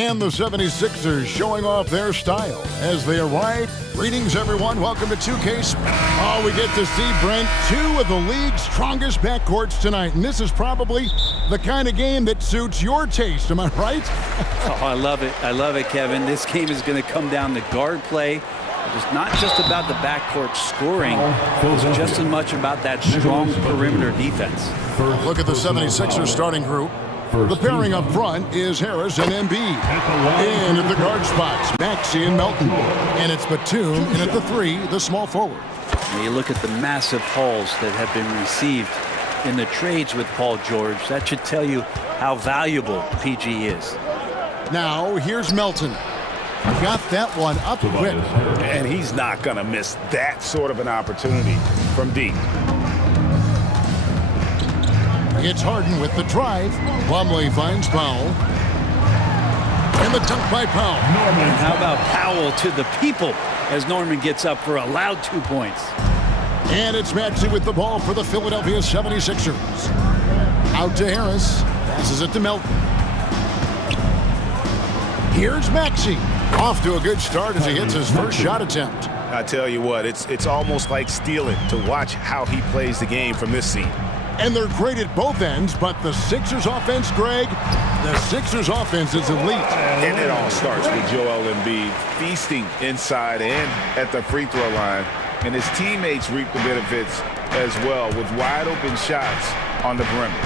And the 76ers showing off their style as they arrive. Greetings, everyone. Welcome to 2K. Oh, we get to see, Brent, two of the league's strongest backcourts tonight. And this is probably the kind of game that suits your taste. Am I right? Oh, I love it. I love it, Kevin. This game is going to come down to guard play. It's not just about the backcourt scoring. It's just as much about that strong perimeter defense. Look at the 76ers starting group. The pairing up front is Harris and Embiid. And at the guard spots, Maxey and Melton. And it's Batum, and at the 3, the small forward. Now you look at the massive hauls that have been received in the trades with Paul George. That should tell you how valuable PG is. Now, here's Melton. Got that one up quick. And he's not going to miss that sort of an opportunity from deep. It's Harden with the drive. Plumlee finds Powell. And the dunk by Powell. And how about Powell to the people as Norman gets up for a loud 2 points. And it's Maxey with the ball for the Philadelphia 76ers. Out to Harris. Passes it to Melton. Here's Maxey. Off to a good start as he hits his first shot attempt. I tell you what, it's almost like stealing to watch how he plays the game from this seat. And they're great at both ends, but the Sixers offense, Greg, the Sixers offense is elite. And it all starts with Joel Embiid feasting inside and at the free throw line. And his teammates reap the benefits as well with wide open shots on the perimeter.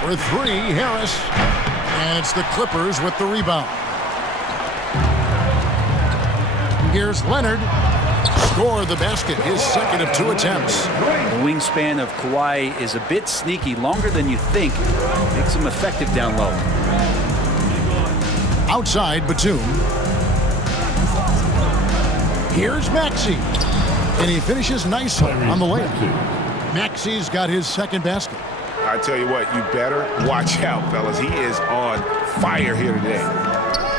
For 3, Harris. And it's the Clippers with the rebound. Here's Leonard. Score the basket, his second of 2 attempts. The wingspan of Kawhi is a bit sneaky, longer than you think. Makes him effective down low. Outside, Batum. Here's Maxey. And he finishes nicely on the layup. Maxey's got his second basket. I tell you what, you better watch out, fellas. He is on fire here today.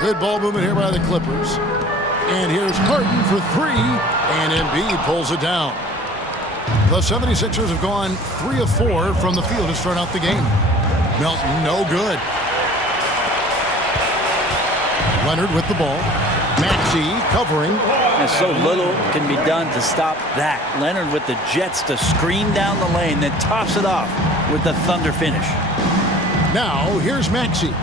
Good ball movement here by the Clippers. And here's Harden for 3, and Embiid pulls it down. The 76ers have gone 3 of 4 from the field to start out the game. Melton, no good. Leonard with the ball. Maxey covering. And so little can be done to stop that. Leonard with the jets to screen down the lane, then tops it off with the thunder finish. Now, here's Maxey.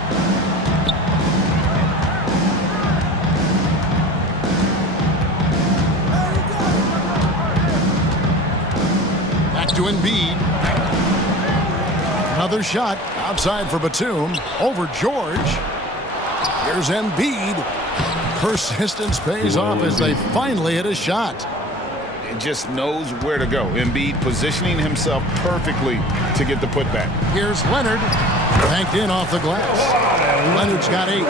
To Embiid. Another shot outside for Batum. Over George. Here's Embiid. Persistence pays off as they finally hit a shot. It just knows where to go. Embiid positioning himself perfectly to get the putback. Here's Leonard. Banked in off the glass. Leonard's got 8.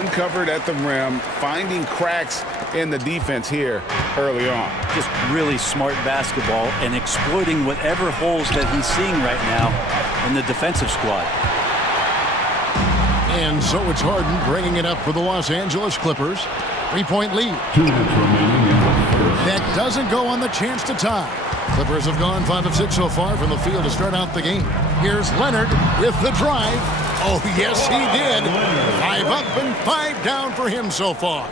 Uncovered at the rim, finding cracks in the defense here early on. Just really smart basketball and exploiting whatever holes that he's seeing right now in the defensive squad. And so it's Harden bringing it up for the Los Angeles Clippers. 3-point lead. 2 minutes remaining in the first. That doesn't go on the chance to tie. Clippers have gone 5 of 6 so far from the field to start out the game. Here's Leonard with the drive. Oh, yes, he did. 5 up and 5 down for him so far.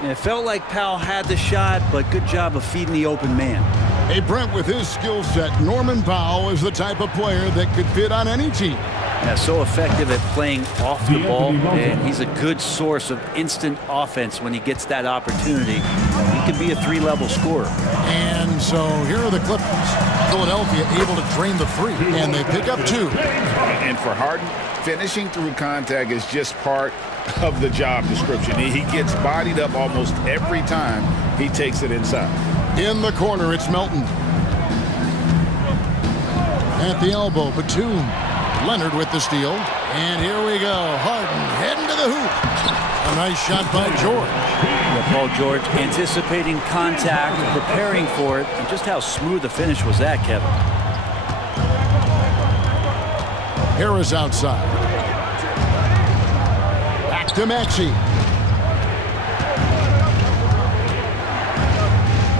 And it felt like Powell had the shot, but good job of feeding the open man. Hey, Brent, with his skill set, Norman Powell is the type of player that could fit on any team. Yeah, so effective at playing off the ball, and he's a good source of instant offense when he gets that opportunity. He could be a 3-level scorer. And so here are the Clippers. Philadelphia able to drain the 3, and they pick up 2. And for Harden, finishing through contact is just part of the job description. He gets bodied up almost every time he takes it inside. In the corner, it's Melton. At the elbow, Batum. Leonard with the steal. And here we go. Harden heading to the hoop. A nice shot by George. Yeah, Paul George anticipating contact, preparing for it. And just how smooth the finish was that, Kevin. Harris outside. Back to Maxey.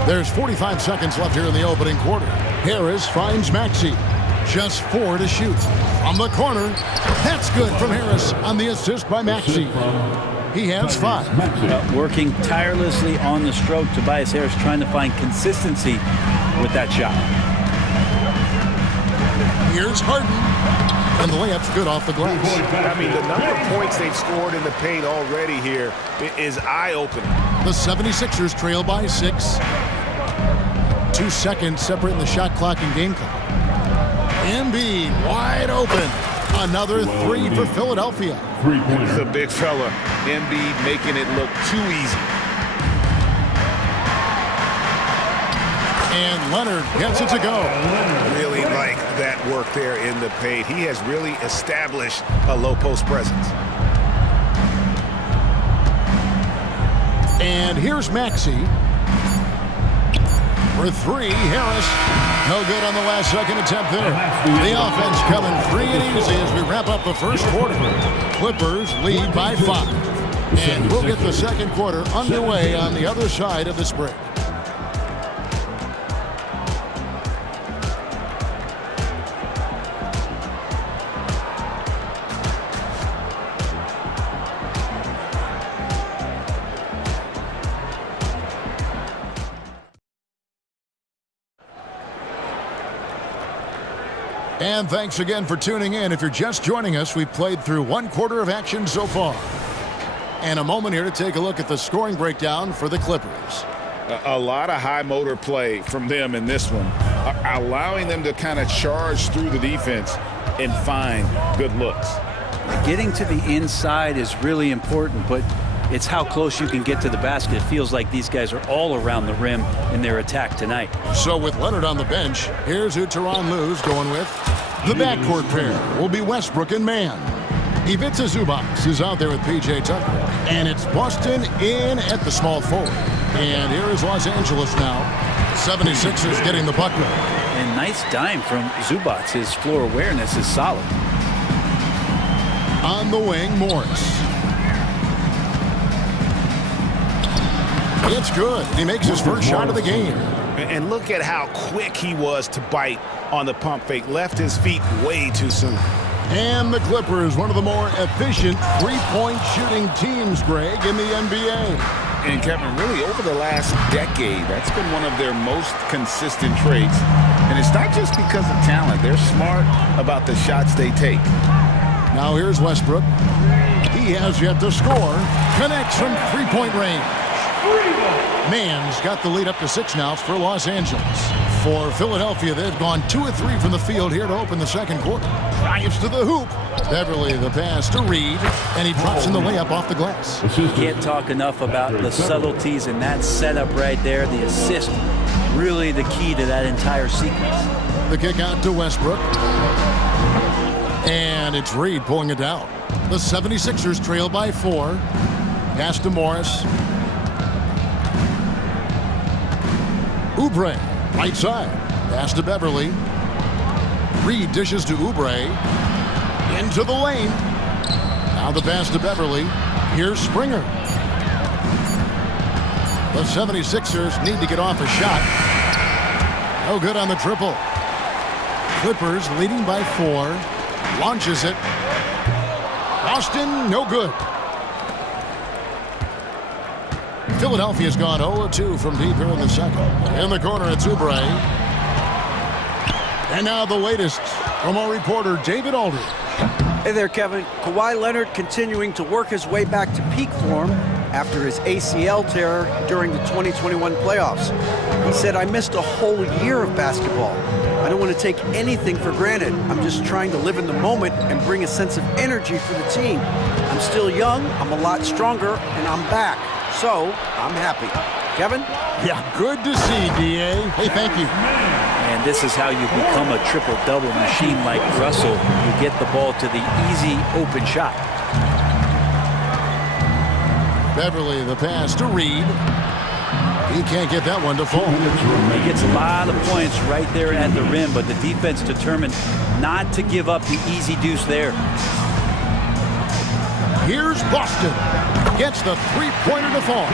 There's 45 seconds left here in the opening quarter. Harris finds Maxey. Just 4 to shoot. From the corner, that's good from Harris on the assist by Maxey. He has 5. Working tirelessly on the stroke, Tobias Harris trying to find consistency with that shot. Here's Harden, and the layup's good off the glass. I mean, the number of points they've scored in the paint already here is eye-opening. The 76ers trail by 6. 2 seconds separating the shot clock and game clock. Embiid wide open. Another 3 for Philadelphia. He's a big fella. Embiid making it look too easy. And Leonard gets it to go. Really like that work there in the paint. He has really established a low post presence. And here's Maxey. For 3, Harris. No good on the last second attempt there. The offense coming free and easy as we wrap up the first quarter. Clippers lead by 5. And we'll get the second quarter underway on the other side of this break. And thanks again for tuning in. If you're just joining us, we've played through 1 quarter of action so far. And a moment here to take a look at the scoring breakdown for the Clippers. A lot of high motor play from them in this one, allowing them to kind of charge through the defense and find good looks. Getting to the inside is really important, but it's how close you can get to the basket. It feels like these guys are all around the rim in their attack tonight. So with Leonard on the bench, here's who Tyronn Lue's going with. The backcourt pair will be Westbrook and Mann. Ivica Zubac is out there with P.J. Tucker. And it's Boston in at the small forward. And here is Los Angeles now. 76ers getting the bucket. And nice dime from Zubac. His floor awareness is solid. On the wing, Morris. It's good. He makes his first shot of the game. And look at how quick he was to bite on the pump fake. Left his feet way too soon. And the Clippers, one of the more efficient three-point shooting teams, Greg, in the NBA. And Kevin, really over the last decade, that's been one of their most consistent traits. And it's not just because of talent. They're smart about the shots they take. Now here's Westbrook. He has yet to score. Connects from three-point range. Mann's got the lead up to 6 now for Los Angeles. For Philadelphia, they've gone 2 of 3 from the field here to open the second quarter. Drives to the hoop. Beverly the pass to Reed, and he drops in the layup off the glass. Can't talk enough about the subtleties in that setup right there. The assist, really the key to that entire sequence. The kick out to Westbrook. And it's Reed pulling it down. The 76ers trail by 4. Pass to Morris. Oubre, right side. Pass to Beverly. Reed dishes to Oubre. Into the lane. Now the pass to Beverly. Here's Springer. The 76ers need to get off a shot. No good on the triple. Clippers leading by 4. Launches it. Boston, no good. Philadelphia's gone 0-2 from deep here in the second. In the corner, it's Oubre. And now the latest from our reporter, David Aldridge. Hey there, Kevin. Kawhi Leonard continuing to work his way back to peak form after his ACL tear during the 2021 playoffs. He said, "I missed a whole year of basketball. I don't want to take anything for granted. I'm just trying to live in the moment and bring a sense of energy for the team. I'm still young, I'm a lot stronger, and I'm back. So, I'm happy." Kevin? Yeah, good to see, D.A. Hey, thank you. And this is how you become a triple-double machine like Russell. You get the ball to the easy open shot. Beverly, the pass to Reed. He can't get that one to fall. He gets a lot of points right there at the rim, but the defense determined not to give up the easy deuce there. Here's Boston. Gets the three-pointer to fall.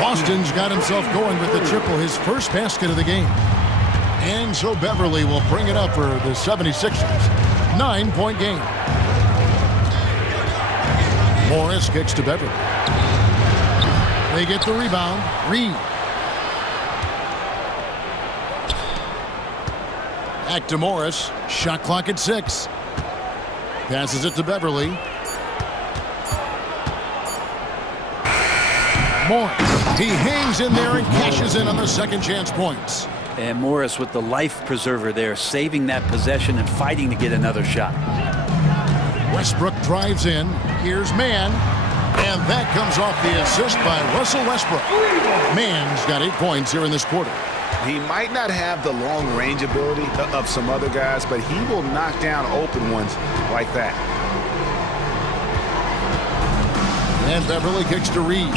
Boston's got himself going with the triple, his first basket of the game. And so Beverly will bring it up for the 76ers. 9-point game. Morris kicks to Beverly. They get the rebound. Reed. Back to Morris. Shot clock at 6. Passes it to Beverly. Morris. He hangs in there and cashes in on the second chance points. And Morris with the life preserver there, saving that possession and fighting to get another shot. Westbrook drives in. Here's Mann. And that comes off the assist by Russell Westbrook. Mann's got 8 points here in this quarter. He might not have the long-range ability of some other guys, but he will knock down open ones like that. And Beverly kicks to Reed.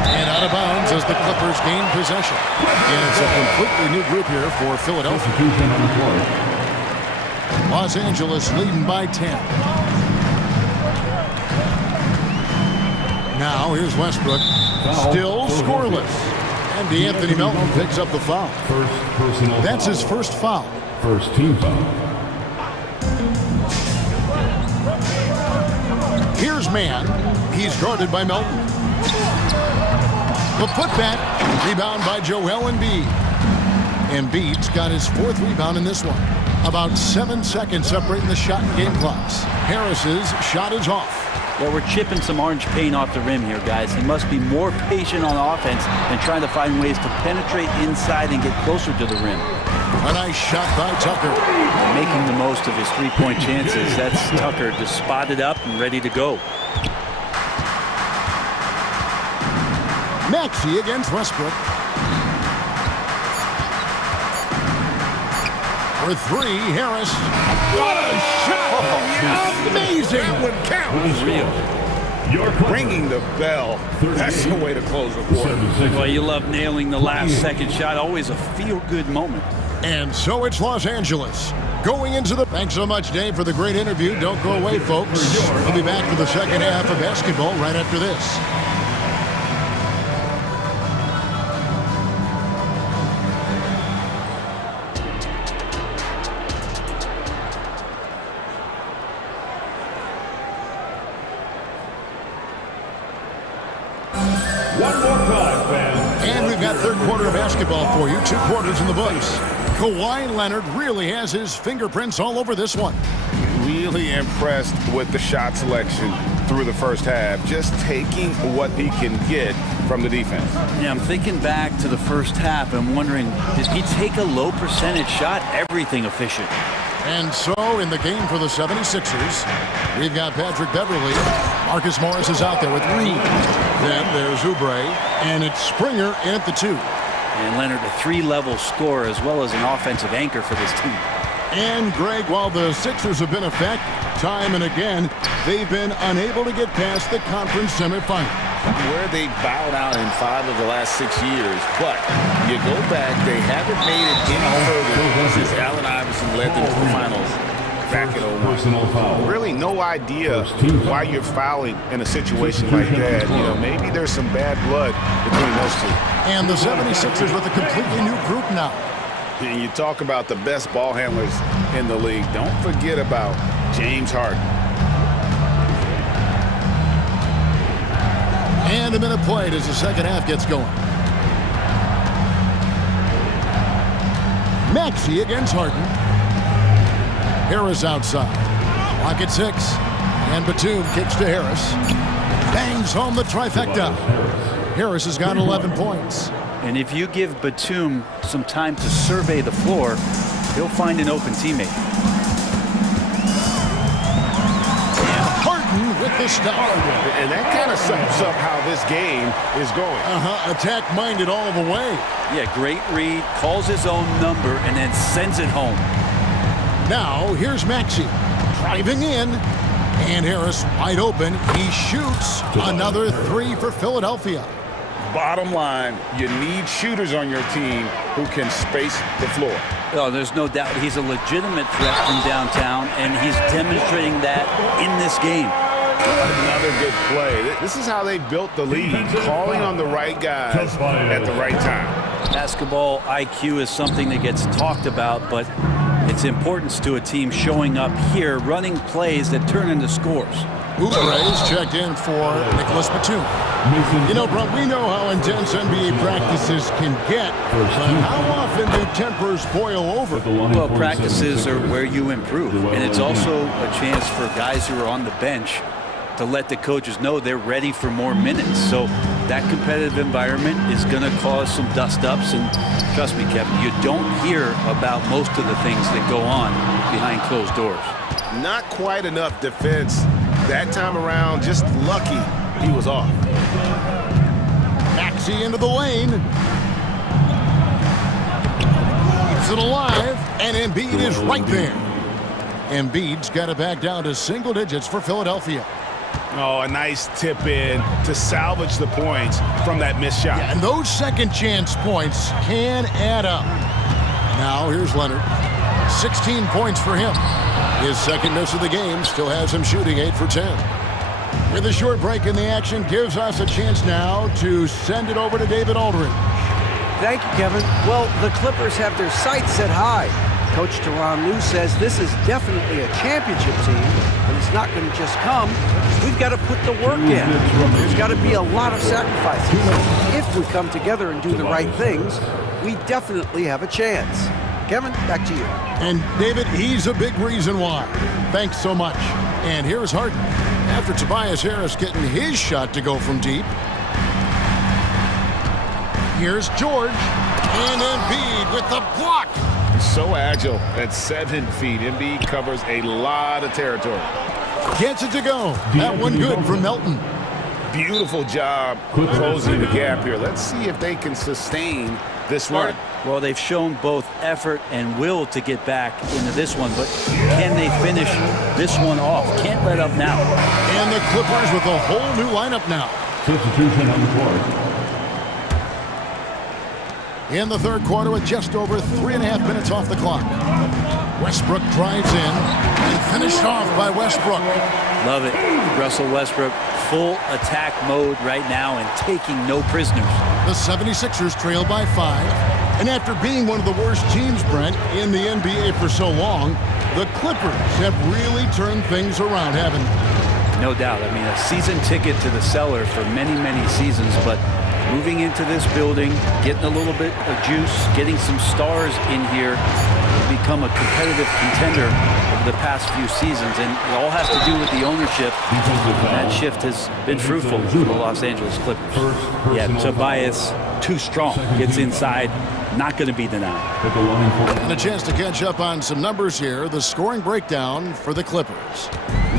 And out of bounds as the Clippers gain possession. And it's a completely new group here for Philadelphia. Los Angeles leading by 10. Now here's Westbrook. Still scoreless. And DeAnthony Melton picks up the foul. That's his first foul. First team foul. Here's Mann. He's guarded by Melton. The putback. Rebound by Joel Embiid. Embiid's got his 4th rebound in this one. About 7 seconds separating the shot and game clocks. Harris's shot is off. Well, we're chipping some orange paint off the rim here, guys. He must be more patient on offense and trying to find ways to penetrate inside and get closer to the rim. A nice shot by Tucker. Making the most of his 3-point chances. That's Tucker just spotted up and ready to go. Maxey against Westbrook. For 3, Harris. What a shot! Amazing! That one counts. Real. Ringing the bell. That's the way to close a quarter. Well, you love nailing the last second shot. Always a feel-good moment. And so it's Los Angeles going into the... Thanks so much, Dave, for the great interview. Don't go away, folks. We'll be back for the second half of basketball right after this. And we've got third quarter of basketball for you. 2 quarters in the books. Kawhi Leonard really has his fingerprints all over this one. Really impressed with the shot selection through the first half. Just taking what he can get from the defense. Yeah, I'm thinking back to the first half and wondering, did he take a low percentage shot? Everything efficient. And so in the game for the 76ers, we've got Patrick Beverly. Marcus Morris is out there with Reed. Then there's Oubre, and it's Springer in at the 2. And Leonard, a 3-level scorer as well as an offensive anchor for this team. And Greg, while the Sixers have been effective time and again, they've been unable to get past the conference semifinal. Where they bowed out in 5 of the last 6 years, but you go back, they haven't made it any further since Allen Iverson led them to the finals back in 01. Really no idea why you're fouling in a situation like that. You know, maybe there's some bad blood between those two. And the 76ers with a completely new group now. And you talk about the best ball handlers in the league. Don't forget about James Harden. And a minute played as the second half gets going. Maxey against Harden. Harris outside. Clock at 6. And Batum kicks to Harris. Bangs home the trifecta. Harris has got 11 points. And if you give Batum some time to survey the floor, he'll find an open teammate. With the stuff. And that kind of sums up how this game is going. Attack-minded all the way. Yeah, great read, calls his own number, and then sends it home. Now, here's Maxey driving in. And Harris wide open. He shoots another 3 for Philadelphia. Bottom line, you need shooters on your team who can space the floor. Oh, there's no doubt he's a legitimate threat from downtown, and he's demonstrating that in this game. Another good play. This is how they built the league, calling on the right guys at the right time. Basketball IQ is something that gets talked about, but its importance to a team showing up here, running plays that turn into scores. Oubre checked in for Nicholas Batum. You know, Brent, we know how intense NBA practices can get, but how often do tempers boil over? Well, practices are where you improve, and it's also a chance for guys who are on the bench to let the coaches know they're ready for more minutes. So that competitive environment is going to cause some dust-ups, and trust me, Kevin, you don't hear about most of the things that go on behind closed doors. Not quite enough defense that time around. Just lucky he was off. Maxey into the lane. Keeps it alive, and Embiid is right there. Embiid's got it back down to single digits for Philadelphia. Oh, a nice tip in to salvage the points from that missed shot. Yeah, and those second chance points can add up. Now here's Leonard. 16 points for him. His second miss of the game still has him shooting 8 for 10. With a short break in the action, gives us a chance now to send it over to David Aldridge. Thank you, Kevin. Well, the Clippers have their sights set high. Coach Tyronn Lue says this is definitely a championship team, but it's not going to just come. We've got to put the work in. There's got to be a lot of sacrifices. If we come together and do the right things, we definitely have a chance. Kevin, back to you. And David, he's a big reason why. Thanks so much. And here's Harden. After Tobias Harris getting his shot to go from deep. Here's George. And Embiid with the block. So agile at 7 feet. Embiid covers a lot of territory. Gets it to go. That one good from Melton. Beautiful job closing the gap here. Let's see if they can sustain this run. Well, they've shown both effort and will to get back into this one, but can they finish this one off? Can't let up now. And the Clippers with a whole new lineup now. Substitution on the court. In the third quarter with just over 3.5 minutes off the clock. Westbrook drives in and finished off by Westbrook. Love it. Russell Westbrook, full attack mode right now and taking no prisoners. The 76ers trail by 5. And after being one of the worst teams, Brent, in the NBA for so long, the Clippers have really turned things around, haven't they? No doubt. I mean, a season ticket to the cellar for many, many seasons, but moving into this building, getting a little bit of juice, getting some stars in here to become a competitive contender over the past few seasons. And it all has to do with the ownership. That shift has been fruitful for the Los Angeles Clippers. Yeah, Tobias, too strong. Gets inside, not going to be denied. And a chance to catch up on some numbers here. The scoring breakdown for the Clippers.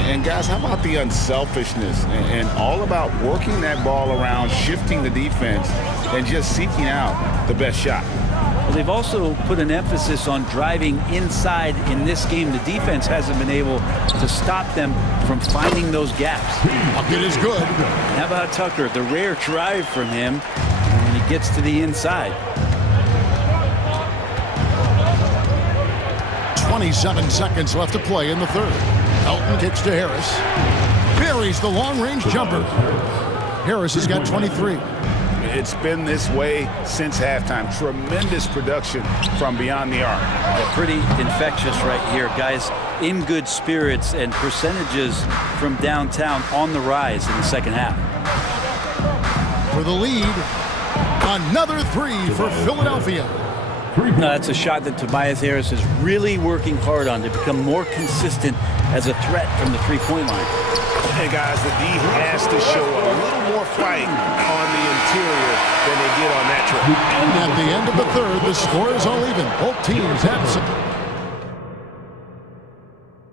And guys, how about the unselfishness and all about working that ball around, shifting the defense, and just seeking out the best shot. Well, they've also put an emphasis on driving inside in this game. The defense hasn't been able to stop them from finding those gaps. Bucket is good. How about Tucker? The rare drive from him, and he gets to the inside. 27 seconds left to play in the third. Elton kicks to Harris. Buries the long-range jumper. Harris has got 23. It's been this way since halftime. Tremendous production from beyond the arc. Pretty infectious right here. Guys in good spirits and percentages from downtown on the rise in the second half. For the lead, another 3 for Philadelphia. No, that's a shot that Tobias Harris is really working hard on to become more consistent as a threat from the three-point line. And guys, the D has to show a little more fight on the interior than they did on that trip. And at the end of the third, the score is all even. Both teams have some.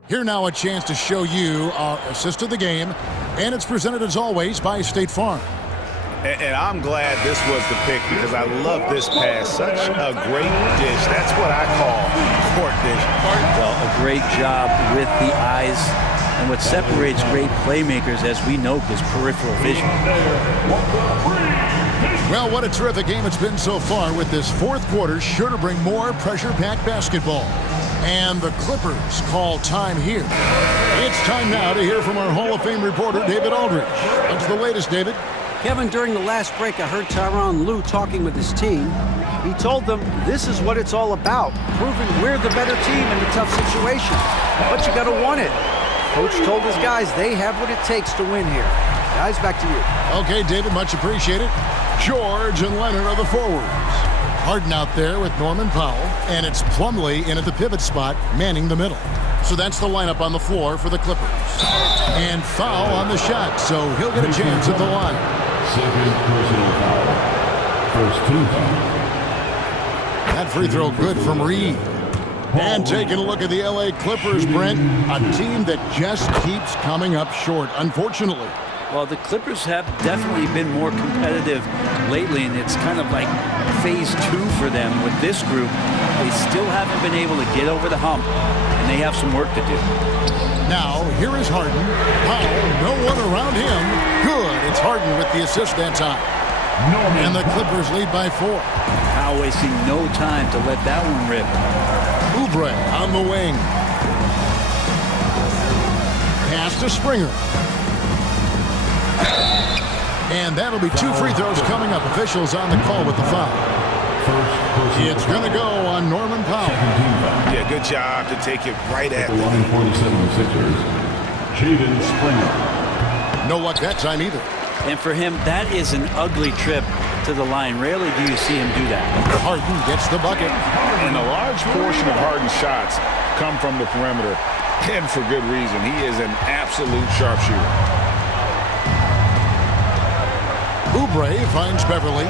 Here now a chance to show you our assist of the game, and it's presented as always by State Farm. And I'm glad this was the pick because I love this pass. Such a great dish. That's what I call court dish. Well, a great job with the eyes. And what separates great playmakers, as we know, is peripheral vision. Well, what a terrific game it's been so far, with this fourth quarter sure to bring more pressure-packed basketball. And the Clippers call time here. It's time now to hear from our Hall of Fame reporter, David Aldridge. What's the latest, David? Kevin, during the last break, I heard Tyronn Lue talking with his team. He told them this is what it's all about, proving we're the better team in a tough situation. But you got to want it. Coach told his guys they have what it takes to win here. Guys, back to you. Okay, David, much appreciated. George and Leonard are the forwards. Harden out there with Norman Powell, and it's Plumlee in at the pivot spot, manning the middle. So that's the lineup on the floor for the Clippers. And foul on the shot, so he'll get a chance at the line. Second personal foul. First team foul. That free throw good from Reed. And taking a look at the LA Clippers, Brent, a team that just keeps coming up short, unfortunately. Well, the Clippers have definitely been more competitive lately, and it's kind of like phase 2 for them with this group. They still haven't been able to get over the hump, and they have some work to do. Now, here is Harden. Powell, no one around him. Good. It's Harden with the assist that time. And the Clippers lead by 4. Powell wasting no time to let that one rip. Oubre on the wing. Pass to Springer. And that'll be 2 free throws coming up. Officials on the call with the foul. It's going to go on Norman Powell. Yeah, good job to take it right at the line. 47 Sixers. Jaden Springer. No luck that time either. And for him, that is an ugly trip to the line. Rarely do you see him do that. Harden gets the bucket. And a large portion of Harden's shots come from the perimeter, and for good reason. He is an absolute sharpshooter. Oubre finds Beverly.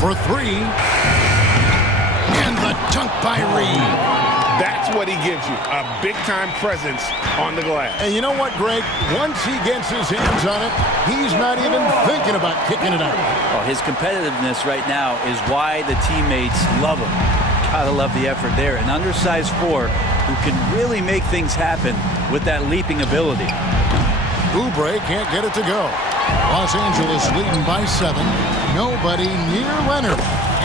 For 3. And the dunk by Reed. That's what he gives you, a big-time presence on the glass. And you know what, Greg? Once he gets his hands on it, he's not even thinking about kicking it out. Oh, his competitiveness right now is why the teammates love him. Gotta love the effort there. An undersized 4 who can really make things happen with that leaping ability. Oubre can't get it to go. Los Angeles leading by 7. Nobody near Leonard.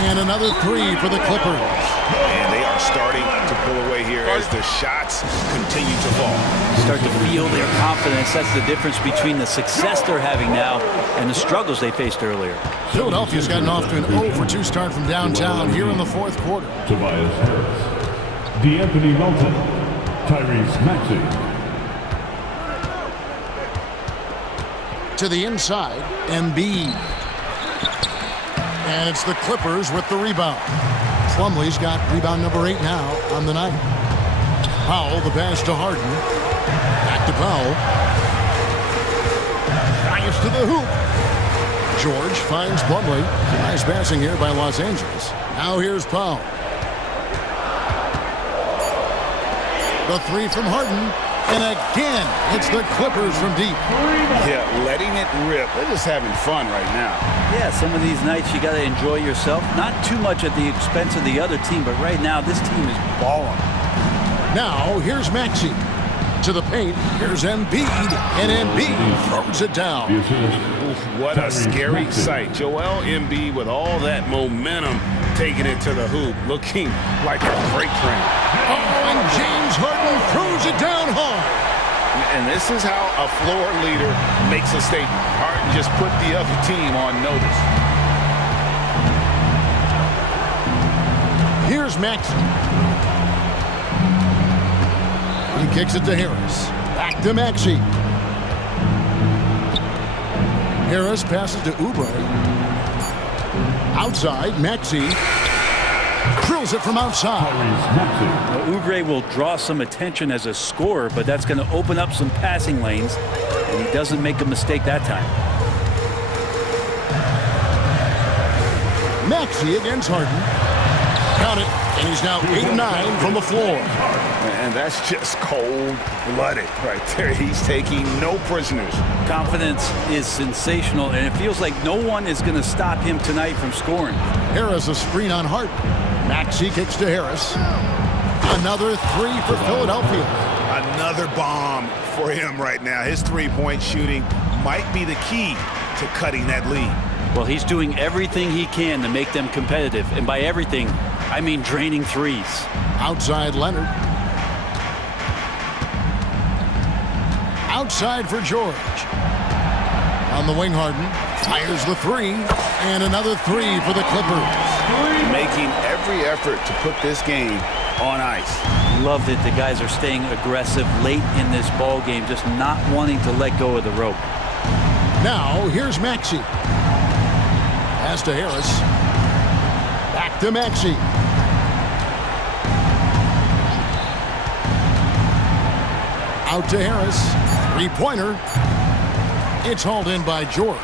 And another 3 for the Clippers. And they are starting to pull away here as the shots continue to fall. Start to feel their confidence. That's the difference between the success they're having now and the struggles they faced earlier. Philadelphia's gotten off to an 0-for-2 start from downtown here in the 4th quarter. Tobias Harris. D'Anthony Melton. Tyrese Maxey. To the inside, Embiid. And it's the Clippers with the rebound. Plumlee's got rebound number 8 now on the night. Powell, the pass to Harden. Back to Powell. Drives to the hoop. George finds Plumlee. Nice passing here by Los Angeles. Now here's Powell. The 3 from Harden. And again, it's the Clippers from deep. Yeah, letting it rip. They're just having fun right now. Yeah, some of these nights you got to enjoy yourself. Not too much at the expense of the other team, but right now this team is balling. Now, here's Maxey. To the paint, here's Embiid. And Embiid throws it down. What a scary sight. Joel Embiid with all that momentum taking it to the hoop, looking like a freight train. Oh, and James Harden throws it down hard. And this is how a floor leader makes a statement. Harden just put the other team on notice. Here's Maxey. He kicks it to Harris. Back to Maxey. Harris passes to Oubre. Outside, Maxey drills it from outside. Well, Oubre will draw some attention as a scorer, but that's going to open up some passing lanes, and he doesn't make a mistake that time. Maxey against Harden. Count it, and he's now 8-9 from the floor. And that's just cold-blooded right there. He's taking no prisoners. Confidence is sensational, and it feels like no one is going to stop him tonight from scoring. Harris a screen on Harden. Maxey kicks to Harris. Another 3 for Philadelphia. Another bomb for him right now. His three-point shooting might be the key to cutting that lead. Well, he's doing everything he can to make them competitive. And by everything, I mean draining threes. Outside Leonard. Outside for George. On the wing, Harden fires the three, and another three for the Clippers. Making every effort to put this game on ice. Love that the guys are staying aggressive late in this ball game, just not wanting to let go of the rope. Now, here's Maxey. Pass to Harris. Back to Maxey. Out to Harris. Three-pointer. It's hauled in by George.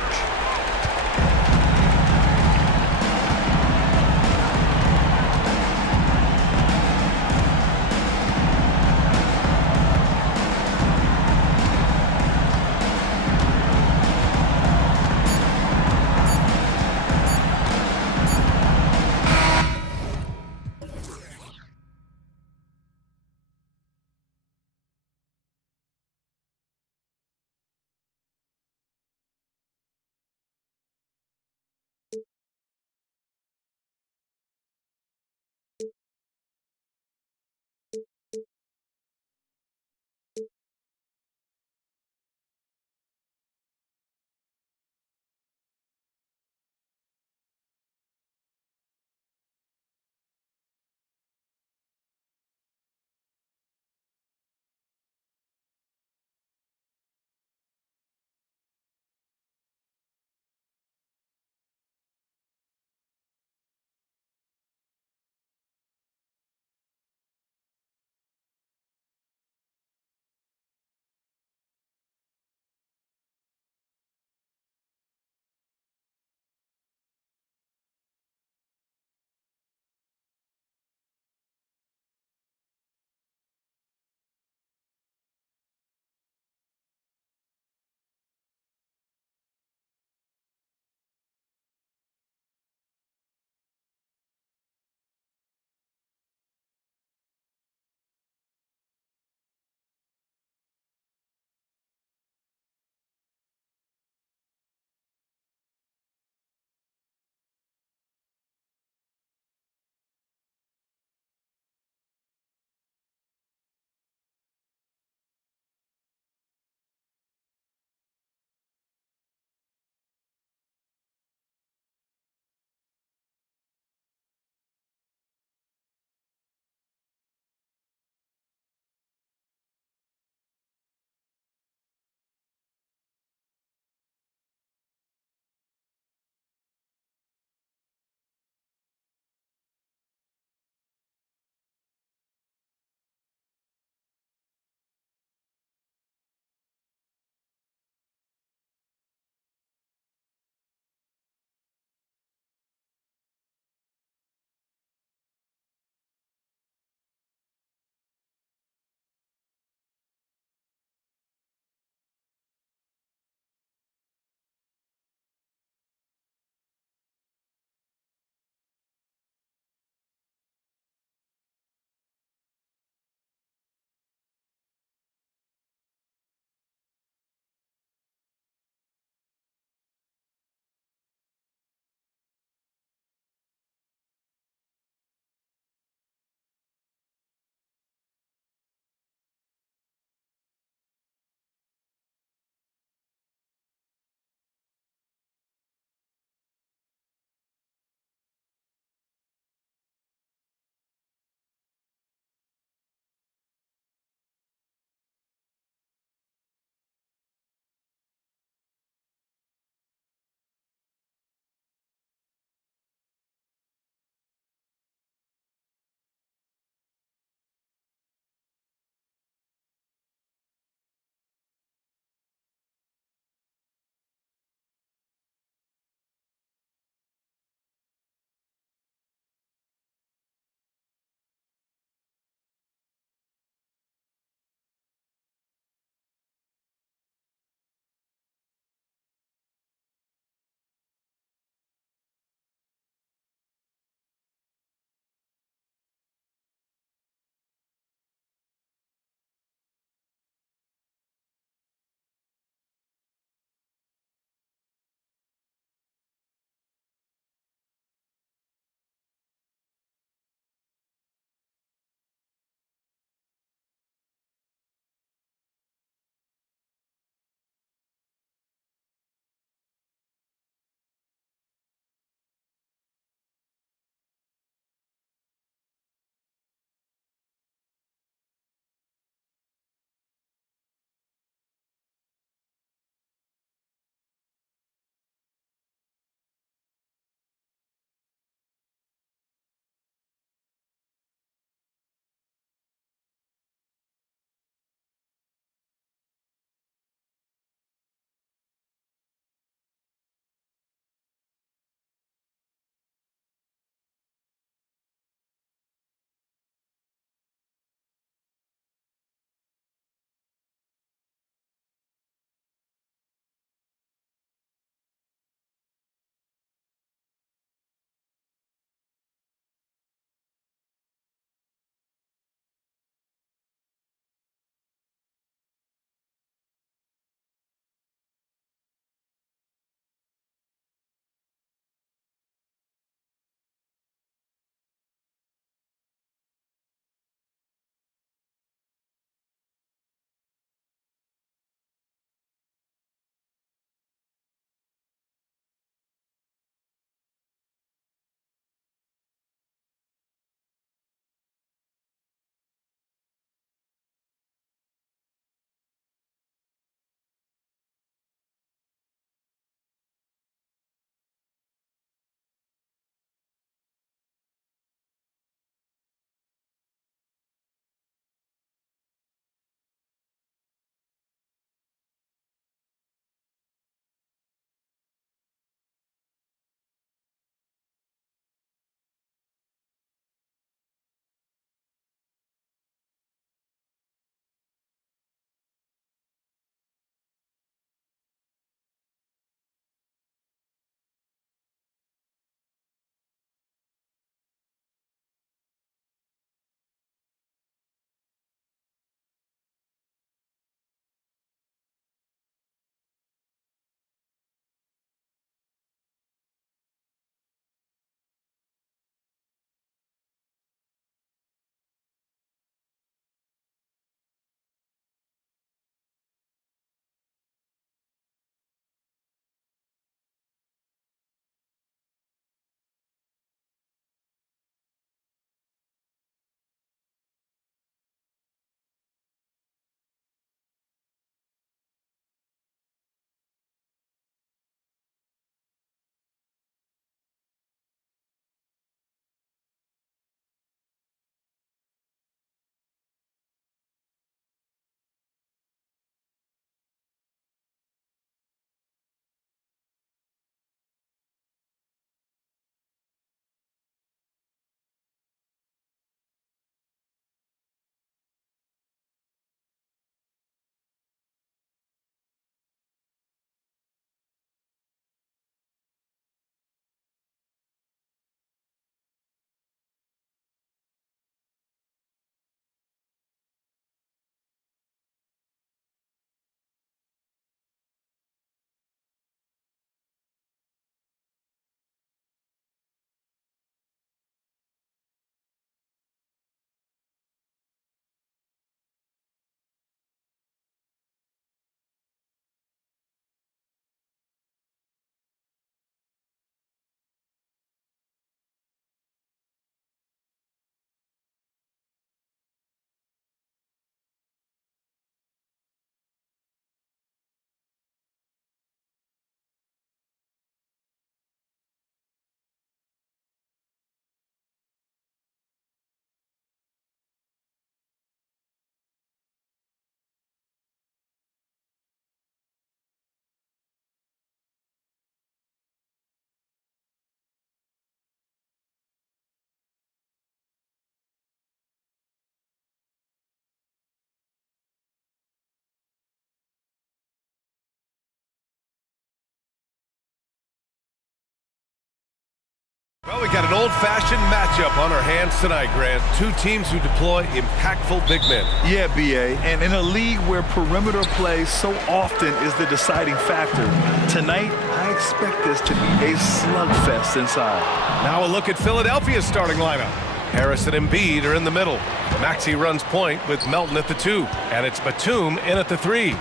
Well, we got an old-fashioned matchup on our hands tonight, Grant. Two teams who deploy impactful big men. Yeah, B.A., and in a league where perimeter play so often is the deciding factor, tonight I expect this to be a slugfest inside. Now a look at Philadelphia's starting lineup. Harris and Embiid are in the middle. Maxey runs point with Melton at the 2, and it's Batum in at the 3.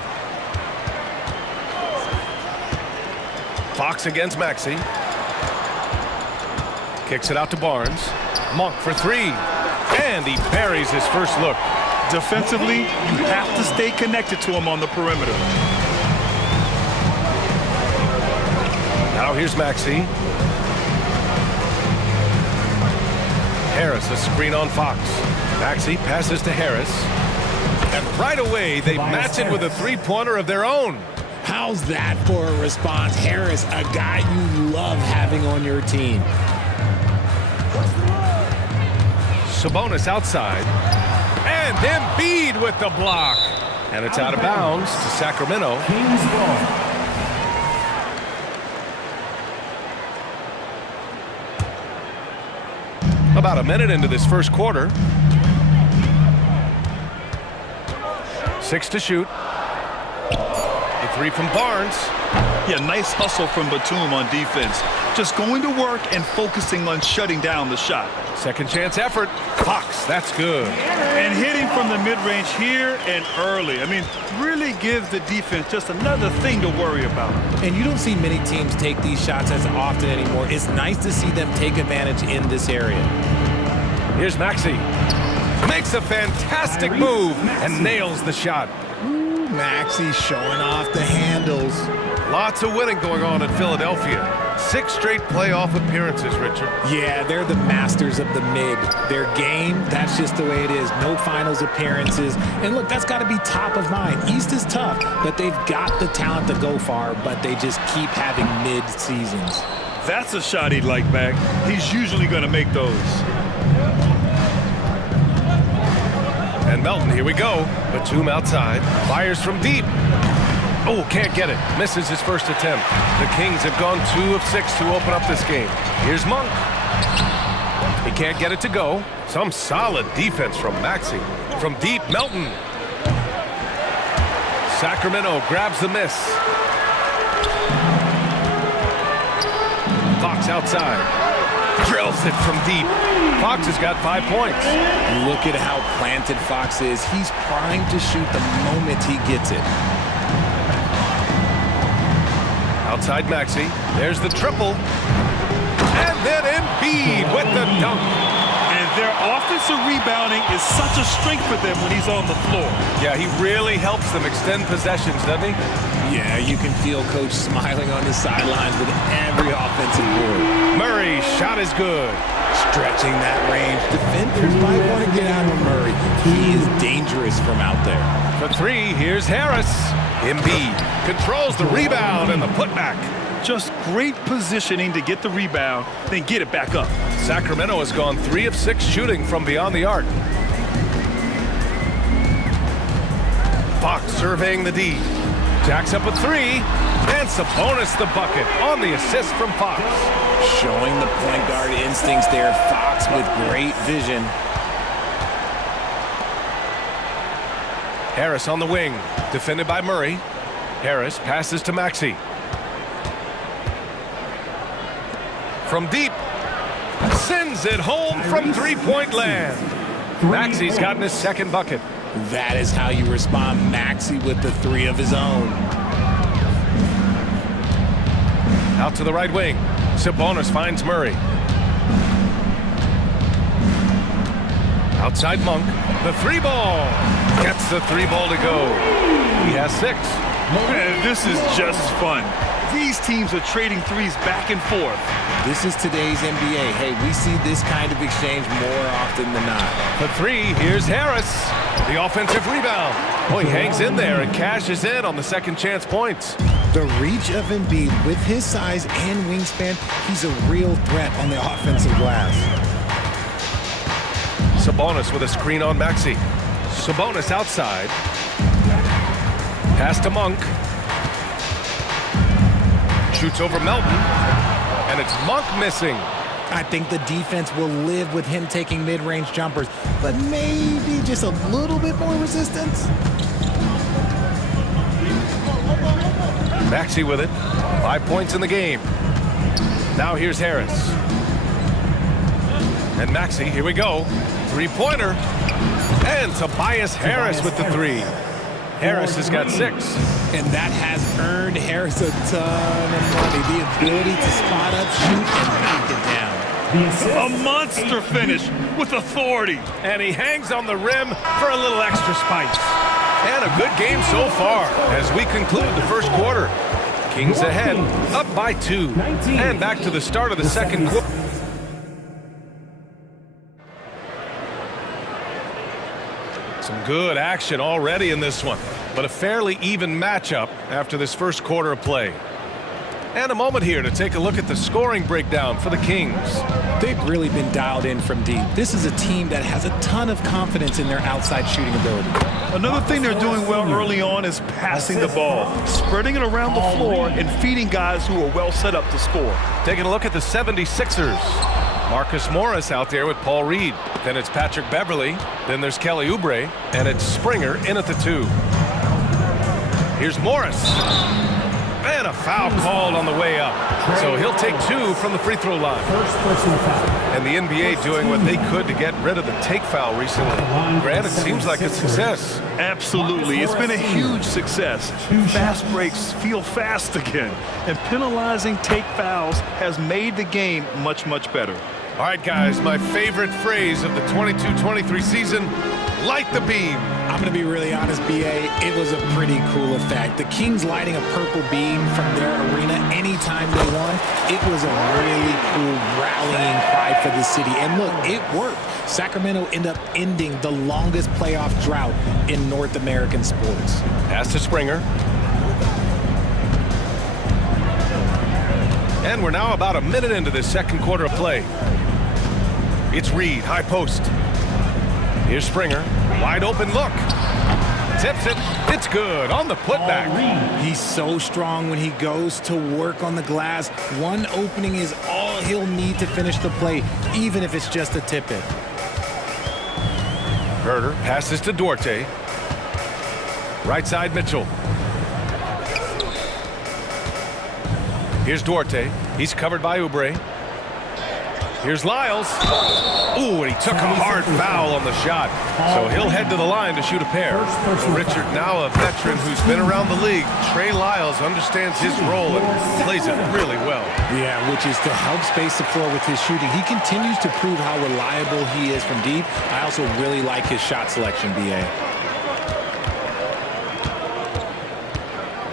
Fox against Maxey. Kicks it out to Barnes. Monk for 3. And he buries his first look. Defensively, you have to stay connected to him on the perimeter. Now here's Maxey. Harris, a screen on Fox. Maxey passes to Harris. And right away, they match it with a three-pointer of their own. How's that for a response? Harris, a guy you love having on your team. Sabonis outside. And Embiid with the block. And it's out of bounds to Sacramento. About a minute into this first quarter. 6 to shoot. The 3 from Barnes. Yeah, nice hustle from Batum on defense. Just going to work and focusing on shutting down the shot. Second chance effort. Fox, that's good. And hitting from the mid-range here and early. I mean, really gives the defense just another thing to worry about. And you don't see many teams take these shots as often anymore. It's nice to see them take advantage in this area. Here's Maxey. Makes a fantastic move and nails the shot. Ooh, Maxey showing off the handles. Lots of winning going on in Philadelphia. 6 straight playoff appearances, Richard. Yeah, they're the masters of the mid. Their game, that's just the way it is. No finals appearances. And look, that's got to be top of mind. East is tough, but they've got the talent to go far, but they just keep having mid seasons. That's a shot he'd like back. He's usually going to make those. And Melton, here we go. Batum outside. Fires from deep. Oh, can't get it. Misses his first attempt. The Kings have gone 2 of 6 to open up this game. Here's Monk. He can't get it to go. Some solid defense from Maxey. From deep, Melton. Sacramento grabs the miss. Fox outside. Drills it from deep. Fox has got 5 points. Look at how planted Fox is. He's primed to shoot the moment he gets it. Outside Maxey. There's the triple. And then Embiid with the dunk. And their offensive rebounding is such a strength for them when he's on the floor. Yeah, he really helps them extend possessions, doesn't he? Yeah, you can feel Coach smiling on the sidelines with every offensive board. Murray, shot is good. Stretching that range. Defenders might want to get out of Murray. He is dangerous from out there. For 3, here's Harris. Embiid controls the rebound and the putback. Just great positioning to get the rebound, then get it back up. Sacramento has gone 3 of 6 shooting from beyond the arc. Fox surveying the D. Jacks up a 3. And Sabonis the bucket on the assist from Fox. Showing the point guard instincts there. Fox with great vision. Harris on the wing, defended by Murray. Harris passes to Maxey. From deep, sends it home from three-point land. Maxey's gotten his second bucket. That is how you respond. Maxey with the 3 of his own. Out to the right wing. Sabonis finds Murray. Outside Monk. The 3-ball. Gets the 3-ball to go. He has 6. Man, this is just fun. These teams are trading threes back and forth. This is today's NBA. Hey, we see this kind of exchange more often than not. The 3, here's Harris. The offensive rebound. Oh, he hangs in there and cashes in on the second chance points. The reach of Embiid with his size and wingspan, he's a real threat on the offensive glass. Sabonis with a screen on Maxey. Sabonis outside. Pass to Monk. Shoots over Melton. And it's Monk missing. I think the defense will live with him taking mid-range jumpers, but maybe just a little bit more resistance. Maxey with it. 5 points in the game. Now here's Harris. And Maxey, here we go. Three-pointer. And Tobias Harris with the three. Harris has got 6. And that has earned Harris a ton of money. The ability to spot up, shoot, and knock it down. A monster finish with authority. And he hangs on the rim for a little extra spice. And a good game so far as we conclude the first quarter. Kings ahead, up by 2. And back to the start of the second quarter. Some good action already in this one, but a fairly even matchup after this first quarter of play. And a moment here to take a look at the scoring breakdown for the Kings. They've really been dialed in from deep. This is a team that has a ton of confidence in their outside shooting ability. Another thing they're doing well early on is passing the ball, spreading it around the floor and feeding guys who are well set up to score. Taking a look at the 76ers. Marcus Morris out there with Paul Reed. Then it's Patrick Beverly. Then there's Kelly Oubre. And it's Springer in at the 2. Here's Morris. And a foul called on the way up. So he'll take 2 from the free throw line. And the NBA doing what they could to get rid of the take foul recently. Grant, it seems like a success. Absolutely. It's been a huge success. Fast breaks feel fast again. And penalizing take fouls has made the game much, much better. All right, guys, my favorite phrase of the 22-23 season, light the beam. I'm going to be really honest, B.A. It was a pretty cool effect. The Kings lighting a purple beam from their arena anytime they won. It was a really cool rallying cry for the city. And look, it worked. Sacramento ended up ending the longest playoff drought in North American sports. Pass to Springer. And we're now about a minute into this second quarter of play. It's Reed, high post. Here's Springer, wide open look. Tips it, it's good on the putback. He's so strong when he goes to work on the glass. One opening is all he'll need to finish the play, even if it's just a tip-in. Herder passes to Duarte. Right side Mitchell. Here's Duarte. He's covered by Oubre. Here's Lyles. Ooh, and he took a hard foul on the shot. So he'll head to the line to shoot a pair. So Richard, now a veteran who's been around the league, Trey Lyles understands his role and plays it really well. Yeah, which is to help space the floor with his shooting. He continues to prove how reliable he is from deep. I also really like his shot selection, B.A.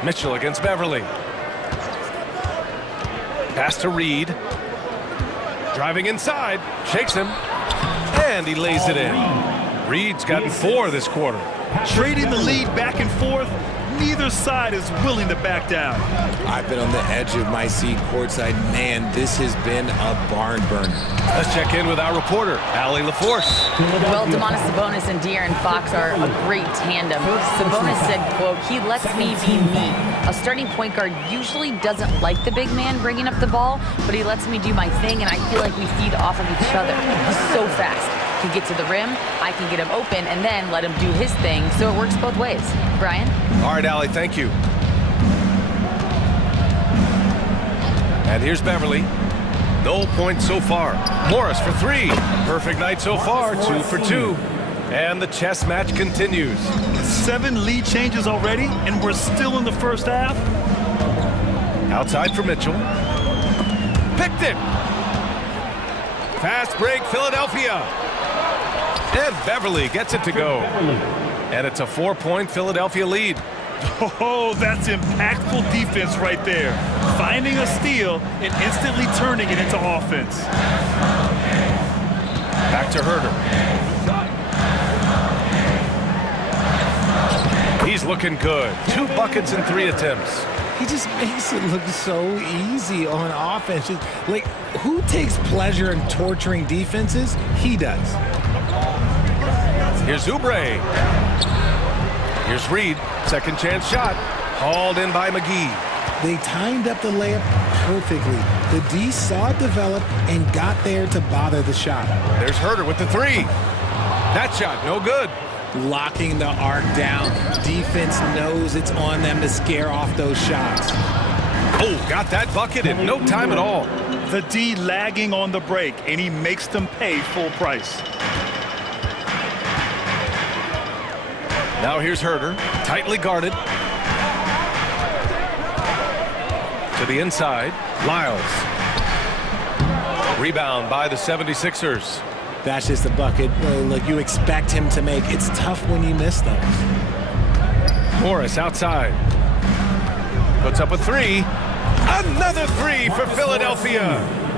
Mitchell against Beverly. Pass to Reed. Driving inside, shakes him, and he lays it in. Reed's gotten 4 this quarter. Trading the lead back and forth, neither side is willing to back down. I've been on the edge of my seat courtside. Man, this has been a barn burner. Let's check in with our reporter, Allie LaForce. Well, Domantas Sabonis and De'Aaron Fox are a great tandem. Sabonis said, quote, "He lets me be me. A starting point guard usually doesn't like the big man bringing up the ball, but he lets me do my thing, and I feel like we feed off of each other. He's so fast. He can get to the rim, I can get him open, and then let him do his thing, so it works both ways." Brian? All right, Allie, thank you. And here's Beverly. No points so far. Morris for 3. Perfect night so far, 2 for 2. And the chess match continues. 7 lead changes already, and we're still in the first half. Outside for Mitchell. Picked it. Fast break, Philadelphia. And Beverly gets it to go. And it's a 4-point Philadelphia lead. Oh, that's impactful defense right there. Finding a steal and instantly turning it into offense. Back to Herder. He's looking good. 2 buckets in 3 attempts. He just makes it look so easy on offense. Just, like, who takes pleasure in torturing defenses? He does. Here's Oubre. Here's Reed. Second chance shot. Hauled in by McGee. They timed up the layup perfectly. The D saw it develop and got there to bother the shot. There's Herter with the three. That shot, no good. Locking the arc down. Defense knows it's on them to scare off those shots. Oh, got that bucket in no time at all. The D lagging on the break, and he makes them pay full price. Now here's Herter, tightly guarded. To the inside, Lyles. Rebound by the 76ers. That's just a bucket. Look, you expect him to make. It's tough when you miss those. Morris outside. Puts up a three. Another three for Philadelphia.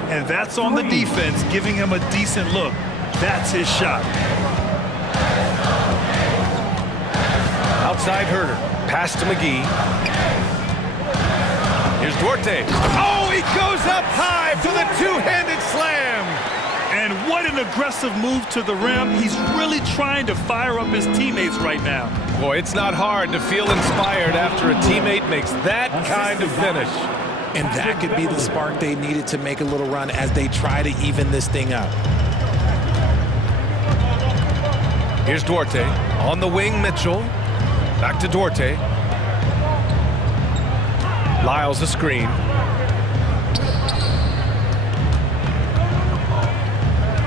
And that's on the defense, giving him a decent look. That's his shot. Outside Herter. Pass to McGee. Here's Duarte. Oh, he goes up high for the two-handed slam. And what an aggressive move to the rim. He's really trying to fire up his teammates right now. Boy, it's not hard to feel inspired after a teammate makes that kind of finish. And that could be the spark they needed to make a little run as they try to even this thing up. Here's Duarte. On the wing, Mitchell. Back to Duarte. Lyles a screen.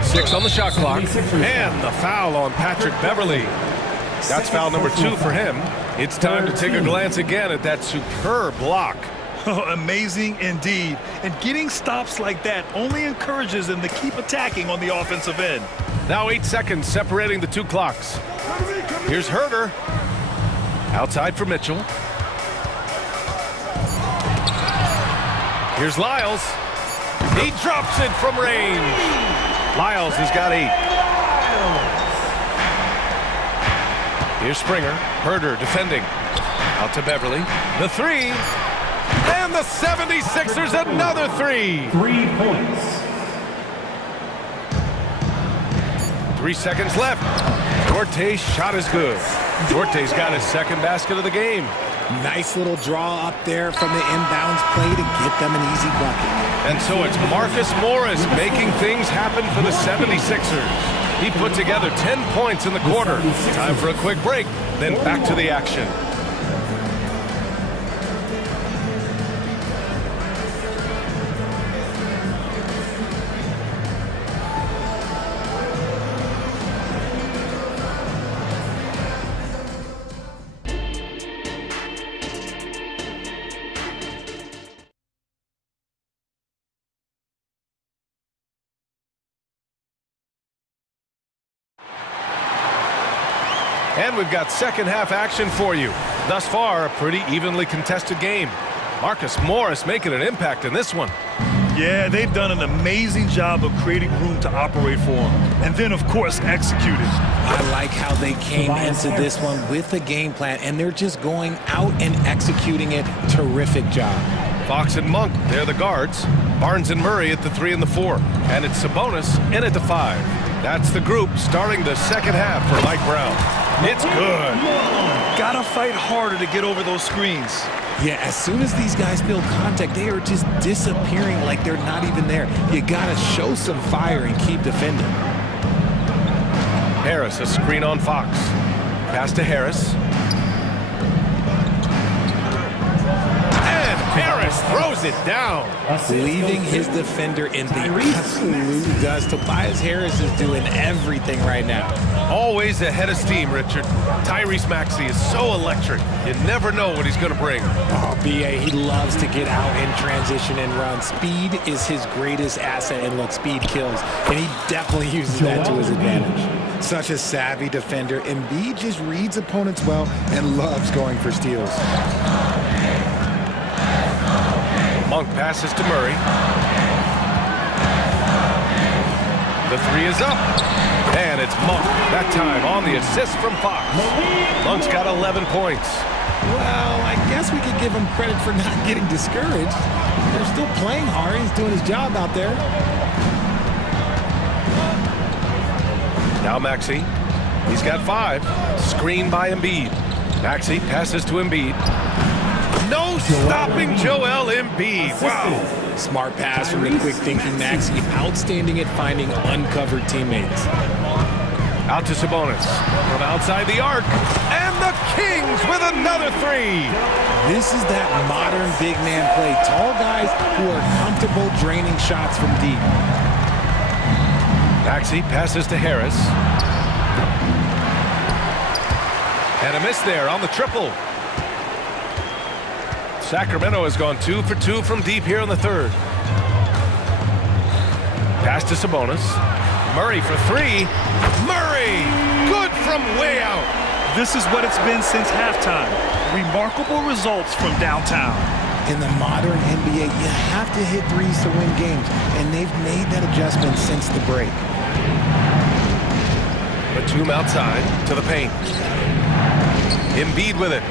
Six on the shot clock. And the foul on Patrick Beverly. That's foul number 2 for him. It's time to take a glance again at that superb block. Amazing indeed. And getting stops like that only encourages them to keep attacking on the offensive end. Now 8 seconds separating the two clocks. Here's Herter. Outside for Mitchell. Here's Lyles. He drops it from range. Lyles has got 8. Here's Springer. Herter defending. Out to Beverly. The three. And the 76ers another 3. 3 points. 3 seconds left. Duarte's shot is good. Duarte's got his second basket of the game. Nice little draw up there from the inbounds play to get them an easy bucket. And so it's Marcus Morris making things happen for the 76ers. He put together 10 points in the quarter. Time for a quick break, then back to the action. And we've got second half action for you. Thus far, a pretty evenly contested game. Marcus Morris making an impact in this one. Yeah, they've done an amazing job of creating room to operate for him. And then, of course, executed. I like how they came into this one with a game plan, and they're just going out and executing it. Terrific job. Fox and Monk, they're the guards. Barnes and Murray at the 3 and the 4. And it's Sabonis in at the 5. That's the group starting the second half for Mike Brown. It's good. Gotta fight harder to get over those screens. Yeah, as soon as these guys feel contact, they are just disappearing like they're not even there. You gotta show some fire and keep defending. Harris, a screen on Fox. Pass to Harris. And Harris throws it down. Leaving his defender in the absolute dust. Tobias Harris is doing everything right now. Always ahead of steam, Richard. Tyrese Maxey is so electric. You never know what he's going to bring. Oh, B.A., he loves to get out in transition and run. Speed is his greatest asset, and look, speed kills. And he definitely uses that to his advantage. Such a savvy defender. Embiid just reads opponents well and loves going for steals. Monk passes to Murray. The 3 is up. And it's Monk, that time on the assist from Fox. Monk's got 11 points. Well, I guess we could give him credit for not getting discouraged. They're still playing hard. He's doing his job out there. Now Maxey. He's got 5. Screen by Embiid. Maxey passes to Embiid. No stopping Joel Embiid. Wow. Smart pass from the quick-thinking Maxey. Outstanding at finding uncovered teammates. Out to Sabonis. From outside the arc. And the Kings with another three. This is that modern big man play. Tall guys who are comfortable draining shots from deep. Maxey passes to Harris. And a miss there on the triple. Sacramento has gone 2 for 2 from deep here in the third. Pass to Sabonis. Murray for three. Murray! Good from way out. This is what it's been since halftime. Remarkable results from downtown. In the modern NBA, you have to hit threes to win games, and they've made that adjustment since the break. Batum outside to the paint. Embiid with it.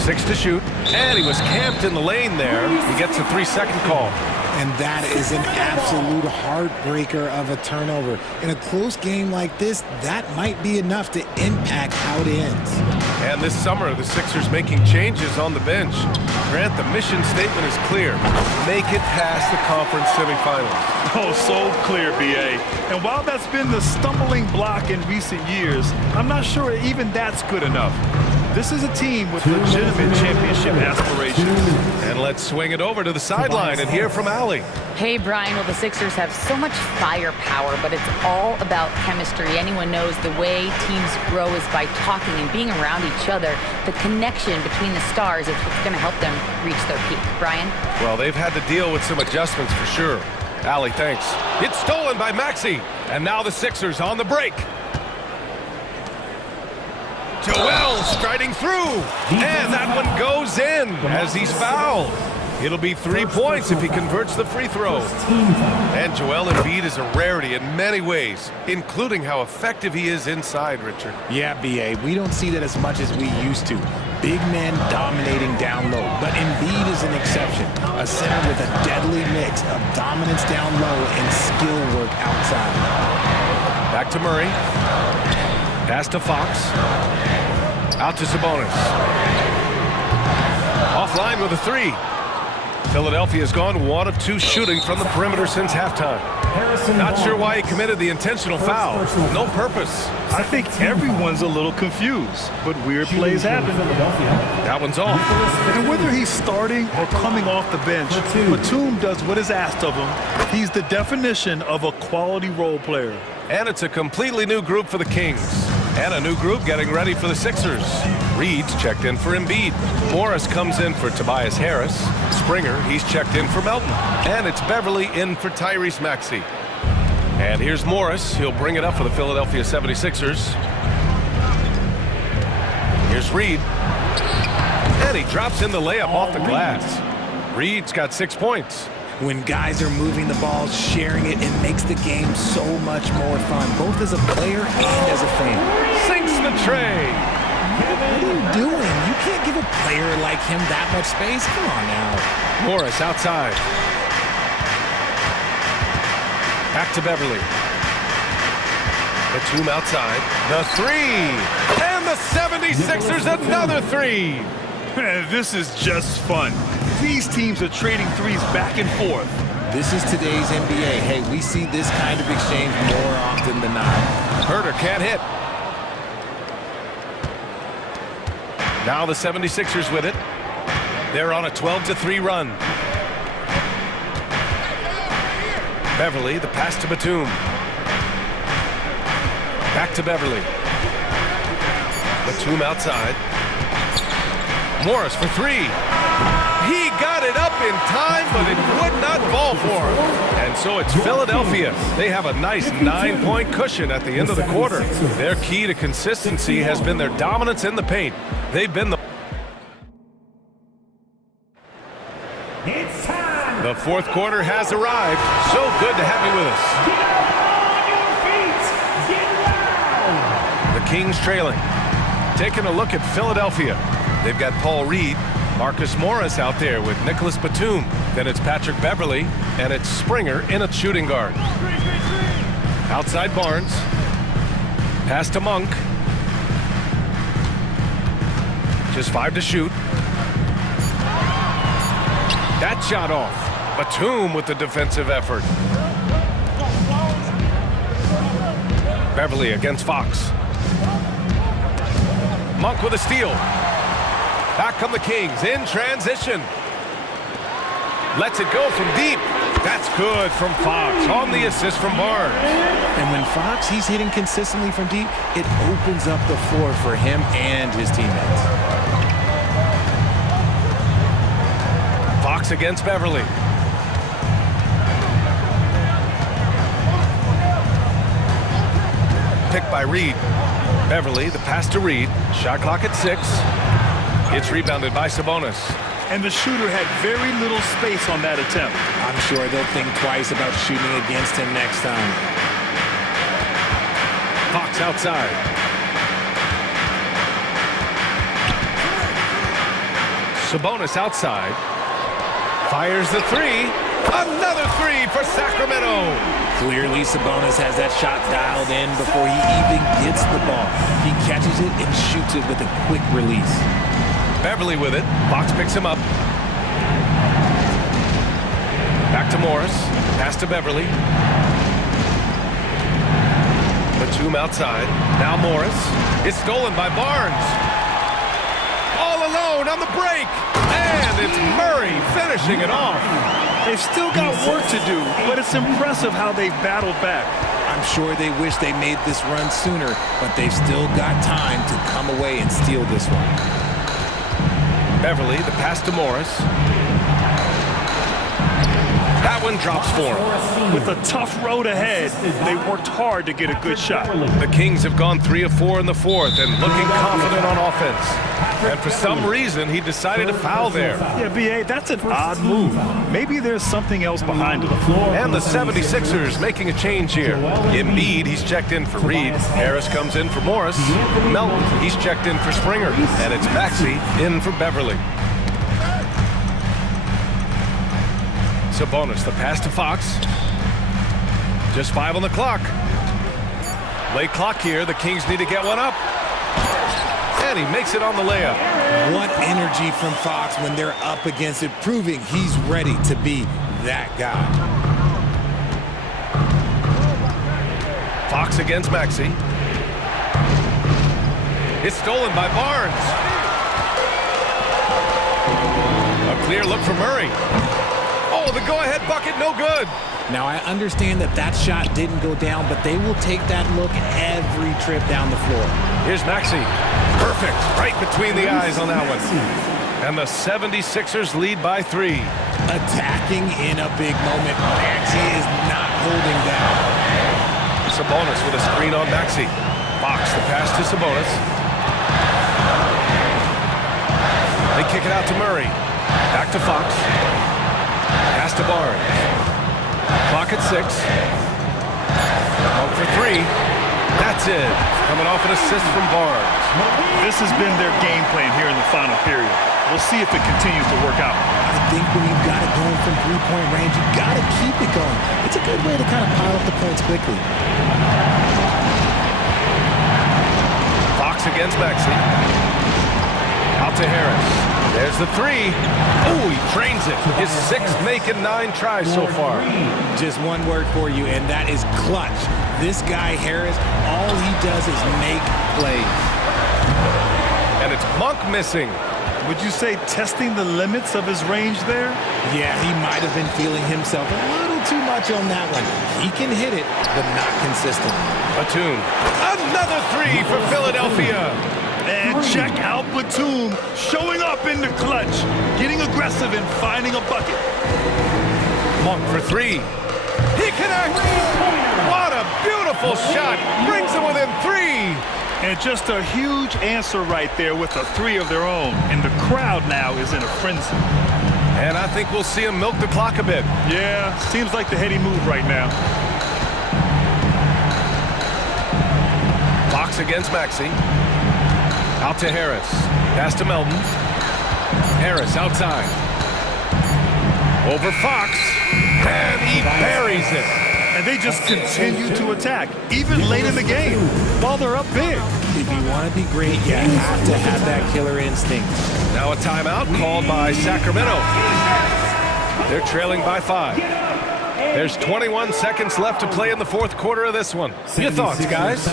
6 to shoot, and he was camped in the lane there. He gets a 3-second call. And that is an absolute heartbreaker of a turnover. In a close game like this, that might be enough to impact how it ends. And this summer, the Sixers making changes on the bench. Grant, the mission statement is clear. Make it past the conference semifinals. Oh, so clear, B.A. And while that's been the stumbling block in recent years, I'm not sure even that's good enough. This is a team with legitimate championship aspirations. And let's swing it over to the sideline and hear from Allie. Hey, Brian, well, the Sixers have so much firepower, but it's all about chemistry. Anyone knows the way teams grow is by talking and being around each other. The connection between the stars is what's going to help them reach their peak. Brian? Well, they've had to deal with some adjustments for sure. Allie, thanks. It's stolen by Maxey. And now the Sixers on the break. Joel striding through, and that one goes in as he's fouled. It'll be 3 points if he converts the free throw. And Joel Embiid is a rarity in many ways, including how effective he is inside, Richard. Yeah, B.A., we don't see that as much as we used to. Big men dominating down low, but Embiid is an exception. A center with a deadly mix of dominance down low and skill work outside. Back to Murray. Pass to Fox. Out to Sabonis. Offline with a three. Philadelphia's gone 1 of 2 shooting from the perimeter since halftime. Not sure why he committed the intentional foul. No purpose. I think everyone's a little confused, but weird plays happen. That one's off. And whether he's starting or coming off the bench, Batum does what is asked of him. He's the definition of a quality role player. And it's a completely new group for the Kings. And a new group getting ready for the Sixers. Reed's checked in for Embiid. Morris comes in for Tobias Harris. Springer, he's checked in for Melton. And it's Beverly in for Tyrese Maxey. And here's Morris. He'll bring it up for the Philadelphia 76ers. Here's Reed. And he drops in the layup off the glass. Reed's got 6 points. When guys are moving the ball, sharing it, it makes the game so much more fun, both as a player and as a fan. Sinks the tray. What are you doing? You can't give a player like him that much space. Come on now. Morris outside. Back to Beverly. Batum outside. The three. And the 76ers another three. This is just fun. These teams are trading threes back and forth. This is today's NBA. Hey, we see this kind of exchange more often than not. Herter can't hit. Now the 76ers with it. They're on a 12-3 run. Beverly, the pass to Batum. Back to Beverly. Batum outside. Morris for three. He got it up in time, but it would not fall for him. And so it's Philadelphia. They have a nice 9-point cushion at the end of the quarter. Their key to consistency has been their dominance in the paint. They've been the... It's time. The fourth quarter has arrived. So good to have you with us. Get on your feet. Get loud. The Kings trailing. Taking a look at Philadelphia. They've got Paul Reed, Marcus Morris out there with Nicholas Batum. Then it's Patrick Beverly, and it's Springer in a shooting guard. Outside Barnes. Pass to Monk. Just 5 to shoot. That shot off. Batum with the defensive effort. Beverly against Fox. Monk with a steal. Back come the Kings in transition. Lets it go from deep. That's good from Fox on the assist from Barnes. And when Fox, he's hitting consistently from deep, it opens up the floor for him and his teammates. Fox against Beverly. Picked by Reed. Beverly, the pass to Reed. Shot clock at 6. It's rebounded by Sabonis. And the shooter had very little space on that attempt. I'm sure they'll think twice about shooting against him next time. Fox outside. Sabonis outside. Fires the 3. Another 3 for Sacramento. Clearly, Sabonis has that shot dialed in before he even gets the ball. He catches it and shoots it with a quick release. Beverly with it. Fox picks him up. Back to Morris. Pass to Beverly. Batum outside. Now Morris. It's stolen by Barnes. All alone on the break. And it's Murray finishing it off. They've still got work to do, but it's impressive how they've battled back. I'm sure they wish they made this run sooner, but they've still got time to come away and steal this one. Beverly, the pass to Morris. That one drops for him. With a tough road ahead, they worked hard to get a good shot. The Kings have gone 3 of 4 in the fourth and looking confident on offense. And for some reason, he decided to foul there. Yeah, B.A., that's an odd move. Maybe there's something else behind it. And the 76ers making a change here. Embiid, he's checked in for Reed. Harris comes in for Morris. Melton, he's checked in for Springer. And it's Maxey in for Beverly. Sabonis, the pass to Fox. Just 5 on the clock. Late clock here. The Kings need to get one up. And he makes it on the layup. What energy from Fox when they're up against it, proving he's ready to be that guy. Fox against Maxey. It's stolen by Barnes. A clear look for Murray. Oh, the go-ahead bucket, no good. Now, I understand that that shot didn't go down, but they will take that look every trip down the floor. Here's Maxey. Perfect. Right between the eyes on that one. And the 76ers lead by 3. Attacking in a big moment. Maxey is not holding back. Sabonis with a screen on Maxey. Fox, the pass to Sabonis. They kick it out to Murray. Back to Fox. Pass to Barnes. Clock at 6. Out for 3. That's it. Coming off an assist from Barnes. This has been their game plan here in the final period. We'll see if it continues to work out. I think when you've got it going from three-point range, you've got to keep it going. It's a good way to kind of pile up the points quickly. Fox against Maxey. Out to Harris. There's the 3. Oh, he drains it. His 6th make and 9 tries so far. Just one word for you, and that is clutch. This guy, Harris, all he does is make plays. And it's Monk missing. Would you say testing the limits of his range there? Yeah, he might have been feeling himself a little too much on that one. He can hit it, but not consistent. Batum. Another 3 for Philadelphia. And check out Batum showing up in the clutch, getting aggressive and finding a bucket. Monk for 3. He connects. What a beautiful shot. Brings them within 3. And just a huge answer right there with a 3 of their own. And the crowd now is in a frenzy. And I think we'll see him milk the clock a bit. Yeah, seems like the heady move right now. Fox against Maxey. Out to Harris. Pass to Melton. Harris outside. Over Fox. And he buries it. And they just continue to attack, even late in the game, while they're up big. If you want to be great, you have to have that killer instinct. Now a timeout called by Sacramento. They're trailing by 5. There's 21 seconds left to play in the fourth quarter of this one. Your thoughts, guys?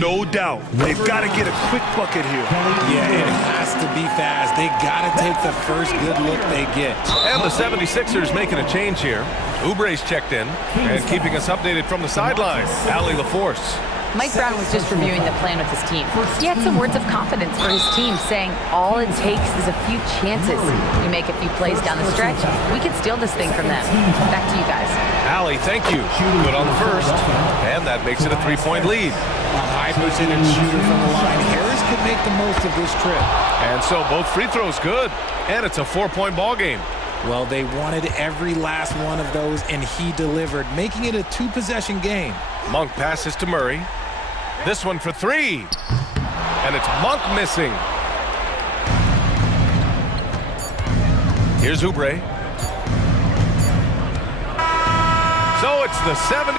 No doubt. They've got to get a quick bucket here. Yeah, it has to be fast. They got to take the first good look they get. And the 76ers making a change here. Oubre's checked in and keeping us updated from the sideline. Ali LaForce. Mike Brown was just reviewing the plan with his team. He had some words of confidence for his team, saying all it takes is a few chances. We make a few plays down the stretch, we can steal this thing from them. Back to you guys. Ali, thank you. Good on the first. And that makes it a 3-point lead. A high percentage shooter from the line. Harris could make the most of this trip. And so both free throws good. And it's a 4-point ball game. Well, they wanted every last one of those, and he delivered, making it a 2-possession game. Monk passes to Murray. This one for 3. And it's Monk missing. Here's Oubre. So it's the 70.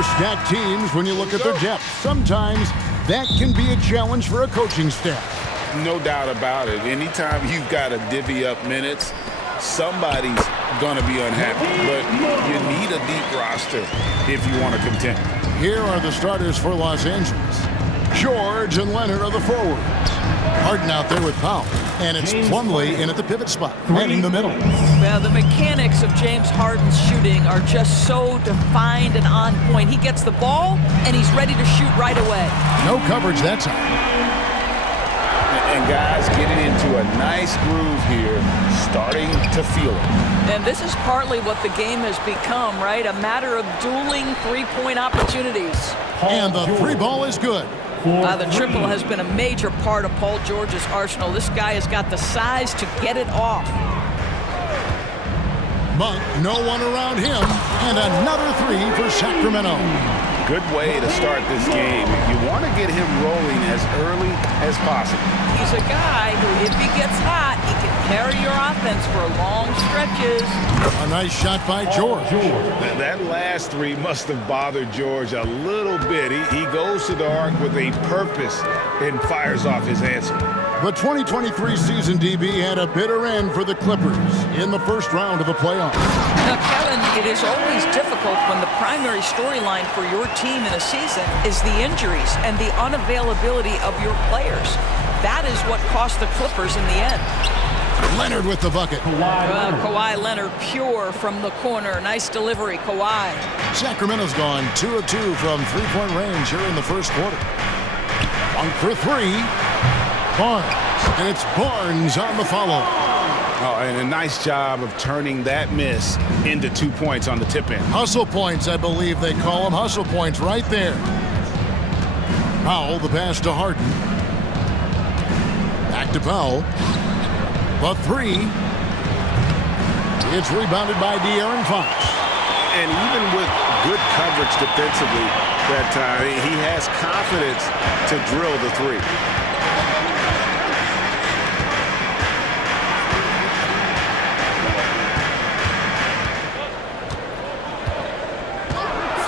more stacked teams when you look at their depth. Sometimes that can be a challenge for a coaching staff. No doubt about it. Anytime you've got to divvy up minutes, somebody's going to be unhappy. But you need a deep roster if you want to contend. Here are the starters for Los Angeles. George and Leonard are the forwards. Harden out there with Powell. And it's Plumlee in at the pivot spot, and in the middle. Well, the mechanics of James Harden's shooting are just so defined and on point. He gets the ball, and he's ready to shoot right away. No coverage that time. And guys getting into a nice groove here, starting to feel it. And this is partly what the game has become, right? A matter of dueling three-point opportunities. And the three ball is good. The triple has been a major part of Paul George's arsenal. This guy has got the size to get it off. Monk, no one around him, and another three for Sacramento. Good way to start this game. You want to get him rolling as early as possible. He's a guy who, if he gets hot, he can carry your offense for long stretches. A nice shot by George. That last three must have bothered George a little bit. He goes to the arc with a purpose and fires off his answer. The 2023 season, DB, had a bitter end for the Clippers in the first round of the playoffs. Now, Kevin, it is always difficult when the primary storyline for your team in a season is the injuries and the unavailability of your players. That is what cost the Clippers in the end. Leonard with the bucket. Kawhi Leonard pure from the corner. Nice delivery, Kawhi. Sacramento's gone 2 of 2 from three-point range here in the first quarter. One for three. Barnes. And it's Barnes on the follow. Oh, and a nice job of turning that miss into 2 points on the tip end. Hustle points, I believe they call them. Hustle points right there. Powell, the pass to Harden. Back to Powell. The three. It's rebounded by De'Aaron Fox. And even with good coverage defensively that time, he has confidence to drill the three.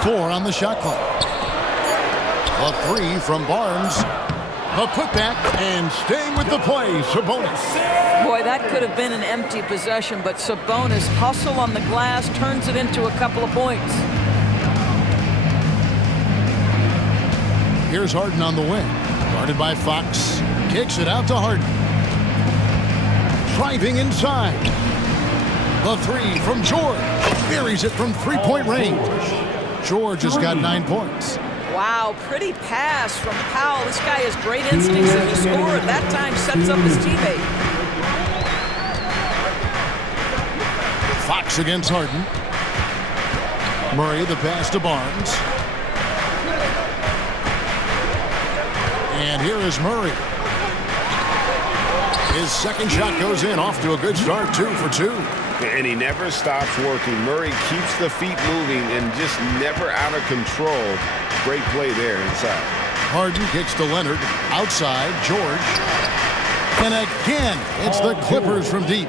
Four on the shot clock. A three from Barnes. A putback and staying with the play, Sabonis. Boy, that could have been an empty possession, but Sabonis hustle on the glass, turns it into a couple of points. Here's Harden on the wing. Guarded by Fox. Kicks it out to Harden. Driving inside. The three from George. Buries it from three-point range. George has got 9 points. Wow, pretty pass from Powell. This guy has great instincts as a scorer. That time sets up his teammate. Fox against Harden. Murray, the pass to Barnes. And here is Murray. His second shot goes in, off to a good start, 2 for 2. And he never stops working. Murray keeps the feet moving and just never out of control. Great play there inside. Harden kicks to Leonard. Outside, George. And again, it's the Clippers from deep.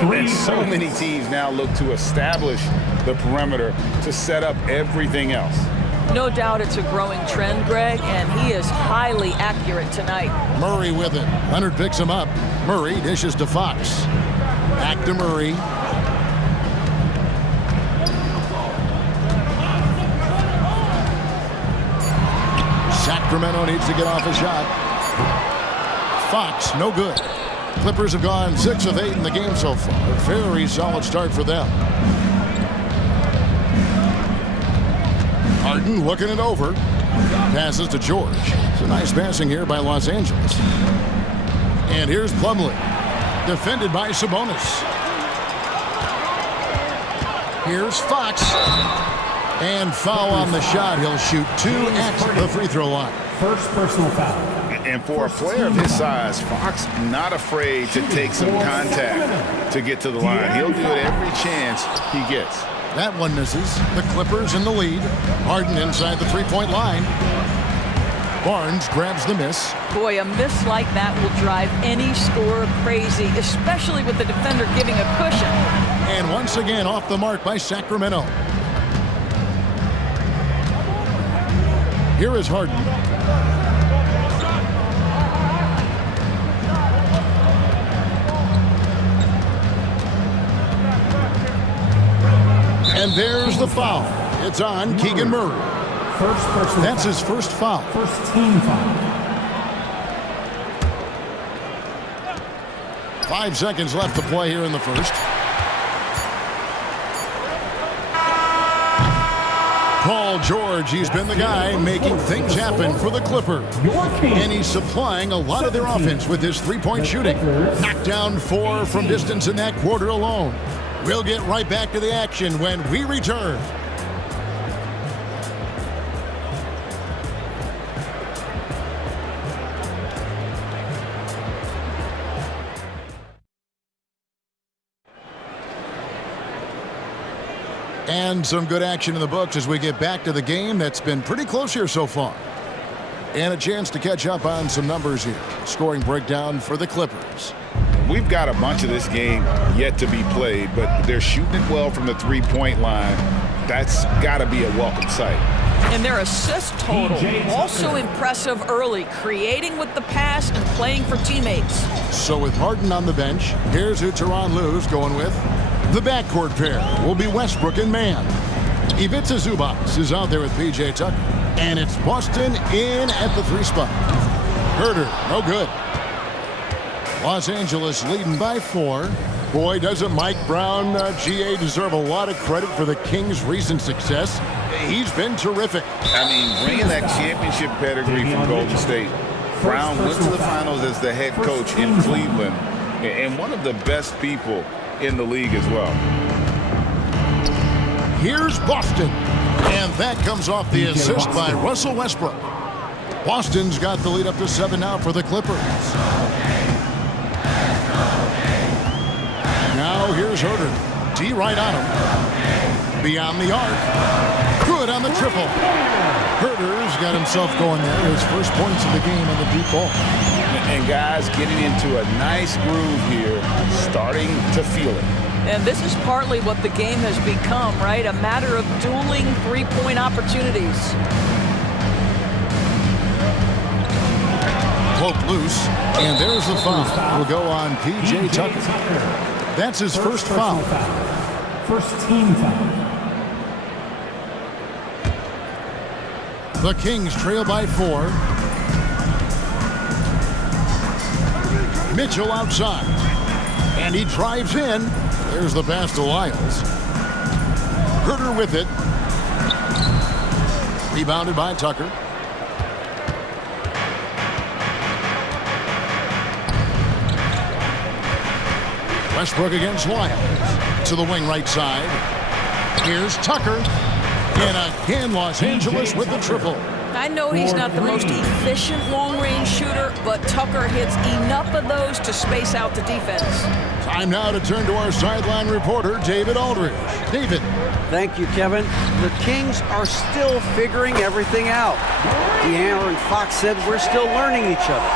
And so many teams now look to establish the perimeter to set up everything else. No doubt it's a growing trend, Greg, and he is highly accurate tonight. Murray with it. Leonard picks him up. Murray dishes to Fox. Back to Murray. Sacramento needs to get off a shot. Fox, no good. Clippers have gone 6 of 8 in the game so far. A very solid start for them. Harden looking it over. Passes to George. It's a nice passing here by Los Angeles. And here's Plumlee. Defended by Sabonis. Here's Fox. And foul on the shot. He'll shoot 2 at the free throw line. First personal foul. And for a player of his size, Fox not afraid to take some contact to get to the line. He'll do it every chance he gets. That one misses. The Clippers in the lead. Harden inside the three-point line. Barnes grabs the miss. Boy, a miss like that will drive any scorer crazy, especially with the defender giving a cushion. And once again off the mark by Sacramento. Here is Harden. And there's the foul. It's on Keegan Murray. That's his first foul. First team foul. 5 seconds left to play here in the first. Paul George, he's been the guy making things happen for the Clippers. And he's supplying a lot of their offense with his three-point shooting. Knocked down 4 from distance in that quarter alone. We'll get right back to the action when we return. And some good action in the books as we get back to the game that's been pretty close here so far. And a chance to catch up on some numbers here. Scoring breakdown for the Clippers. We've got a bunch of this game yet to be played, but they're shooting it well from the three-point line. That's got to be a welcome sight. And their assist total, also impressive early, creating with the pass and playing for teammates. So with Harden on the bench, here's who Tyronn Lue's going with. The backcourt pair will be Westbrook and Mann. Ivica Zubac is out there with P.J. Tucker. And it's Boston in at the 3 spot. Herter, no good. Los Angeles leading by 4. Boy, doesn't Mike Brown, GA, deserve a lot of credit for the Kings' recent success. He's been terrific. I mean, bringing that championship pedigree from Golden State. Brown went to the finals as the head coach in Cleveland, and one of the best people in the league as well. Here's Boston. And that comes off the assist by Russell Westbrook. Boston's got the lead up to 7 now for the Clippers. Now here's Herter. D right on him. Beyond the arc. Good on the triple. Herter's got himself going there. His first points of the game on the deep ball. And guys getting into a nice groove here, starting to feel it. And this is partly what the game has become, right? A matter of dueling three-point opportunities. Poke loose, and there's the foul. Will go on P.J. Tucker. That's his first foul. First team foul. The Kings trail by 4. Mitchell outside. And he drives in. There's the pass to Lyles. Herter with it. Rebounded by Tucker. Westbrook against Lyles. To the wing right side. Here's Tucker. And again, Los Angeles with the triple. I know he's not the most efficient long-range shooter, but Tucker hits enough of those to space out the defense. Time now to turn to our sideline reporter, David Aldridge. David. Thank you, Kevin. The Kings are still figuring everything out. De'Aaron Fox said we're still learning each other.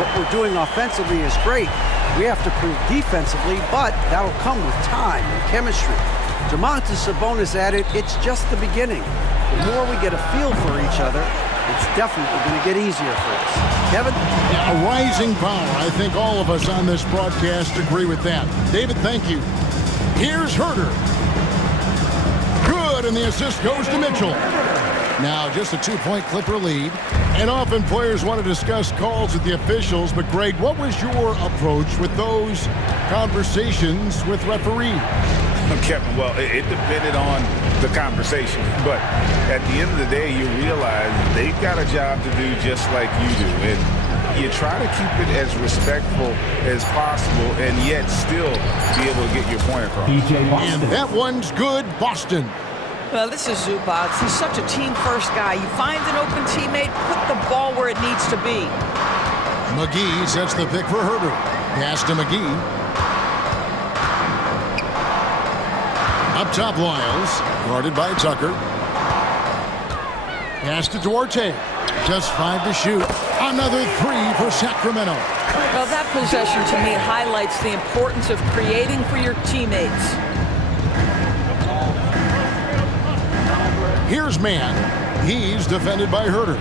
What we're doing offensively is great. We have to prove defensively, but that'll come with time and chemistry. Domantas Sabonis added, it's just the beginning. The more we get a feel for each other, it's definitely going to get easier for us. Kevin? Yeah, a rising power. I think all of us on this broadcast agree with that. David, thank you. Here's Herter. Good, and the assist goes to Mitchell. Now, just a 2-point Clipper lead. And often players want to discuss calls with the officials, but Greg, what was your approach with those conversations with referees? Kevin, well, it depended on the conversation. But at the end of the day, you realize they've got a job to do just like you do. And you try to keep it as respectful as possible and yet still be able to get your point across. And that one's good, Boston. Well, this is Zubac. He's such a team-first guy. You find an open teammate, put the ball where it needs to be. McGee sets the pick for Herter. Pass to McGee. Up top, Lyles, guarded by Tucker. Pass to Duarte. Just 5 to shoot. Another 3 for Sacramento. Well, that possession to me highlights the importance of creating for your teammates. Here's Mann. He's defended by Herter.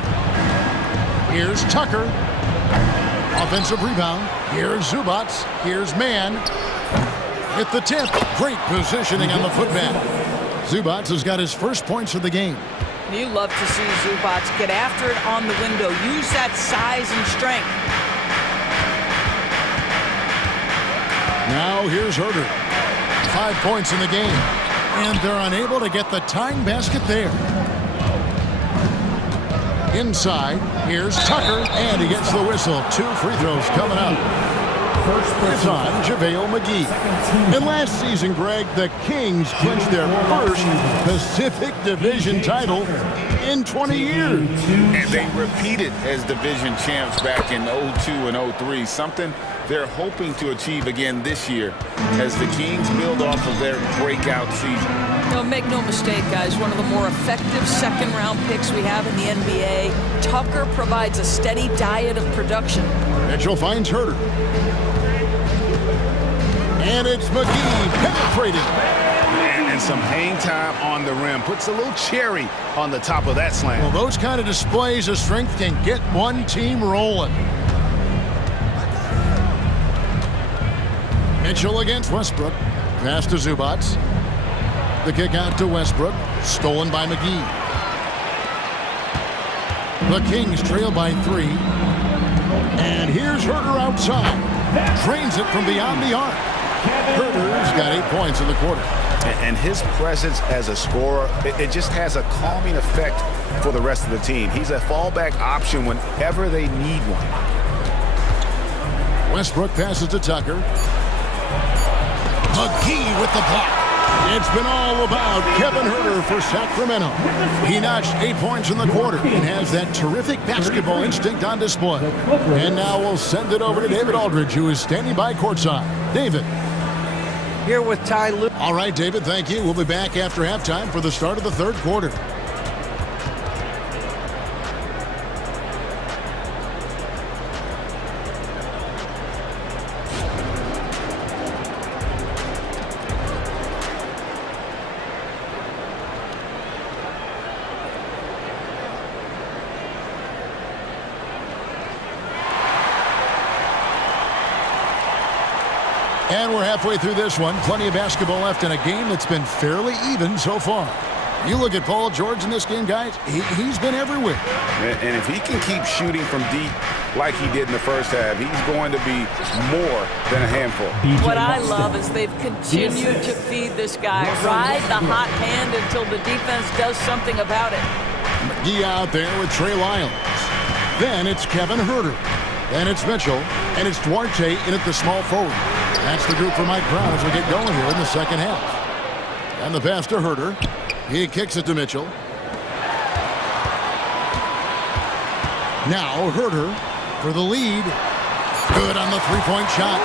Here's Tucker. Offensive rebound. Here's Zubats. Here's Mann. Hit the tip. Great positioning on the footman. Zubats has got his first points of the game. You love to see Zubats get after it on the window. Use that size and strength. Now here's Herter. 5 points in the game. And they're unable to get the tying basket there. Inside, here's Tucker, and he gets the whistle. 2 free throws coming up. It's on JaVale McGee. And last season, Greg, the Kings clinched their first Pacific Division title in 20 years. And they repeated as division champs back in 02 and 03, something they're hoping to achieve again this year as the Kings build off of their breakout season. No, make no mistake, guys, one of the more effective second-round picks we have in the NBA. Tucker provides a steady diet of production. Mitchell finds Herter. And it's McGee penetrating. And some hang time on the rim. Puts a little cherry on the top of that slam. Well, those kind of displays of strength can get one team rolling. Mitchell against Westbrook. Pass to Zubats. The kick out to Westbrook. Stolen by McGee. The Kings trail by 3. And here's Herter outside. Drains it from beyond the arc. Herter's got 8 points in the quarter. And his presence as a scorer, it just has a calming effect for the rest of the team. He's a fallback option whenever they need one. Westbrook passes to Tucker. McGee with the block. It's been all about Kevin Herter for Sacramento. He notched 8 points in the quarter and has that terrific basketball instinct on display. And now we'll send it over to David Aldridge, who is standing by courtside. David. Here with Ty Lue. All right, David, thank you. We'll be back after halftime for the start of the third quarter. And we're halfway through this one. Plenty of basketball left in a game that's been fairly even so far. You look at Paul George in this game, guys, he's been everywhere. And if he can keep shooting from deep like he did in the first half, he's going to be more than a handful. What I love is they've continued to feed this guy, ride the hot hand until the defense does something about it. McGee out there with Trey Lyles. Then it's Kevin Herter. Then it's Mitchell. And it's Duarte in at the small forward. That's the group for Mike Brown as we get going here in the second half. And the pass to Herter. He kicks it to Mitchell. Now Herter for the lead. Good on the three-point shot.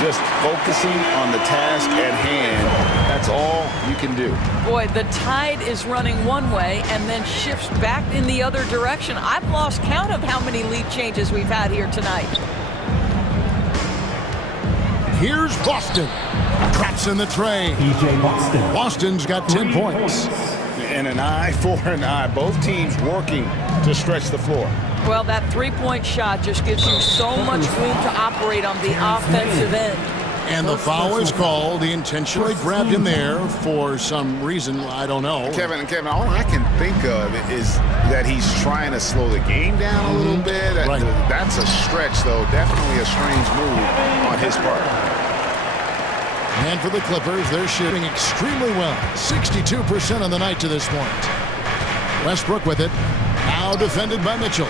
Just focusing on the task at hand. That's all you can do. Boy, the tide is running one way and then shifts back in the other direction. I've lost count of how many lead changes we've had here tonight. Here's Boston. Traps in the tray. DJ Boston. Boston's got 10 points. And an eye for an eye. Both teams working to stretch the floor. Well, that three-point shot just gives you so much room to operate on the offensive end. And the foul is called. He intentionally grabbed him there for some reason. I don't know. Kevin, all I can think of is that he's trying to slow the game down a little bit. Right. That's a stretch, though. Definitely a strange move on his part. And for the Clippers, they're shooting extremely well. 62% on the night to this point. Westbrook with it. Now defended by Mitchell.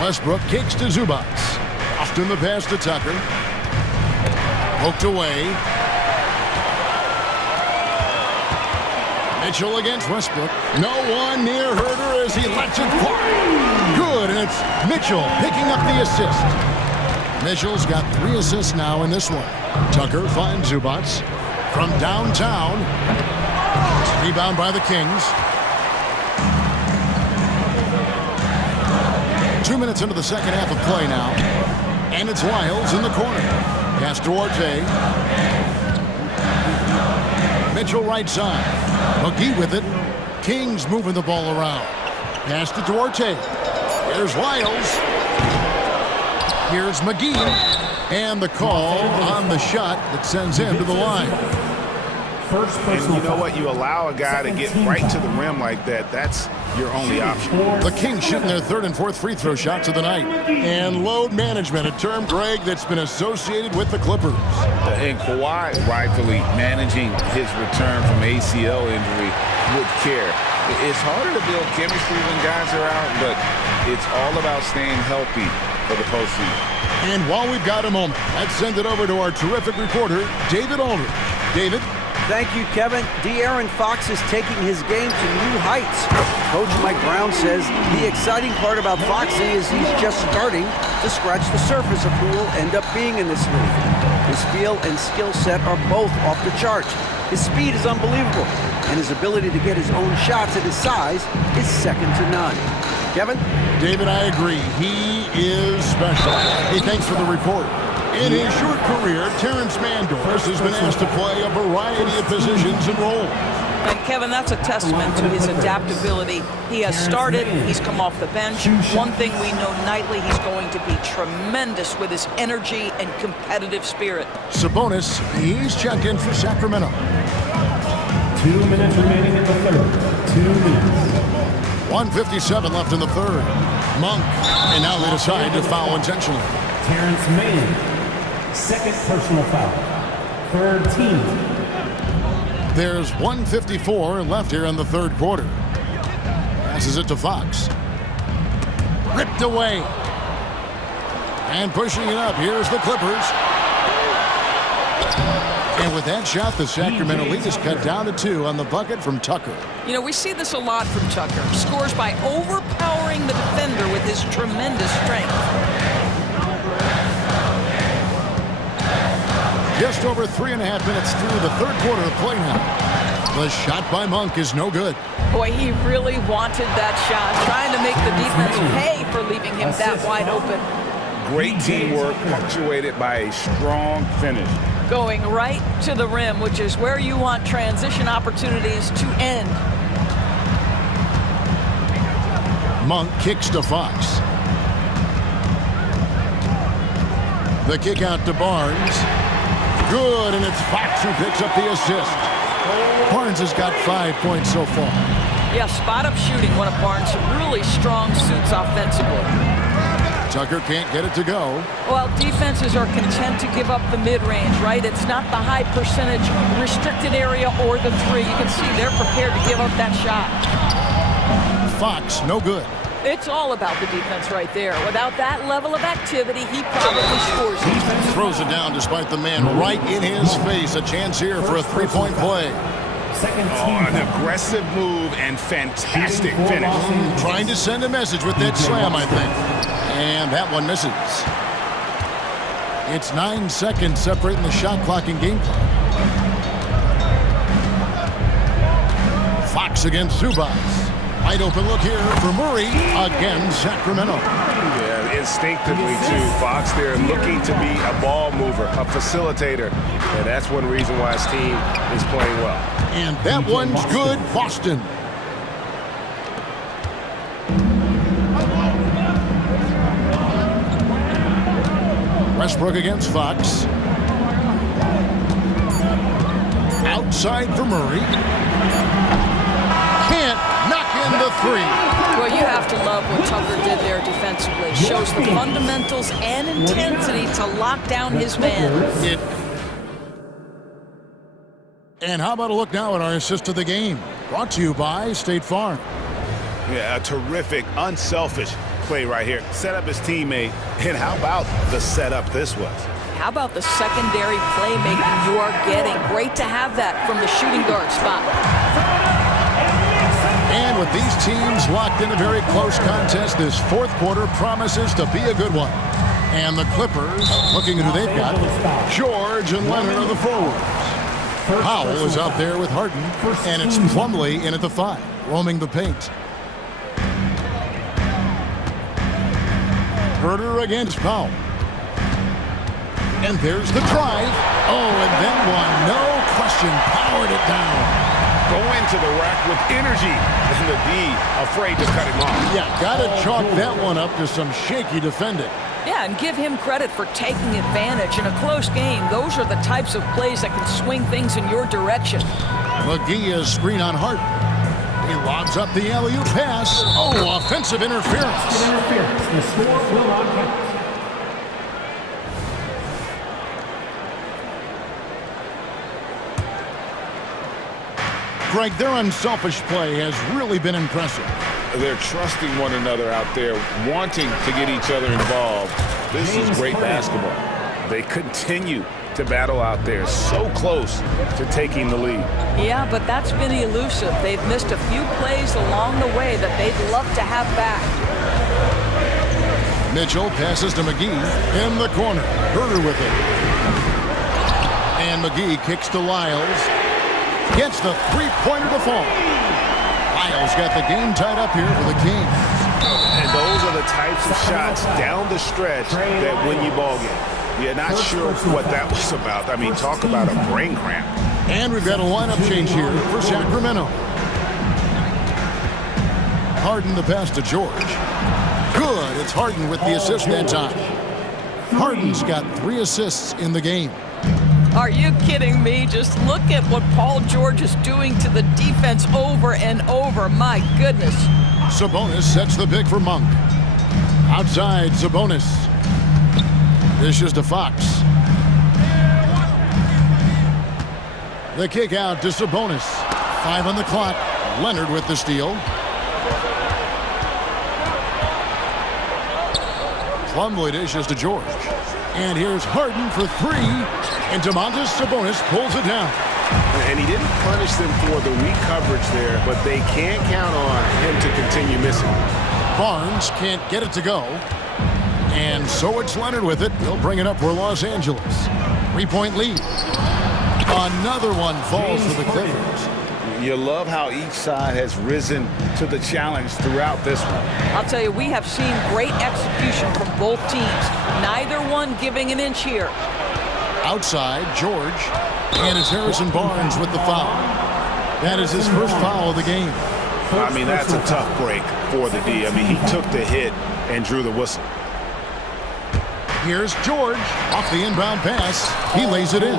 Westbrook kicks to Zubats. Often the pass to Tucker. Poked away. Mitchell against Westbrook. No one near Herter as he lets it fly. Good, and it's Mitchell picking up the assist. Mitchell's got 3 assists now in this one. Tucker finds Zubats from downtown. Rebound by the Kings. 2 minutes into the second half of play now. And it's Lyles in the corner. Pass to Duarte. Mitchell right side. McGee with it. Kings moving the ball around. Pass to Duarte. Here's Lyles. Here's McGee. And the call on the shot that sends him to the line. And you know what? You allow a guy to get right to the rim like that. That's your only option. The Kings shooting their third and fourth free throw shots of the night. And load management, a term, Greg, that's been associated with the Clippers. And Kawhi rightfully managing his return from ACL injury with care. It's harder to build chemistry when guys are out, but it's all about staying healthy for the postseason. And while we've got a moment, let's send it over to our terrific reporter, David Aldridge. David? Thank you, Kevin. De'Aaron Fox is taking his game to new heights. Coach Mike Brown says the exciting part about Foxy is he's just starting to scratch the surface of who will end up being in this league. His feel and skill set are both off the charts. His speed is unbelievable, and his ability to get his own shots at his size is second to none. Kevin? David, I agree. He is special. Hey, thanks for the report. In his short career, Terrence Mandors has been asked to play a variety of positions and roles. And Kevin, that's a testament to his adaptability. He has started, he's come off the bench. One thing we know nightly, he's going to be tremendous with his energy and competitive spirit. Sabonis, he's checked in for Sacramento. 2 minutes remaining in the third. 2 minutes. 1:57 left in the third. Monk, and now they decide to foul intentionally. Terrence Mann, second personal foul. Third team. There's 1:54 left here in the third quarter. Passes it to Fox. Ripped away. And pushing it up, here's the Clippers. And with that shot, the Sacramento lead is cut down to 2 on the bucket from Tucker. You know, we see this a lot from Tucker. Scores by overpowering the defender with his tremendous strength. Just over 3.5 minutes through the third quarter of play now. The shot by Monk is no good. Boy, he really wanted that shot, trying to make the defense pay for leaving him that wide open. Great teamwork punctuated by a strong finish. Going right to the rim, which is where you want transition opportunities to end. Monk kicks to Fox. The kick out to Barnes. Good, and it's Fox who picks up the assist. Barnes has got 5 points so far. Yeah, spot-up shooting, one of Barnes' really strong suits offensively. Tucker can't get it to go. Well, defenses are content to give up the mid-range, right? It's not the high percentage restricted area or the three. You can see they're prepared to give up that shot. Fox, no good. It's all about the defense right there. Without that level of activity, he probably scores. Throws it down despite the man right in his face. A chance here for a three-point play. An aggressive move and fantastic finish. Trying to send a message with that slam, I think. And that one misses. It's 9 seconds separating the shot clock and game clock. Fox against Zubas. Wide open look here for Murray against Sacramento. Yeah, instinctively too. Fox there looking to be a ball mover, a facilitator. And that's one reason why his team is playing well. And that one's good, Boston. Westbrook against Fox. Outside for Murray. Can't knock in the three. Well, you have to love what Tucker did there defensively. Shows the fundamentals and intensity to lock down his man. And how about a look now at our assist of the game? Brought to you by State Farm. Yeah, a terrific, unselfish play right here. Set up his teammate. And how about the setup this was? How about the secondary playmaking you are getting? Great to have that from the shooting guard spot. And with these teams locked in a very close contest, this fourth quarter promises to be a good one. And the Clippers, looking at who they've got, George and Leonard are the forwards. Powell is out there with Harden, and it's Plumlee in at the 5, roaming the paint. Herter against Powell. And there's the drive. Oh, and then one, no question, powered it down. going to the rack with energy, and the D afraid to cut him off. Yeah, gotta chalk that one up to some shaky defending. Yeah, and give him credit for taking advantage. In a close game, those are the types of plays that can swing things in your direction. McGee is screen on Hart. He lobs up the alley-oop pass. Oh, offensive interference. Interference. The score will not count. Greg, their unselfish play has really been impressive. They're trusting one another out there, wanting to get each other involved. This is great basketball. They continue to battle out there, so close to taking the lead. Yeah, but that's been elusive. They've missed a few plays along the way that they'd love to have back. Mitchell passes to McGee in the corner. Herder with it. And McGee kicks to Lyles. Gets the three-pointer to fall. Lyles got the game tied up here for the Kings. And those are the types of shots down the stretch that win you ball game. You're not sure what that was about. I mean, talk about a brain cramp. And we've got a lineup change here for Sacramento. Harden the pass to George. Good. It's Harden with the assist that time. Harden's got 3 assists in the game. Are you kidding me? Just look at what Paul George is doing to the defense over and over. My goodness. Sabonis sets the pick for Monk. Outside, Sabonis. Dishes to Fox. The kick out to Sabonis. 5 on the clock. Leonard with the steal. Plumlee dishes to George. And here's Harden for 3. And Domantas Sabonis pulls it down. And he didn't punish them for the weak coverage there, but they can't count on him to continue missing. Barnes can't get it to go. And so it's Leonard with it. He'll bring it up for Los Angeles. 3-point lead. Another one falls for the Clippers. You love how each side has risen to the challenge throughout this one. I'll tell you, we have seen great execution from both teams. Neither one giving an inch here. Outside, George. And it's Harrison Barnes with the foul. That is his first foul of the game. I mean, that's a tough break for the D. I mean, he took the hit and drew the whistle. Here's George. Off the inbound pass. He lays it in.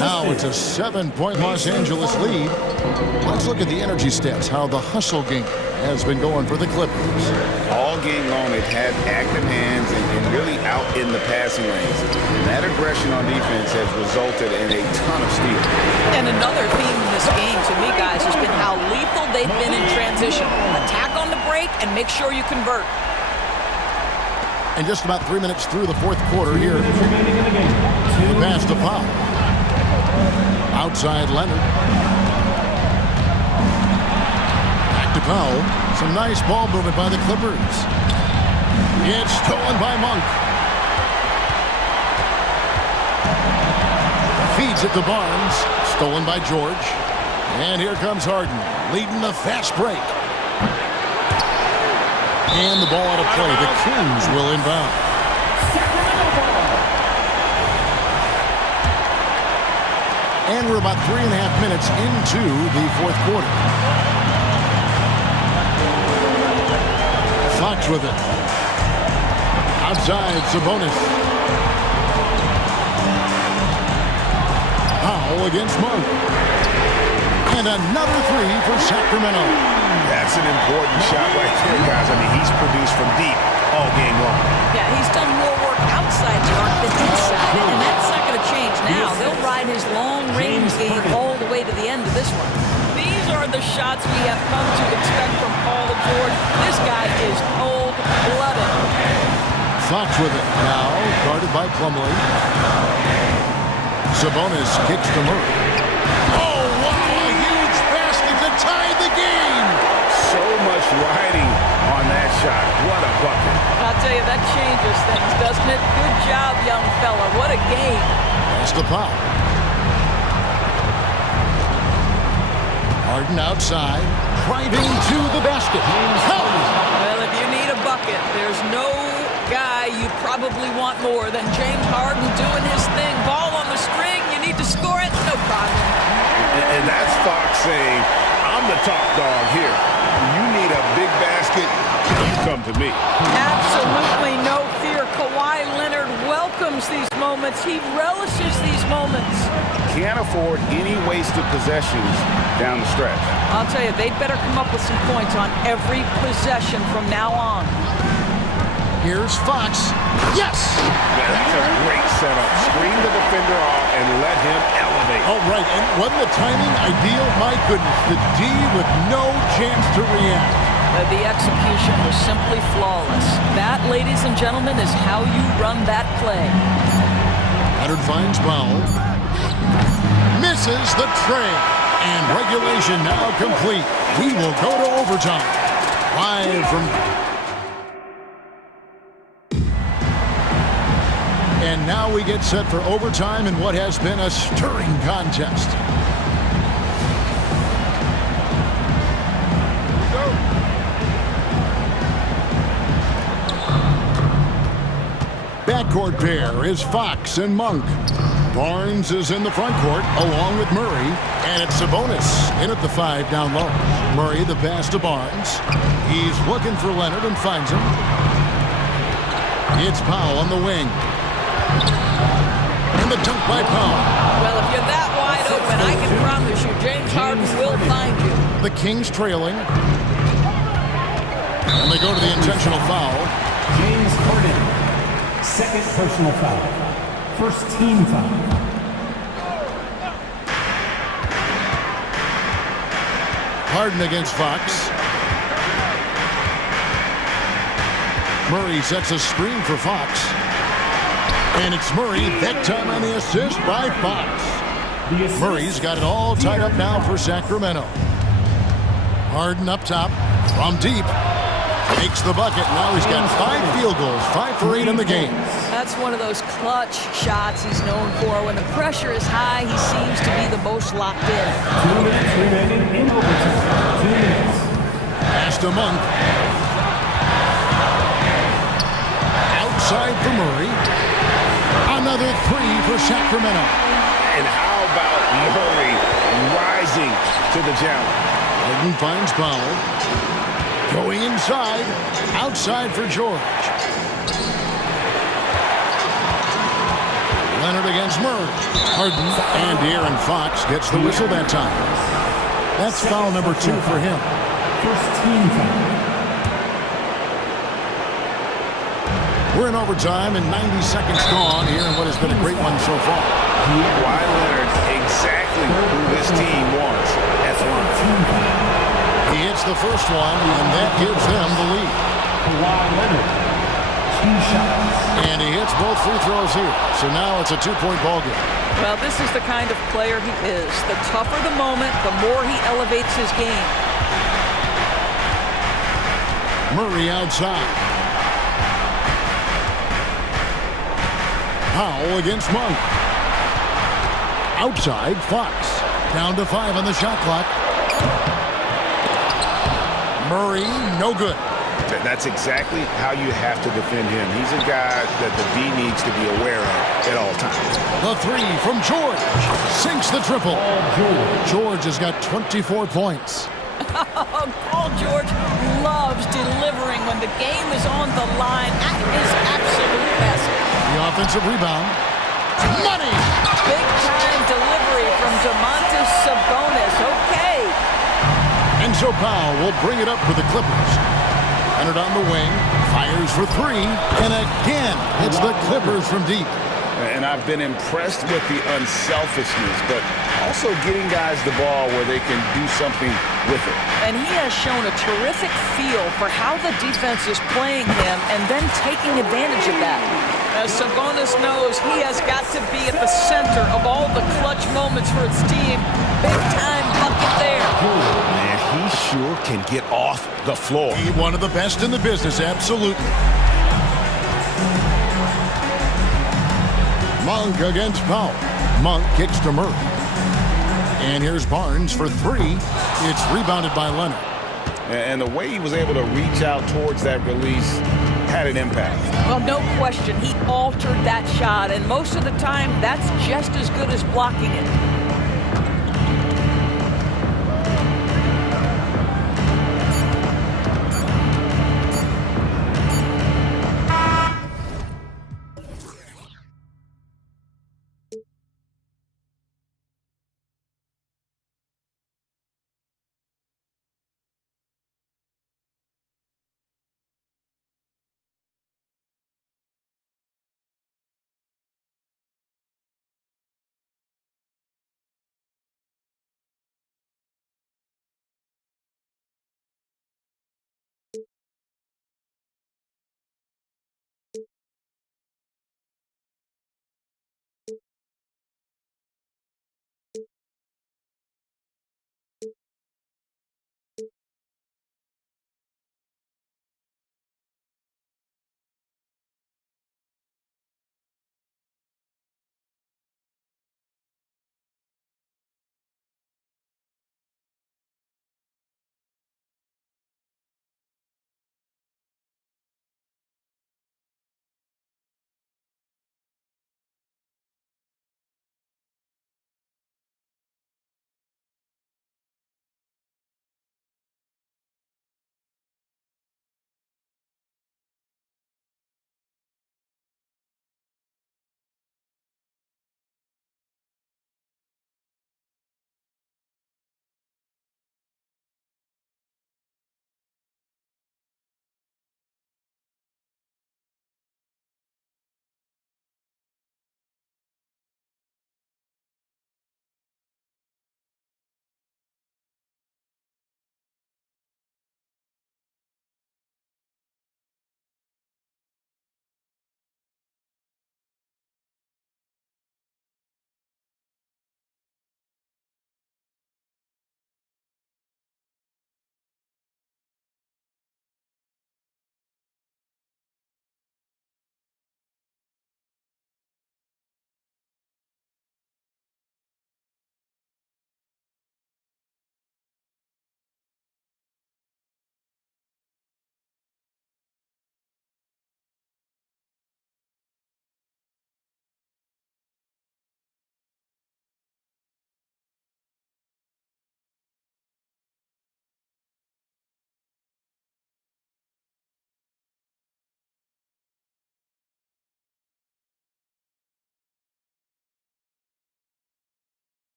Now it's a 7-point Los Angeles lead. Let's look at the energy stats, how the hustle game has been going for the Clippers. All game long, they've had active hands and really out in the passing lanes. And that aggression on defense has resulted in a ton of steals. And another theme in this game, to me, guys, has been how lethal they've been in transition. Attack on the break and make sure you convert. And just about 3 minutes through the fourth quarter here. The pass to Pop. Outside Leonard. Back to Powell. Some nice ball movement by the Clippers. It's stolen by Monk. Feeds it to Barnes. Stolen by George. And here comes Harden, leading the fast break. And the ball out of play. The Kings will inbound. And we're about 3.5 minutes into the fourth quarter. Fox with it. Outside, Sabonis. Powell against Monk. And another 3 for Sacramento. That's an important shot right there, guys. I mean, he's produced from deep all game long. Yeah, he's done more work outside the arc than inside, and that's not going to change now. They'll ride his long-range game all the way to the end of this one. These are the shots we have come to expect from Paul George. This guy is cold-blooded. Fox with it now, guarded by Plumlee. Sabonis kicks to Murray. Oh, wow, a huge basket to tie the game. So much riding on that shot. What a bucket. I'll tell you, that changes things, doesn't it? Good job, young fella. What a game. Pass to Pop. Harden outside, driving to the basket. Well, if you need a bucket, there's no guy you probably want more than James Harden doing his thing. Ball on the string, you need to score it, no problem. And that's Fox saying, I'm the top dog here. You need a big basket, you come to me. Absolutely no fear. Kawhi Leonard welcomes these moments. He relishes these moments. Can't afford any wasted possessions down the stretch. I'll tell you, they'd better come up with some points on every possession from now on. Here's Fox. Yes! Yeah, that's a great setup. Screen the defender off and let him elevate. All right, and wasn't the timing ideal? My goodness, the D with no chance to react. The execution was simply flawless. That, ladies and gentlemen, is how you run that play. Leonard finds Powell. Misses the tray. And regulation now complete. We will go to overtime. Live from... And now we get set for overtime in what has been a stirring contest. Backcourt pair is Fox and Monk. Barnes is in the front court along with Murray. And it's Sabonis in at the 5 down low. Murray the pass to Barnes. He's looking for Leonard and finds him. It's Powell on the wing. And the dunk by Powell. Well, if you're that wide open, I can promise you James Harden will find you. The Kings trailing. And they go to the intentional foul. James Harden, second personal foul. First team foul. Harden against Fox. Murray sets a screen for Fox. And it's Murray, that time on the assist by Fox. Murray's got it all tied up now for Sacramento. Harden up top, from deep. Makes the bucket. Now he's got 5 field goals, 5 for 8 in the game. That's one of those clutch shots he's known for. When the pressure is high, he seems to be the most locked in. 2 minutes remaining in overtime. 2 minutes. Pass to Monk. Outside for Murray. Another 3 for Sacramento. And how about Murray rising to the challenge? Harden finds Powell. Going inside. Outside for George. Leonard against Murray. Harden and De'Aaron Fox gets the whistle that time. That's foul number 2 for him. First team foul. We're in overtime and 90 seconds gone here in what has been a great one so far. Kawhi Leonard exactly who this team wants at the line. He hits the first one, and that gives them the lead. Kawhi Leonard, 2 shots. And he hits both free throws here. So now it's a 2-point ball game. Well, this is the kind of player he is. The tougher the moment, the more he elevates his game. Murray outside. Powell against Monk. Outside, Fox. Down to 5 on the shot clock. Murray, no good. That's exactly how you have to defend him. He's a guy that the D needs to be aware of at all times. The 3 from George. Sinks the triple. George has got 24 points. Paul George loves delivering when the game is on the line at his absolute best. The offensive rebound. Money! Big-time delivery from Domantas Sabonis. Okay. And so Powell will bring it up for the Clippers. Leonard on the wing. Fires for 3. And again, it's the Clippers from deep. And I've been impressed with the unselfishness, but also getting guys the ball where they can do something with it. And he has shown a terrific feel for how the defense is playing him and then taking advantage of that. As Sabonis knows, he has got to be at the center of all the clutch moments for his team. Big-time bucket there. Man, he sure can get off the floor. He's one of the best in the business, absolutely. Monk against Powell. Monk kicks to Murray. And here's Barnes for 3. It's rebounded by Leonard. And the way he was able to reach out towards that release had an impact. Well, no question. He altered that shot, and most of the time, that's just as good as blocking it.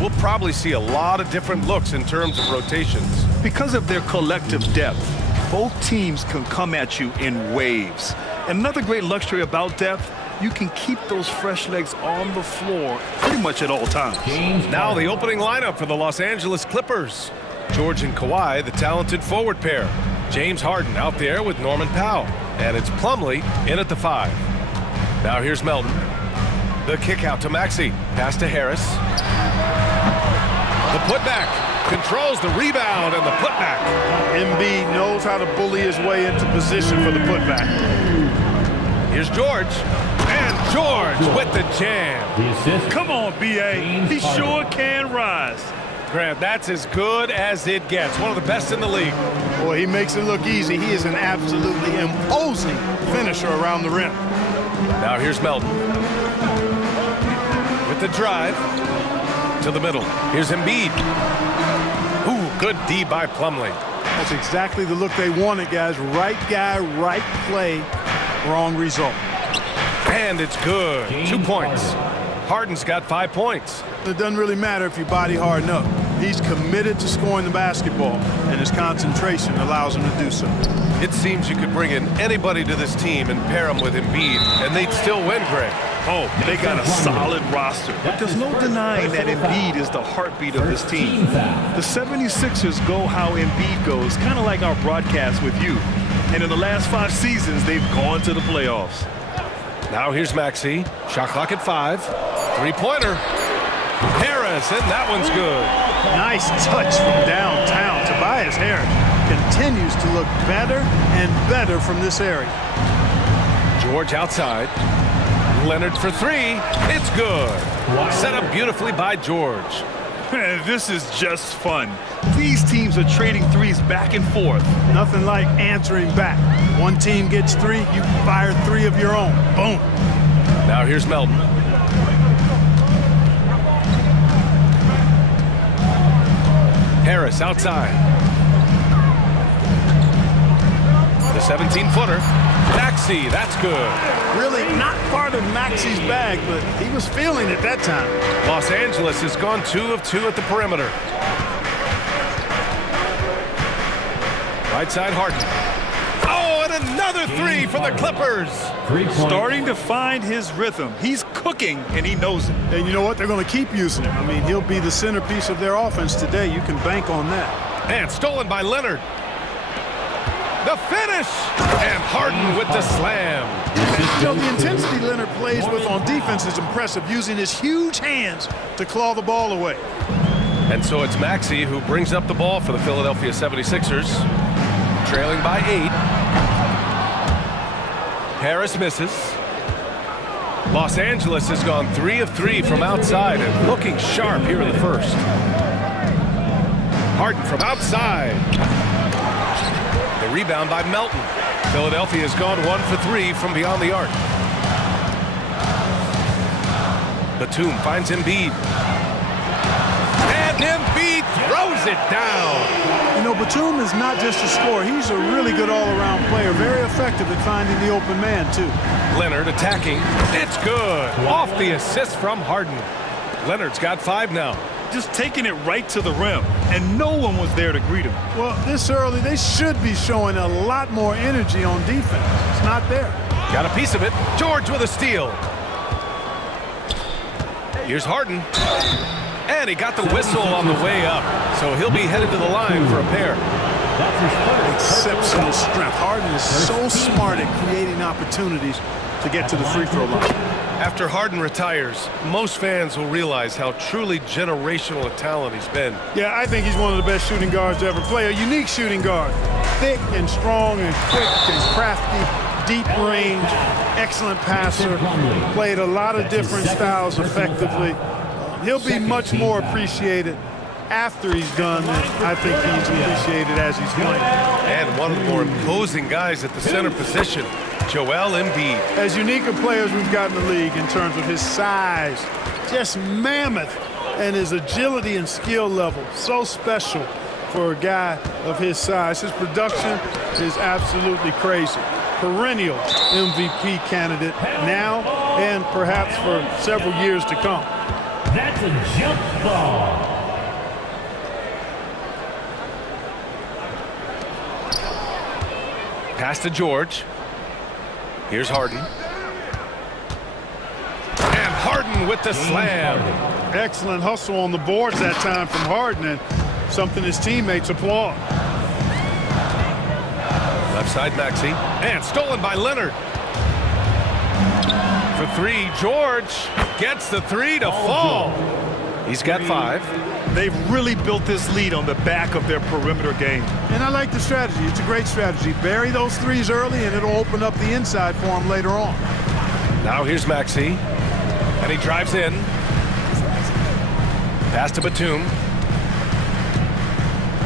We'll probably see a lot of different looks in terms of rotations. Because of their collective depth, both teams can come at you in waves. Another great luxury about depth, you can keep those fresh legs on the floor pretty much at all times. Now the opening lineup for the Los Angeles Clippers. George and Kawhi, the talented forward pair. James Harden out there with Norman Powell. And it's Plumlee in at the 5. Now here's Melton. The kick out to Maxey. Pass to Harris. The putback. Controls the rebound and the putback. Embiid knows how to bully his way into position for the putback. Here's George. And George with the jam. Come on, B.A. He sure can rise. Grant, that's as good as it gets. One of the best in the league. Boy, he makes it look easy. He is an absolutely imposing finisher around the rim. Now here's Melton. With the drive to the middle. Here's Embiid. Ooh, good D by Plumlee. That's exactly the look they wanted, guys. Right guy, right play, wrong result. And it's good. 2 points. Harden's got 5 points. It doesn't really matter if you body hard enough. He's committed to scoring the basketball, and his concentration allows him to do so. It seems you could bring in anybody to this team and pair them with Embiid, and they'd still win, Greg. Oh, they got a solid roster. But there's no denying that Embiid is the heartbeat of this team. The 76ers go how Embiid goes, kind of like our broadcast with you. And in the last 5 seasons, they've gone to the playoffs. Now here's Maxey. Shot clock at 5. Three-pointer. Harris, and that one's good. Nice touch from downtown. Tobias Harris continues to look better and better from this area. George outside. Leonard for 3. It's good. Set up beautifully by George. Man, this is just fun. These teams are trading threes back and forth. Nothing like answering back. One team gets 3, you fire 3 of your own. Boom. Now here's Melton. Harris outside. The 17-footer. Maxey, that's good. Really not part of Maxey's bag, but he was feeling it that time. Los Angeles has gone 2 of 2 at the perimeter. Right side, Harden. Oh, and another 3 for the Clippers. Starting to find his rhythm. He's cooking, and he knows it. And you know what? They're going to keep using him. I mean, he'll be the centerpiece of their offense today. You can bank on that. And stolen by Leonard. The finish! And Harden with the slam. You know, the intensity Leonard plays with on defense is impressive, using his huge hands to claw the ball away. And so it's Maxey who brings up the ball for the Philadelphia 76ers, trailing by 8. Harris misses. Los Angeles has gone 3 of 3 from outside and looking sharp here in the first. Harden from outside. The rebound by Melton. Philadelphia has gone 1 for 3 from beyond the arc. Batum finds Embiid. And Embiid throws it down. You know, Batum is not just a scorer. He's a really good all-around player. Very effective at finding the open man, too. Leonard attacking. It's good. Off the assist from Harden. Leonard's got 5 now. Just taking it right to the rim, and no one was there to greet him. Well, this early, they should be showing a lot more energy on defense. It's not there. Got a piece of it. George with a steal. Here's Harden. And he got the whistle on the way up, so he'll be headed to the line for a pair. Exceptional strength. Harden is so smart at creating opportunities to get to the free throw line. After Harden retires, most fans will realize how truly generational a talent he's been. Yeah, I think he's one of the best shooting guards to ever play. A unique shooting guard. Thick and strong and quick and crafty, deep range, excellent passer. Played a lot of different styles effectively. He'll be much more appreciated after he's done than I think he's appreciated as he's playing. And one of the more imposing guys at the center position, Joel Embiid. As unique a player as we've got in the league in terms of his size, just mammoth, and his agility and skill level, so special for a guy of his size. His production is absolutely crazy. Perennial MVP candidate now and perhaps for several years to come. That's a jump ball. Pass to George. Here's Harden. And Harden with the slam. Excellent hustle on the boards that time from Harden, and something his teammates applaud. Left side Maxey. And stolen by Leonard. For three, George gets the three to fall. He's got 5. They've really built this lead on the back of their perimeter game. And I like the strategy. It's a great strategy. Bury those threes early, and it'll open up the inside for him later on. Now here's Maxey. And he drives in. Pass to Batum.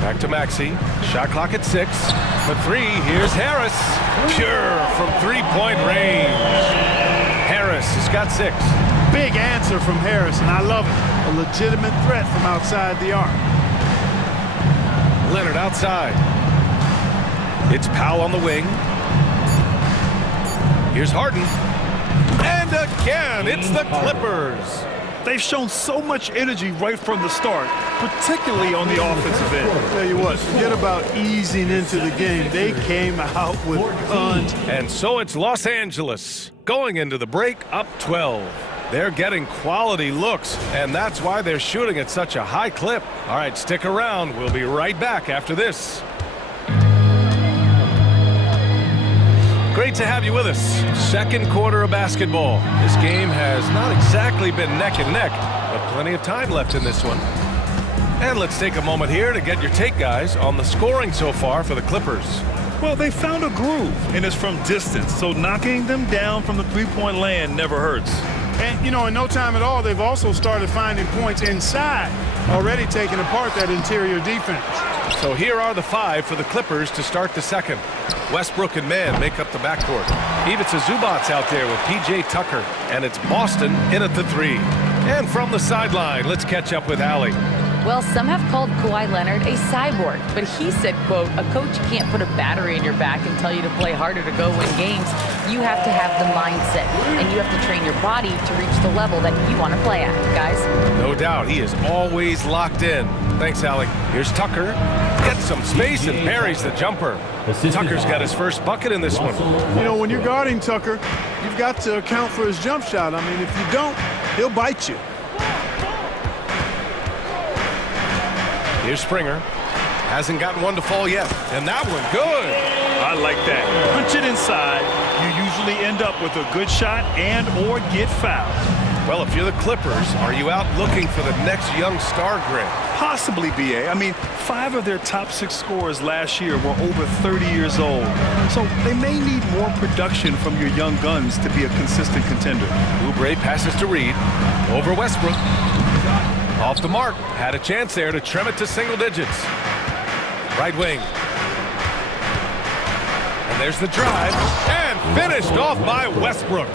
Back to Maxey. Shot clock at 6. For 3, here's Harris. Pure from three-point range. Harris has got 6. Big answer from Harris, and I love it. A legitimate threat from outside the arc. Leonard outside. It's Powell on the wing. Here's Harden. And again, it's the Clippers. They've shown so much energy right from the start, particularly on the offensive end. I'll tell you what, forget about easing into the game. They came out with tons. And so it's Los Angeles going into the break up 12. They're getting quality looks, and that's why they're shooting at such a high clip. All right, stick around. We'll be right back after this. Great to have you with us. Second quarter of basketball. This game has not exactly been neck and neck, but plenty of time left in this one. And let's take a moment here to get your take, guys, on the scoring so far for the Clippers. Well, they found a groove, and it's from distance, so knocking them down from the three-point land never hurts. And, you know, in no time at all, they've also started finding points inside, already taking apart that interior defense. So here are the 5 for the Clippers to start the second. Westbrook and Mann make up the backcourt. Ivica Zubac's out there with P.J. Tucker, and it's Boston in at the 3. And from the sideline, let's catch up with Allie. Well, some have called Kawhi Leonard a cyborg, but he said, quote, a coach can't put a battery in your back and tell you to play harder to go win games. You have to have the mindset, and you have to train your body to reach the level that you want to play at, guys. No doubt, he is always locked in. Thanks, Allie. Here's Tucker. Gets some space and parries the jumper. Tucker's got his first bucket in this one. You know, when you're guarding Tucker, you've got to account for his jump shot. I mean, if you don't, he'll bite you. Here's Springer. Hasn't gotten one to fall yet. And that one, good. I like that. Punch it inside. You usually end up with a good shot and or get fouled. Well, if you're the Clippers, are you out looking for the next young star grid? Possibly, B.A. I mean, 5 of their top 6 scorers last year were over 30 years old. So they may need more production from your young guns to be a consistent contender. Oubre passes to Reed. Over Westbrook. Off the mark. Had a chance there to trim it to single digits. Right wing. And there's the drive. And finished off by Westbrook.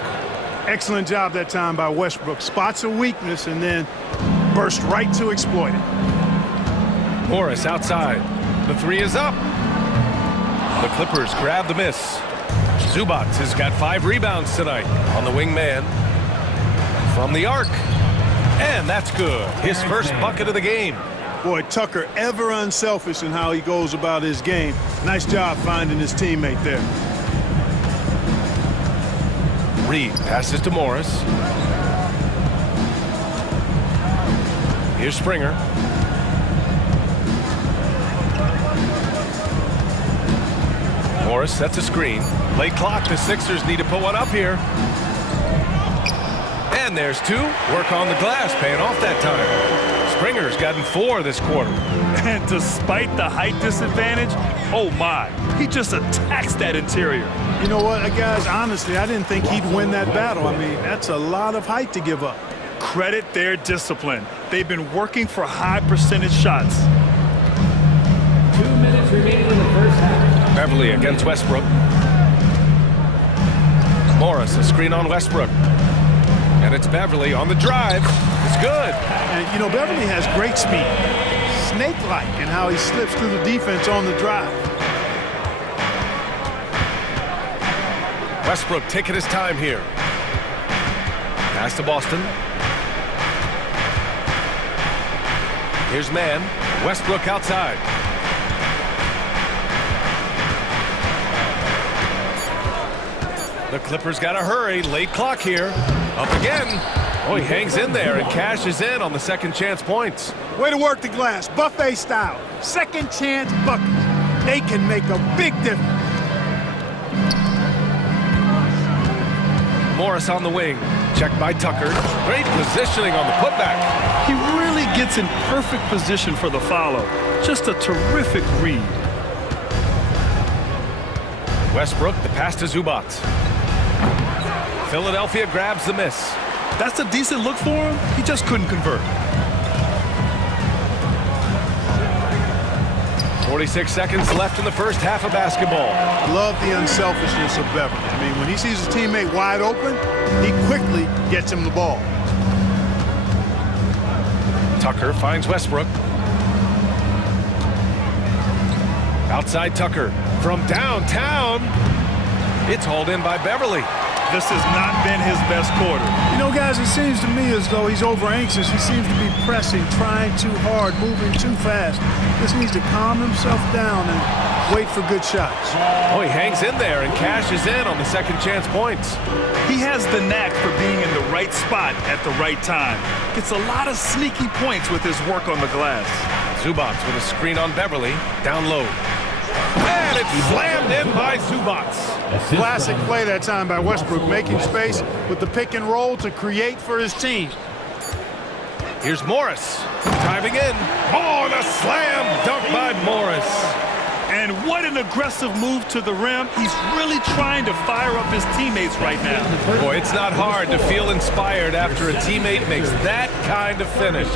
Excellent job that time by Westbrook. Spots a weakness and then burst right to exploit it. Morris outside. The 3 is up. The Clippers grab the miss. Zubac has got 5 rebounds tonight on the wing man. From the arc. And that's good. His first bucket of the game. Boy, Tucker ever unselfish in how he goes about his game. Nice job finding his teammate there. Reed passes to Morris. Here's Springer. Morris sets a screen. Late clock. The Sixers need to put one up here. And there's 2. Work on the glass, paying off that time. Springer's gotten 4 this quarter. And despite the height disadvantage, oh my, he just attacks that interior. You know what, guys, honestly, I didn't think he'd win that battle. I mean, that's a lot of height to give up. Credit their discipline. They've been working for high percentage shots. 2 minutes remaining in the first half. Beverly against Westbrook. Morris, a screen on Westbrook. And it's Beverly on the drive. It's good. And, you know, Beverly has great speed. Snake-like in how he slips through the defense on the drive. Westbrook taking his time here. Pass to Boston. Here's man. Westbrook outside. The Clippers got to hurry. Late clock here. Up again. Oh, he hangs in there and cashes in on the second chance points. Way to work the glass. Buffet style. Second chance buckets. They can make a big difference. Morris on the wing. Checked by Tucker. Great positioning on the putback. He really gets in perfect position for the follow. Just a terrific read. Westbrook, the pass to Zubac. Philadelphia grabs the miss. That's a decent look for him. He just couldn't convert. 46 seconds left in the first half of basketball. I love the unselfishness of Beverly. I mean, when he sees his teammate wide open, he quickly gets him the ball. Tucker finds Westbrook. Outside Tucker from downtown. It's hauled in by Beverly. This has not been his best quarter. You know, guys, it seems to me as though he's over anxious. He seems to be pressing, trying too hard, moving too fast. Just needs to calm himself down and wait for good shots. Oh, he hangs in there and cashes in on the second chance points. He has the knack for being in the right spot at the right time. Gets a lot of sneaky points with his work on the glass. Zubac with a screen on Beverly. Down low. And it's slammed in by Zubac. Classic play that time by Westbrook, making space with the pick and roll to create for his team. Here's Morris driving in. Oh, the slam dunk by Morris. And what an aggressive move to the rim. He's really trying to fire up his teammates right now. Boy, it's not hard to feel inspired after a teammate makes that kind of finish.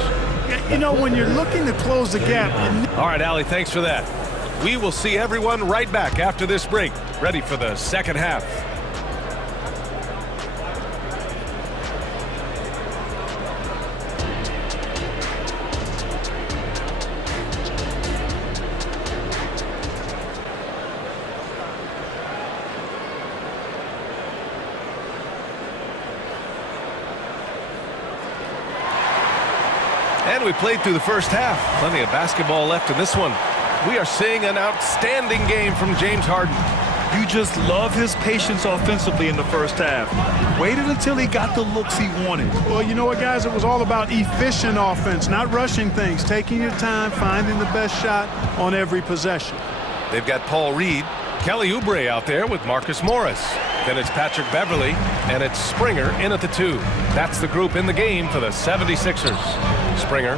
You know, when you're looking to close the gap. All right, Allie, thanks for that. We will see everyone right back after this break, ready for the second half. And we played through the first half. Plenty of basketball left in this one. We are seeing an outstanding game from James Harden. You just love his patience offensively in the first half. Waited until he got the looks he wanted. Well, you know what, guys? It was all about efficient offense, not rushing things, taking your time, finding the best shot on every possession. They've got Paul Reed, Kelly Oubre out there with Marcus Morris. Then it's Patrick Beverly, and it's Springer in at the 2. That's the group in the game for the 76ers. Springer.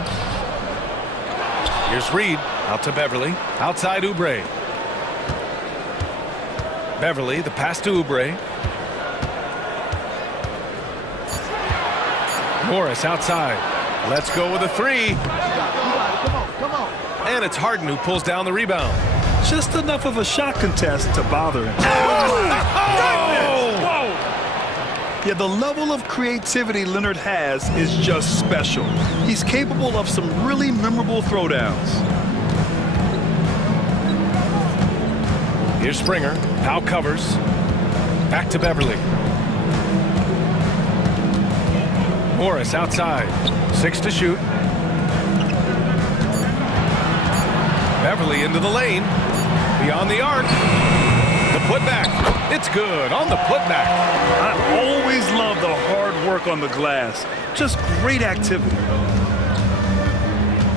Here's Reed. Out to Beverly. Outside Oubre. Beverly, the pass to Oubre. Morris outside. Let's go with a 3. And it's Harden who pulls down the rebound. Just enough of a shot contest to bother him. Yeah, the level of creativity Leonard has is just special. He's capable of some really memorable throwdowns. Here's Springer. Powell covers. Back to Beverly. Morris outside. 6 to shoot. Beverly into the lane. Beyond the arc. The putback. It's good on the putback. I always love the hard work on the glass. Just great activity.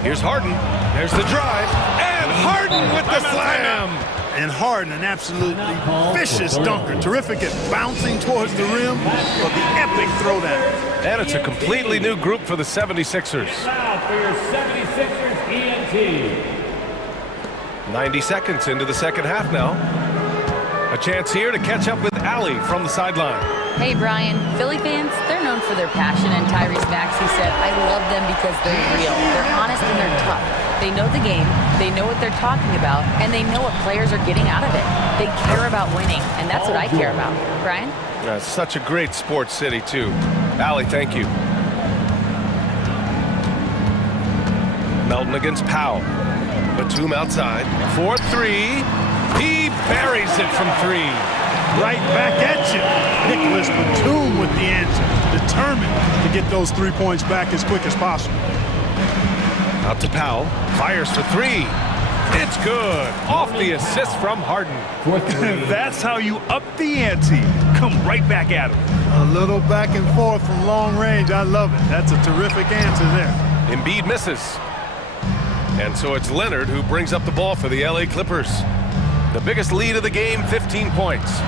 Here's Harden. There's the drive. And Harden with the slam. And Harden, an absolutely vicious dunker. Terrific at bouncing towards the rim, but the epic throwdown. And it's a completely new group for the 76ers. Now for your 76ers ENT. 90 seconds into the second half now. A chance here to catch up with Allie from the sideline. Hey, Brian. Philly fans, they're known for their passion, and Tyrese Maxey said, I love them because they're real. They're honest and they're tough. They know the game, they know what they're talking about, and they know what players are getting out of it. They care about winning, and that's what I care about. Brian? Yeah, it's such a great sports city, too. Allie, thank you. Melton against Powell. Batum outside. 4-3. He buries it from 3. Right back at you. Nicholas Batum with the answer. Determined to get those 3 points back as quick as possible. Out to Powell. Fires for three. It's good. Off the assist from Harden. That's how you up the ante. Come right back at him. A little back and forth from long range. I love it. That's a terrific answer there. Embiid misses. And so it's Leonard who brings up the ball for the LA Clippers. The biggest lead of the game, 15 points.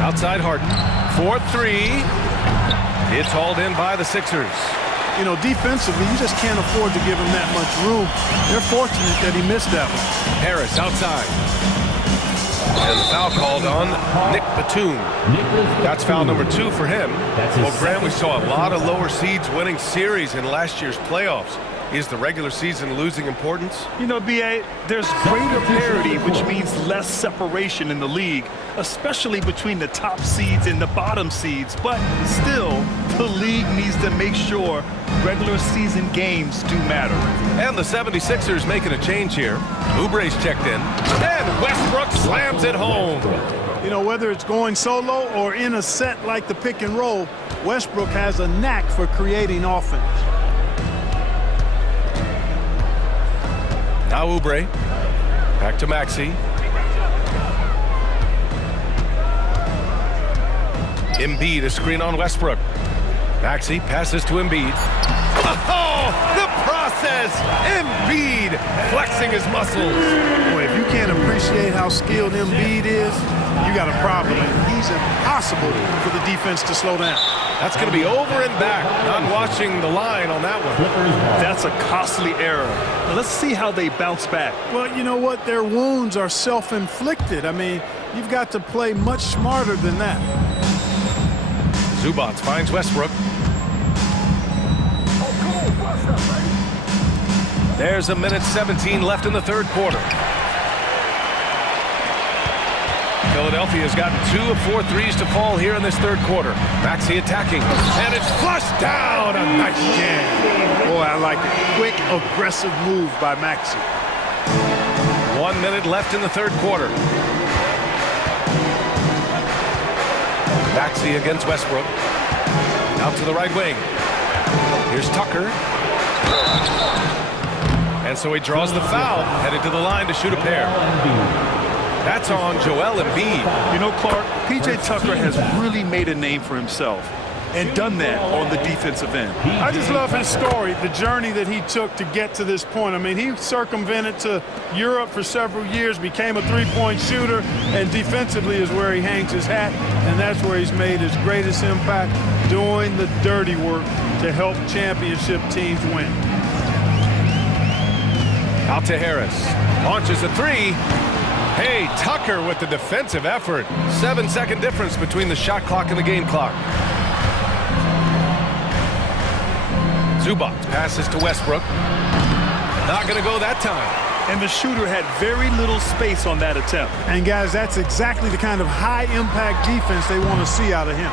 Outside Harden. 4-3. It's hauled in by the Sixers. You know, defensively, you just can't afford to give him that much room. They're fortunate that he missed that one. Harris outside. And the foul called on Nick Batum. That's foul number 2 for him. Well, Graham, we saw a lot of lower seeds winning series in last year's playoffs. Is the regular season losing importance? You know, B.A., there's greater parity, which means less separation in the league, especially between the top seeds and the bottom seeds. But still, the league needs to make sure regular season games do matter. And the 76ers making a change here. Oubre's checked in. And Westbrook slams it home. You know, whether it's going solo or in a set like the pick and roll, Westbrook has a knack for creating offense. Now Oubre. Back to Maxey. Embiid, a screen on Westbrook. Maxey passes to Embiid. Oh, the process! Embiid flexing his muscles. Boy, if you can't appreciate how skilled Embiid is, you got a problem. He's impossible for the defense to slow down. That's going to be over and back. Not watching the line on that one. That's a costly error. Now let's see how they bounce back. Well, you know what? Their wounds are self-inflicted. I mean, you've got to play much smarter than that. Zubac finds Westbrook. There's a minute 17 left in the third quarter. Philadelphia's gotten 2 of 4 threes to fall here in this third quarter. Maxey attacking, and it's flushed down. A nice jam. Boy, I like it. Quick, aggressive move by Maxey. 1 minute left in the third quarter. Maxey against Westbrook. Out to the right wing. Here's Tucker. And so he draws the foul, headed to the line to shoot a pair. That's on Joel Embiid. You know, Clark, P.J. Tucker has really made a name for himself and done that on the defensive end. I just love his story, the journey that he took to get to this point. I mean, he circumvented to Europe for several years, became a three-point shooter, and defensively is where he hangs his hat, and that's where he's made his greatest impact, doing the dirty work to help championship teams win. Out to Harris. Launches a three. Hey, Tucker with the defensive effort. 7-second difference between the shot clock and the game clock. Zubac passes to Westbrook. Not going to go that time. And the shooter had very little space on that attempt. And guys, that's exactly the kind of high-impact defense they want to see out of him.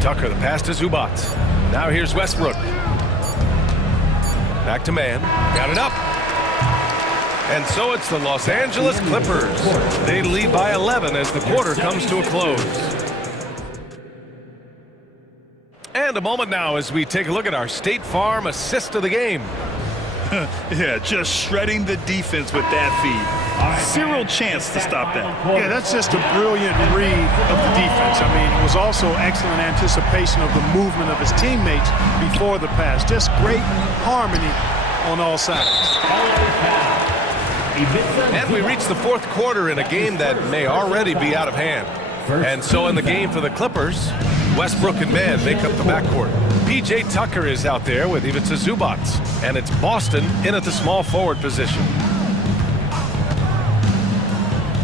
Tucker, the pass to Zubac. Now here's Westbrook. Back to man. Got it up. And so it's the Los Angeles Clippers. They lead by 11 as the quarter comes to a close. And a moment now as we take a look at our State Farm assist of the game. Yeah, just shredding the defense with that feed. Zero chance to stop that. Yeah, that's just a brilliant read of the defense. I mean, it was also excellent anticipation of the movement of his teammates before the pass. Just great harmony on all sides. And we reach the fourth quarter in a game that may already be out of hand. And so in the game for the Clippers, Westbrook and man make up the backcourt. P.J. Tucker is out there with Ivica Zubac. And it's Boston in at the small forward position.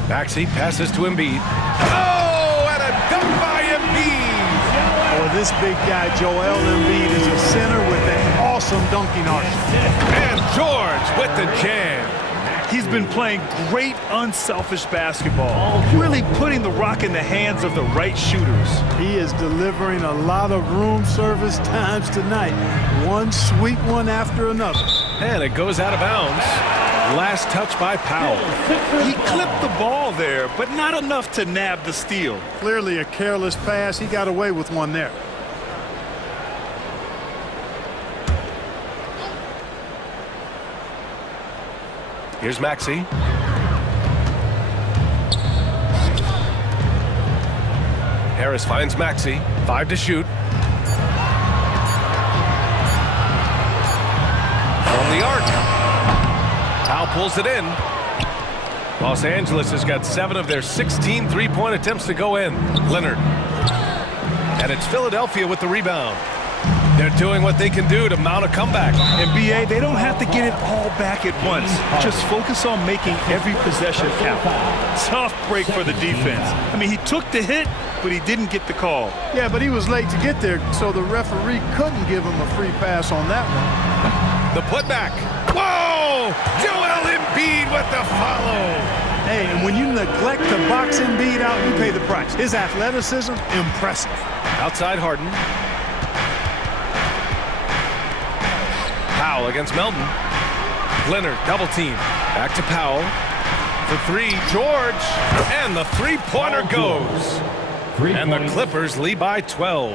Maxey passes to Embiid. Oh, and a dunk by Embiid! Oh, this big guy, Joel Embiid, is a center with an awesome dunking arsenal. And George with the jam. He's been playing great, unselfish basketball, really putting the rock in the hands of the right shooters. He is delivering a lot of room service times tonight. One sweet one after another. And it goes out of bounds. Last touch by Powell. He clipped the ball there, but not enough to nab the steal. Clearly a careless pass. He got away with one there. Here's Maxey. Harris finds Maxey. 5 to shoot. From the arc. Powell pulls it in. Los Angeles has got 7 of their 16 three-point attempts to go in. Leonard. And it's Philadelphia with the rebound. They're doing what they can do to mount a comeback. And BA, they don't have to get it all back at once. Just focus on making every possession count. Tough break for the defense. I mean, he took the hit, but he didn't get the call. Yeah, but he was late to get there, so the referee couldn't give him a free pass on that one. The putback. Whoa! Joel Embiid with the follow. Hey, and when you neglect to box Embiid out, you pay the price. His athleticism, impressive. Outside Harden. Powell against Melton. Leonard double team. Back to Powell. For 3, George. And the three-pointer goes. And the Clippers lead by 12.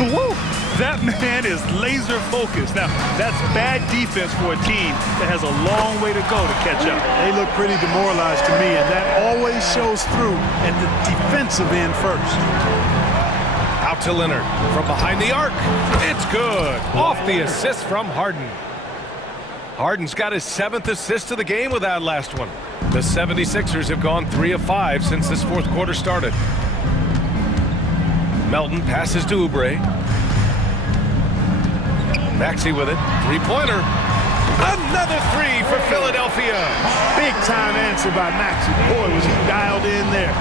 Woo! That man is laser focused. Now, that's bad defense for a team that has a long way to go to catch up. They look pretty demoralized to me, and that always shows through at the defensive end first. Out to Leonard from behind the arc. It's good. Off the assist from Harden. Harden's got his 7th assist of the game with that last one. The 76ers have gone 3 of 5 since this fourth quarter started. Melton passes to Oubre. Maxey with it. Three-pointer. Another 3 for Philadelphia. Big time answer by Maxey. Boy, was he dialed in there.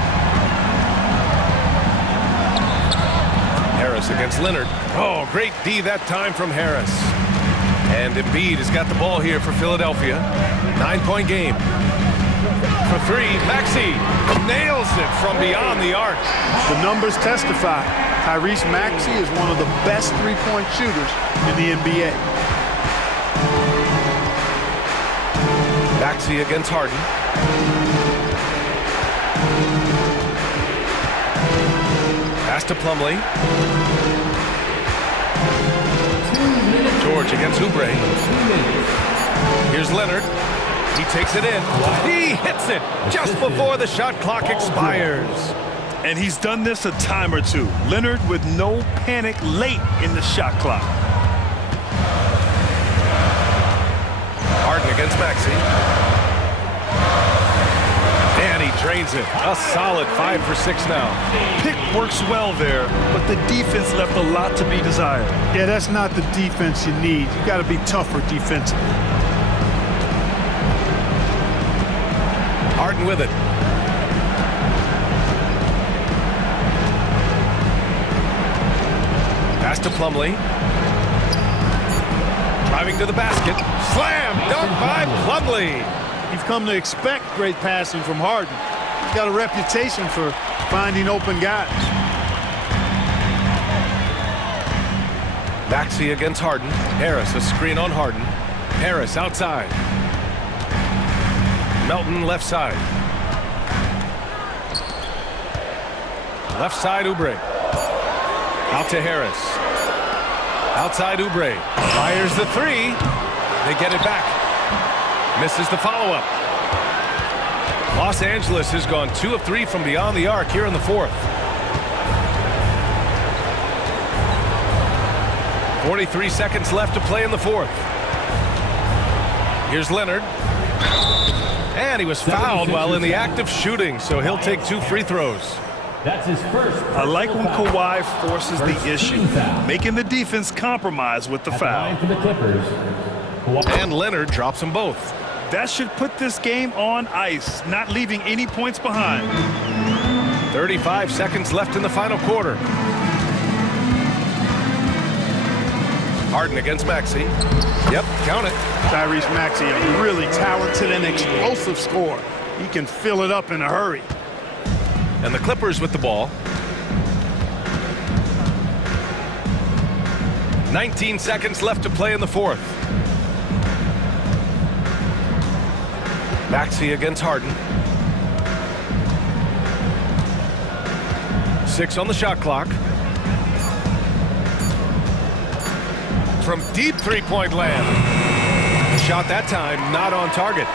Harris against Leonard. Oh, great D that time from Harris. And Embiid has got the ball here for Philadelphia. 9-point game. For 3, Maxey nails it from beyond the arc. The numbers testify. Tyrese Maxey is one of the best three-point shooters in the NBA. Maxey against Harden. Pass to Plumlee. George against Oubre. Here's Leonard. He takes it in. He hits it just before the shot clock expires. And he's done this a time or two. Leonard with no panic late in the shot clock. Harden against Maxey. And he drains it. A solid 5 for 6 now. Pick works well there, but the defense left a lot to be desired. Yeah, that's not the defense you need. You got to be tougher defensively. Harden with it. Pass to Plumlee. Driving to the basket. Slam dunk by Plumlee. You've come to expect great passing from Harden. He's got a reputation for finding open guys. Maxey against Harden. Harris, a screen on Harden. Harris outside. Melton left side. Left side Oubre. Out to Harris. Outside Oubre. Fires the 3. They get it back. Misses the follow-up. Los Angeles has gone 2 of 3 from beyond the arc here in the fourth. 43 seconds left to play in the fourth. Here's Leonard. And he was fouled while in the act of shooting, so he'll take 2 free throws. That's his first. I like when Kawhi forces the issue, making the defense compromise with the foul. For the Clippers. And Leonard drops them both. That should put this game on ice, not leaving any points behind. 35 seconds left in the final quarter. Harden against Maxey. Yep, count it. Tyrese Maxey, a really talented and explosive scorer. He can fill it up in a hurry. And the Clippers with the ball. 19 seconds left to play in the fourth. Maxey against Harden. 6 on the shot clock. From deep three-point land. Shot that time, not on target.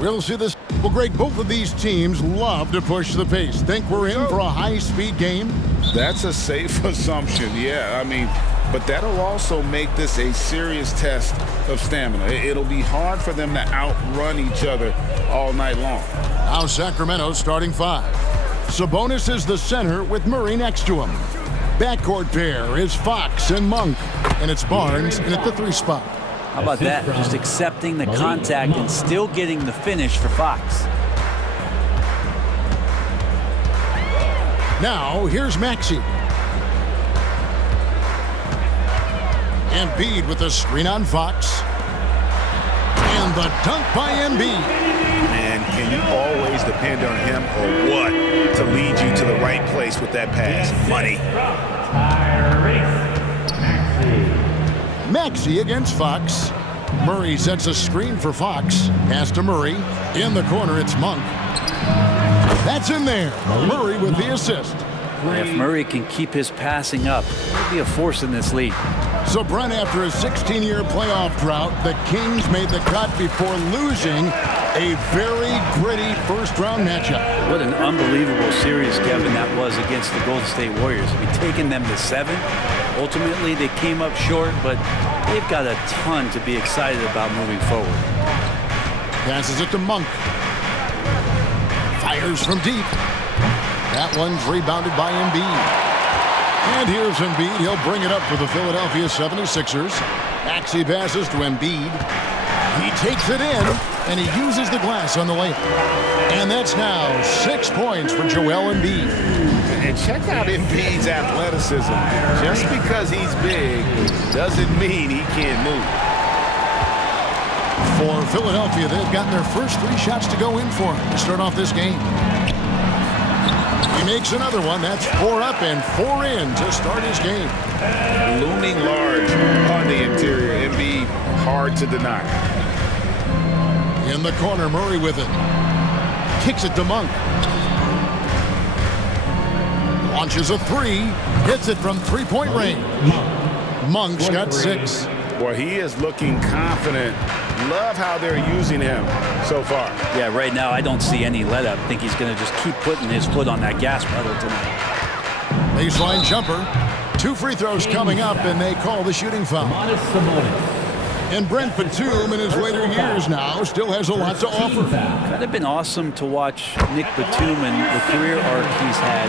We'll see this. Well, Greg, both of these teams love to push the pace. Think we're in for a high-speed game? That's a safe assumption, yeah. I mean, but that'll also make this a serious test of stamina. It'll be hard for them to outrun each other all night long. Now Sacramento's starting five. Sabonis is the center with Murray next to him. Backcourt pair is Fox and Monk, and it's Barnes in at the 3 spot. How about that? Just accepting the contact and still getting the finish for Fox. Now, here's Maxey. Embiid with a screen on Fox. And the dunk by Embiid. Man, can you always depend on him or what to lead you to the right place with that pass? Money. Maxey against Fox. Murray sets a screen for Fox. Pass to Murray. In the corner, it's Monk. That's in there. Murray with the assist. If Murray can keep his passing up, he'll be a force in this league. So, Brent, after a 16-year playoff drought, the Kings made the cut before losing a very gritty first-round matchup. What an unbelievable series, Kevin, that was against the Golden State Warriors. I mean, taking them to 7. Ultimately, they came up short, but they've got a ton to be excited about moving forward. Passes it to Monk. Fires from deep. That one's rebounded by Embiid. And here's Embiid. He'll bring it up for the Philadelphia 76ers. Maxey passes to Embiid. He takes it in, and he uses the glass on the layup. And that's now 6 points for Joel Embiid. And check out Embiid's athleticism. Just because he's big doesn't mean he can't move. For Philadelphia, they've gotten their first 3 shots to go in for him to start off this game. He makes another one. That's 4 up and 4 in to start his game. Looming large on the interior. Embiid, hard to deny. In the corner, Murray with it. Kicks it to Monk. Launches a 3. Hits it from 3-point range. Monk's got 6. Boy, he is looking confident. Love how they're using him so far. Yeah, right now I don't see any let up. I think he's going to just keep putting his foot on that gas pedal tonight. Baseline jumper. 2 free throws coming up, and they call the shooting foul. And Brent Batum, in his later years now, still has a lot to offer. Kind of been awesome to watch Nick Batum and the career arc he's had.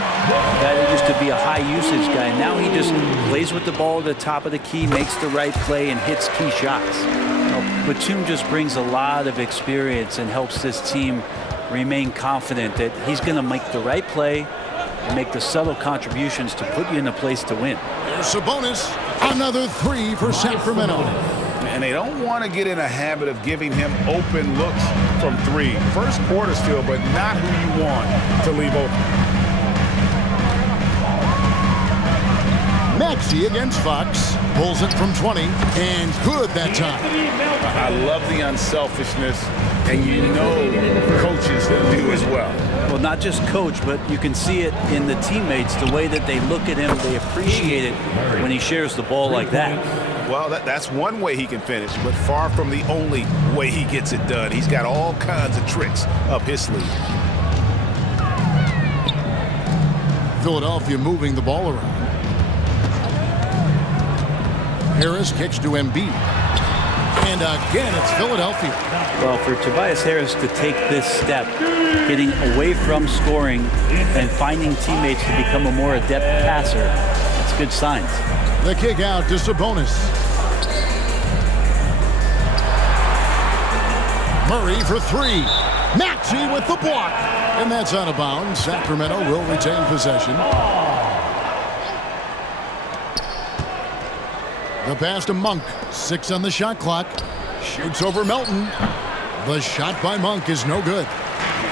That used to be a high-usage guy. Now he just plays with the ball at the top of the key, makes the right play, and hits key shots. Batum just brings a lot of experience and helps this team remain confident that he's going to make the right play and make the subtle contributions to put you in a place to win. There's Sabonis. Another 3 for Sacramento. And they don't want to get in a habit of giving him open looks from 3. First quarter still, but not who you want to leave open. Maxey against Fox. Pulls it from 20. And good that time. I love the unselfishness, and you know coaches do as well. Well, not just coach, but you can see it in the teammates, the way that they look at him. They appreciate it when he shares the ball like that. Well, that's one way he can finish, but far from the only way he gets it done. He's got all kinds of tricks up his sleeve. Philadelphia moving the ball around. Harris kicks to Embiid. And again, it's Philadelphia. Well, for Tobias Harris to take this step, getting away from scoring and finding teammates to become a more adept passer, that's good signs. The kick out to Sabonis. Murray for 3. Maxey with the block. And that's out of bounds. Sacramento will retain possession. The pass to Monk. 6 on the shot clock. Shoots over Melton. The shot by Monk is no good.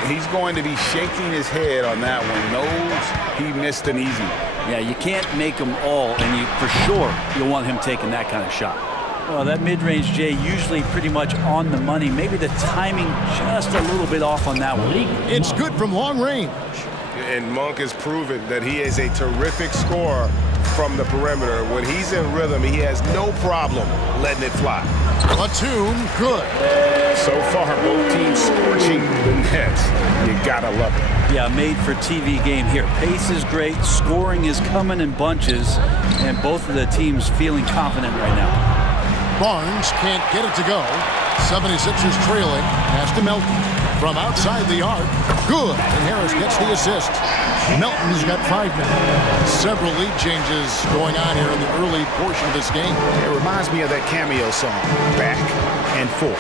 He's going to be shaking his head on that one. Knows he missed an easy. Yeah, you can't make them all, and for sure you'll want him taking that kind of shot. Well, that mid-range, Jay, usually pretty much on the money. Maybe the timing just a little bit off on that one. It's good from long range. And Monk has proven that he is a terrific scorer from the perimeter. When he's in rhythm, he has no problem letting it fly. Batum, good. So far, both teams scorching the nets. You gotta love it. Yeah, made for TV game here. Pace is great, scoring is coming in bunches, and both of the teams feeling confident right now. Barnes can't get it to go. 76ers trailing. Pass to Melton. From outside the arc. Good. And Harris gets the assist. Melton's got 5 minutes. Several lead changes going on here in the early portion of this game. It reminds me of that cameo song, Back and Forth.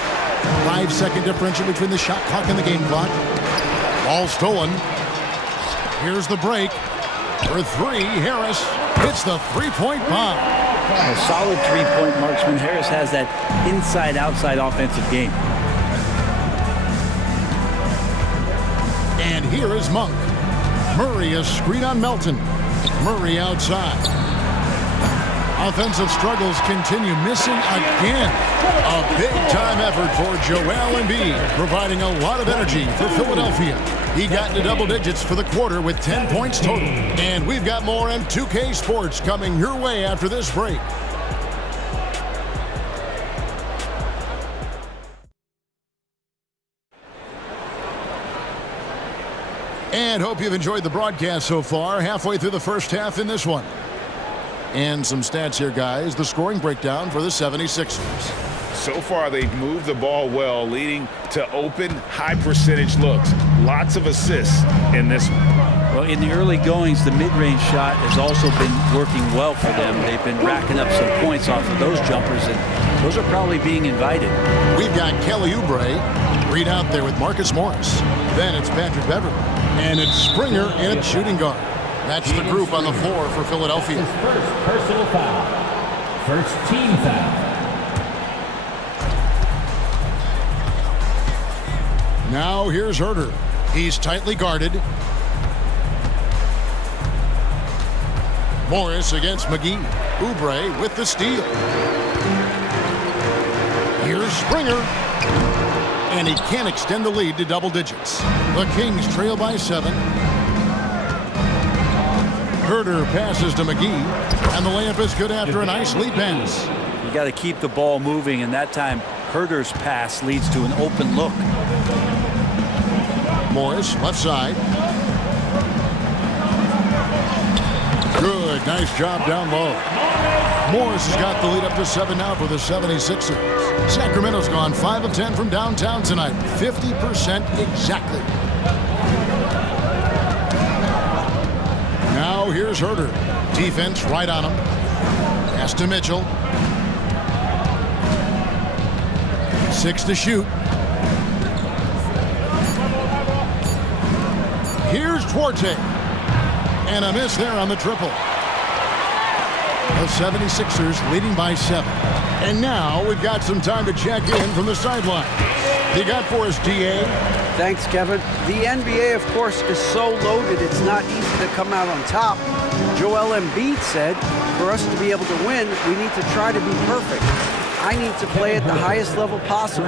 5-second differential between the shot clock and the game clock. Ball stolen. Here's the break. For 3, Harris hits the three-point bomb. A solid three-point marksman. Harris has that inside-outside offensive game. And here is Monk. Murray is screen on Melton. Murray outside. Offensive struggles continue, missing again. A big-time effort for Joel Embiid, providing a lot of energy for Philadelphia. He got into double digits for the quarter with 10 points total. And we've got more on 2K Sports coming your way after this break. And hope you've enjoyed the broadcast so far. Halfway through the first half in this one. And some stats here, guys. The scoring breakdown for the 76ers. So far, they've moved the ball well, leading to open, high-percentage looks. Lots of assists in this one. Well, in the early goings, the mid-range shot has also been working well for them. They've been racking up some points off of those jumpers, and those are probably being invited. We've got Kelly Oubre, read out there with Marcus Morris. Then it's Patrick Beverly. And it's Springer in at shooting guard. That's the group on the floor for Philadelphia. His first personal foul. First team foul. Now here's Herter. He's tightly guarded. Morris against McGee. Oubre with the steal. Here's Springer. And he can't extend the lead to double digits. The Kings trail by 7. Herter passes to McGee, and the layup is good after a nice lead pass. You got to keep the ball moving, and that time Herter's pass leads to an open look. Morris, left side. Good, nice job down low. Morris has got the lead up to 7 now for the 76ers. Sacramento's gone 5 of 10 from downtown tonight. 50% exactly. Now here's Herter. Defense right on him. Pass to Mitchell. 6 to shoot. Here's Duarte. And a miss there on the triple. The 76ers leading by 7. And now we've got some time to check in from the sideline. You got for us, DA? Thanks, Kevin. The NBA, of course, is so loaded it's not easy to come out on top. Joel Embiid said, for us to be able to win, we need to try to be perfect. I need to play at the highest level possible.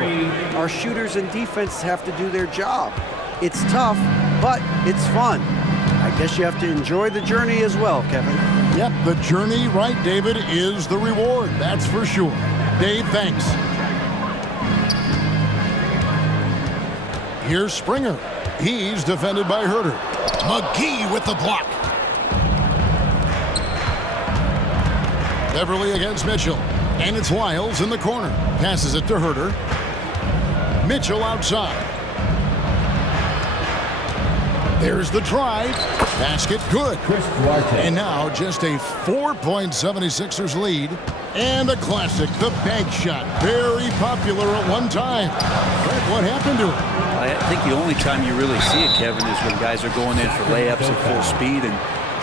Our shooters and defense have to do their job. It's tough, but it's fun. I guess you have to enjoy the journey as well, Kevin. Yep, the journey, right, David, is the reward. That's for sure. Dave, thanks. Here's Springer. He's defended by Herter. McGee with the block. Beverly against Mitchell. And it's Lyles in the corner. Passes it to Herter. Mitchell outside. There's the drive. Basket good. And now just a 4-point 76ers lead. And a classic, the bank shot. Very popular at one time. Fred, what happened to it? I think the only time you really see it, Kevin, is when guys are going in for layups at full speed and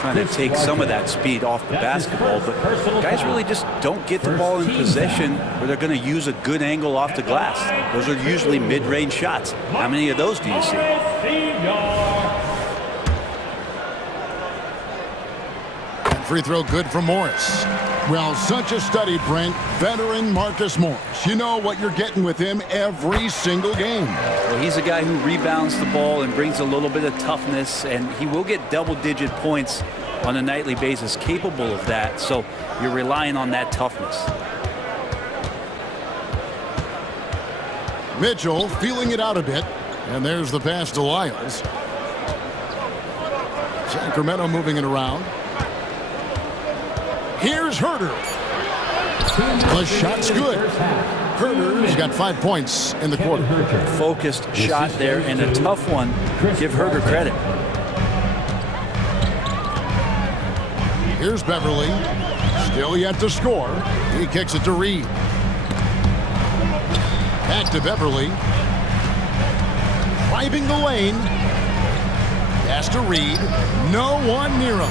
trying to take some of that speed off the basketball. But guys really just don't get the ball in possession where they're going to use a good angle off the glass. Those are usually mid-range shots. How many of those do you see? Free throw good from Morris. Well, such a study, Brent. Veteran Marcus Morris. You know what you're getting with him every single game. Well, he's a guy who rebounds the ball and brings a little bit of toughness, and he will get double-digit points on a nightly basis capable of that, so you're relying on that toughness. Mitchell feeling it out a bit, and there's the pass to Lyles. Sacramento moving it around. Here's Herder. The shot's good. Herder's got 5 points in the quarter. Focused shot there and a tough one. Give Herder credit. Here's Beverly. Still yet to score. He kicks it to Reed. Back to Beverly. Driving the lane. Pass to Reed. No one near him.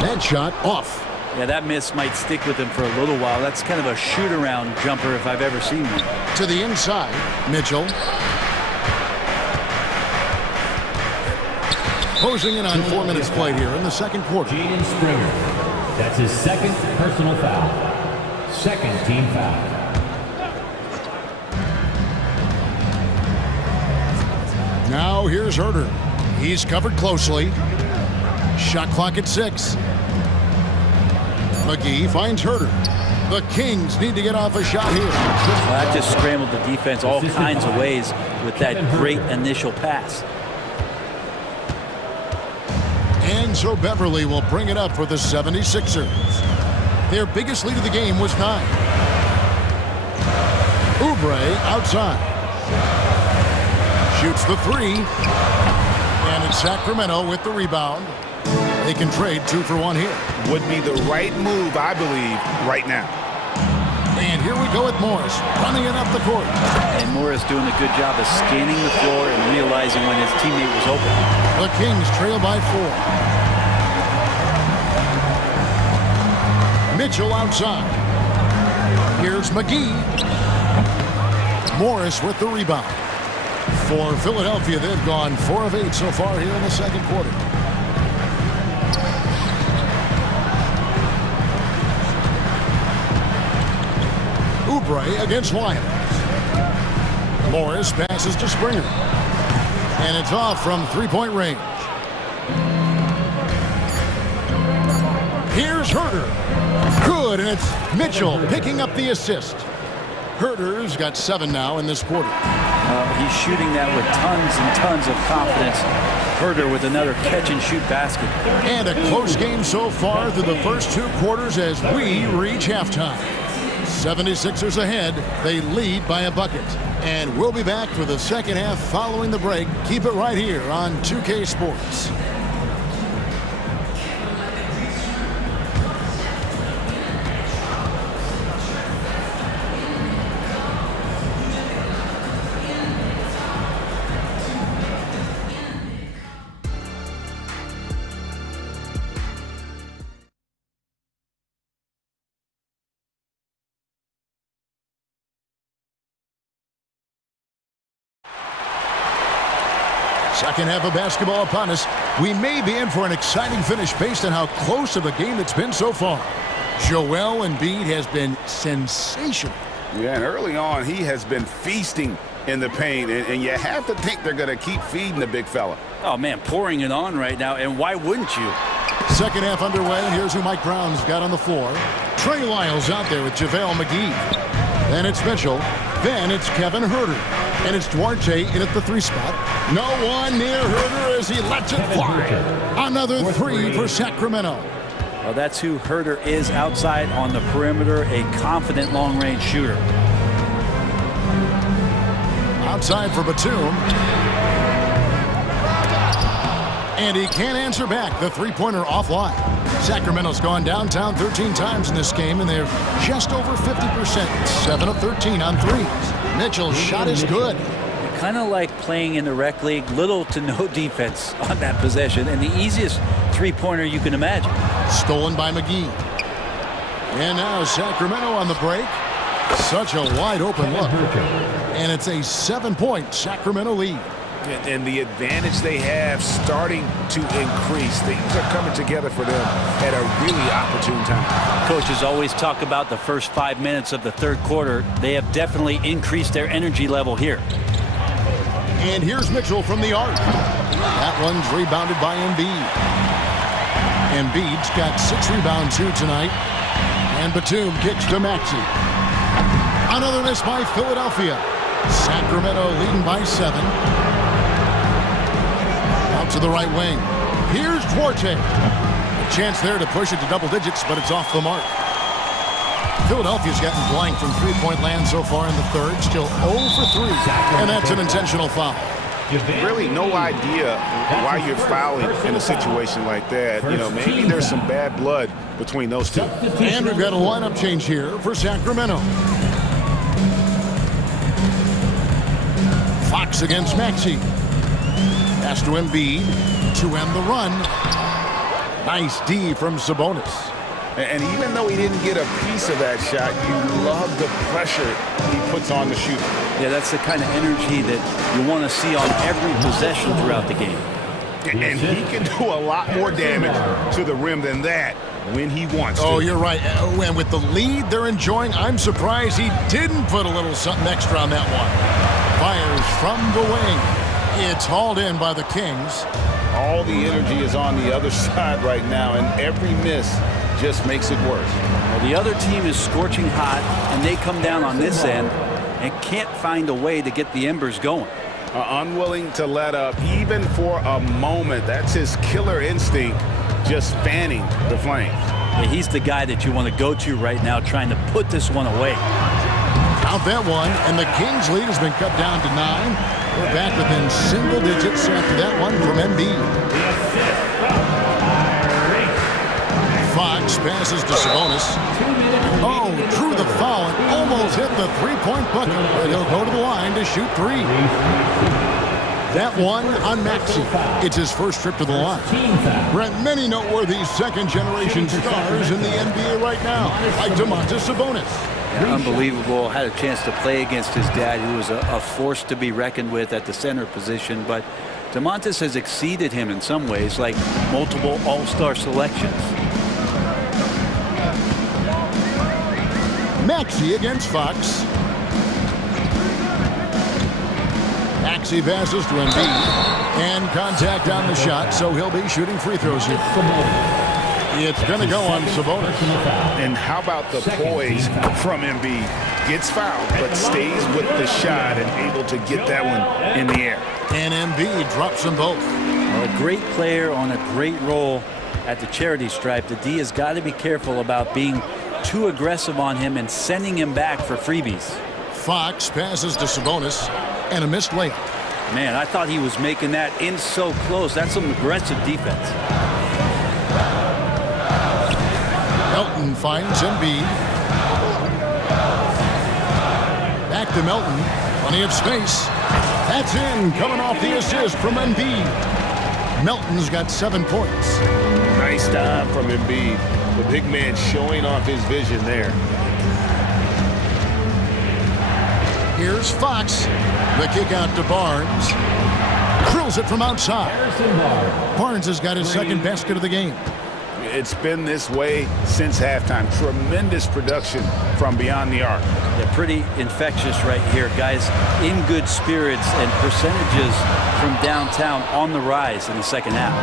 That shot off. Yeah, that miss might stick with him for a little while. That's kind of a shoot-around jumper if I've ever seen one. To the inside, Mitchell. Closing in on 4 minutes played here in the second quarter. Jaden Springer. That's his second personal foul. Second team foul. Now here's Herder. He's covered closely. Shot clock at 6. McGee finds Herder. The Kings need to get off a shot here. That just scrambled the defense all kinds of ways with that great initial pass. And so Beverly will bring it up for the 76ers. Their biggest lead of the game was 9. Oubre outside. Shoots the 3. And it's Sacramento with the rebound. They can trade 2 for 1 here. Would be the right move, I believe, right now. And here we go with Morris, running it up the court. And Morris doing a good job of scanning the floor and realizing when his teammate was open. The Kings trail by 4. Mitchell outside. Here's McGee. Morris with the rebound. For Philadelphia, they've gone 4 of 8 so far here in the second quarter. Oubre against Lyons. Morris passes to Springer. And it's off from 3-point range. Here's Herder. Good, and it's Mitchell picking up the assist. Herder's got 7 now in this quarter. He's shooting that with tons and tons of confidence. Herder with another catch-and-shoot basket. And a close game so far through the first 2 quarters as we reach halftime. 76ers ahead. They lead by a bucket. And we'll be back for the second half following the break. Keep it right here on 2K Sports. Second half of basketball upon us. We may be in for an exciting finish based on how close of a game it's been so far. Joel Embiid has been sensational. Yeah, and early on, he has been feasting in the paint, and you have to think they're going to keep feeding the big fella. Oh, man, pouring it on right now, and why wouldn't you? Second half underway, and here's who Mike Brown's got on the floor. Trey Lyles out there with JaVale McGee. Then it's Mitchell. Then it's Kevin Herder. And it's Duarte in at the 3 spot. No one near Herder as he lets it fly. Another 3 for Sacramento. Well, that's who Herder is outside on the perimeter, a confident long-range shooter. Outside for Batum. And he can't answer back. The 3-pointer offline. Sacramento's gone downtown 13 times in this game, and they're just over 50%. 7 of 13 on threes. Mitchell's shot is good. Kind of like playing in the rec league, little to no defense on that possession, and the easiest 3-pointer you can imagine. Stolen by McGee. And now Sacramento on the break. Such a wide open look. And it's a 7-point Sacramento lead. And the advantage they have starting to increase. Things are coming together for them at a really opportune time. Coaches always talk about the first 5 minutes of the third quarter. They have definitely increased their energy level here. And here's Mitchell from the arc. That one's rebounded by Embiid. Embiid's got 6 rebounds here tonight. And Batum kicks to Maxey. Another miss by Philadelphia. Sacramento leading by 7. Out to the right wing. Here's Duarte. A chance there to push it to double digits, but it's off the mark. Philadelphia's gotten blank from three-point land so far in the third. Still 0 for 3. And that's an intentional foul. Really no idea why you're fouling in a situation like that. You know, maybe there's some bad blood between those two. And we've got a lineup change here for Sacramento. Fox against Maxey. Pass to Embiid to end the run. Nice D from Sabonis. And even though he didn't get a piece of that shot, you love the pressure he puts on the shooter. Yeah, that's the kind of energy that you want to see on every possession throughout the game. And he can do a lot more damage to the rim than that when he wants to. Oh, you're right. And with the lead they're enjoying, I'm surprised he didn't put a little something extra on that one. Fires from the wing. It's hauled in by the Kings. All the energy is on the other side right now, and every miss just makes it worse. Well, the other team is scorching hot, and they come down on this end and can't find a way to get the embers going. Unwilling to let up even for a moment. That's his killer instinct, just fanning the flames. Yeah, he's the guy that you want to go to right now, trying to put this one away. Out that one, and the Kings' lead has been cut down to 9. We're back within single digits after that one from Embiid. Fox passes to Sabonis. Oh, drew the foul and almost hit the three-point bucket. But he'll go to the line to shoot 3. That one on Maxey. It's his first trip to the line. Brent, many noteworthy second-generation stars in the NBA right now, like Domantas Sabonis. Unbelievable. Had a chance to play against his dad, who was a force to be reckoned with at the center position. But Domantas has exceeded him in some ways, like multiple all-star selections. Maxey against Fox. Maxey passes to Embiid. And contact on the shot, so he'll be shooting free throws here. It's going to go on Sabonis. And how about the poise from Embiid? Gets fouled, but stays with the shot and able to get that one in the air. And Embiid drops them both. A great player on a great role at the charity stripe. The D has got to be careful about being too aggressive on him and sending him back for freebies. Fox passes to Sabonis and a missed layup. Man, I thought he was making that in so close. That's some aggressive defense. Melton finds Embiid. Back to Melton. Plenty of space. That's in, coming off the assist from Embiid. Melton's got 7 points. Nice dive from Embiid. The big man showing off his vision there. Here's Fox. The kick out to Barnes. Drills it from outside. Barnes has got his second basket of the game. It's been this way since halftime. Tremendous production from beyond the arc. They're pretty infectious right here, guys. In good spirits, and percentages from downtown on the rise in the second half.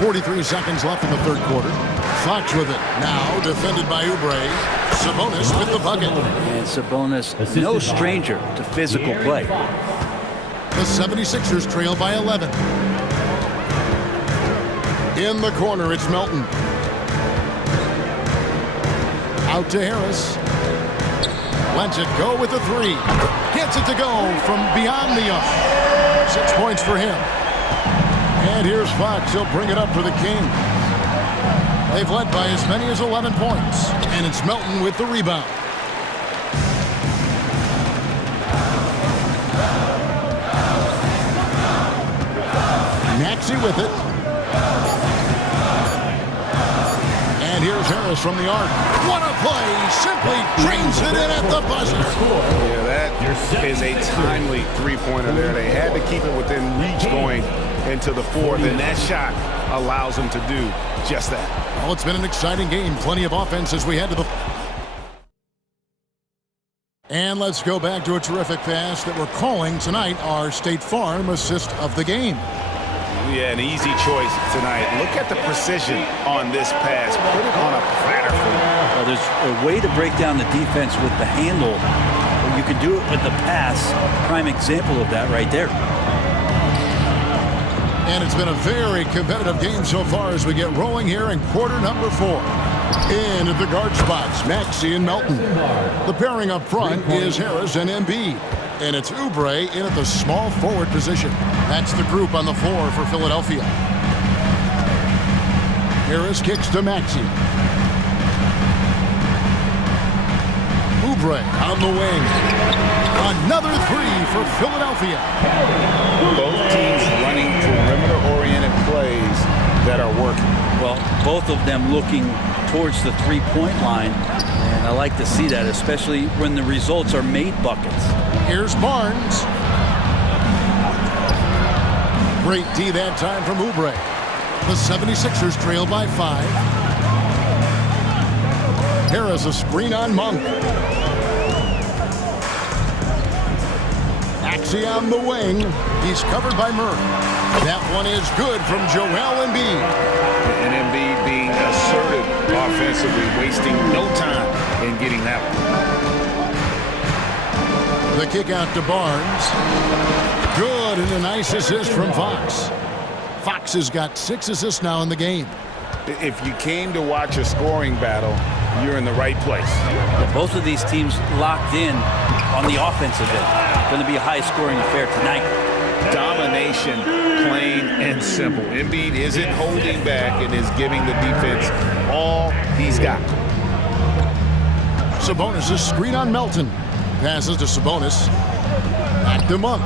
43 seconds left in the third quarter. Fox with it. Now defended by Oubre. Sabonis with the bucket. And Sabonis, no stranger to physical play. The 76ers trail by 11. In the corner, it's Melton. Out to Harris. Lets it go with a 3. Gets it to go from beyond the arc. 6 points for him. And here's Fox. He'll bring it up for the Kings. They've led by as many as 11 points. And it's Melton with the rebound. Maxey with it. And here's Harris from the arc. What a play! Simply drains it in at the buzzer. Yeah, that is a timely three-pointer there. They had to keep it within reach going into the fourth, and that shot allows them to do just that. Well, it's been an exciting game. Plenty of offense as we head to the... And let's go back to a terrific pass that we're calling tonight our State Farm assist of the game. Yeah, an easy choice tonight. Look at the precision on this pass. Put it on a platter for him. Well, there's a way to break down the defense with the handle. You can do it with the pass. Prime example of that right there. And it's been a very competitive game so far as we get rolling here in quarter number 4. In at the guard spots, Maxey and Melton. The pairing up front is Harris and Embiid. And it's Oubre in at the small forward position. That's the group on the floor for Philadelphia. Harris kicks to Maxey. Oubre on the wing. Another three for Philadelphia. Both teams running perimeter-oriented plays that are working. Well, both of them looking towards the three-point line. And I like to see that, especially when the results are made buckets. Here's Barnes. Great D that time from Oubre. The 76ers trail by 5. Harris a screen on Monk. Maxey on the wing. He's covered by Murray. That one is good from Joel Embiid. And Embiid being assertive offensively, wasting no time in getting that one. The kick out to Barnes. Good, and a nice assist from Fox. Fox has got 6 assists now in the game. If you came to watch a scoring battle, you're in the right place. Both of these teams locked in on the offensive end. Going to be a high-scoring affair tonight. Domination, plain and simple. Embiid isn't holding back and is giving the defense all he's got. Sabonis is screen on Melton. Passes to Sabonis. Back to Monk.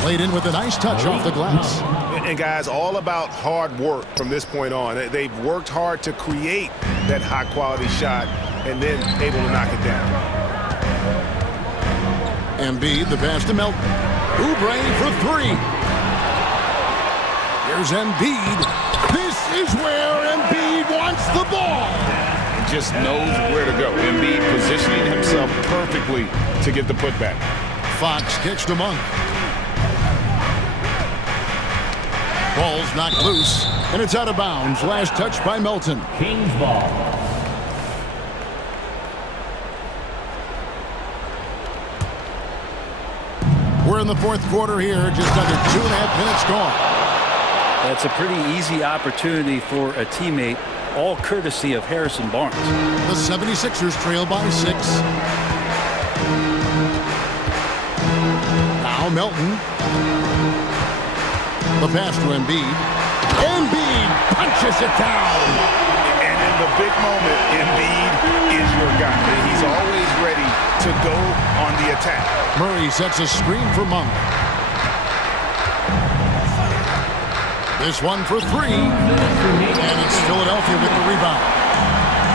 Played in with a nice touch off the glass. And guys, all about hard work from this point on. They've worked hard to create that high-quality shot and then able to knock it down. Embiid, the pass to Melton. Oubre for 3. Here's Embiid. This is where Embiid wants the ball. He just knows where to go. Embiid positioning himself perfectly to get the putback. Fox kicks to Monk. Ball's knocked loose, and it's out of bounds. Last touch by Melton. Kings ball. We're in the fourth quarter here, just under 2.5 minutes gone. That's a pretty easy opportunity for a teammate, all courtesy of Harrison Barnes. The 76ers trail by 6. Now Melton. The pass to Embiid. Embiid punches it down. And in the big moment, Embiid is your guy. He's always ready to go on the attack. Murray sets a screen for Monk. This one for 3. And it's Philadelphia with the rebound.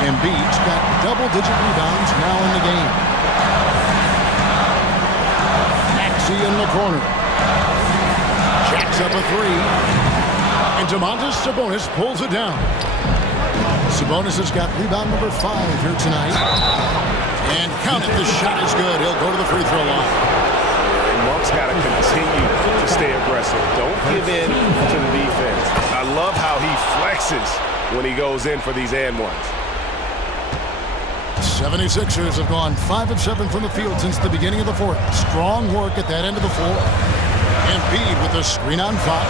Embiid's got double-digit rebounds now in the game. Maxey in the corner. Jacks up a 3. And Domantas Sabonis pulls it down. Sabonis has got rebound number 5 here tonight. And count it, the shot is good. He'll go to the free throw line. And Monk's got to continue to stay aggressive. Don't give in to the defense. I love how he flexes when he goes in for these and ones. 76ers have gone 5 of 7 from the field since the beginning of the fourth. Strong work at that end of the floor. Embiid with the screen on Fox.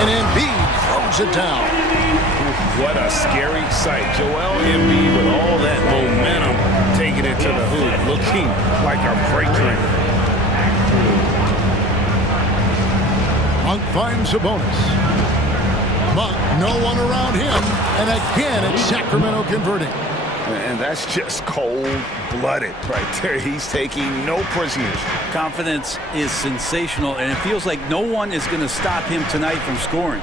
And Embiid throws it down. What a scary sight. Joel Embiid with all that momentum taking it to the hoop, looking like a freight train. Monk finds Sabonis. Monk, no one around him. And again, it's Sacramento converting. And that's just cold-blooded right there. He's taking no prisoners. Confidence is sensational, and it feels like no one is going to stop him tonight from scoring.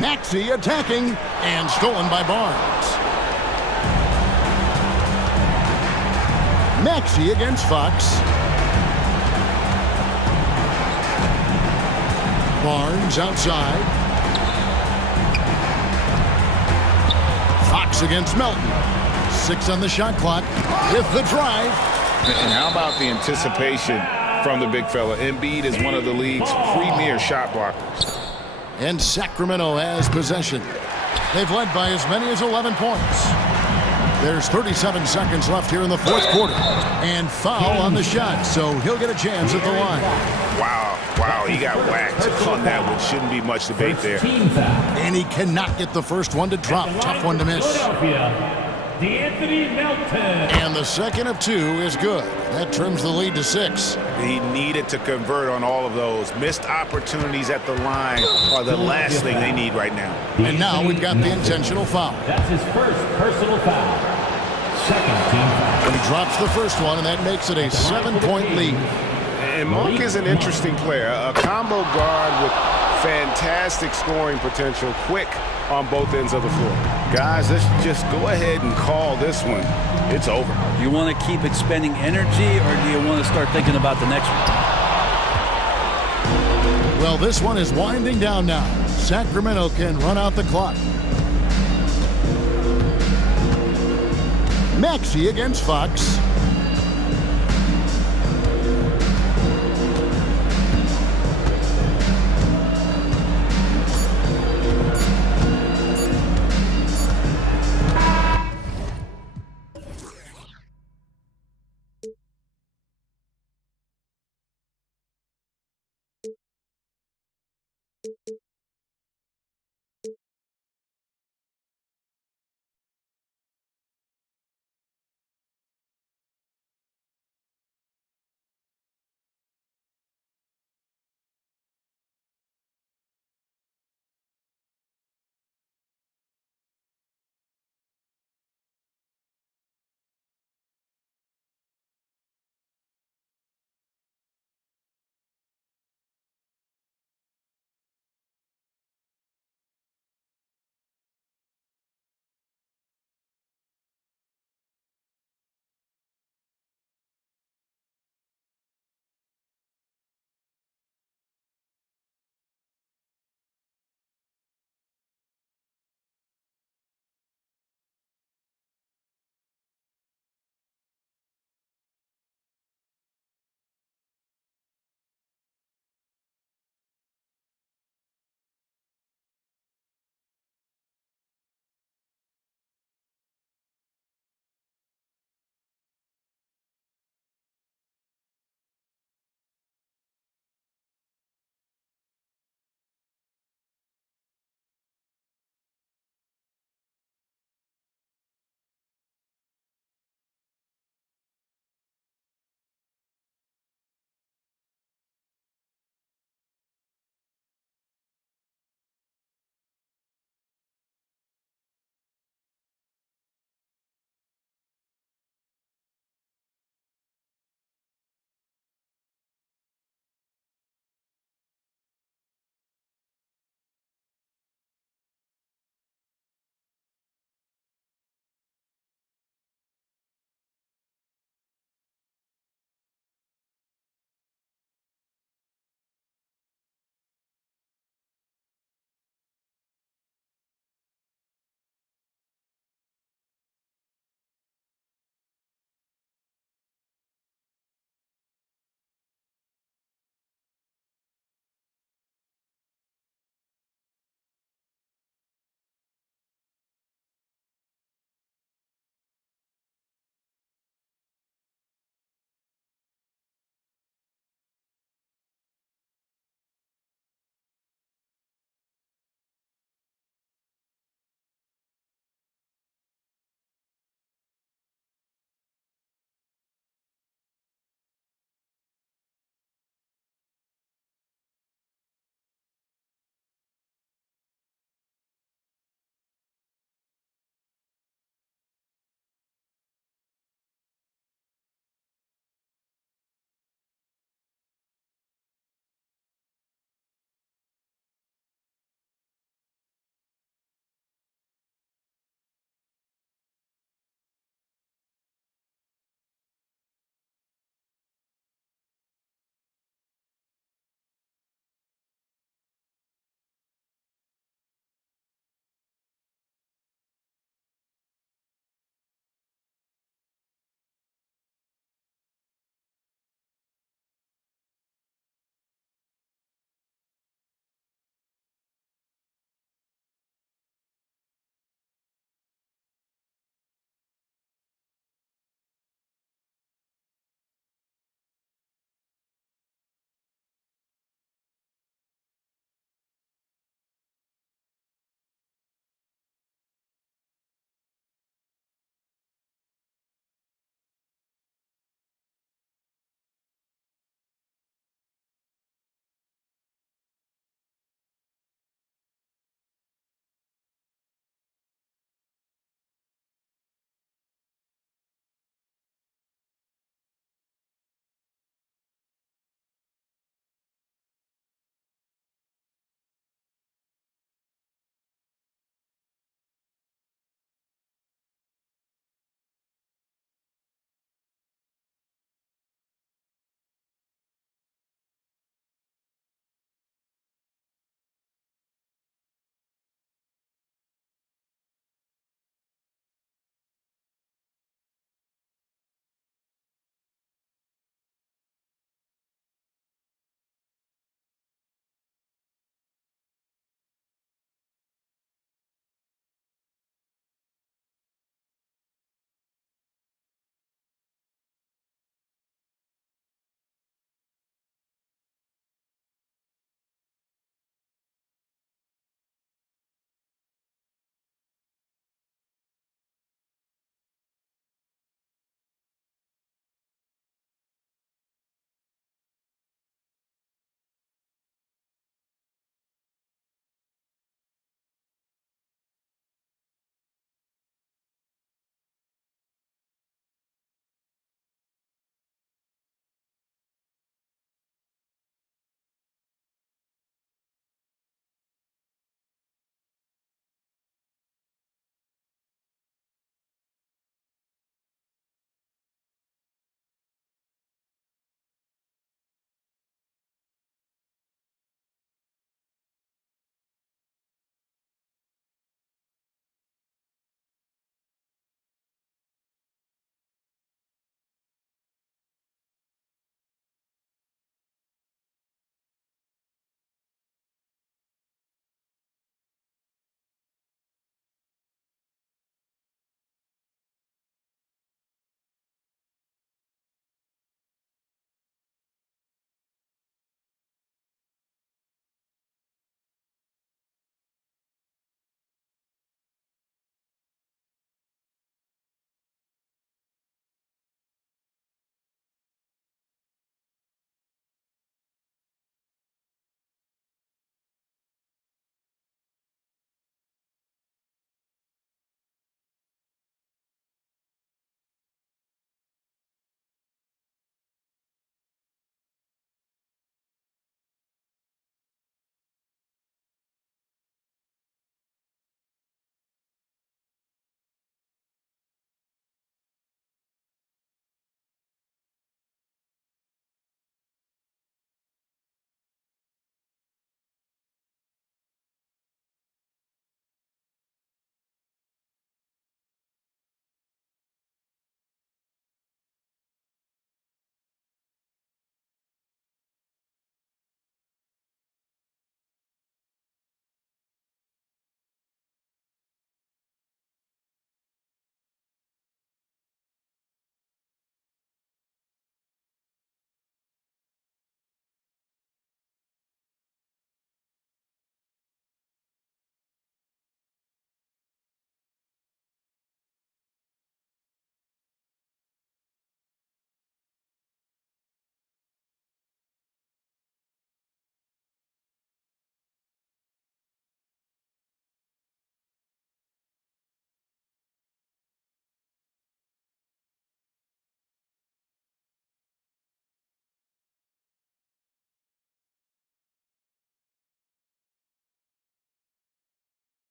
Maxey attacking, and stolen by Barnes. Maxey against Fox. Barnes outside. Fox against Melton. 6 on the shot clock with the drive. And how about the anticipation from the big fella? Embiid is one of the league's premier shot blockers. And Sacramento has possession. They've led by as many as 11 points. There's 37 seconds left here in the fourth quarter. And foul on the shot, so he'll get a chance at the line. Wow, he got whacked on that one. Shouldn't be much debate there. And he cannot get the first one to drop. Tough one to miss. And the second of two is good. That trims the lead to 6. He needed to convert on all of those. Missed opportunities at the line are the last thing they need right now. And now we've got the intentional foul. That's his first personal foul. Second team foul. And he drops the first one, and that makes it a 7-point lead. And Monk is an interesting player. A combo guard with fantastic scoring potential, quick on both ends of the floor. Guys, let's just go ahead and call this one. It's over. You want to keep expending energy, or do you want to start thinking about the next one? Well, this one is winding down now. Sacramento can run out the clock. Maxey against Fox.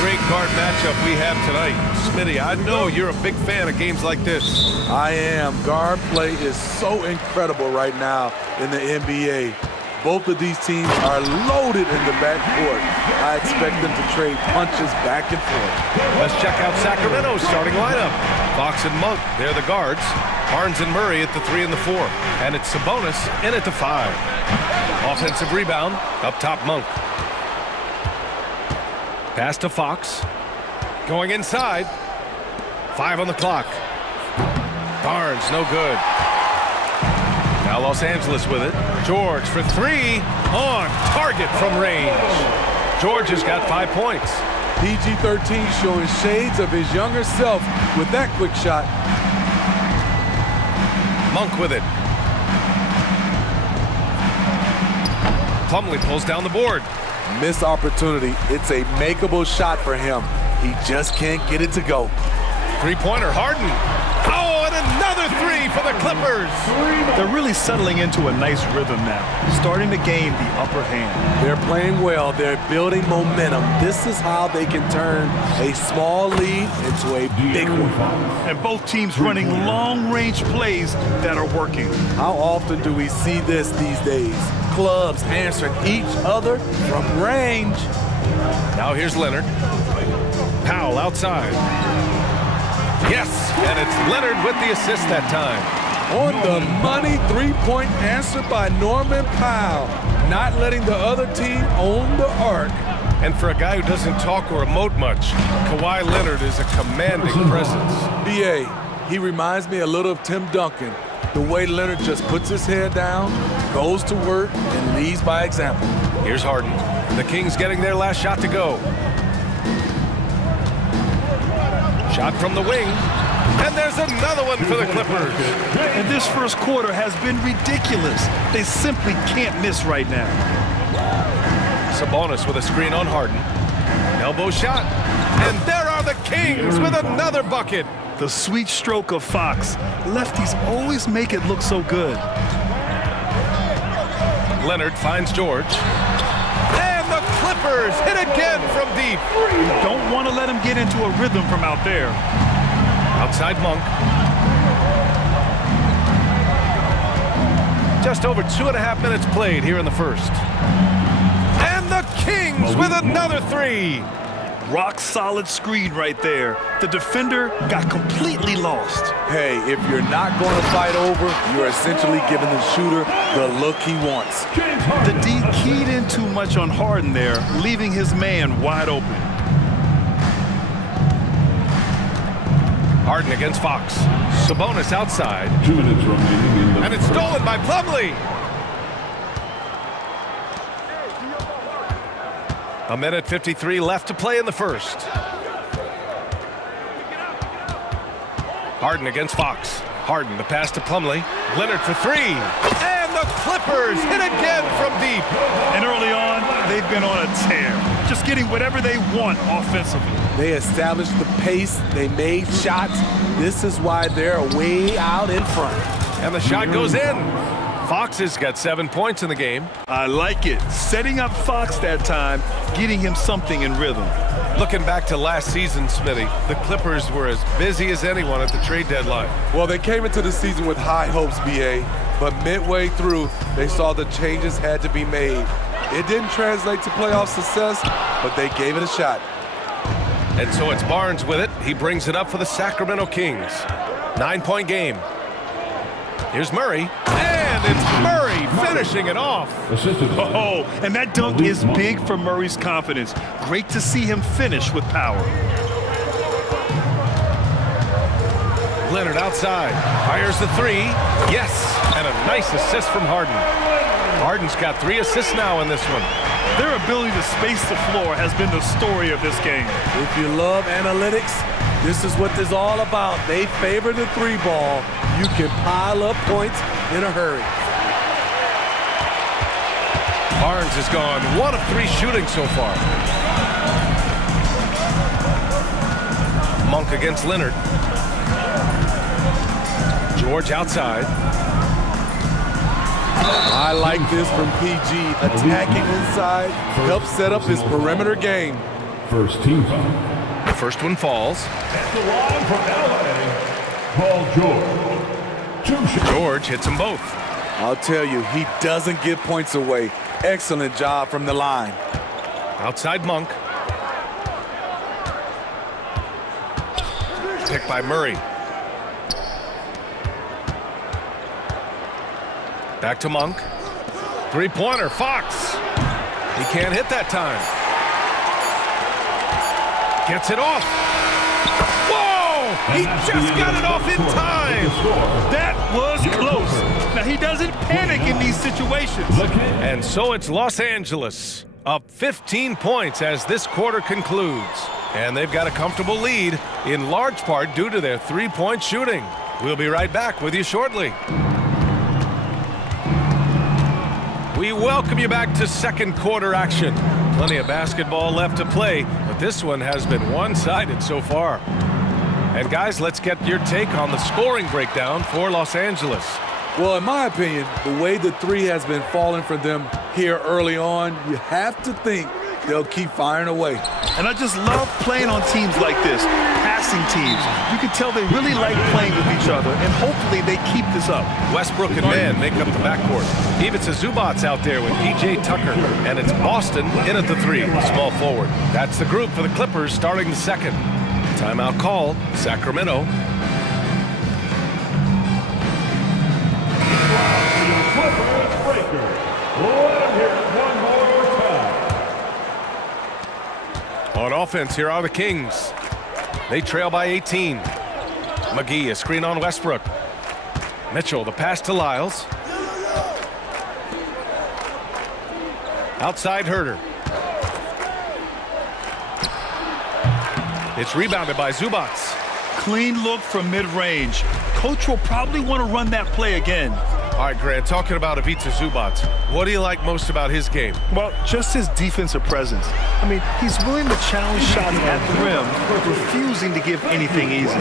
great guard matchup we have tonight. Smitty, I know you're a big fan of games like this. I am. Guard play is so incredible right now in the NBA. Both of these teams are loaded in the backcourt. I expect them to trade punches back and forth. Let's check out Sacramento's starting lineup. Fox and Monk, they're the guards. Barnes and Murray at the 3 and the 4. And it's Sabonis in at the 5. Offensive rebound, up top Monk. Pass to Fox. Going inside. 5 on the clock. Barnes, no good. Now Los Angeles with it. George for 3. On target from range. George has got 5 points. PG-13 showing shades of his younger self with that quick shot. Monk with it. Plumlee pulls down the board. Missed opportunity. It's a makeable shot for him. He just can't get it to go. Three-pointer, Harden. Oh, and another 3 for the Clippers. They're really settling into a nice rhythm now, starting to gain the upper hand. They're playing well. They're building momentum. This is how they can turn a small lead into a big one. And both teams running long-range plays that are working. How often do we see this these days? Clubs answering each other from range. Now here's Leonard. Powell outside. Yes, and it's Leonard with the assist that time. On the money, three-point answer by Norman Powell. Not letting the other team own the arc. And for a guy who doesn't talk or emote much, Kawhi Leonard is a commanding presence. B.A., he reminds me a little of Tim Duncan. The way Leonard just puts his head down, goes to work, and leads by example. Here's Harden. The Kings getting their last shot to go. Shot from the wing. And there's another one for the Clippers. And this first quarter has been ridiculous. They simply can't miss right now. Sabonis with a screen on Harden. Elbow shot. And there are the Kings with another bucket. The sweet stroke of Fox. Lefties always make it look so good. Leonard finds George. And the Clippers hit again from deep. You don't want to let him get into a rhythm from out there. Outside Monk. Just over 2.5 minutes played here in the first. And the Kings with another 3. Rock solid screen right there. The defender got completely lost. Hey, if you're not going to fight over, you're essentially giving the shooter the look he wants. The D keyed in too much on Harden there, leaving his man wide open. Harden against Fox. Sabonis outside. 2 minutes remaining in the And it's stolen by Plumlee. A minute 53 left to play in the first. Harden against Fox. Harden, the pass to Plumlee. Leonard for 3. And the Clippers hit again from deep. And early on, they've been on a tear. Just getting whatever they want offensively. They established the pace. They made shots. This is why they're way out in front. And the shot goes in. Fox has got 7 points in the game. I like it. Setting up Fox that time, getting him something in rhythm. Looking back to last season, Smitty, the Clippers were as busy as anyone at the trade deadline. Well, they came into the season with high hopes, B.A., but midway through, they saw the changes had to be made. It didn't translate to playoff success, but they gave it a shot. And so it's Barnes with it. He brings it up for the Sacramento Kings. 9-point game. Here's Murray. And it's Murray finishing it off. Oh, and that dunk is big for Murray's confidence. Great to see him finish with power. Leonard outside. Fires the 3. Yes. And a nice assist from Harden. Harden's got 3 assists now in this one. Their ability to space the floor has been the story of this game. If you love analytics, this is what this is all about. They favor the 3 ball. You can pile up points in a hurry. Barnes has gone 1 of 3 shooting so far. Monk against Leonard. George outside. I like this from PG. Attacking inside helps set up his perimeter game. First team foul. The first one falls. At the line from LA, Paul George. George hits them both. I'll tell you, he doesn't give points away. Excellent job from the line. Outside Monk. Picked by Murray. Back to Monk. Three-pointer, Fox. He can't hit that time. Gets it off. Whoa! He just got it off in time. That was close. Now, he doesn't panic in these situations. And so it's Los Angeles up 15 points as this quarter concludes. And they've got a comfortable lead, in large part due to their three-point shooting. We'll be right back with you shortly. We welcome you back to second quarter action. Plenty of basketball left to play, but this one has been one-sided so far. And guys, let's get your take on the scoring breakdown for Los Angeles. Well, in my opinion, the way the three has been falling for them here early on, you have to think they'll keep firing away. And I just love playing on teams like this, passing teams. You can tell they really like playing with each other, and hopefully they keep this up. Westbrook and Mann make up the backcourt. Ivica Zubac's out there with P.J. Tucker, and it's Boston in at the three, small forward. That's the group for the Clippers starting the second. Timeout call, Sacramento. On offense, here are the Kings. They trail by 18. McGee, a screen on Westbrook. Mitchell, the pass to Lyles. Outside Herter. It's rebounded by Zubac. Clean look from mid-range. Coach will probably want to run that play again. All right, Grant, talking about Ivica Zubac, what do you like most about his game? Well, just his defensive presence. I mean, he's willing to challenge shots at the rim, but refusing to give anything easy.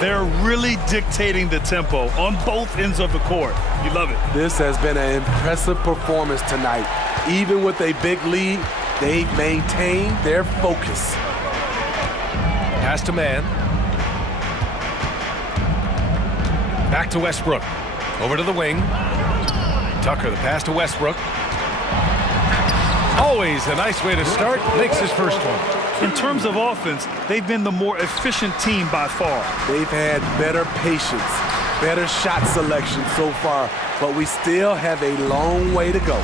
They're really dictating the tempo on both ends of the court. You love it. This has been an impressive performance tonight. Even with a big lead, they've maintained their focus. Pass to Mann. Back to Westbrook. Over to the wing. Tucker, the pass to Westbrook. Always a nice way to start. Makes his first one. In terms of offense, they've been the more efficient team by far. They've had better patience, better shot selection so far, but we still have a long way to go.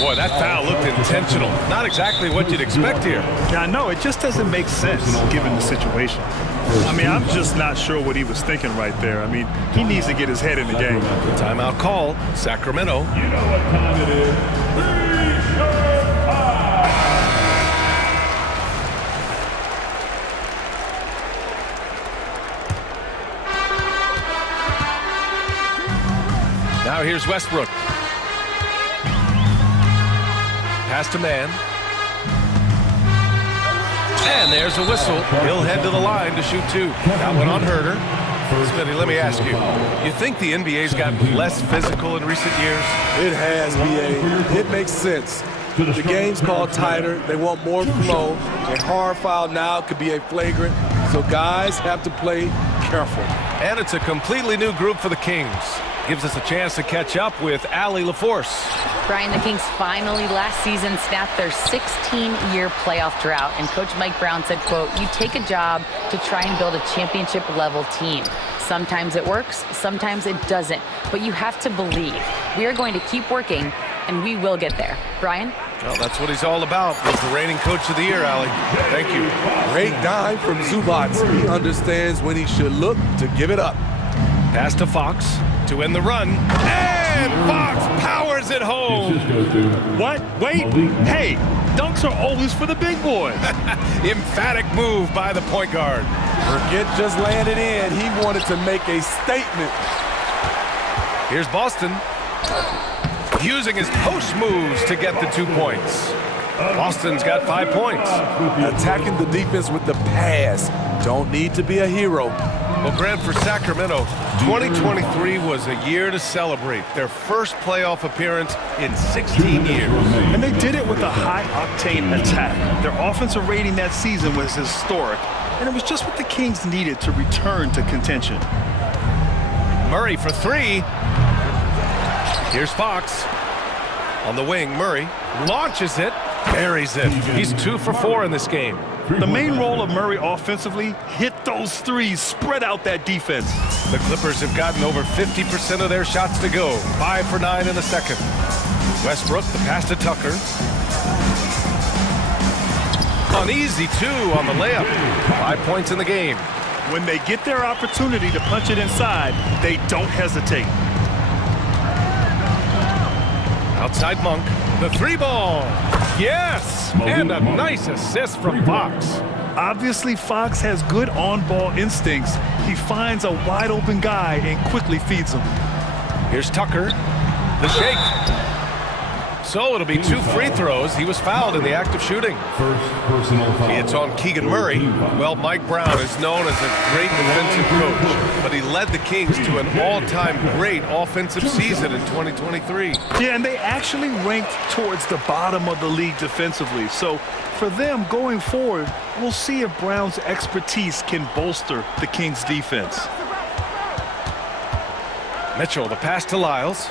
Boy, that foul looked intentional. Not exactly what you'd expect here. Yeah, I know. It just doesn't make sense given the situation. I mean, I'm just not sure what he was thinking right there. I mean, he needs to get his head in the game. Timeout call, Sacramento. You know what time it is. Now here's Westbrook. Pass to Mann. And there's a whistle. He'll head to the line to shoot two. That one on Herter. Smitty, let me ask you, you think the NBA's gotten less physical in recent years? It has, BA. It makes sense. The game's called tighter. They want more flow. A hard foul now could be a flagrant, so guys have to play careful. And it's a completely new group for the Kings. Gives us a chance to catch up with Allie LaForce. Brian, the Kings finally last season snapped their 16-year playoff drought, and Coach Mike Brown said, quote, "You take a job to try and build a championship-level team. Sometimes it works, sometimes it doesn't, but you have to believe. We are going to keep working, and we will get there." Brian? Well, that's what he's all about. He's the reigning coach of the year, Allie. Thank you. Great dime from Zubac. He understands when he should look to give it up. Pass to Fox to end the run. And Fox powers it home. What? Wait. Hey, dunks are always for the big boys. Emphatic move by the point guard. Forget just laying it in. He wanted to make a statement. Here's Boston using his post moves to get the 2 points. Boston's got 5 points. Attacking the defense with the pass. Don't need to be a hero. Well, Grant, for Sacramento, 2023 was a year to celebrate. Their first playoff appearance in 16 years. And they did it with a high-octane attack. Their offensive rating that season was historic, and it was just what the Kings needed to return to contention. Murray for three. Here's Fox. On the wing, Murray launches it, buries it. He's 2 for 4 in this game. The main role of Murray offensively, hit those threes, spread out that defense. The Clippers have gotten over 50% of their shots to go. 5 for 9 in the second. Westbrook, the pass to Tucker. An easy 2 on the layup. 5 points in the game. When they get their opportunity to punch it inside, they don't hesitate. Outside Monk, the 3-ball. Yes! And a nice assist from Fox. Obviously, Fox has good on-ball instincts. He finds a wide-open guy and quickly feeds him. Here's Tucker, the shake. So it'll be 2 free throws. He was fouled in the act of shooting. First personal foul. It's on Keegan Murray. Well, Mike Brown is known as a great defensive coach, but he led the Kings to an all-time great offensive season in 2023. Yeah, and they actually ranked towards the bottom of the league defensively. So for them going forward, we'll see if Brown's expertise can bolster the Kings' defense. Mitchell, the pass to Lyles.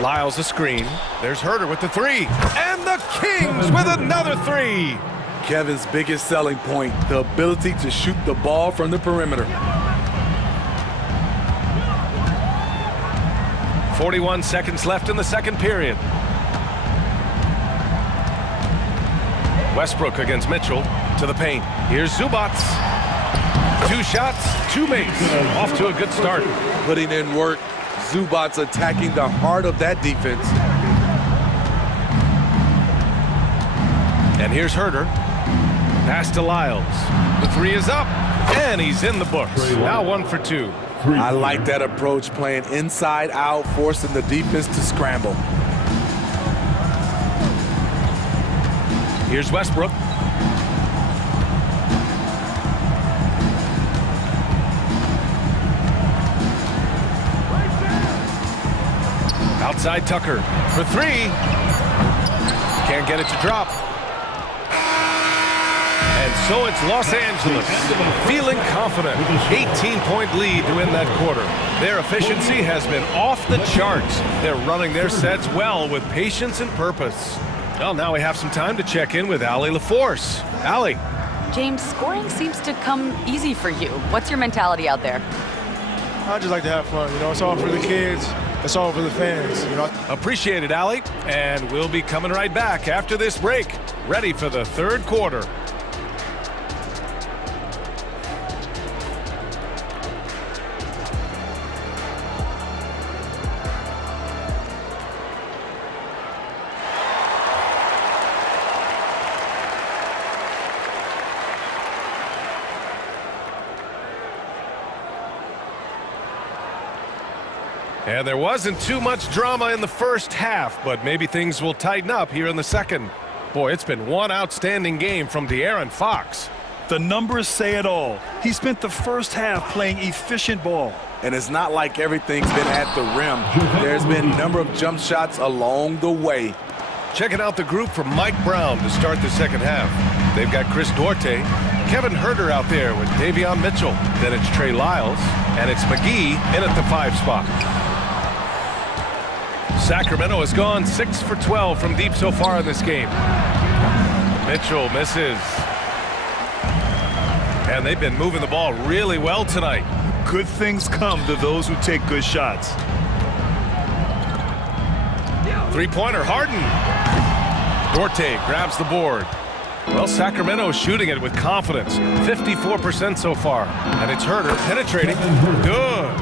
Lyles a screen. There's Herter with the 3. And the Kings with another 3. Kevin's biggest selling point, the ability to shoot the ball from the perimeter. 41 seconds left in the second period. Westbrook against Mitchell to the paint. Here's Zubac. 2 shots, 2 makes. Off to a good start. Putting in work. Zubac attacking the heart of that defense. And here's Herter. Pass to Lyles. The 3 is up, and he's in the books. Now 1 for 2. I like that approach, playing inside out, forcing the defense to scramble. Here's Westbrook. Outside Tucker for 3. Can't get it to drop. And so it's Los Angeles feeling confident. 18-point lead to win that quarter. Their efficiency has been off the charts. They're running their sets well with patience and purpose. Well, now we have some time to check in with Allie LaForce. Allie. James, scoring seems to come easy for you. What's your mentality out there? I just like to have fun. You know, it's all for the kids. It's all for the fans, you know. Appreciate it, Allie. And we'll be coming right back after this break. Ready for the third quarter. And there wasn't too much drama in the first half, but maybe things will tighten up here in the second. Boy, it's been one outstanding game from De'Aaron Fox. The numbers say it all. He spent the first half playing efficient ball. And it's not like everything's been at the rim. There's been a number of jump shots along the way. Checking out the group from Mike Brown to start the second half. They've got Chris Duarte, Kevin Herter out there with Davion Mitchell. Then it's Trey Lyles, and it's McGee in at the 5 spot. Sacramento has gone 6 for 12 from deep so far in this game. Mitchell misses. And they've been moving the ball really well tonight. Good things come to those who take good shots. 3-pointer, Harden. Duarte grabs the board. Well, Sacramento is shooting it with confidence. 54% so far. And it's Herter penetrating. Good.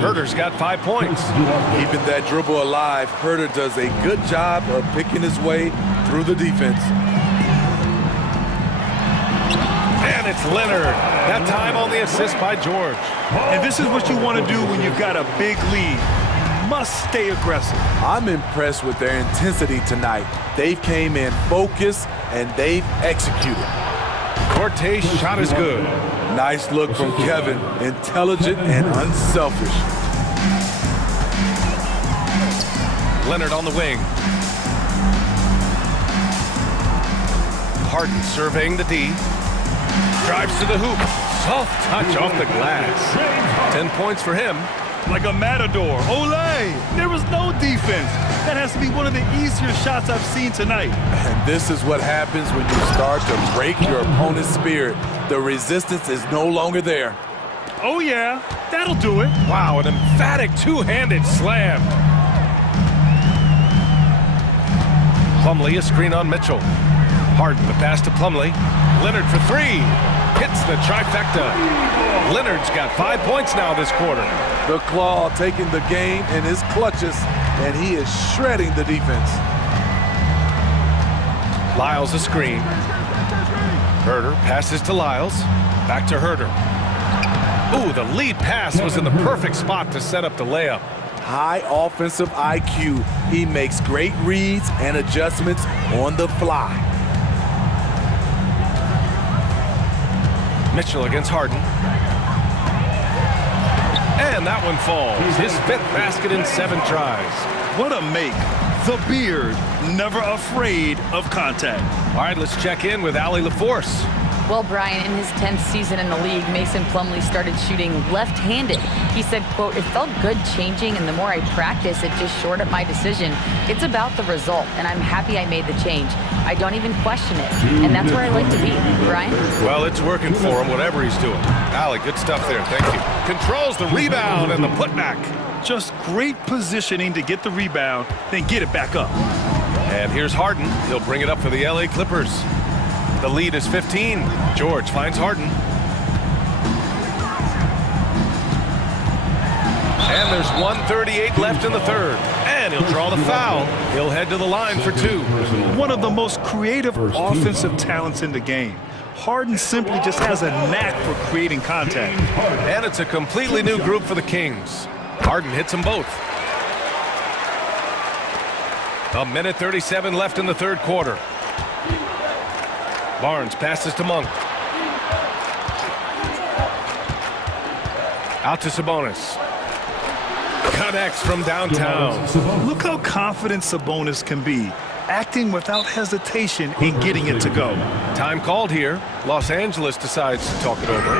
Herter's got 5 points. Keeping that dribble alive, Herter does a good job of picking his way through the defense. And it's Leonard. That time on the assist by George. And this is what you want to do when you've got a big lead. must stay aggressive. I'm impressed with their intensity tonight. They've came in focused and they've executed. Cortez shot is good. Nice look from Kevin. Intelligent and unselfish. Leonard on the wing. Harden surveying the D. Drives to the hoop. Soft touch off the glass. 10 points for him. Like a matador. Olé! There was no defense. That has to be one of the easier shots I've seen tonight. And this is what happens when you start to break your opponent's spirit. The resistance is no longer there. Oh, yeah. That'll do it. Wow, an emphatic two-handed slam. Plumlee, a screen on Mitchell. Harden, the pass to Plumlee. Leonard for three. Hits the trifecta. Leonard's got 5 points now this quarter. The Claw taking the game in his clutches, and he is shredding the defense. Lyles a screen. Herder passes to Lyles. Back to Herder. Ooh, the lead pass was in the perfect spot to set up the layup. High offensive IQ. He makes great reads and adjustments on the fly. Mitchell against Harden. And that one falls. His 5th basket in 7 tries. What a make. The beard, never afraid of contact. All right, let's check in with Allie LaForce. Well, Brian, in his 10th season in the league, Mason Plumlee started shooting left-handed. He said, quote, "It felt good changing, and the more I practice, it just shored up my decision. It's about the result, and I'm happy I made the change. I don't even question it, and that's where I like to be." Brian? Well, it's working for him, whatever he's doing. Allie, good stuff there. Thank you. Controls the rebound and the putback. Just great positioning to get the rebound, then get it back up. And here's Harden. He'll bring it up for the LA Clippers. The lead is 15. George finds Harden. And there's 1:38 left in the third. And he'll draw the foul. He'll head to the line for 2. One of the most creative offensive talents in the game. Harden simply just has a knack for creating contact. And it's a completely new group for the Kings. Harden hits them both. 1:37 left in the third quarter. Barnes passes to Monk. Out to Sabonis. Connects from downtown. Look how confident Sabonis can be, acting without hesitation and getting it to go. Time called here. Los Angeles decides to talk it over.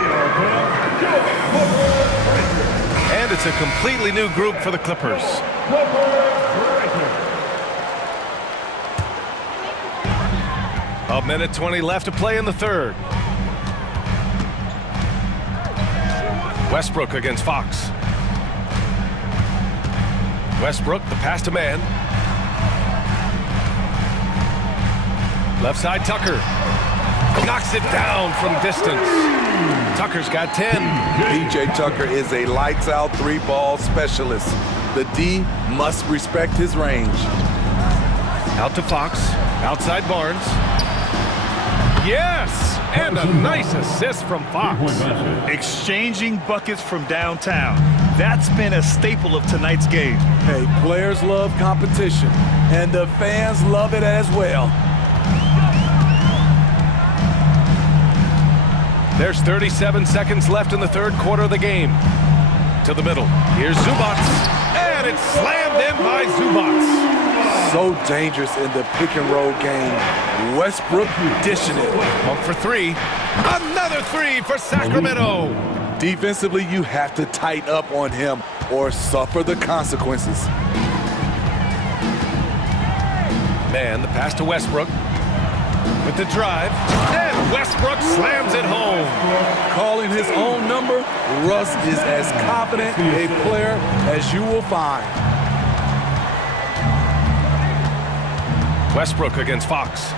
And it's a completely new group for the Clippers. A minute 20 left to play in the third. Westbrook against Fox. Westbrook, the pass to man. Left side, Tucker. Knocks it down from distance. Tucker's got 10. PJ Tucker is a lights-out 3-ball specialist. The D must respect his range. Out to Fox. Outside Barnes. Yes! And a nice assist from Fox. Exchanging buckets from downtown. That's been a staple of tonight's game. Hey, players love competition, and the fans love it as well. There's 37 seconds left in the third quarter of the game. To the middle. Here's Zubac. And it's slammed in by Zubac. So dangerous in the pick-and-roll game. Westbrook dishing it. Pump for 3. Another 3 for Sacramento. Defensively, you have to tighten up on him or suffer the consequences. Man, the pass to Westbrook. With the drive. And Westbrook slams it home. Calling his own number, Russ is as confident a player as you will find. Westbrook against Fox.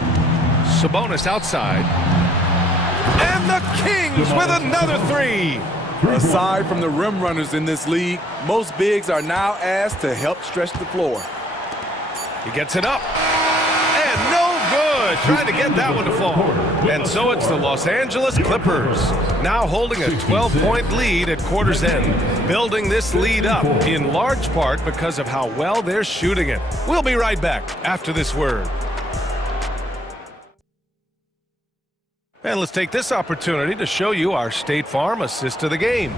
Sabonis outside. And the Kings with another 3. Aside from the rim runners in this league, most bigs are now asked to help stretch the floor. He gets it up. And no good. good. Trying to get that one to fall. And so it's the Los Angeles Clippers, now holding a 12-point lead at quarter's end, building this lead up in large part because of how well they're shooting it. We'll be right back after this word. And let's take this opportunity to show you our State Farm assist of the game.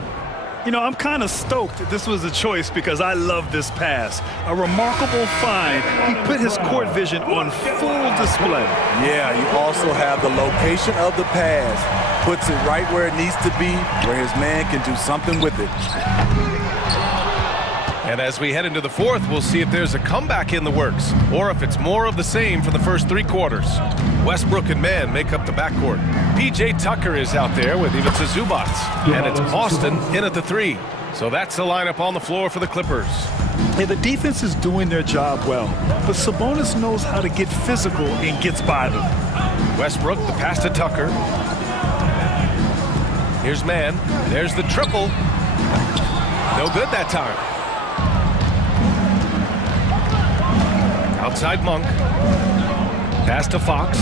You know, I'm kind of stoked that this was a choice because I love this pass. A remarkable find. He put his court vision on full display. Yeah, you also have the location of the pass. Puts it right where it needs to be, where his man can do something with it. And as we head into the fourth, we'll see if there's a comeback in the works or if it's more of the same for the first three quarters. Westbrook and Mann make up the backcourt. P.J. Tucker is out there with Ivica Zubac. And it's Boston in at the three. So that's the lineup on the floor for the Clippers. Yeah, the defense is doing their job well, but Sabonis knows how to get physical and gets by them. Westbrook, the pass to Tucker. Here's Mann. There's the triple. No good that time. Outside Monk. Pass to Fox.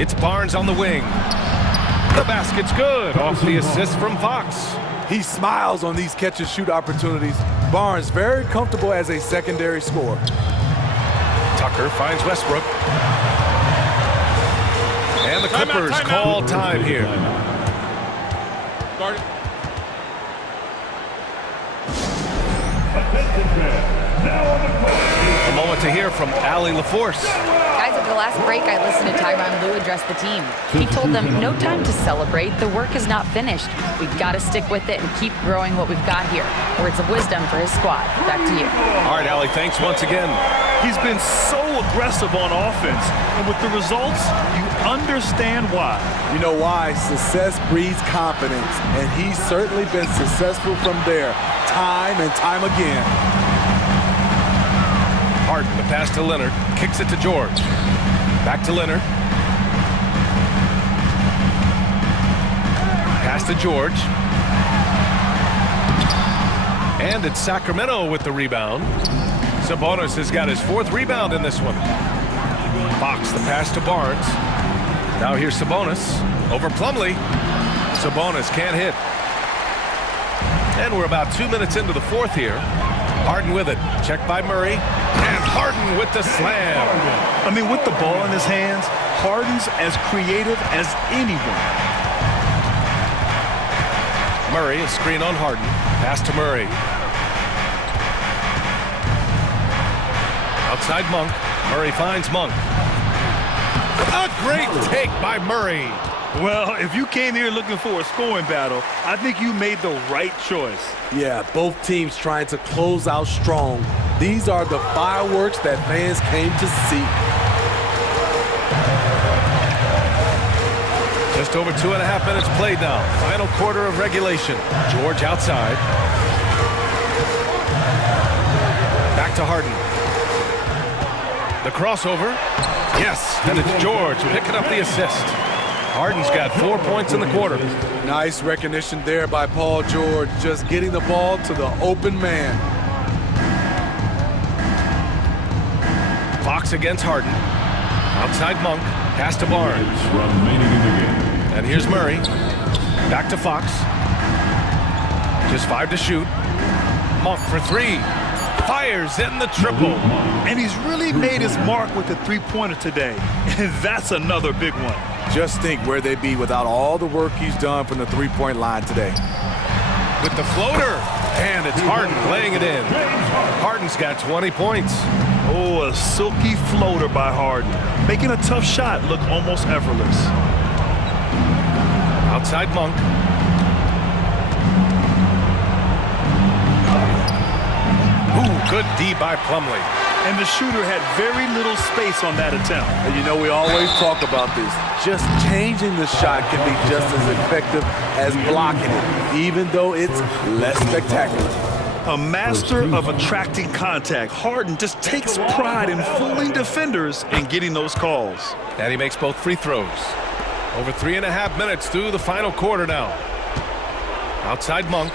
It's Barnes on the wing. The basket's good off the assist from Fox. He smiles on these catch-and-shoot opportunities. Barnes very comfortable as a secondary scorer. Tucker finds Westbrook. And the Clippers call time here. Start it. A moment to hear from Allie LaForce. Guys, at the last break, I listened to Tyronn Lue address the team. He told them, no time to celebrate. The work is not finished. We've got to stick with it and keep growing what we've got here. Words of wisdom for his squad. Back to you. All right, Allie, thanks once again. He's been so aggressive on offense, and with the results, you understand why. You know why? Success breeds confidence, and he's certainly been successful from there, time and time again. Harden, the pass to Leonard, kicks it to George. Back to Leonard. Pass to George. And it's Sacramento with the rebound. Sabonis has got his fourth rebound in this one. Fox, the pass to Barnes. Now here's Sabonis over Plumlee. Sabonis can't hit. And we're about 2 minutes into the fourth here. Harden with it. Checked by Murray. And Harden with the slam. I mean, with the ball in his hands, Harden's as creative as anyone. Murray, a screen on Harden. Pass to Murray. Outside Monk. Murray finds Monk. A great take by Murray. Well, if you came here looking for a scoring battle, I think you made the right choice. Yeah, both teams trying to close out strong. These are the fireworks that fans came to see. Just over 2.5 minutes played now. Final quarter of regulation. George outside. Back to Harden. The crossover. Yes, and it's George picking up the assist. Harden's got 4 points in the quarter. Nice recognition there by Paul George, just getting the ball to the open man. Fox against Harden. Outside Monk. Pass to Barnes. And here's Murray. Back to Fox. Just 5 to shoot. Monk for 3. Fires in the triple. And he's really made his mark with the three-pointer today. And that's another big one. Just think where they'd be without all the work he's done from the three-point line today. With the floater. And it's Harden laying it in. Harden's got 20 points. Oh, a silky floater by Harden. Making a tough shot look almost effortless. Outside Monk. Ooh, good D by Plumlee. And the shooter had very little space on that attempt. And you know, we always talk about this. Just changing the shot can be just as effective as blocking it, even though it's less spectacular. A master of attracting contact. Harden just takes pride in fooling defenders and getting those calls. And he makes both free throws. Over 3.5 minutes through the final quarter now. Outside Monk.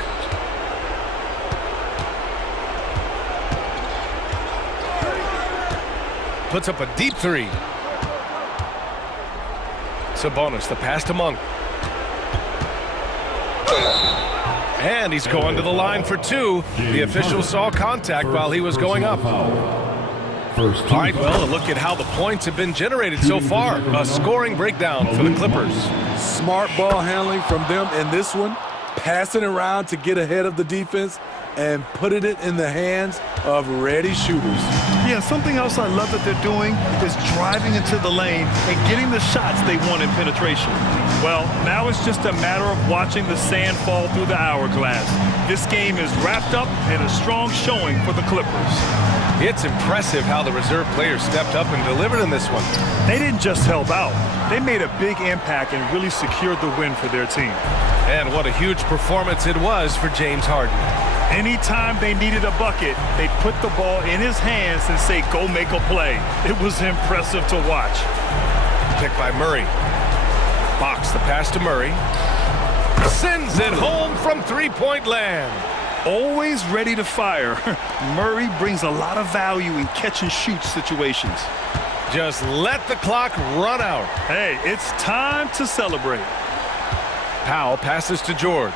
puts up a deep three. Sabonis, the pass to Monk. And he's going to the line for two. The official saw contact while he was going up. All right, well, a look at how the points have been generated so far. A scoring breakdown for the Clippers. Smart ball handling from them in this one. Passing around to get ahead of the defense and putting it in the hands of ready shooters. Yeah, something else I love that they're doing is driving into the lane and getting the shots they want in penetration. Well, now it's just a matter of watching the sand fall through the hourglass. This game is wrapped up in a strong showing for the Clippers. It's impressive how the reserve players stepped up and delivered in this one. They didn't just help out. They made a big impact and really secured the win for their team. And what a huge performance it was for James Harden. Anytime they needed a bucket, they'd put the ball in his hands and say, go make a play. It was impressive to watch. Picked by Murray. Fox, the pass to Murray. Sends it home from three-point land. Always ready to fire. Murray brings a lot of value in catch-and-shoot situations. Just let the clock run out. Hey, it's time to celebrate. Powell passes to George.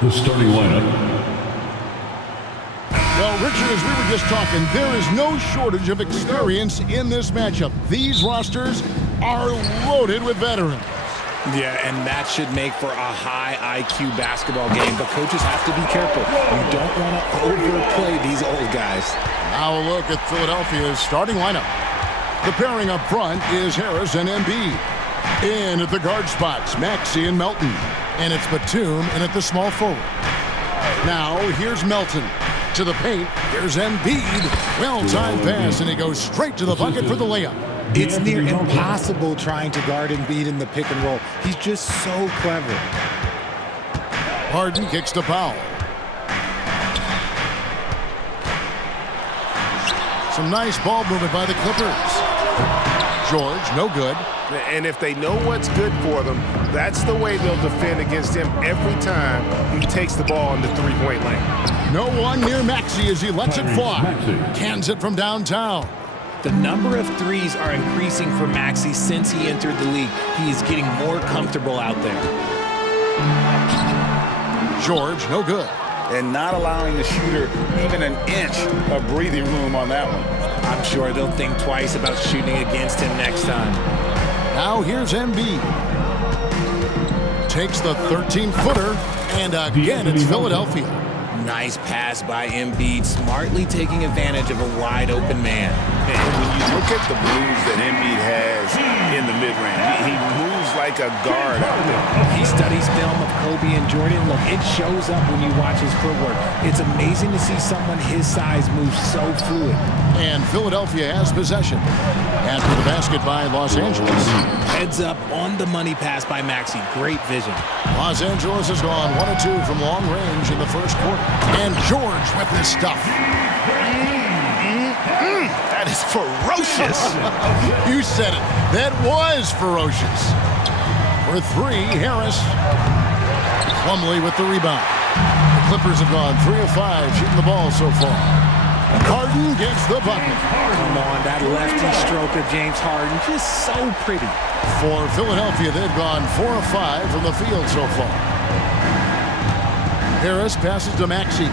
The starting lineup. Well, Richard, as we were just talking, there is no shortage of experience in this matchup. These rosters are loaded with veterans. Yeah, and that should make for a high IQ basketball game, but coaches have to be careful. You don't want to overplay these old guys. Now a look at Philadelphia's starting lineup. The pairing up front is Harris and Embiid. In at the guard spots, Maxey and Melton. And it's Batum in at the small forward. Now here's Melton. To the paint, here's Embiid. Well-timed pass, and he goes straight to the bucket for the layup. It's near impossible trying to guard Embiid in the pick and roll. He's just so clever. Harden kicks to Powell. Some nice ball movement by the Clippers. George, no good. And if they know what's good for them, that's the way they'll defend against him every time he takes the ball in the three-point lane. No one near Maxey as he lets it fly. Cans it from downtown. The number of threes are increasing for Maxey since he entered the league. He is getting more comfortable out there. George, no good. And not allowing the shooter even an inch of breathing room on that one. I'm sure they'll think twice about shooting against him next time. Now here's Embiid. Takes the 13-footer, and again it's Philadelphia. Nice pass by Embiid, smartly taking advantage of a wide-open man. And when you look at the moves that Embiid has in the mid-range, he moves like a guard out there. He studies film of Kobe and Jordan. Look, it shows up when you watch his footwork. It's amazing to see someone his size move so fluid. And Philadelphia has possession. After the basket by Los Angeles. Heads up on the money pass by Maxey. Great vision. Los Angeles has gone 1 of 2 from long range in the first quarter. And George with this stuff. That is ferocious. You said it. That was ferocious. For 3, Harris. Plumlee with the rebound. The Clippers have gone 3 of 5 shooting the ball so far. Harden gets the bucket. Come on, that lefty stroke of James Harden, just so pretty. For Philadelphia, they've gone 4 of 5 from the field so far. Harris passes to Maxey.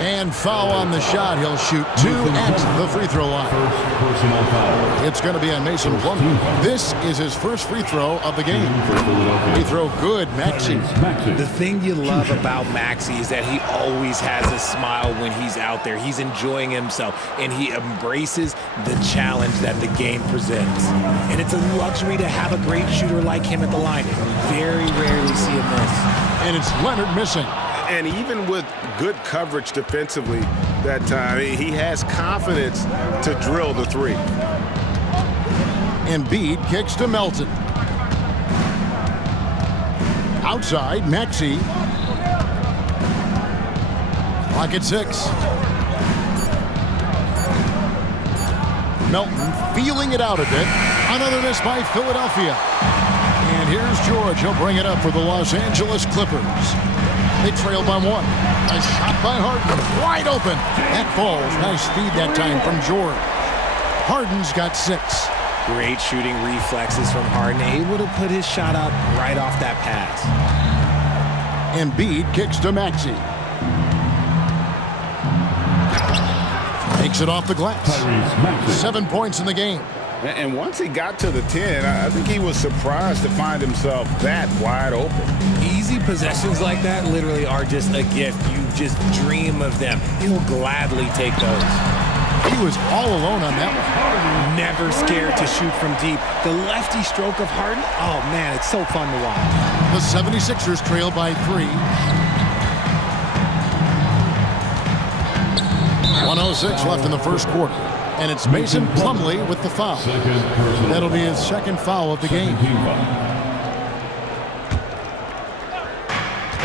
And foul on the shot. He'll shoot 2 at the free throw line. Personal foul. It's going to be on Mason Plumlee. This is his first free throw of the game. Free throw good, Maxey. The thing you love about Maxey is that he always has a smile when he's out there. He's enjoying himself, and he embraces the challenge that the game presents. And it's a luxury to have a great shooter like him at the line. Very rarely see him miss. And it's Leonard missing. And even with good coverage defensively that time, he has confidence to drill the 3. Embiid kicks to Melton. Outside, Maxey. Clock at 6. Melton feeling it out a bit. Another miss by Philadelphia. And here's George. He'll bring it up for the Los Angeles Clippers. They trail by 1. A shot by Harden. Wide open. That falls. Nice feed that time from George. Harden's got 6. Great shooting reflexes from Harden. Able to put his shot up right off that pass. Embiid kicks to Maxey. Takes it off the glass. 7 points in the game. And once he got to the 10, I think he was surprised to find himself that wide open. Easy possessions like that literally are just a gift. You just dream of them. He'll gladly take those. He was all alone on that one. Never scared to shoot from deep. The lefty stroke of Harden, oh man, it's so fun to watch. The 76ers trail by 3. 1:06 left in the first quarter. And it's Mason Plumlee with the foul. That'll be his second foul of the game.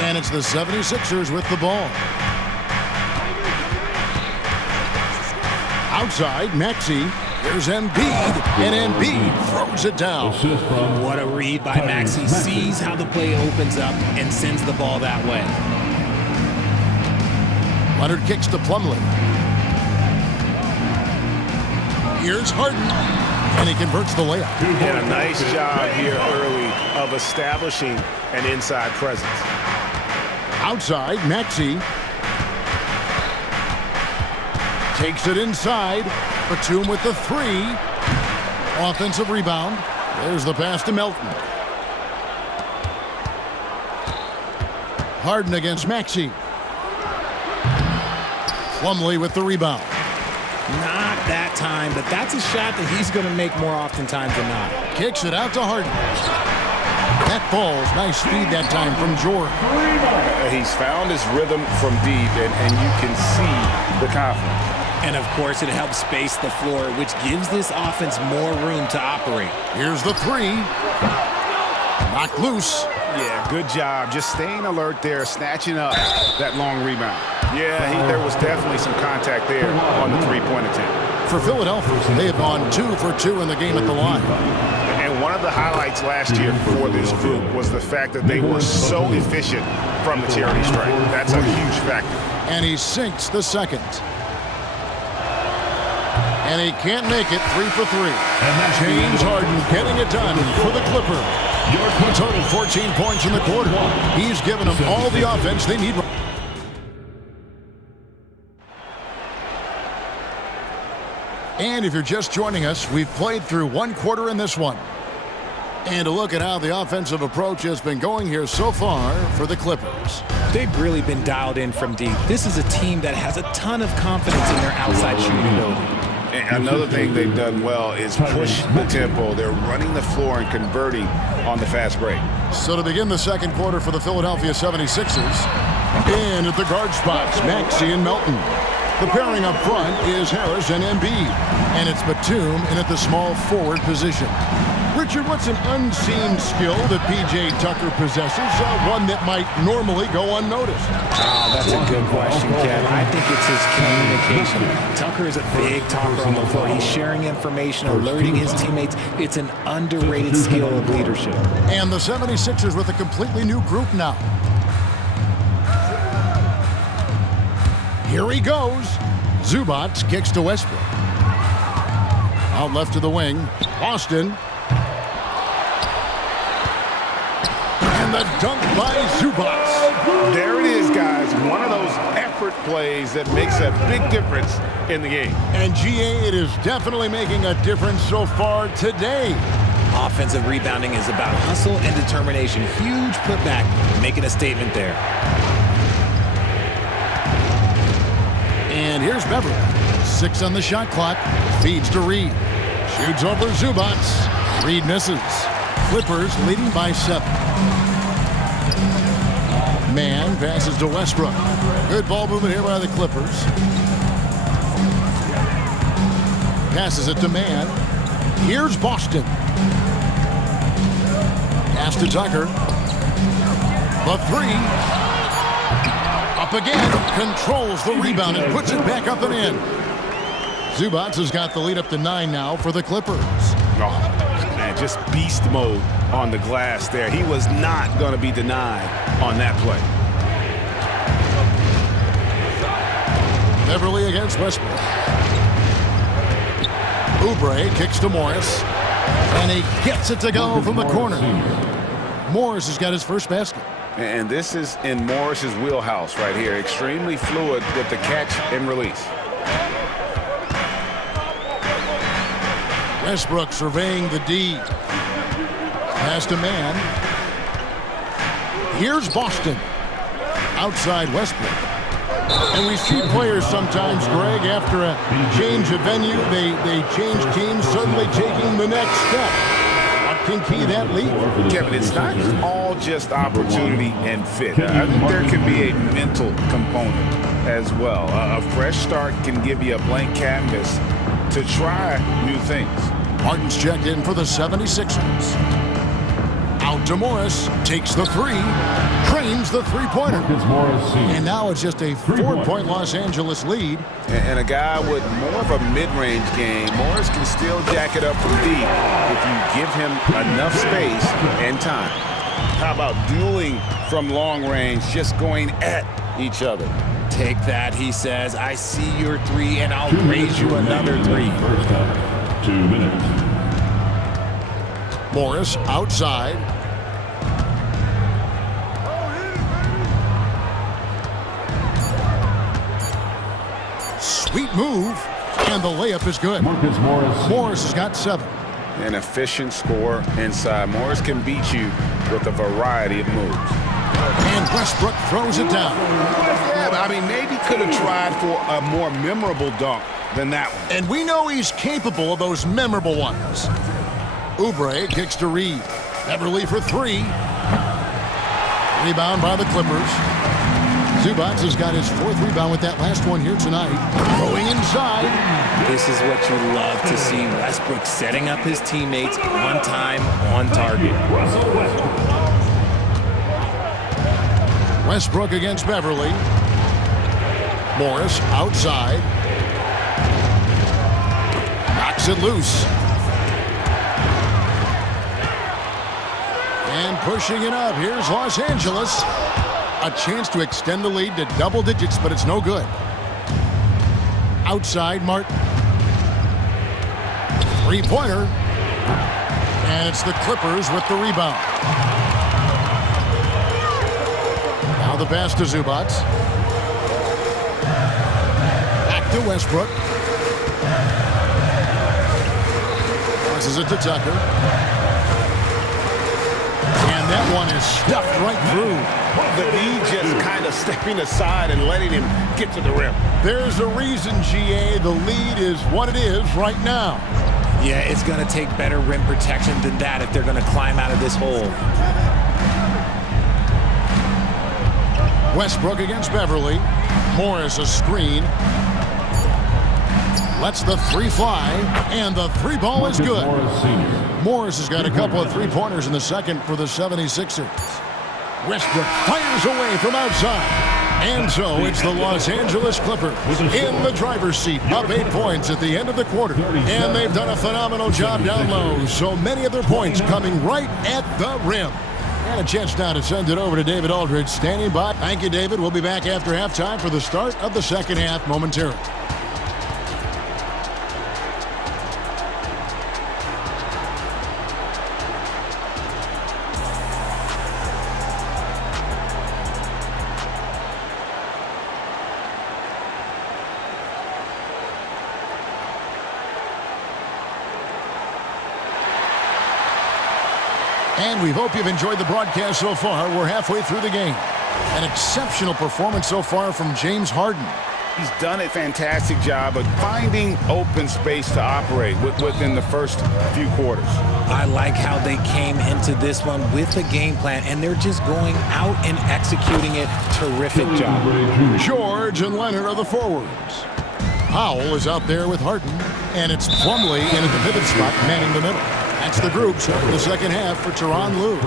And it's the 76ers with the ball. Outside, Maxey. Here's Embiid. And Embiid throws it down. What a read by Maxey. Sees how the play opens up and sends the ball that way. Leonard kicks to Plumlee. Here's Harden. And he converts the layup. And a nice job here early of establishing an inside presence. Outside, Maxey takes it inside. Batum with the three. Offensive rebound. There's the pass to Melton. Harden against Maxey. Plumlee with the rebound. Not that time, but that's a shot that he's going to make more oftentimes than not. Kicks it out to Harden. That falls. Nice feed that time from Jordan. He's found his rhythm from deep, and you can see the confidence. And, of course, it helps space the floor, which gives this offense more room to operate. Here's the three. Knocked loose. Yeah, good job. Just staying alert there, snatching up that long rebound. Yeah, there was definitely some contact there on the three-point attempt. For Philadelphia, they have gone 2 for 2 in the game at the line. And one of the highlights last year for this group was the fact that they were so efficient from the charity stripe. That's a huge factor. And he sinks the second. And he can't make it 3 for 3. James Harden getting it done for the Clippers. A total 14 points in the quarter. He's given them all the offense they need. And if you're just joining us, we've played through 1 quarter in this one. And a look at how the offensive approach has been going here so far for the Clippers. They've really been dialed in from deep. This is a team that has a ton of confidence in their outside shooting ability. And another thing they've done well is push the tempo. They're running the floor and converting on the fast break. So to begin the second quarter for the Philadelphia 76ers, in at the guard spots, Maxey and Melton. The pairing up front is Harris and Embiid, and it's Batum in at the small forward position. Richard, what's an unseen skill that P.J. Tucker possesses, one that might normally go unnoticed? Oh, that's a good question, Kev. I think it's his communication. Tucker is a big talker on the floor. He's sharing information, alerting his teammates. It's an underrated skill of leadership. And the 76ers with a completely new group now. Here he goes. Zubac kicks to Westbrook. Out left to the wing. Boston. And the dunk by Zubac. There it is, guys. One of those effort plays that makes a big difference in the game. And GA, it is definitely making a difference so far today. Offensive rebounding is about hustle and determination. Huge putback, making a statement there. And here's Beverly. 6 on the shot clock. Feeds to Reed. Shoots over Zubac. Reed misses. Clippers leading by 7. Mann passes to Westbrook. Good ball movement here by the Clippers. Passes it to Mann. Here's Boston. Pass to Tucker. The 3. Up again, controls the rebound and puts it back up and in. Zubac has got the lead up to 9 now for the Clippers. Oh, man, just beast mode on the glass there. He was not going to be denied on that play. Beverly against Westbrook. Oubre kicks to Morris, and he gets it to go from the corner. Morris has got his first basket. And this is in Morris's wheelhouse right here. Extremely fluid with the catch and release. Westbrook surveying the D. Pass to Mann. Here's Boston. Outside Westbrook. And we see players sometimes, Greg, after a change of venue, they change teams, suddenly taking the next step. What can key that lead? Kevin, it's not all just opportunity and fit. I think there can be a mental component as well. A fresh start can give you a blank canvas to try new things. Martin's checked in for the 76ers. Out to Morris, takes the 3, cranes the three-pointer. And now it's just a 4-point Los Angeles lead. And a guy with more of a mid-range game, Morris can still jack it up from deep if you give him enough space and time. How about dueling from long range, just going at each other? Take that, he says. I see your 3, and I'll raise you another 3. First up, 2 minutes. Morris outside. Sweet move, and the layup is good. Morris has got 7. An efficient score inside. Morris can beat you with a variety of moves. And Westbrook throws it down. Yeah, I mean, maybe could have tried for a more memorable dunk than that one. And we know he's capable of those memorable ones. Oubre kicks to Reed. Beverly for 3. Rebound by the Clippers. Zubac has got his 4th rebound with that last one here tonight. Going inside. This is what you love to see. Westbrook setting up his teammates on time, on target. Westbrook against Beverly. Morris outside. Knocks it loose. And pushing it up. Here's Los Angeles. A chance to extend the lead to double digits, but it's no good. Outside, Martin. 3-pointer. And it's the Clippers with the rebound. Now the pass to Zubac. Back to Westbrook. Passes it to Tucker. And that one is stuffed right through. The lead just kind of stepping aside and letting him get to the rim. There's a reason, GA, the lead is what it is right now. Yeah, it's going to take better rim protection than that if they're going to climb out of this hole. Westbrook against Beverly. Morris a screen. Lets the 3 fly, and the 3 ball is good. Morris has got a couple of 3-pointers in the second for the 76ers. Westbrook fires away from outside. And so it's the Los Angeles Clippers in the driver's seat, up 8 points at the end of the quarter. And they've done a phenomenal job down low. So many of their points coming right at the rim. And a chance now to send it over to David Aldridge standing by. Thank you, David. We'll be back after halftime for the start of the second half momentarily. And we hope you've enjoyed the broadcast so far. We're halfway through the game. An exceptional performance so far from James Harden. He's done a fantastic job of finding open space to operate within the first few quarters. I like how they came into this one with a game plan, and they're just going out and executing it. Terrific job. George and Leonard are the forwards. Powell is out there with Harden, and it's Plumlee in at the pivot spot, manning the middle. That's the group starting the second half for Tyronn Lue.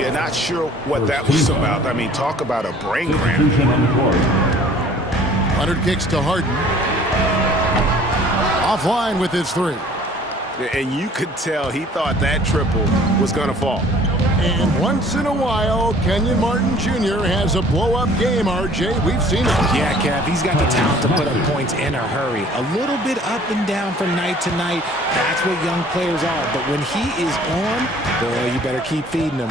Yeah, not sure what that was about. I mean, talk about a brain cramp. Leonard kicks to Harden. Offline with his 3. And you could tell he thought that triple was going to fall. And once in a while, Kenyon Martin Jr. has a blow-up game, RJ. We've seen it. Yeah, Kev, he's got the talent to put up points in a hurry. A little bit up and down from night to night. That's what young players are. But when he is on, boy, you better keep feeding him.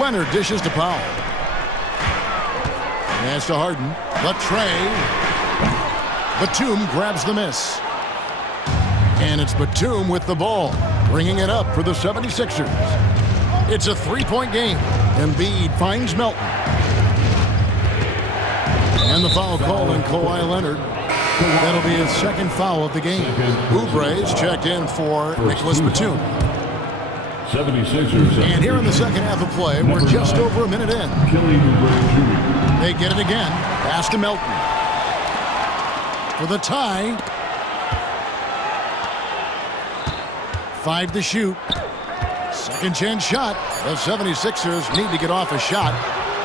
Leonard dishes to Powell. Pass to Harden. The tray. Batum grabs the miss. And it's Batum with the ball, bringing it up for the 76ers. It's a 3-point game. Embiid finds Melton. And the foul call on Kawhi Leonard. That'll be his second foul of the game. Oubre is checked in for Nicholas Batum. 76ers. And here in the second half of play, we're just over a minute in. They get it again. Pass to Melton. For the tie. 5 to shoot. Second chance shot. The 76ers need to get off a shot.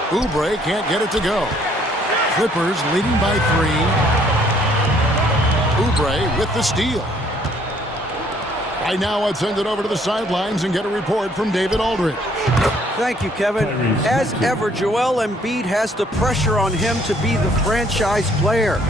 Oubre can't get it to go. Clippers leading by 3. Oubre with the steal. Right now, I'd send it over to the sidelines and get a report from David Aldridge. Thank you, Kevin. As ever, Joel Embiid has the pressure on him to be the franchise player.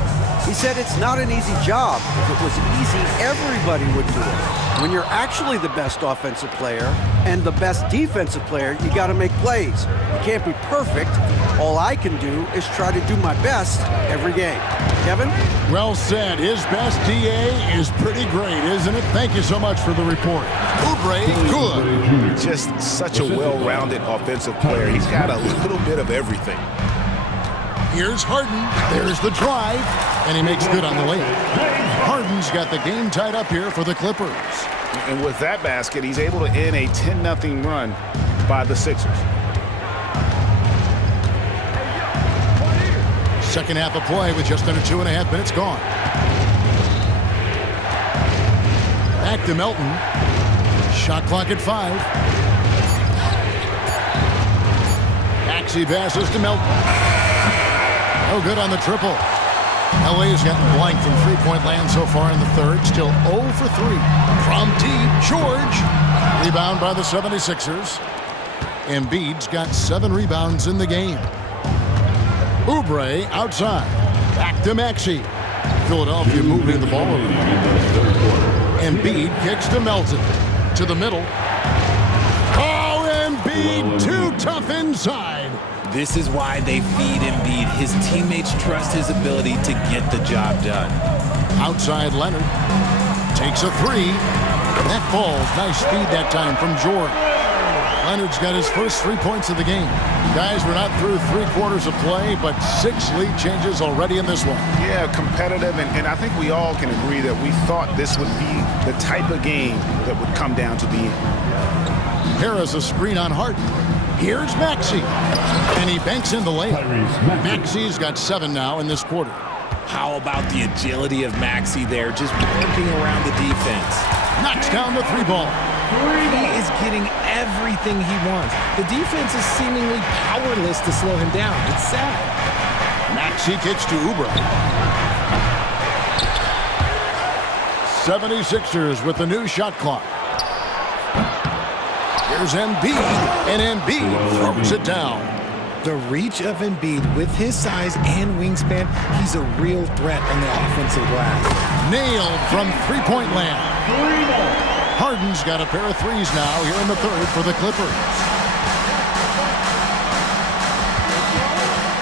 He said it's not an easy job. If it was easy, everybody would do it. When you're actually the best offensive player and the best defensive player, you got to make plays. You can't be perfect. All I can do is try to do my best every game. Kevin? Well said. His best DA is pretty great, isn't it? Thank you so much for the report. Oubre, good. Just such a well-rounded offensive player. He's got a little bit of everything. Here's Harden. There's the drive, and he makes good on the layup. Harden's got the game tied up here for the Clippers. And with that basket, he's able to end a 10-0 run by the Sixers. Second half of play with just under 2.5 minutes gone. Back to Melton. Shot clock at 5. Maxey passes to Melton. No good on the triple. LA's gotten blank from three-point land so far in the third. Still 0 for 3. From deep, George. Rebound by the 76ers. Embiid's got 7 rebounds in the game. Oubre outside. Back to Maxey. Philadelphia moving the ball around. Embiid kicks to Melton. To the middle. Oh, Embiid too tough inside. This is why they feed Embiid. His teammates trust his ability to get the job done. Outside Leonard. Takes a 3. That falls. Nice feed that time from George. Leonard's got his first 3 points of the game. Guys, we're not through 3 quarters of play, but 6 lead changes already in this one. Yeah, competitive, and I think we all can agree that we thought this would be the type of game that would come down to the end. Harris a screen on Harden. Here's Maxey, and he banks in the layup. Maxey's got 7 now in this quarter. How about the agility of Maxey there, just working around the defense. Knocks down the 3 ball. He is getting everything he wants. The defense is seemingly powerless to slow him down. It's sad. Maxey kicks to Oubre. 76ers with the new shot clock. Here's Embiid, and Embiid throws it down. The reach of Embiid with his size and wingspan, he's a real threat on the offensive glass. Nailed from three-point land. Harden's got a pair of threes now here in the third for the Clippers.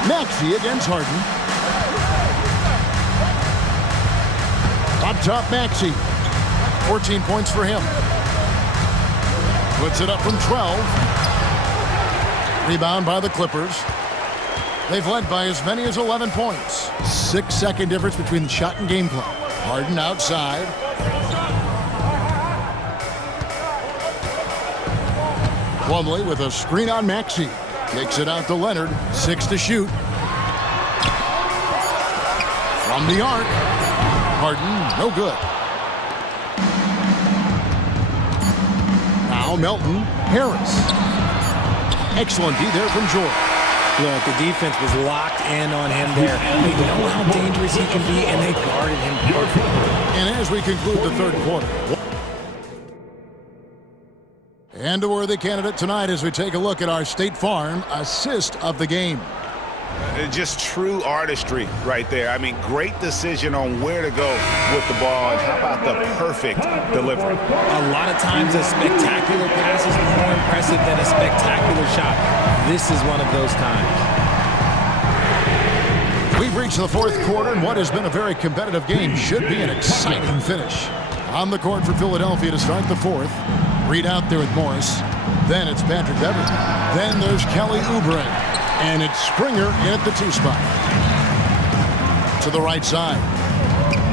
Maxey against Harden. Up top, Maxey. 14 points for him. Puts it up from 12. Rebound by the Clippers. They've led by as many as 11 points. 6-second difference between the shot and game clock. Harden outside. Plumlee with a screen on Maxey. Takes it out to Leonard. 6 to shoot. From the arc. Harden, no good. Now Melton, Harris. Excellent D there from George. Look, the defense was locked in on him there. They know how dangerous he can be, and they guarded him perfectly. And as we conclude the third quarter. And a worthy candidate tonight as we take a look at our State Farm assist of the game. Just true artistry right there. I mean, great decision on where to go with the ball. And how about the perfect delivery? A lot of times a spectacular pass is more impressive than a spectacular shot. This is one of those times. We've reached the fourth quarter, and what has been a very competitive game should be an exciting finish. On the court for Philadelphia to start the fourth. Reed out there with Morris. Then it's Patrick Beverly. Then there's Kelly Oubre. And it's Springer in at the 2 spot. To the right side.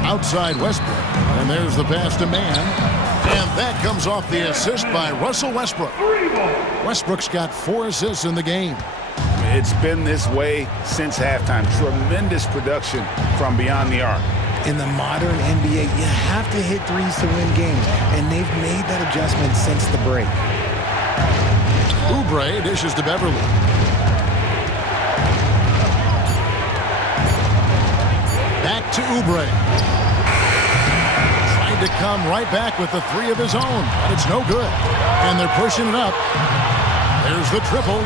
Outside Westbrook. And there's the pass to Mann. And that comes off the assist by Russell Westbrook. Westbrook's got 4 assists in the game. It's been this way since halftime. Tremendous production from beyond the arc. In the modern NBA, you have to hit threes to win games. And they've made that adjustment since the break. Oubre dishes to Beverly. Back to Oubre. Trying to come right back with the 3 of his own, but it's no good. And they're pushing it up. There's the triple.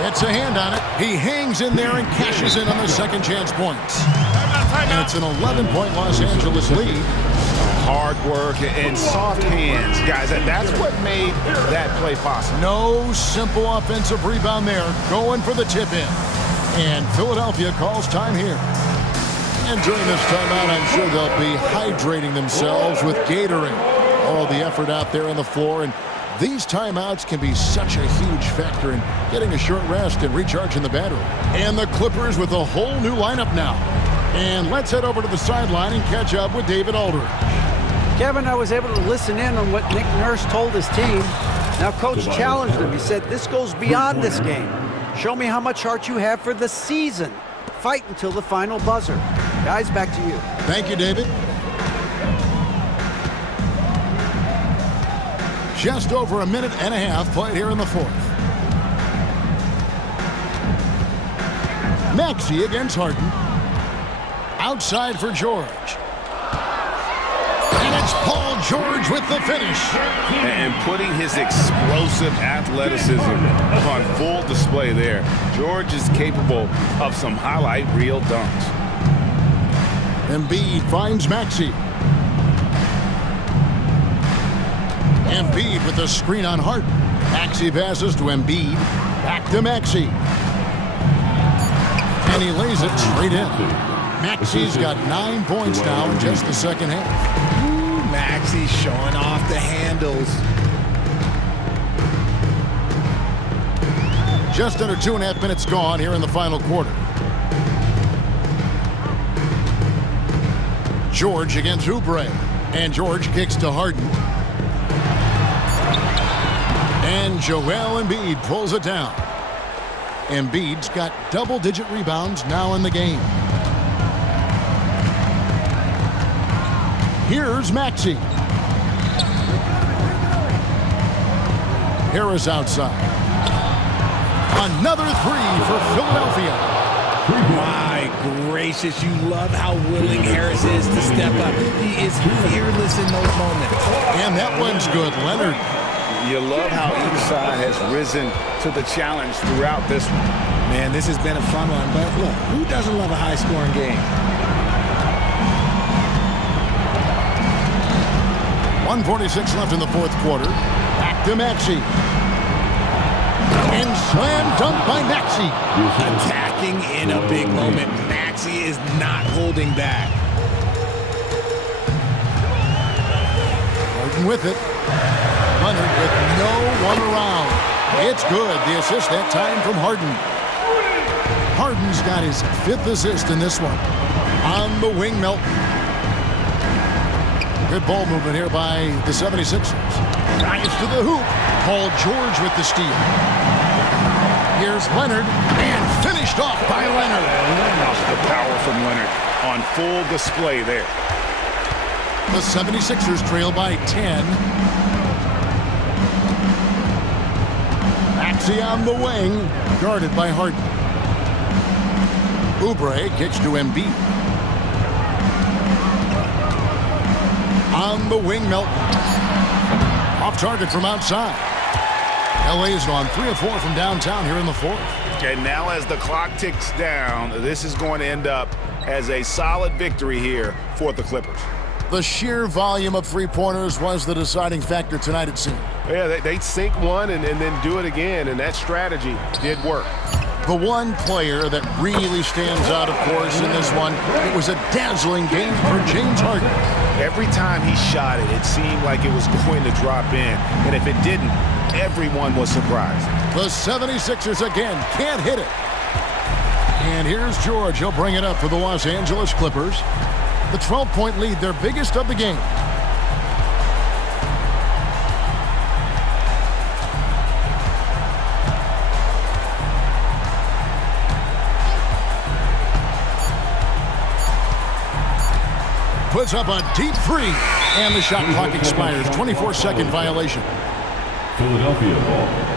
Gets a hand on it. He hangs in there and cashes in on the second chance points. And it's an 11-point Los Angeles lead. Hard work and soft hands, guys. That's what made that play possible. No simple offensive rebound there. Going for the tip-in. And Philadelphia calls time here. And during this timeout, I'm sure they'll be hydrating themselves with Gatorade. All the effort out there on the floor. And these timeouts can be such a huge factor in getting a short rest and recharging the battery. And the Clippers with a whole new lineup now. And let's head over to the sideline and catch up with David Aldridge. Kevin, I was able to listen in on what Nick Nurse told his team. Now, Coach challenged him. He said, this goes beyond this game. Show me how much heart you have for the season. Fight until the final buzzer. Guys, back to you. Thank you, David. Just over a minute and a half played here in the fourth. Maxey against Harden. Outside for George. And it's Paul George with the finish. And putting his explosive athleticism on full display there. George is capable of some highlight reel dunks. Embiid finds Maxey. Embiid with the screen on Harden. Maxey passes to Embiid. Back to Maxey. And he lays it straight in. Maxey's got 9 points now in just the second half. Maxey showing off the handles. Just under 2.5 minutes gone here in the final quarter. George against Oubre. And George kicks to Harden. And Joel Embiid pulls it down. Embiid's got double-digit rebounds now in the game. Here's Maxey. Harris outside. Another three for Philadelphia. My gracious, you love how willing Harris is to step up. He is fearless in those moments. And that one's good, Leonard. You love how each side has risen to the challenge throughout this one. Man, this has been a fun one, but look, who doesn't love a high-scoring game? 1:46 left in the fourth quarter. Back to Maxey. And slam dunk by Maxey. Attacking in a big moment. Maxey is not holding back. Harden with it. Leonard with no one around. It's good. The assist that time from Harden. Harden's got his 5th assist in this one. On the wing, Melton. Good ball movement here by the 76ers. Drives to the hoop. Paul George with the steal. Here's Leonard, and finished off by Leonard. The power from Leonard on full display there. The 76ers trail by 10. Maxey on the wing, guarded by Harden. Oubre kicks to Embiid. On the wing, Melton. Off target from outside. LA is on 3 of 4 from downtown here in the fourth. And now as the clock ticks down, this is going to end up as a solid victory here for the Clippers. The sheer volume of three-pointers was the deciding factor tonight, it seemed. Yeah, they sink one and then do it again, and that strategy did work. The one player that really stands out, of course, in this one, it was a dazzling game for James Harden. Every time he shot it, it seemed like it was going to drop in. And if it didn't, everyone was surprised. The 76ers again can't hit it. And here's George. He'll bring it up for the Los Angeles Clippers. The 12-point lead, their biggest of the game. Puts up a deep three, and the shot clock expires. 24-second violation. Philadelphia ball.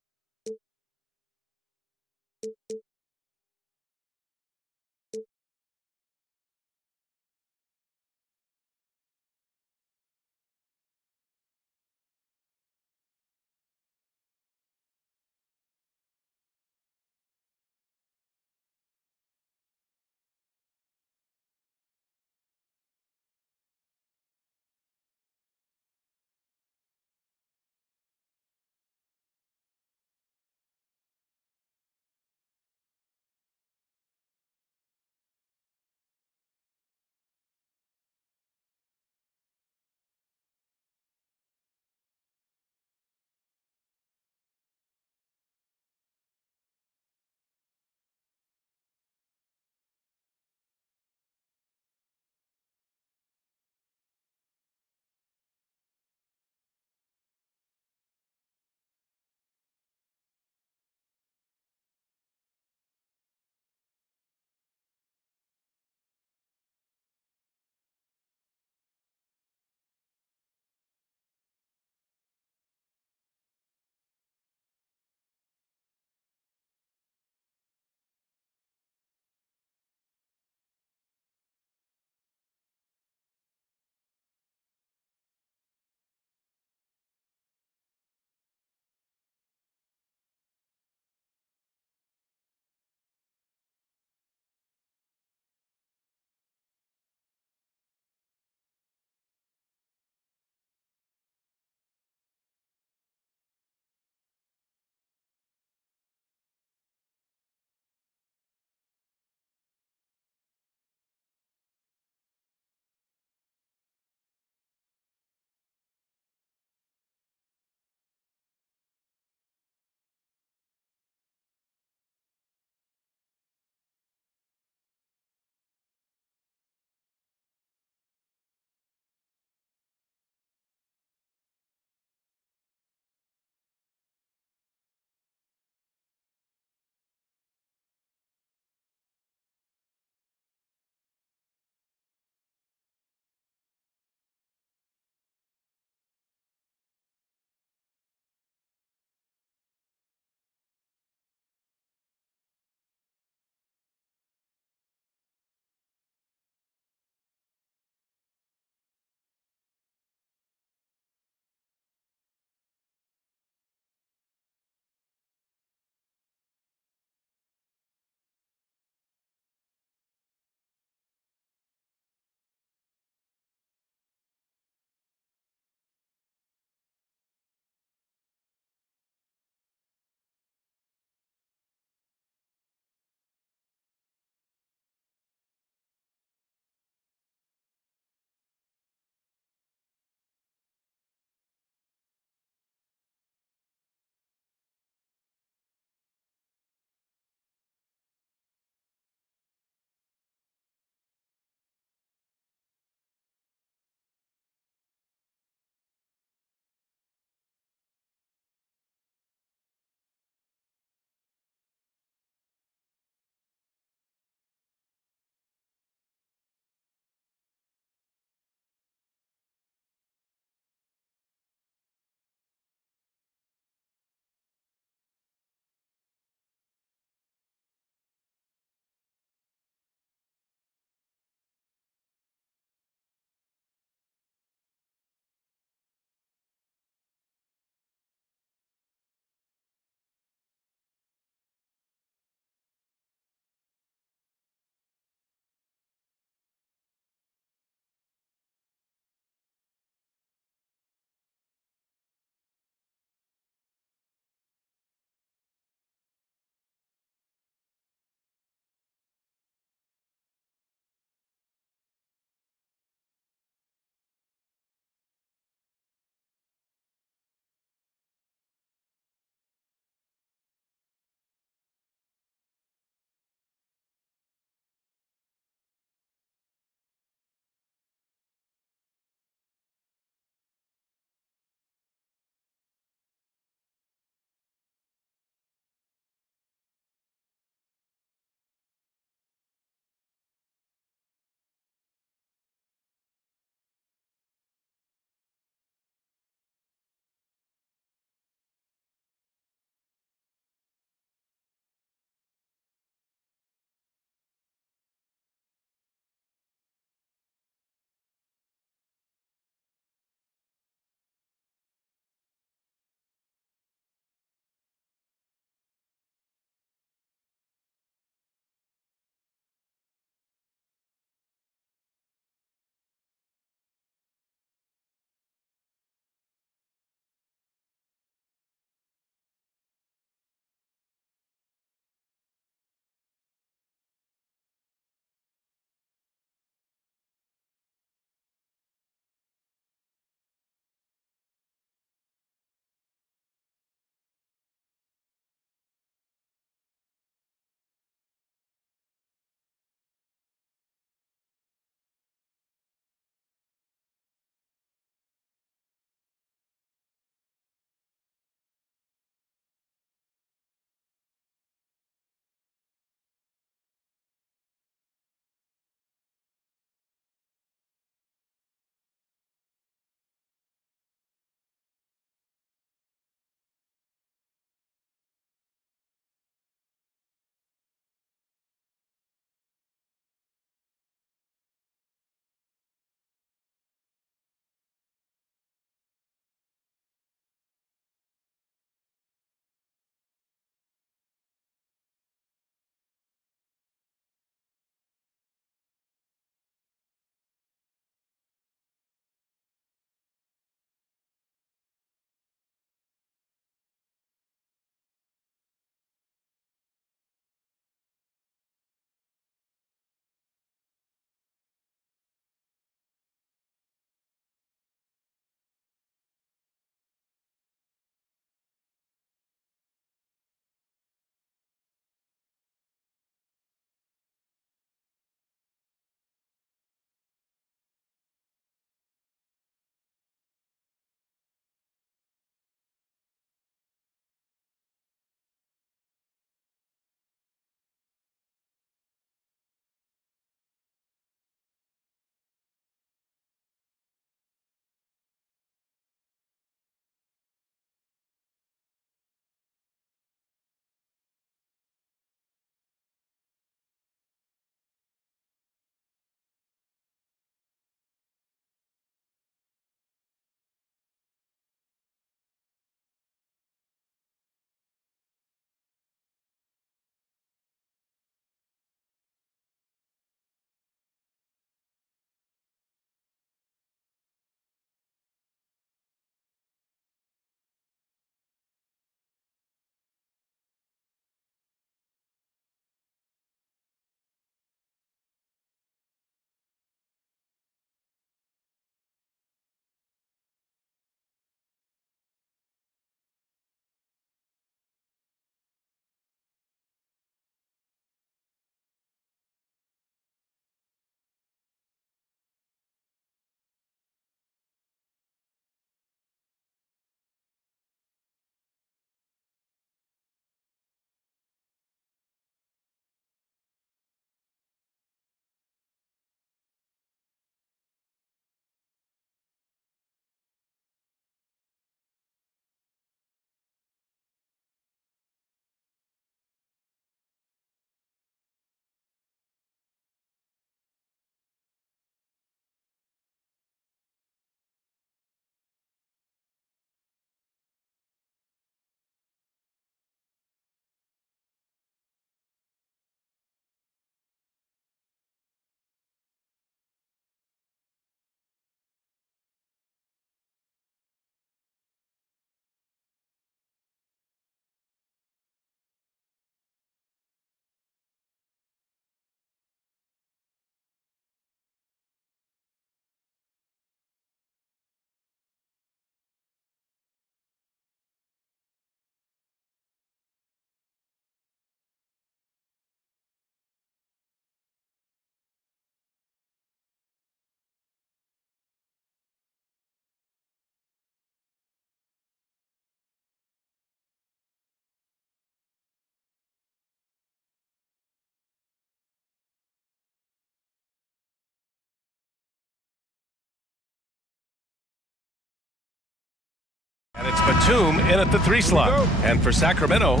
And it's Batum in at the 3 slot. And for Sacramento,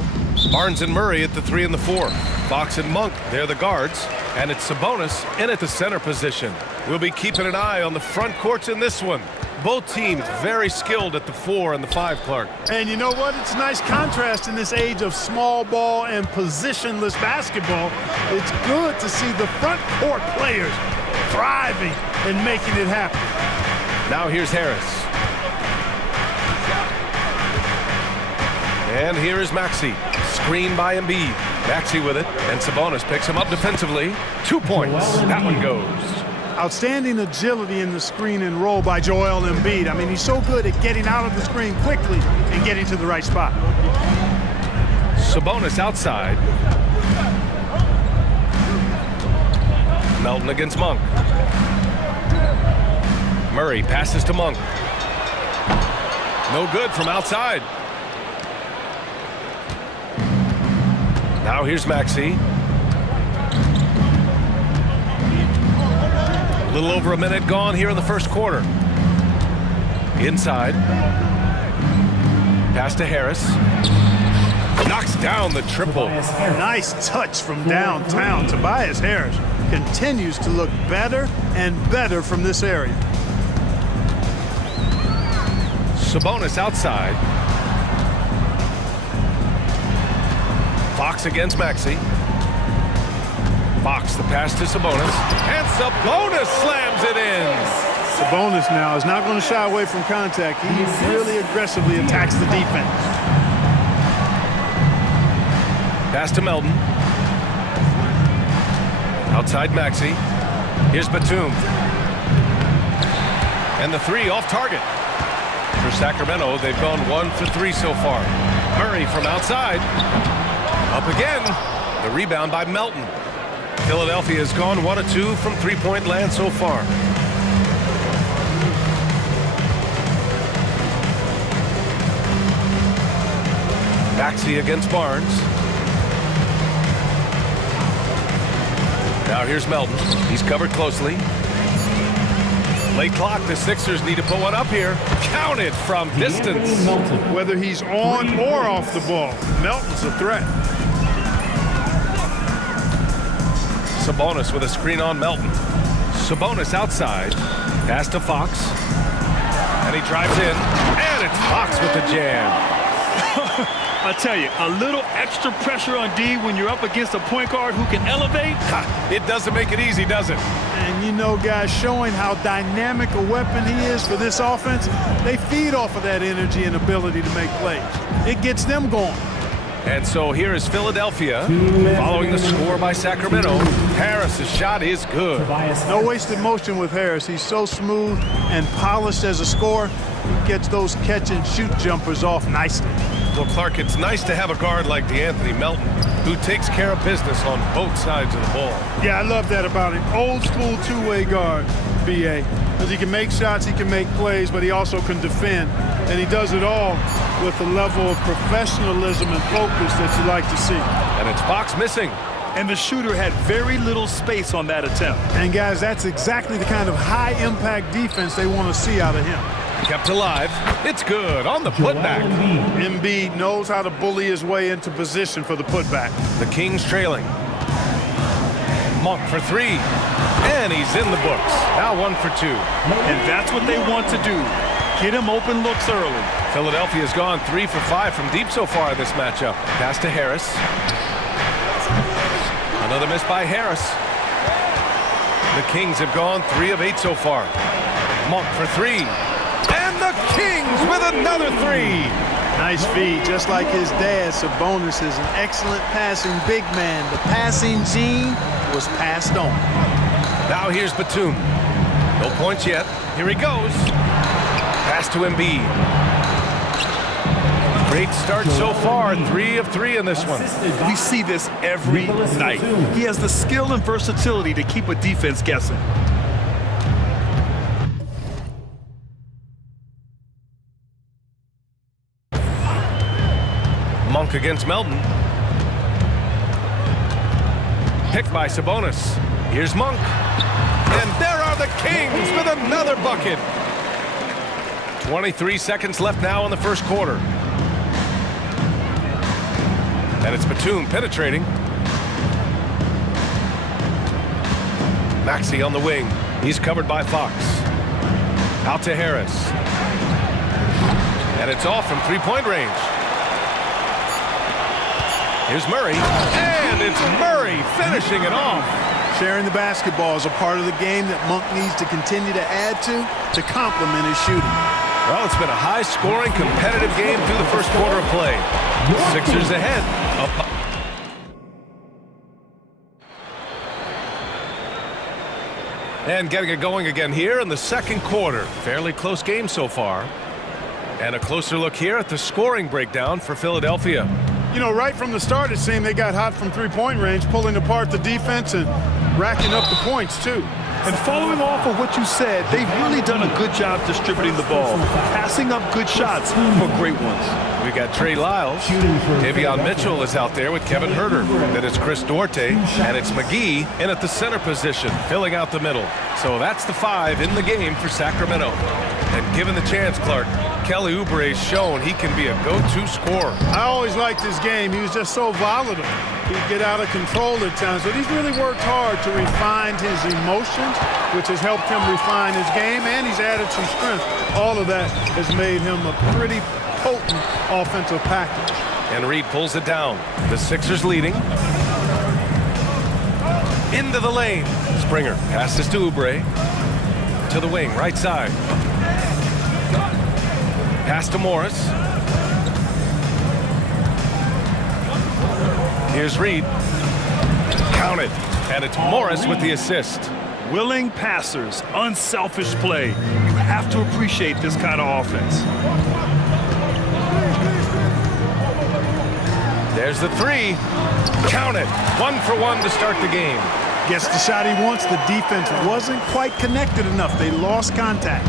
Barnes and Murray at the 3 and the 4. Fox and Monk, they're the guards. And it's Sabonis in at the center position. We'll be keeping an eye on the front courts in this one. Both teams very skilled at the 4 and the 5, Clark. And you know what? It's a nice contrast in this age of small ball and positionless basketball. It's good to see the front court players thriving and making it happen. Now here's Harris. And here is Maxey. Screen by Embiid. Maxey with it. And Sabonis picks him up defensively. 2 points. That one goes. Outstanding agility in the screen and roll by Joel Embiid. I mean, he's so good at getting out of the screen quickly and getting to the right spot. Sabonis outside. Melton against Monk. Murray passes to Monk. No good from outside. Now here's Maxey. A little over a minute gone here in the first quarter. Inside. Pass to Harris. Knocks down the triple. Nice touch from downtown. Tobias Harris continues to look better and better from this area. Sabonis outside. Fox against Maxey. Fox the pass to Sabonis. And Sabonis slams it in. Sabonis now is not going to shy away from contact. He really aggressively attacks the defense. Pass to Melton. Outside Maxey. Here's Batum. And the 3 off target. For Sacramento, they've gone 1 for 3 so far. Murray from outside. Up again. The rebound by Melton. Philadelphia has gone 1 of 2 from 3-point land so far. Maxey against Barnes. Now here's Melton. He's covered closely. Late clock. The Sixers need to put one up here. Counted from distance. Whether he's on or off the ball, Melton's a threat. Sabonis with a screen on Melton. Sabonis outside. Pass to Fox. And he drives in. And it's Fox with the jam. I tell you, a little extra pressure on D when you're up against a point guard who can elevate. It doesn't make it easy, does it? And you know, guys, showing how dynamic a weapon he is for this offense, they feed off of that energy and ability to make plays. It gets them going. And so here is Philadelphia following the score by Sacramento. Harris's shot is good. No wasted motion with Harris. He's so smooth and polished as a scorer. He gets those catch and shoot jumpers off nicely. Well, Clark, it's nice to have a guard like DeAnthony Melton who takes care of business on both sides of the ball. Yeah, I love that about him. Old school two-way guard, BA. Because he can make shots, he can make plays, but he also can defend. And he does it all with a level of professionalism and focus that you like to see. And it's Fox missing. And the shooter had very little space on that attempt. And guys, that's exactly the kind of high-impact defense they want to see out of him. Kept alive. It's good on the putback. Embiid knows how to bully his way into position for the putback. The Kings trailing. Monk for 3. And he's in the books. Now 1 for 2. And that's what they want to do. Get him open looks early. Philadelphia's gone 3 for 5 from deep so far in this matchup. Pass to Harris. Another miss by Harris. The Kings have gone 3 of 8 so far. Monk for 3. And the Kings with another 3. Nice feed. Just like his dad, Sabonis is an excellent passing big man. The passing gene was passed on. Now here's Batum. No points yet. Here he goes. Pass to Embiid. Great start so far. 3 of 3 in this one. We see this every night. He has the skill and versatility to keep a defense guessing. Monk against Melton. Picked by Sabonis. Here's Monk. And there are the Kings with another bucket. 23 seconds left now in the first quarter. And it's Batum penetrating. Maxey on the wing. He's covered by Fox. Out to Harris. And it's off from three-point range. Here's Murray. And it's Murray finishing it off. Sharing the basketball is a part of the game that Monk needs to continue to add to complement his shooting. Well, it's been a high-scoring, competitive game through the first quarter of play. Sixers ahead. And getting it going again here in the second quarter. Fairly close game so far. And a closer look here at the scoring breakdown for Philadelphia. You know, right from the start, it seemed they got hot from three-point range, pulling apart the defense and racking up the points, too. And following off of what you said, they've really done a good job distributing the ball, passing up good shots for great ones. We got Trey Lyles. Davion Mitchell is out there with Kevin Huerter. Then it's Chris Duarte, and it's McGee in at the center position, filling out the middle. So that's the 5 in the game for Sacramento. And given the chance, Clark, Kelly Oubre's shown he can be a go-to scorer. I always liked his game. He was just so volatile. He'd get out of control at times, but he's really worked hard to refine his emotions, which has helped him refine his game, and he's added some strength. All of that has made him a pretty potent offensive package. And Reed pulls it down. The Sixers leading. Into the lane. Springer passes to Oubre. To the wing, right side. Pass to Morris. Here's Reed. Counted. And it's Morris with the assist. Willing passers, unselfish play. You have to appreciate this kind of offense. There's the 3. Count it. 1 for 1 to start the game. Gets the shot he wants. The defense wasn't quite connected enough. They lost contact.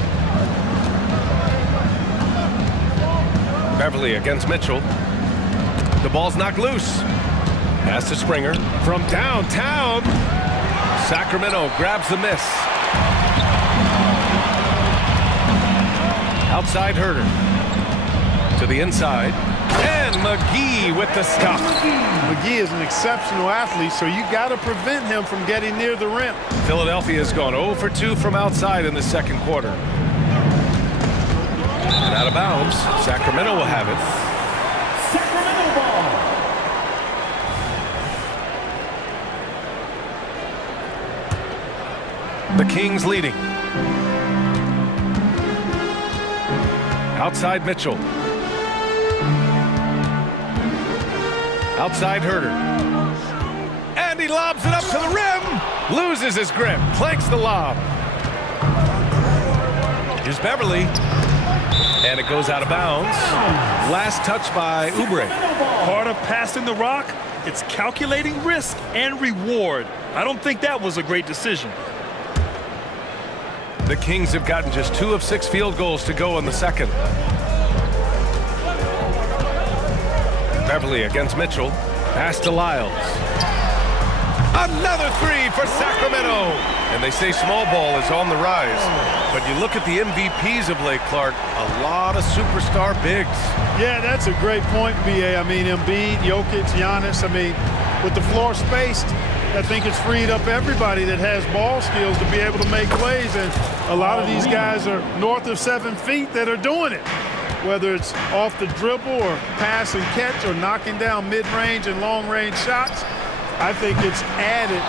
Beverly against Mitchell. The ball's knocked loose. Pass to Springer from downtown. Sacramento grabs the miss. Outside Huerter. To the inside. And McGee with the stop. McGee is an exceptional athlete, so you got to prevent him from getting near the rim. Philadelphia has gone 0 for 2 from outside in the second quarter. And out of bounds, Sacramento will have it. Sacramento ball. The Kings leading. Outside Mitchell. Outside Huerter. And he lobs it up to the rim. Loses his grip. Clanks the lob. Here's Beverly. And it goes out of bounds. Last touch by Oubre. Part of passing the rock, it's calculating risk and reward. I don't think that was a great decision. The Kings have gotten just 2 of 6 field goals to go in the second. Beverly against Mitchell. Pass to Lyles. Another 3 for Sacramento. And they say small ball is on the rise. But you look at the MVPs of late, Clark, a lot of superstar bigs. Yeah, that's a great point, B.A. I mean, Embiid, Jokic, Giannis. I mean, with the floor spaced, I think it's freed up everybody that has ball skills to be able to make plays. And a lot of these guys are north of 7 feet that are doing it. Whether it's off the dribble or pass and catch or knocking down mid-range and long-range shots, I think it's added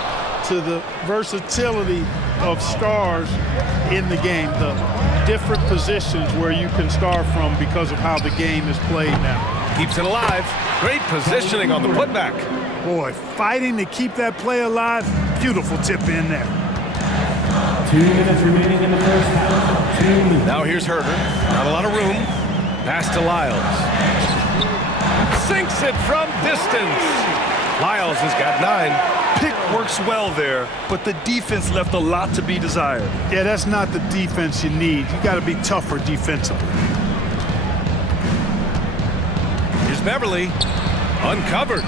to the versatility of stars in the game, the different positions where you can star from because of how the game is played now. Keeps it alive. Great positioning on the putback. Boy, fighting to keep that play alive. Beautiful tip in there. 2 minutes remaining in the first half. 2 minutes. Now here's Huerter. Not a lot of room. Pass to Lyles. Sinks it from distance. Lyles has got 9. Pick works well there, but the defense left a lot to be desired. Yeah, that's not the defense you need. You got to be tougher defensively. Here's Beverly. Uncovered.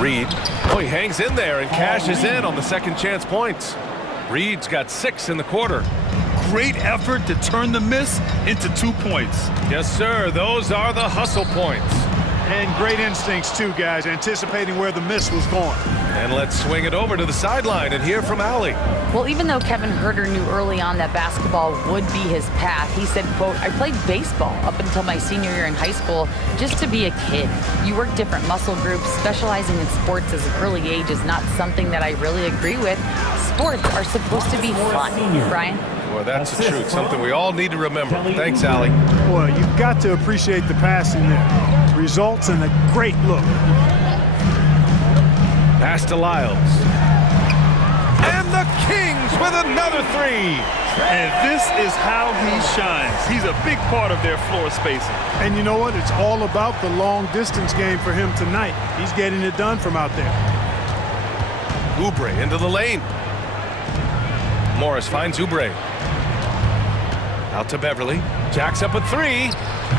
Reed. Oh, he hangs in there and cashes in on the second chance points. Reed's got 6 in the quarter. great effort to turn the miss into 2 points. Yes, sir. Those are the hustle points. And great instincts, too, guys, anticipating where the miss was going. And let's swing it over to the sideline and hear from Allie. Well, even though Kevin Huerter knew early on that basketball would be his path, he said, quote, I played baseball up until my senior year in high school just to be a kid. You work different muscle groups. Specializing in sports as an early age is not something that I really agree with. Sports are supposed to be fun. Brian? Well, that's the truth. Something we all need to remember. Thanks, Allie. Well, you've got to appreciate the passing there. Results in a great look. Pass to Lyles. And the Kings with another three. And this is how he shines. He's a big part of their floor spacing. And you know what? It's all about the long distance game for him tonight. He's getting it done from out there. Oubre into the lane. Morris finds Oubre. Out to Beverly. Jacks up a three.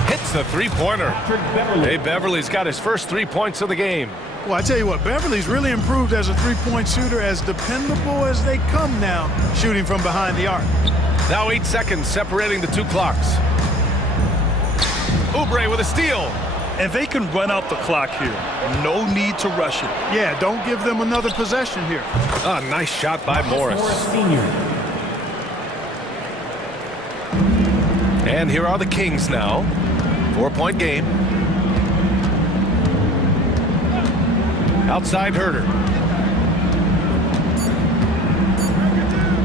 Hits the three-pointer. Hey, Beverly's got his first 3 points of the game. Well, I tell you what, Beverly's really improved as a three-point shooter, as dependable as they come now, shooting from behind the arc. Now 8 seconds separating the two clocks. Oubre with a steal. And they can run out the clock here. No need to rush it. Yeah, don't give them another possession here. A nice shot by Morris. And here are the Kings now. 4-point game. Outside Huerter.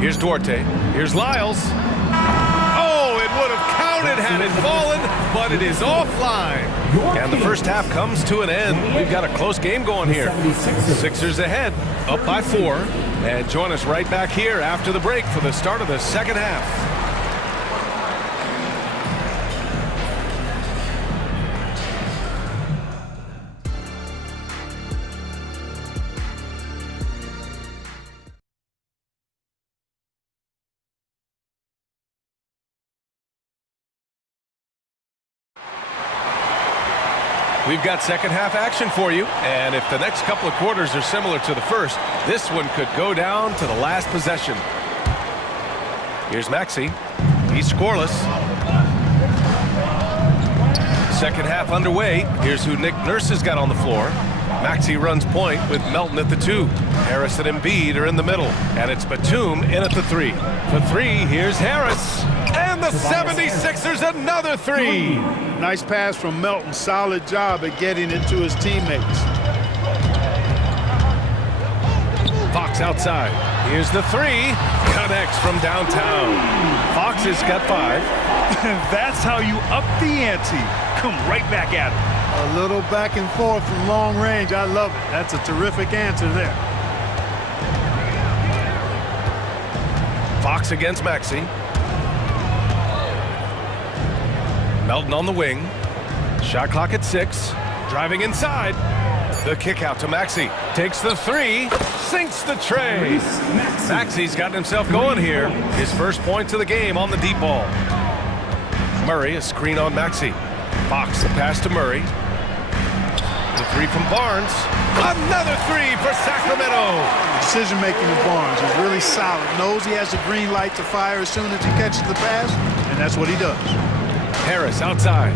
Here's Duarte. Here's Lyles. Oh, it would have counted had it fallen, but it is offline. And the first half comes to an end. We've got a close game going here. Sixers ahead, up by 4. And join us right back here after the break for the start of the second half. We've got second half action for you, and if the next couple of quarters are similar to the first, this one could go down to the last possession. Here's Maxey. He's scoreless. Second half underway. Here's who Nick Nurse has got on the floor. Maxey runs point with Melton at the 2. Harris and Embiid are in the middle, and it's Batum in at the 3. For 3, here's Harris. And the 76ers another 3. Nice pass from Melton. Solid job at getting it to his teammates. Fox outside. Here's the 3. Connects from downtown. Fox has got 5. That's how you up the ante. Come right back at it. A little back and forth from long range. I love it. That's a terrific answer there. Fox against Maxey. Melton on the wing. Shot clock at 6. Driving inside. The kick out to Maxey. Takes the 3. Sinks the tray. Maxey's gotten himself going here. His first points of the game on the deep ball. Murray, a screen on Maxey. Fox, the pass to Murray. The 3 from Barnes. Another 3 for Sacramento. Decision-making of Barnes is really solid. Knows he has the green light to fire as soon as he catches the pass, and that's what he does. Harris outside.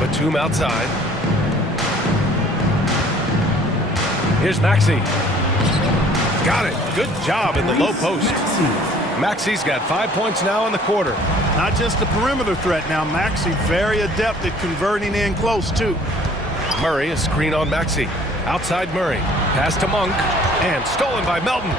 Batum outside. Here's Maxey. Got it. Good job in the low post. Maxey's got 5 points now in the quarter. Not just the perimeter threat now. Maxey very adept at converting in close, too. Murray, a screen on Maxey. Outside Murray. Pass to Monk. And stolen by Melton.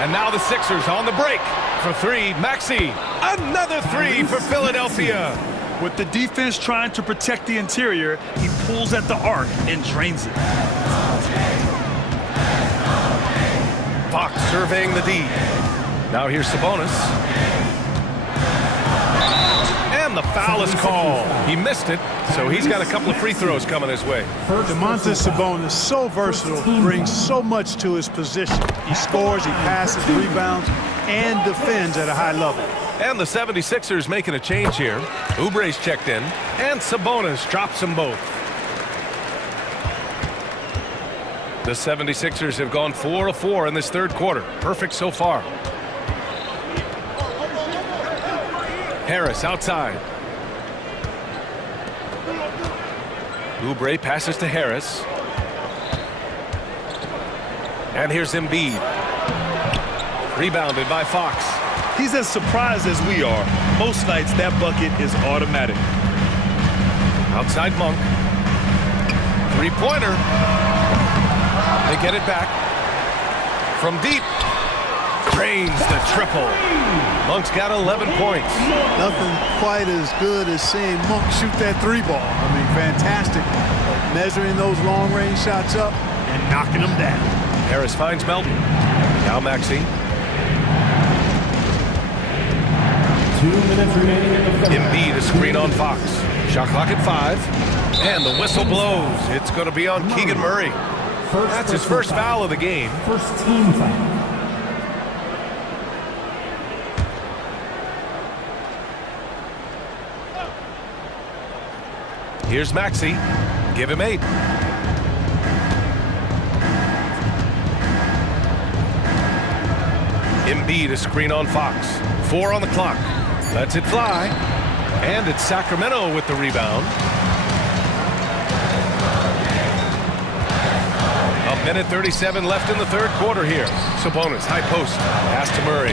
And now the Sixers on the break. For 3, Maxey. Another 3 for Philadelphia. With the defense trying to protect the interior, he pulls at the arc and drains it. Fox surveying the D. Now here's Sabonis. And the foul is called. He missed it, so he's got a couple of free throws coming his way. Domantas Sabonis, so versatile, brings so much to his position. He scores, he passes, rebounds, and defends at a high level. And the 76ers making a change here. Oubre's checked in, and Sabonis drops them both. The 76ers have gone 4 of 4 in this third quarter. Perfect so far. Harris outside. Oubre passes to Harris. And here's Embiid. Rebounded by Fox. He's as surprised as we are. Most nights that bucket is automatic. Outside Monk. Three-pointer. They get it back. From deep. Drains the triple. Monk's got 11 points. Nothing quite as good as seeing Monk shoot that three ball. I mean, fantastic. Measuring those long-range shots up and knocking them down. Harris finds Melton. Now Maxey. 2 minutes remaining in the third. Embiid a screen on Fox. Shot clock at 5. And the whistle blows. It's going to be on Keegan Murray. That's his first foul of the game. First team foul. Here's Maxey. Give him 8. Embiid a screen on Fox. 4 on the clock. Lets it fly. And it's Sacramento with the rebound. A minute 37 left in the third quarter here. Sabonis, high post. Pass to Murray.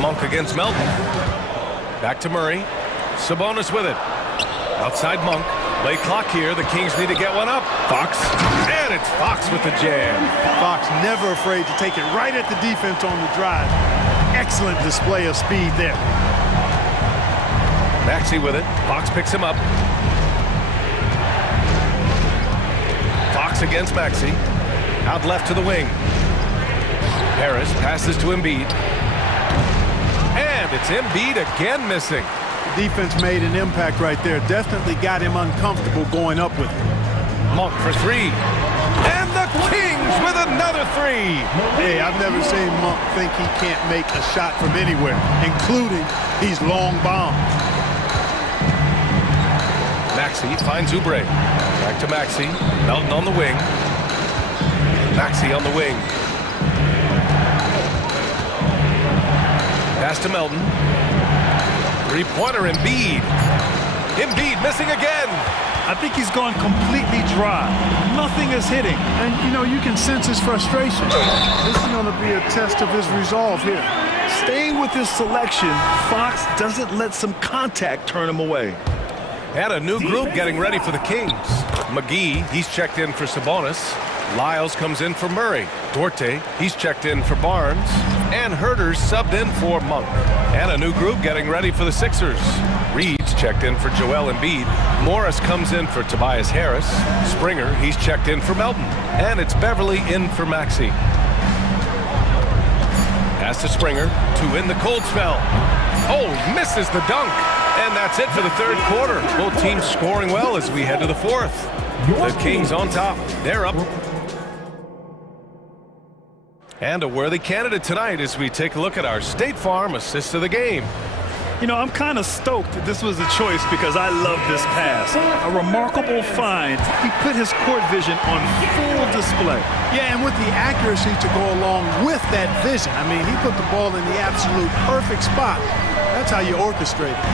Monk against Melton. Back to Murray. Sabonis with it. Outside Monk. Late clock here. The Kings need to get one up. Fox. And it's Fox with the jam. Fox never afraid to take it right at the defense on the drive. Excellent display of speed there. Maxey with it. Fox picks him up. Fox against Maxey. Out left to the wing. Harris passes to Embiid. And it's Embiid again missing. The defense made an impact right there. Definitely got him uncomfortable going up with it. Monk for 3. And the Kings with another 3. Hey, I've never seen Monk think he can't make a shot from anywhere, including these long bombs. Maxey finds Oubre. Back to Maxey. Melton on the wing. Maxey on the wing. Pass to Melton. Three-pointer Embiid. Embiid missing again. I think he's gone completely dry. Nothing is hitting. And, you know, you can sense his frustration. This is going to be a test of his resolve here. Staying with his selection, Fox doesn't let some contact turn him away. And a new group getting ready for the Kings. McGee, he's checked in for Sabonis. Lyles comes in for Murray. Duarte, he's checked in for Barnes. And Herter's subbed in for Monk. And a new group getting ready for the Sixers. Reed's checked in for Joel Embiid. Morris comes in for Tobias Harris. Springer, he's checked in for Melton. And it's Beverly in for Maxey. Pass to Springer to end the cold spell. Oh, misses the dunk. And that's it for the third quarter. Both teams scoring well as we head to the fourth. The Kings on top. They're up. And a worthy candidate tonight as we take a look at our State Farm assist of the game. You know, I'm kind of stoked that this was a choice because I love this pass. A remarkable find. He put his court vision on full display. Yeah, and with the accuracy to go along with that vision. I mean, he put the ball in the absolute perfect spot. That's how you orchestrate it.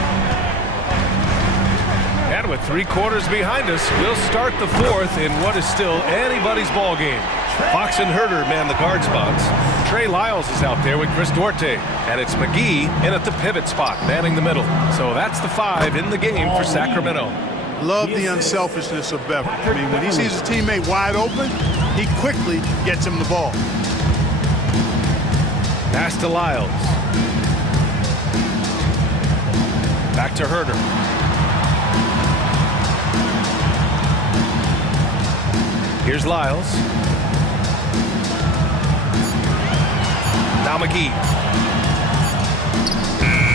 And with 3 quarters behind us, we'll start the fourth in what is still anybody's ball game. Fox and Herter man the guard spots. Trey Lyles is out there with Chris Duarte. And it's McGee in at the pivot spot, manning the middle. So that's the 5 in the game for Sacramento. Love the unselfishness of Beverly. I mean, when he sees his teammate wide open, he quickly gets him the ball. Pass to Lyles. Back to Herter. Here's Lyles. Now McGee.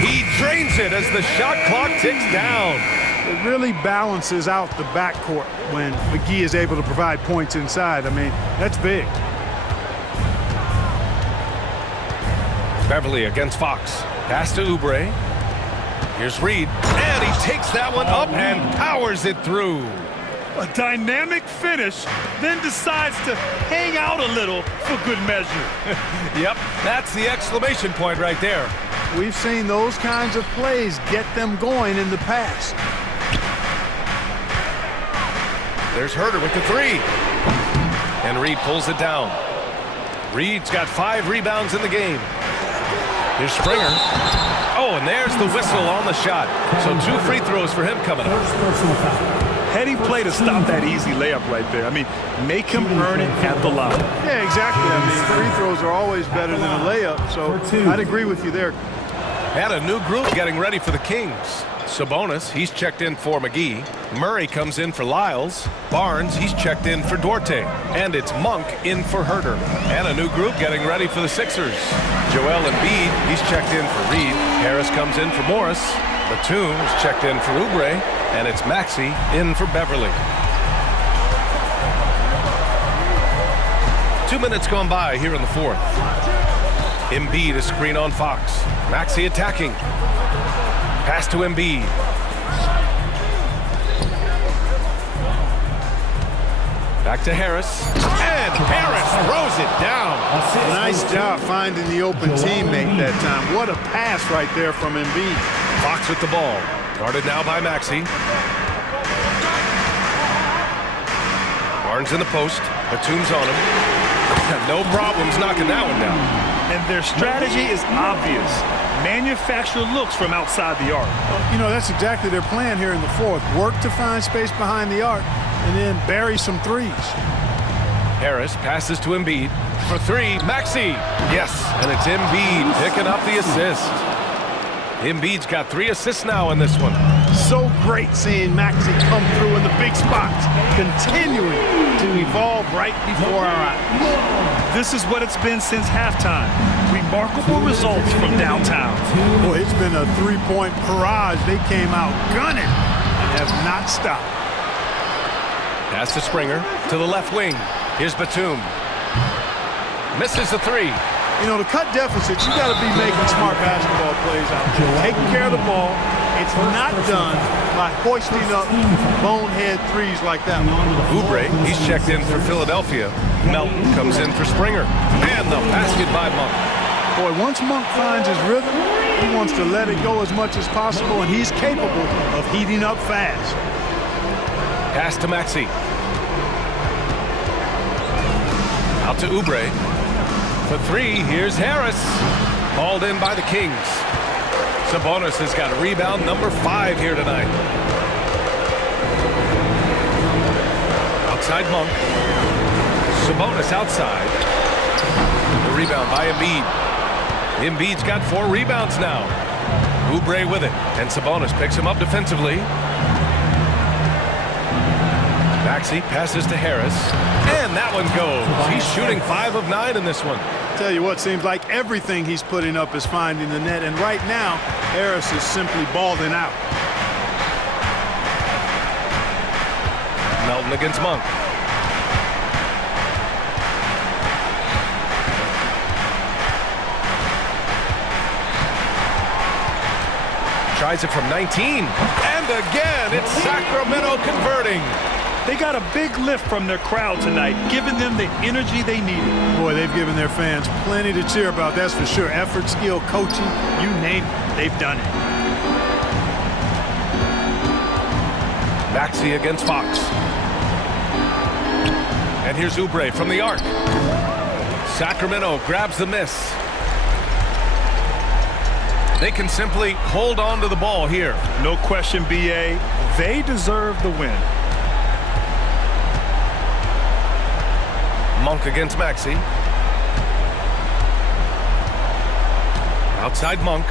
He drains it as the shot clock ticks down. It really balances out the backcourt when McGee is able to provide points inside. I mean, that's big. Beverly against Fox. Pass to Oubre. Here's Reed. And he takes that one up and powers it through. A dynamic finish, then decides to hang out a little for good measure. Yep, that's the exclamation point right there. We've seen those kinds of plays get them going in the past. There's Herder with the three. And Reed pulls it down. Reed's got 5 rebounds in the game. Here's Springer. Oh, and there's the whistle on the shot. So 2 free throws for him coming up. Heady play to stop that easy layup right there. I mean, make him earn it at the line. Yeah, exactly. I mean, free throws are always better than a layup, so I'd agree with you there. And a new group getting ready for the Kings. Sabonis, he's checked in for McGee. Murray comes in for Lyles. Barnes, he's checked in for Duarte. And it's Monk in for Herder. And a new group getting ready for the Sixers. Joel Embiid, he's checked in for Reed. Harris comes in for Morris. Batum is checked in for Oubre. And it's Maxey in for Beverly. 2 minutes gone by here in the fourth. Embiid, a screen on Fox. Maxey attacking. Pass to Embiid. Back to Harris. And Harris throws it down. Nice job finding the open teammate that time. What a pass right there from Embiid. Fox with the ball. Guarded now by Maxey. Barnes in the post. Batum's on him. No problems knocking that one down. And their strategy is obvious. Manufacture looks from outside the arc. You know, that's exactly their plan here in the fourth. Work to find space behind the arc and then bury some threes. Harris passes to Embiid. For 3, Maxey. Yes, and it's Embiid picking up the assist. Embiid's got 3 assists now in this one. So great seeing Maxey come through in the big spots, continuing to evolve right before our eyes. This is what it's been since halftime. Remarkable results from downtown. Boy, it's been a 3-point barrage. They came out gunning and have not stopped. Pass to Springer to the left wing. Here's Batum. Misses the 3. You know, to cut deficits, you got to be making smart basketball plays out there. Taking care of the ball. It's not done by hoisting up bonehead threes like that. Oubre, he's checked in for Philadelphia. Melton comes in for Springer. And the basket by Monk. Boy, once Monk finds his rhythm, he wants to let it go as much as possible, and he's capable of heating up fast. Pass to Maxey. Out to Oubre. For 3, here's Harris. Hauled in by the Kings. Sabonis has got a rebound number 5 here tonight. Outside Monk. Sabonis outside. The rebound by Embiid. Embiid's got 4 rebounds now. Oubre with it. And Sabonis picks him up defensively. Maxey passes to Harris. And that one goes. He's shooting 5 of 9 in this one. Tell you what, seems like everything he's putting up is finding the net. And right now, Harris is simply balling out. Melton against Monk. Tries it from 19. And again, it's Sacramento converting. They got a big lift from their crowd tonight, giving them the energy they needed. Boy, they've given their fans plenty to cheer about, that's for sure. Effort, skill, coaching, you name it, they've done it. Maxey against Fox. And here's Oubre from the arc. Sacramento grabs the miss. They can simply hold on to the ball here. No question, B.A. They deserve the win. Monk against Maxey. Outside Monk.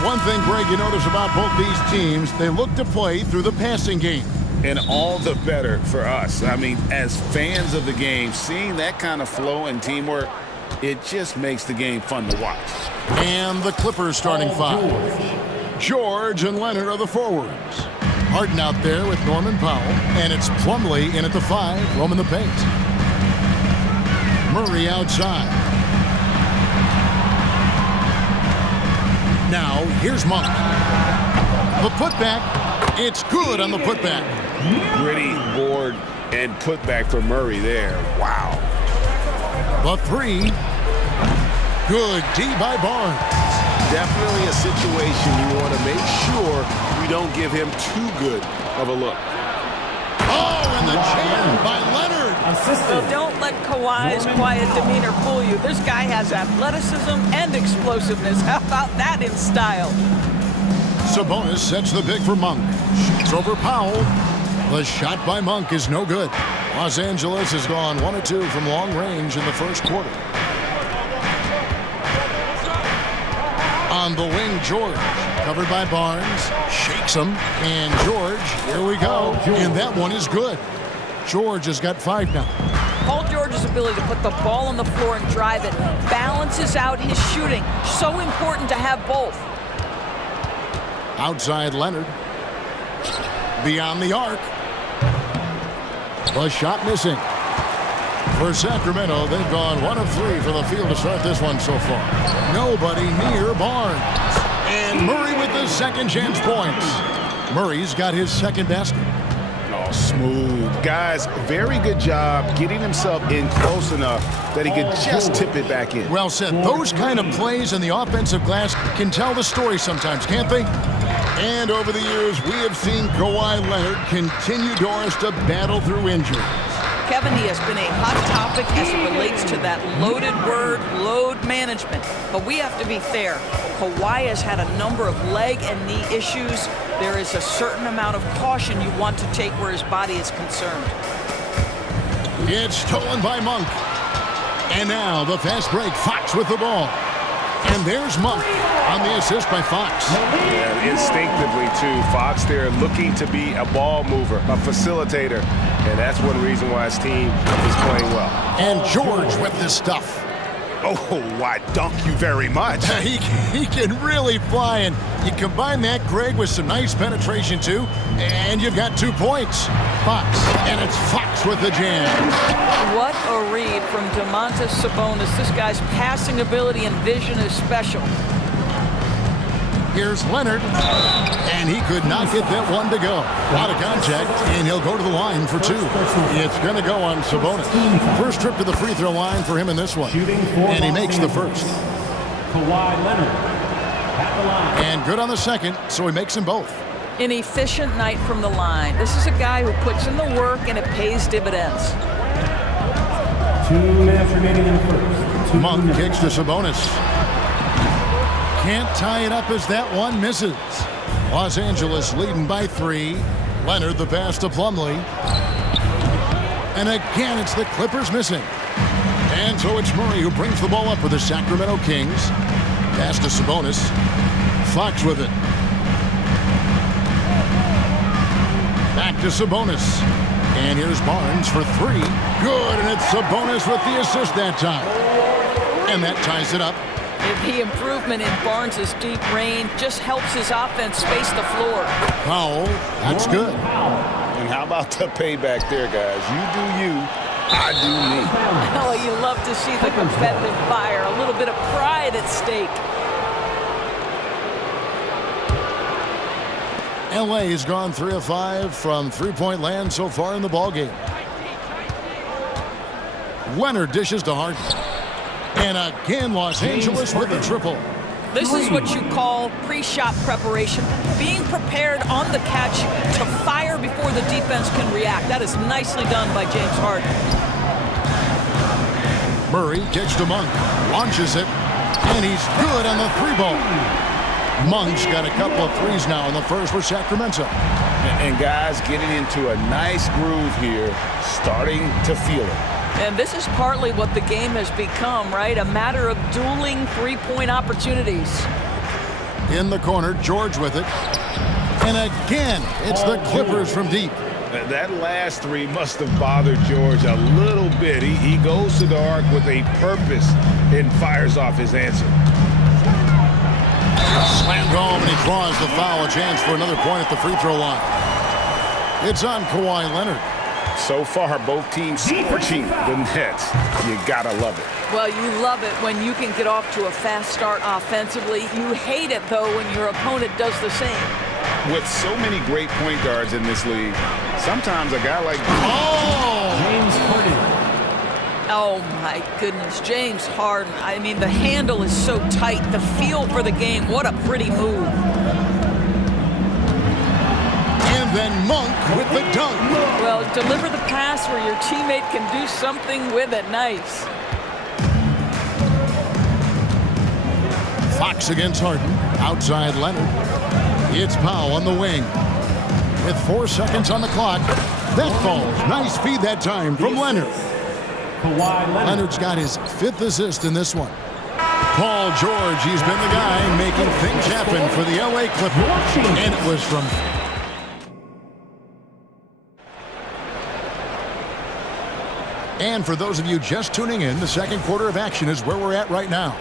And one thing, Greg, you notice about both these teams, they look to play through the passing game. And all the better for us. I mean, as fans of the game, seeing that kind of flow and teamwork, it just makes the game fun to watch. And the Clippers starting five. George and Leonard are the forwards. Harden out there with Norman Powell. And it's Plumlee in at the 5, roaming the paint. Murray outside. Now, here's Monk. The putback. It's good on the putback. Gritty board and putback for Murray there. Wow. The 3. Good D by Barnes. Definitely a situation you want to make sure you don't give him too good of a look. Oh, and the jam by Leonard. Well, don't let Kawhi's quiet demeanor fool you. This guy has athleticism and explosiveness. How about that in style? Sabonis sets the big for Monk. Shoots over Powell. The shot by Monk is no good. Los Angeles has gone 1 of 2 from long range in the first quarter. On the wing, George. Covered by Barnes. Shakes him. And George, here we go. And that one is good. George has got 5 now. Paul George's ability to put the ball on the floor and drive it balances out his shooting. So important to have both. Outside Leonard. Beyond the arc. The shot missing. For Sacramento, they've gone 1 of 3 from the field to start this one so far. Nobody near Barnes. And Murray with the second chance points. Murray's got his second basket. Oh, smooth. Guys, very good job getting himself in close enough that he could just tip it back in. Well said. Those kind of plays in the offensive glass can tell the story sometimes, can't they? And over the years, we have seen Kawhi Leonard continue Doris to battle through injuries. Kevin, he has been a hot topic as it relates to that loaded word, load management. But we have to be fair. Kawhi has had a number of leg and knee issues. There is a certain amount of caution you want to take where his body is concerned. It's stolen by Monk. And now the fast break. Fox with the ball. And there's Monk on the assist by Fox. Yeah, instinctively, too. Fox there looking to be a ball mover, a facilitator. And that's one reason why his team is playing well. And George with this stuff. Oh, why, dunk you very much. He can really fly, and you combine that, Greg, with some nice penetration, too, and you've got 2 points. Fox, and it's Fox with the jam. What a read from Domantas Sabonis. This guy's passing ability and vision is special. Here's Leonard, and he could not get that one to go. Out of contact, and he'll go to the line for 2. It's going to go on Sabonis. First trip to the free throw line for him in this one, and he makes the first. Kawhi Leonard at the line. And good on the second, so he makes them both. An efficient night from the line. This is a guy who puts in the work, and it pays dividends. 2 minutes remaining in the first. Monk kicks to Sabonis. Can't tie it up as that one misses. Los Angeles leading by 3. Leonard the pass to Plumlee. And again, it's the Clippers missing. And so it's Murray who brings the ball up for the Sacramento Kings. Pass to Sabonis. Fox with it. Back to Sabonis. And here's Barnes for 3. Good, and it's Sabonis with the assist that time. And that ties it up. The improvement in Barnes' deep range just helps his offense space the floor. Powell, that's good. And how about the payback there, guys? You do you, I do me. Oh, you love to see the competitive fire, a little bit of pride at stake. LA has gone 3 of 5 from three-point land so far in the ballgame. Leonard dishes to Harden. And again, Los Angeles with a triple. This is what you call pre-shot preparation. Being prepared on the catch to fire before the defense can react. That is nicely done by James Harden. Murray kicks to Monk. Launches it. And he's good on the 3-ball. Monk's got a couple of threes now in the first for Sacramento. And guys getting into a nice groove here, starting to feel it. And this is partly what the game has become, right? A matter of dueling three-point opportunities. In the corner, George with it. And again, it's the Clippers from deep. That last three must have bothered George a little bit. He goes to the arc with a purpose and fires off his answer. Slammed home, and he draws the foul. A chance for another point at the free throw line. It's on Kawhi Leonard. So far, both teams scorching the nets. You gotta love it. Well, you love it when you can get off to a fast start offensively. You hate it, though, when your opponent does the same. With so many great point guards in this league, sometimes a guy like James Harden. Oh, my goodness. James Harden. I mean, the handle is so tight. The feel for the game. What a pretty move. And then Monk with the dunk. Well, deliver the pass where your teammate can do something with it. Nice. Fox against Harden. Outside Leonard. It's Powell on the wing. With 4 seconds on the clock. That falls. Nice feed that time from Leonard. Leonard's got his 5th assist in this one. Paul George, he's been the guy making things happen for the LA Clippers. And it was from... And for those of you just tuning in, the second quarter of action is where we're at right now.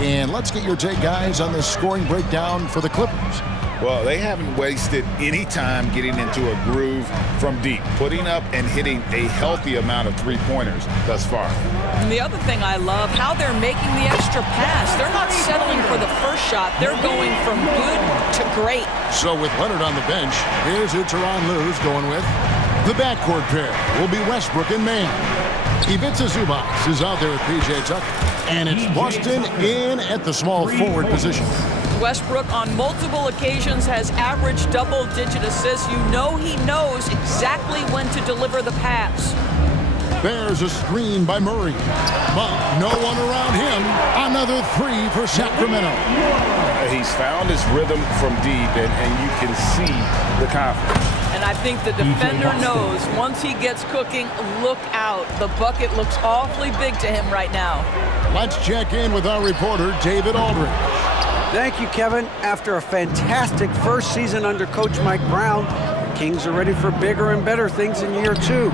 And let's get your take, guys, on the scoring breakdown for the Clippers. Well, they haven't wasted any time getting into a groove from deep, putting up and hitting a healthy amount of three-pointers thus far. And the other thing I love, how they're making the extra pass. They're not settling for the first shot. They're going from good to great. So with Leonard on the bench, here's who Tyronn Lue's going with. The backcourt pair will be Westbrook and Mann. Ivica Zubac is out there with P.J. Tucker. And it's Boston in at the small forward position. Westbrook on multiple occasions has averaged double-digit assists. You know he knows exactly when to deliver the pass. There's a screen by Murray. But no one around him. Another 3 for Sacramento. He's found his rhythm from deep, and you can see the confidence. And I think the defender knows once he gets cooking, look out. The bucket looks awfully big to him right now. Let's check in with our reporter, David Aldridge. Thank you, Kevin. After a fantastic first season under Coach Mike Brown, the Kings are ready for bigger and better things in year 2.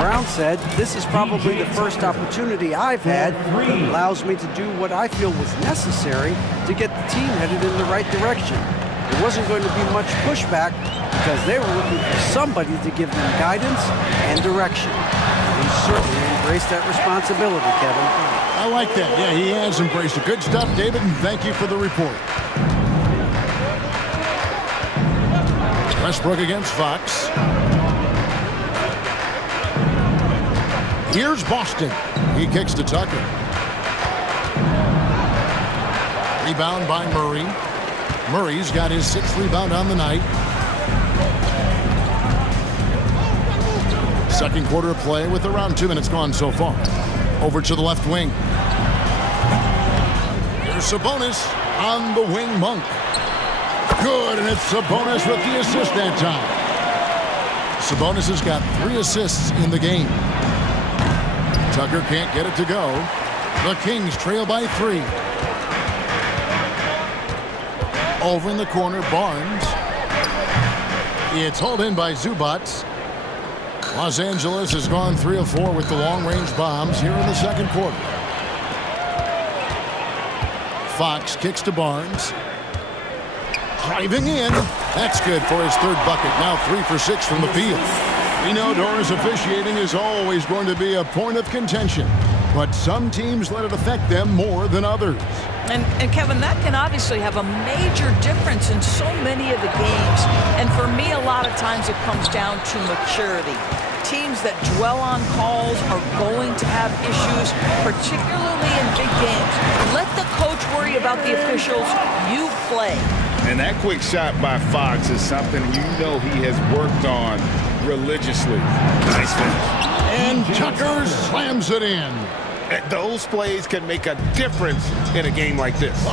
Brown said, "This is probably the first opportunity I've had that allows me to do what I feel was necessary to get the team headed in the right direction. There wasn't going to be much pushback because they were looking for somebody to give them guidance and direction." He certainly embraced that responsibility, Kevin. I like that. Yeah, he has embraced it. Good stuff, David, and thank you for the report. Westbrook against Fox. Here's Boston. He kicks to Tucker. Rebound by Murray. Murray's got his 6th rebound on the night. Second quarter of play with around 2 minutes gone so far. Over to the left wing. Here's Sabonis on the wing. Monk. Good, and it's Sabonis with the assist that time. Sabonis has got 3 assists in the game. Tucker can't get it to go. The Kings trail by 3. Over in the corner, Barnes. It's hauled in by Zubac. Los Angeles has gone 3 of 4 with the long-range bombs here in the second quarter. Fox kicks to Barnes. Driving in. That's good for his 3rd bucket. Now 3 for 6 from the field. We know Dora's officiating is always going to be a point of contention, but some teams let it affect them more than others. And Kevin, that can obviously have a major difference in so many of the games. And for me, a lot of times it comes down to maturity. Teams that dwell on calls are going to have issues, particularly in big games. Let the coach worry about the officials. You play. And that quick shot by Fox is something you know he has worked on religiously. Nice finish. And Tucker slams it in. Those plays can make a difference in a game like this.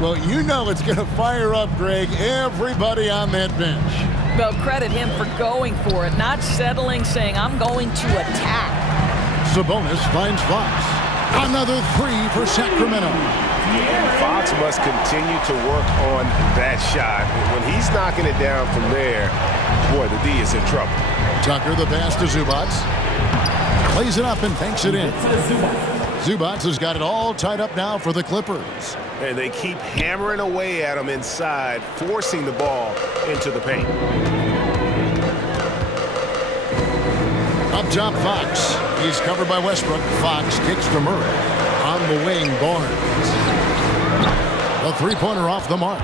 Well, you know it's going to fire up, Greg, everybody on that bench. Well, credit him for going for it, not settling, saying, I'm going to attack. Sabonis finds Fox. Another three for Sacramento. Fox must continue to work on that shot. When he's knocking it down from there, boy, the D is in trouble. Tucker, the pass to Zubats. Plays it up and banks it in. Zubats has got it all tied up now for the Clippers. And they keep hammering away at him inside, forcing the ball into the paint. Up top, Fox. He's covered by Westbrook. Fox kicks to Murray. On the wing, Barnes. A three-pointer off the mark.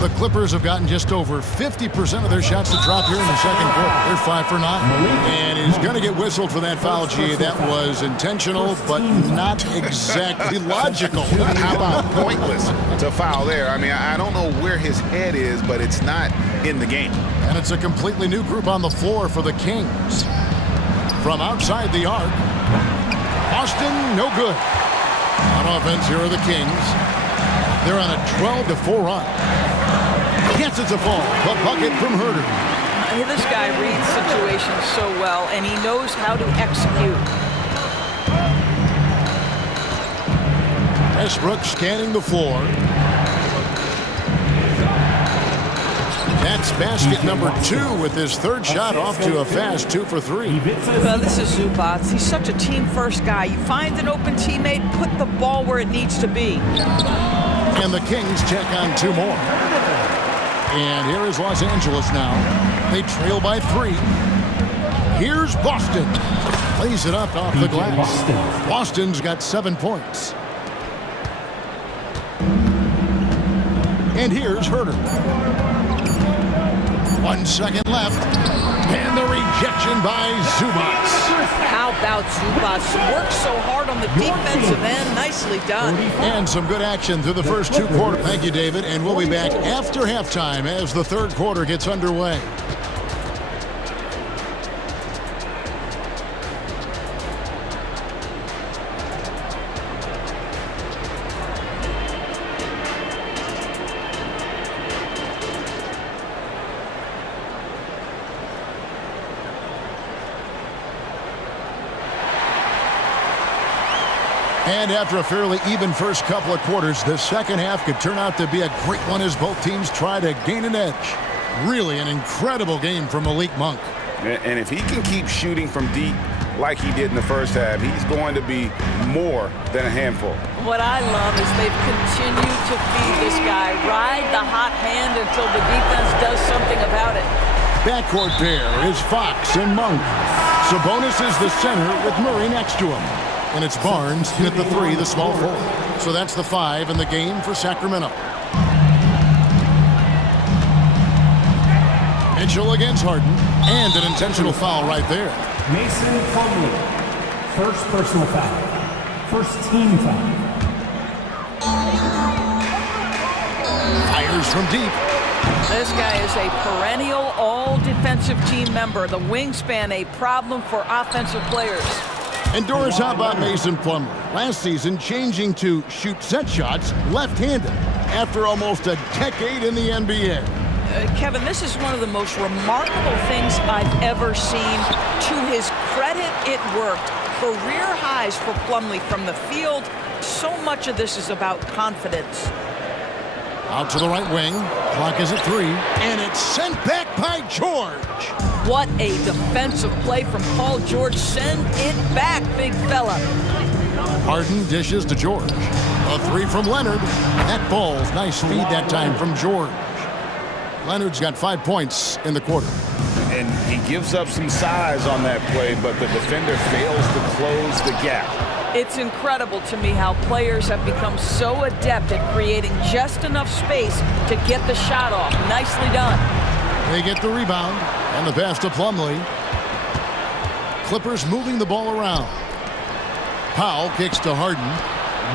The Clippers have gotten just over 50% of their shots to drop here in the second quarter. They're 5 for 9. And he's going to get whistled for that foul, G. That was intentional, but not exactly logical. How about pointless to foul there? I mean, I don't know where his head is, but it's not in the game. And it's a completely new group on the floor for the Kings. From outside the arc, Austin, no good. On offense, here are the Kings. They're on a 12-4 run. Yes, it's a fall. The bucket from Herter. This guy reads situations so well, and he knows how to execute. Westbrook scanning the floor. That's basket number 2 with his third shot off to a fast 2 for 3. Well, this is Zubats. He's such a team-first guy. You find an open teammate, put the ball where it needs to be. And the Kings check on 2 more. And here is Los Angeles now. They trail by 3. Here's Boston. Plays it up off the glass. Boston's got 7 points. And here's Herter. 1 second left. And the rejection by Zubats. How about Zubats? Works so hard on the defensive end. Nicely done. And some good action through the first 2 quarters. Thank you, David. And we'll be back after halftime as the third quarter gets underway. And after a fairly even first couple of quarters, the second half could turn out to be a great one as both teams try to gain an edge. Really an incredible game from Malik Monk. And if he can keep shooting from deep like he did in the first half, he's going to be more than a handful. What I love is they've continued to feed this guy. Ride the hot hand until the defense does something about it. Backcourt pair is Fox and Monk. Sabonis is the center with Murray next to him. And it's Barnes at the 3, the small forward. So that's the 5 in the game for Sacramento. Mitchell against Harden. And an intentional foul right there. Mason Plumlee. First personal foul. First team foul. Fires from deep. This guy is a perennial all-defensive team member. The wingspan, a problem for offensive players. And Doris, how about Mason Plumlee? Last season, changing to shoot set shots left-handed after almost a decade in the NBA. Kevin, this is one of the most remarkable things I've ever seen. To his credit, it worked. Career highs for Plumlee from the field. So much of this is about confidence. Out to the right wing. Clock is at 3. And it's sent back by George. What a defensive play from Paul George. Send it back, big fella. Harden dishes to George. A 3 from Leonard. That ball's nice feed that time from George. Leonard's got 5 points in the quarter. And he gives up some size on that play, but the defender fails to close the gap. It's incredible to me how players have become so adept at creating just enough space to get the shot off. Nicely done. They get the rebound and the pass to Plumlee. Clippers moving the ball around. Powell kicks to Harden.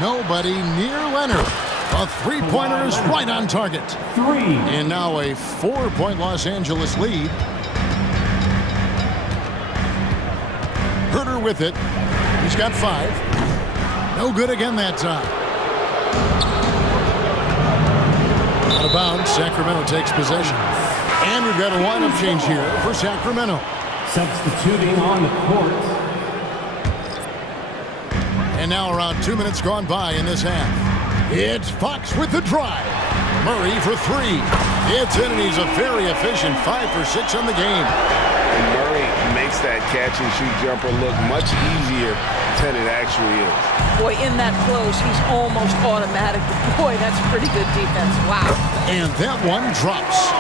Nobody near Leonard. A 3-pointer is right on target. 3. And now a 4-point Los Angeles lead. Herter with it. He's got 5. No good again that time. Out of bounds, Sacramento takes possession. And we've got a lineup change here for Sacramento. Substituting on the court. And now around 2 minutes gone by in this half. It's Fox with the drive. Murray for three. It's in, and he's a very efficient 5 for 6 on the game. And Murray makes that catch-and-shoot jumper look much easier than it actually is. Boy, in that close, he's almost automatic. Boy, that's pretty good defense. Wow. And that one drops.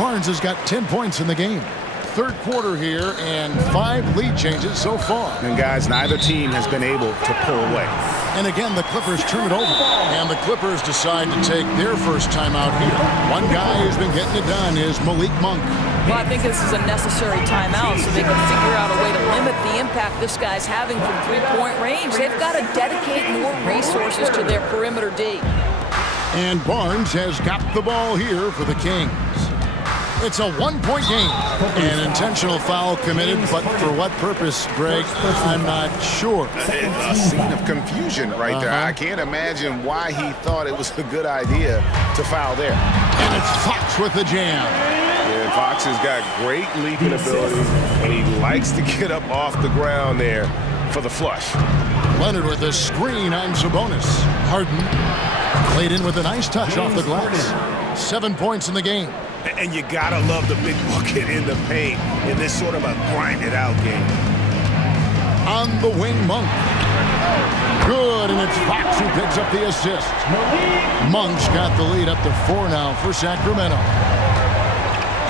Barnes has got 10 points in the game. Third quarter here and 5 lead changes so far. And guys, neither team has been able to pull away. And again, the Clippers turn it over. And the Clippers decide to take their first timeout here. One guy who's been getting it done is Malik Monk. Well, I think this is a necessary timeout so they can figure out a way to limit the impact this guy's having from three-point range. They've got to dedicate more resources to their perimeter D. And Barnes has got the ball here for the Kings. It's a one-point game. An intentional foul committed, but for what purpose, Greg? I'm not sure. A scene of confusion right there. I can't imagine why he thought it was a good idea to foul there. And it's Fox with the jam. Yeah, Fox has got great leaping ability, and he likes to get up off the ground there for the flush. Leonard with a screen on Sabonis. Harden played in with a nice touch off the glass. 7 points in the game. And you gotta love the big bucket in the paint in this sort of a grinded-out game. On the wing, Monk. Good, and it's Fox who picks up the assist. Monk's got the lead up to 4 now for Sacramento.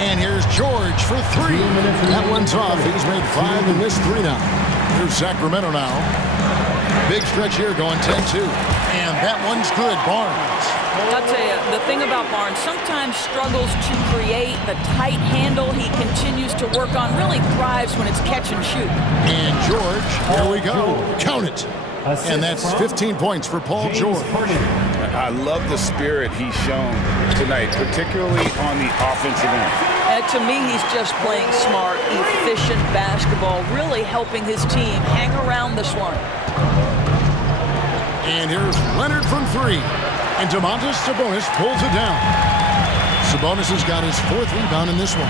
And here's George for 3. That one's off. He's made 5 and missed 3 now. Here's Sacramento now. Big stretch here going 10-2. And that one's good, Barnes. I'll tell you, the thing about Barnes, sometimes struggles to create the tight handle he continues to work on, really thrives when it's catch and shoot. And George, here we go. Count it. And that's 15 points for Paul George. I love the spirit he's shown tonight, particularly on the offensive end. To me, he's just playing smart, efficient basketball, really helping his team hang around this one. And here's Leonard from 3. And Domantas Sabonis pulls it down. Sabonis has got his 4th rebound in this one.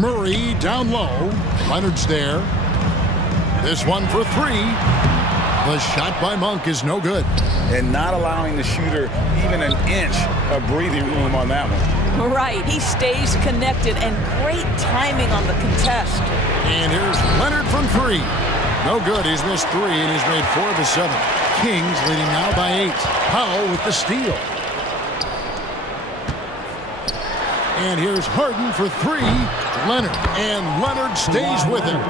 Murray down low. Leonard's there. This one for 3. The shot by Monk is no good. And not allowing the shooter even an inch of breathing room on that one. Right. He stays connected, and great timing on the contest. And here's Leonard from 3. No good. He's missed 3, and he's made 4 of his 7. Kings leading now by 8. Powell with the steal. And here's Harden for 3. Leonard. And Leonard stays with him.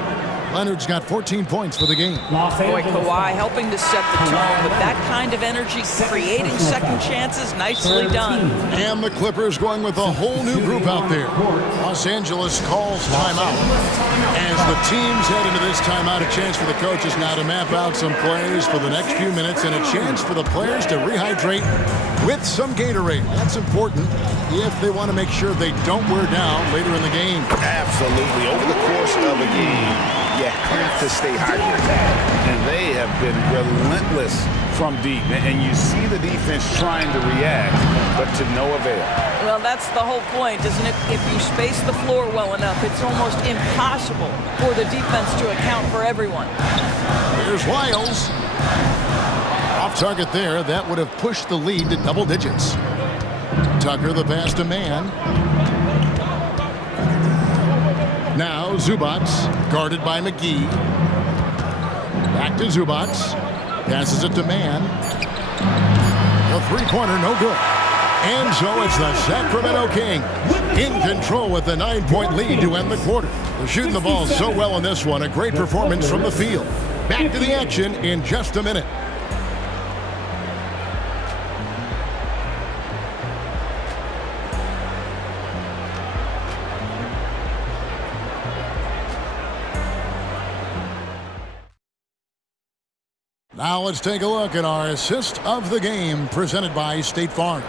Leonard's got 14 points for the game. Boy, Kawhi helping to set the tone with that kind of energy, creating second chances. Nicely done. And the Clippers going with a whole new group out there. Los Angeles calls timeout. As the teams head into this timeout, a chance for the coaches now to map out some plays for the next few minutes and a chance for the players to rehydrate with some Gatorade. That's important if they want to make sure they don't wear down later in the game. Absolutely. Over the course of a game, you have to stay hydrated. And they have been relentless from deep. And you see the defense trying to react, but to no avail. Well, that's the whole point, isn't it? If you space the floor well enough, it's almost impossible for the defense to account for everyone. Here's Wiles. Off target there. That would have pushed the lead to double digits. Tucker the pass to Man. Now Zubac, guarded by McGee. Back to Zubac. Passes it to Man. The three-pointer, no good. And so it's the Sacramento Kings in control with the 9-point lead to end the quarter. They're shooting the ball so well in this one. A great performance from the field. Back to the action in just a minute. Now let's take a look at our assist of the game presented by State Farm.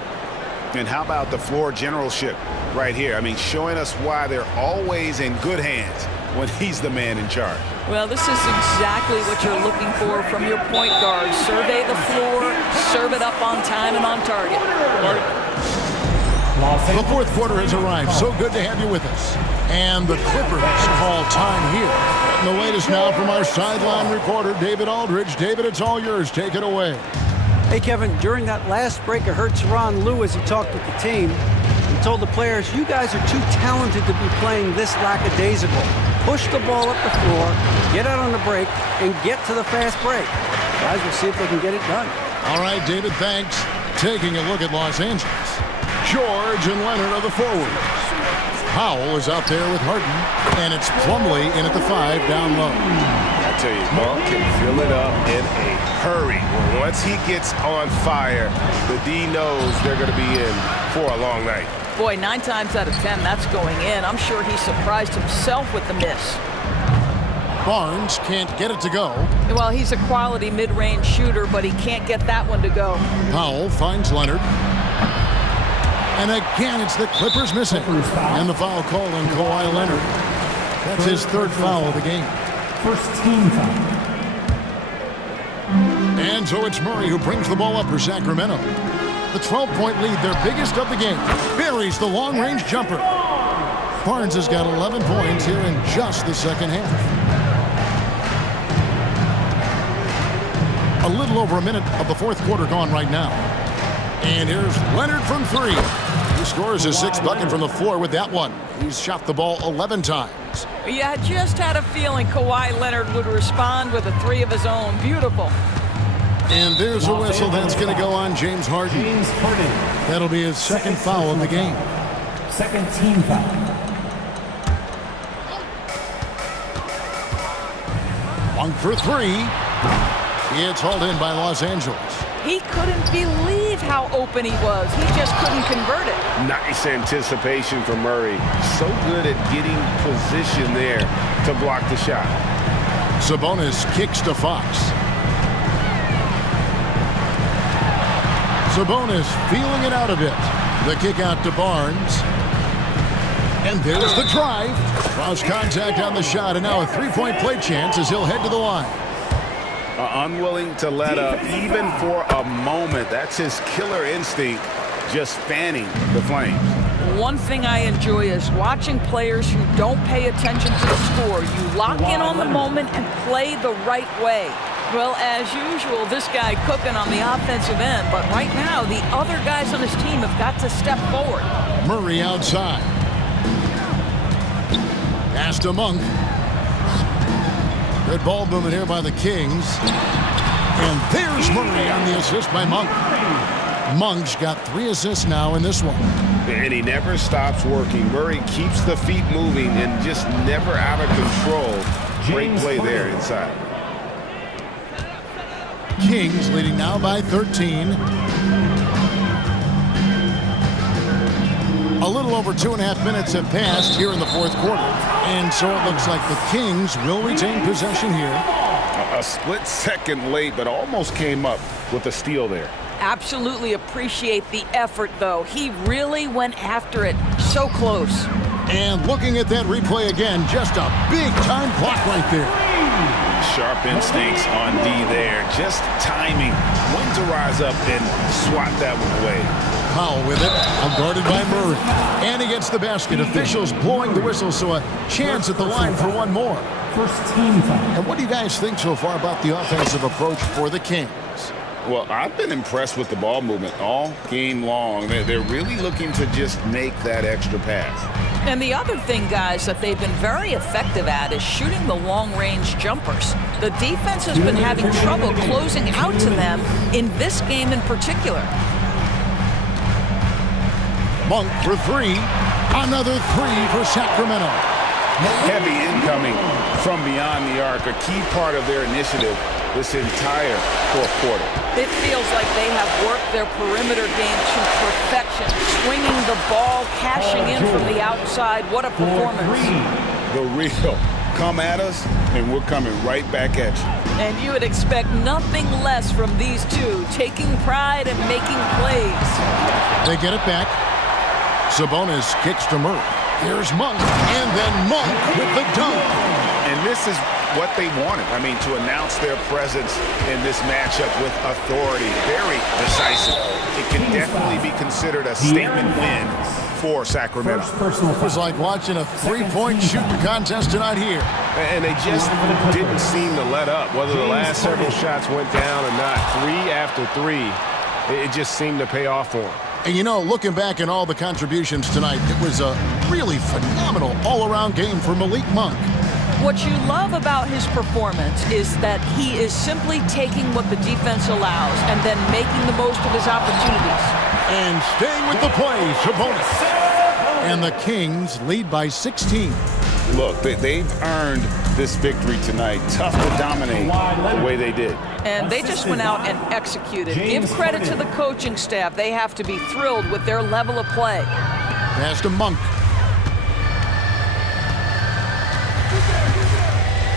And how about the floor generalship right here? I mean, showing us why they're always in good hands when he's the man in charge. Well, this is exactly what you're looking for from your point guard. Survey the floor, serve it up on time and on target. The fourth quarter has arrived. So good to have you with us. And the Clippers call time here. And the latest now from our sideline reporter, David Aldridge. David, it's all yours. Take it away. Hey, Kevin, during that last break, I heard Tyronn Lue as he talked with the team. He told the players, you guys are too talented to be playing this lackadaisical. Push the ball up the floor, get out on the break, and get to the fast break. Guys, we'll see if they can get it done. All right, David, thanks. Taking a look at Los Angeles. George and Leonard are the forwards. Powell is out there with Harden, and it's Plumlee in at the 5 down low. I tell you, Monk can fill it up in a hurry. Once he gets on fire, the D knows they're going to be in for a long night. Boy, 9 times out of 10, that's going in. I'm sure he surprised himself with the miss. Barnes can't get it to go. Well, he's a quality mid-range shooter, but he can't get that one to go. Powell finds Leonard. And again, it's the Clippers missing. And the foul called on Kawhi Leonard. That's his 3rd foul of the game. First team foul. And so it's Murray who brings the ball up for Sacramento. The 12-point lead, their biggest of the game. Buries the long-range jumper. Barnes has got 11 points here in just the second half. A little over a minute of the 4th quarter gone right now. And here's Leonard from 3. He scores his 6th bucket from the floor with that one. He's shot the ball 11 times. Yeah, I just had a feeling Kawhi Leonard would respond with a 3 of his own. Beautiful. And there's a whistle that's going to go on James Harden. That'll be his 2nd foul of the game. Second team foul. One for 3. It's hauled in by Los Angeles. He couldn't believe how open he was. He just couldn't convert it. Nice anticipation from Murray. So good at getting position there to block the shot. Sabonis kicks to Fox. Sabonis feeling it out a bit. The kick out to Barnes. And there's the drive. Cross contact on the shot, and now a 3-point play chance as he'll head to the line. Unwilling to let up even for a moment. That's his killer instinct, just fanning the flames. One thing I enjoy is watching players who don't pay attention to the score. You lock in on the moment and play the right way. Well, as usual, this guy cooking on the offensive end, but right now the other guys on his team have got to step forward. Murray outside. Pass to Monk. Good ball movement here by the Kings. And there's Murray on the assist by Monk. Monk's got 3 assists now in this one. And he never stops working. Murray keeps the feet moving and just never out of control. Great play there inside. Kings leading now by 13. A little over 2.5 minutes have passed here in the 4th quarter. And so it looks like the Kings will retain possession here. A split second late, but almost came up with a steal there. Absolutely appreciate the effort, though. He really went after it. So close. And looking at that replay again, just a big-time block right there. Sharp instincts on D there. Just timing when to rise up and swat that one away. Powell with it, guarded by Murray. And he gets the basket. Officials blowing the whistle, so a chance at the line for one more. First team foul. And what do you guys think so far about the offensive approach for the Kings? Well, I've been impressed with the ball movement all game long. They're really looking to just make that extra pass. And the other thing, guys, that they've been very effective at is shooting the long-range jumpers. The defense has been having trouble closing out to them in this game in particular. Monk for 3. Another 3 for Sacramento. Heavy incoming from beyond the arc, a key part of their initiative this entire 4th quarter. It feels like they have worked their perimeter game to perfection, swinging the ball, cashing in from the outside. What a performance. The real. Come at us, and we're coming right back at you. And you would expect nothing less from these two, taking pride and making plays. They get it back. Sabonis kicks to Murray. Here's Monk, and then Monk with the dunk. And this is what they wanted. I mean, to announce their presence in this matchup with authority. Very decisive. It can definitely be considered a statement win for Sacramento. It was like watching a three-point shooting contest tonight here. And they just didn't seem to let up. Whether the last several shots went down or not, 3 after 3, it just seemed to pay off for them. And you know, looking back at all the contributions tonight, it was a really phenomenal all-around game for Malik Monk. What you love about his performance is that he is simply taking what the defense allows and then making the most of his opportunities. And staying with the play, Sabonis. And the Kings lead by 16. Look, they've earned this victory tonight. Tough to dominate the way they did. And they just went out and executed. Give credit to the coaching staff. They have to be thrilled with their level of play. Pass to Monk.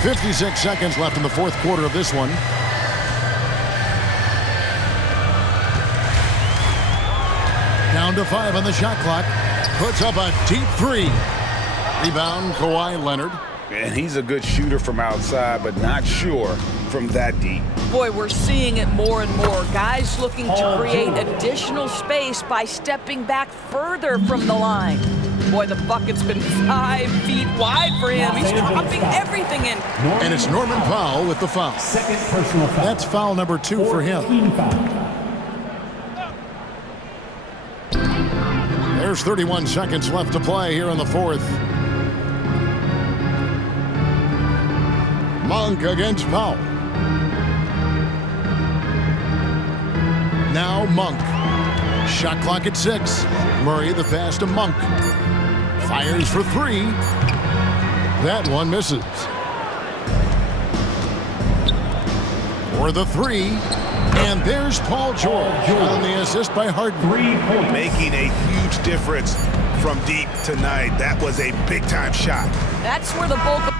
56 seconds left in the fourth quarter of this one. Down to 5 on the shot clock. Puts up a deep 3. Rebound, Kawhi Leonard. And he's a good shooter from outside, but not sure from that deep. Boy, we're seeing it more and more. Guys looking to create additional space by stepping back further from the line. Boy, the bucket's been 5 feet wide for him. He's dropping everything in. And it's Norman Powell with the foul. Second personal foul. That's foul number 2 for him. There's 31 seconds left to play here in the fourth. Monk against Powell. Now Monk. Shot clock at 6. Murray the pass to Monk. Fires for 3. That one misses. For the 3. And there's Paul George on the assist by Harden. 3 points. Making a huge difference from deep tonight. That was a big-time shot. That's where the bulk of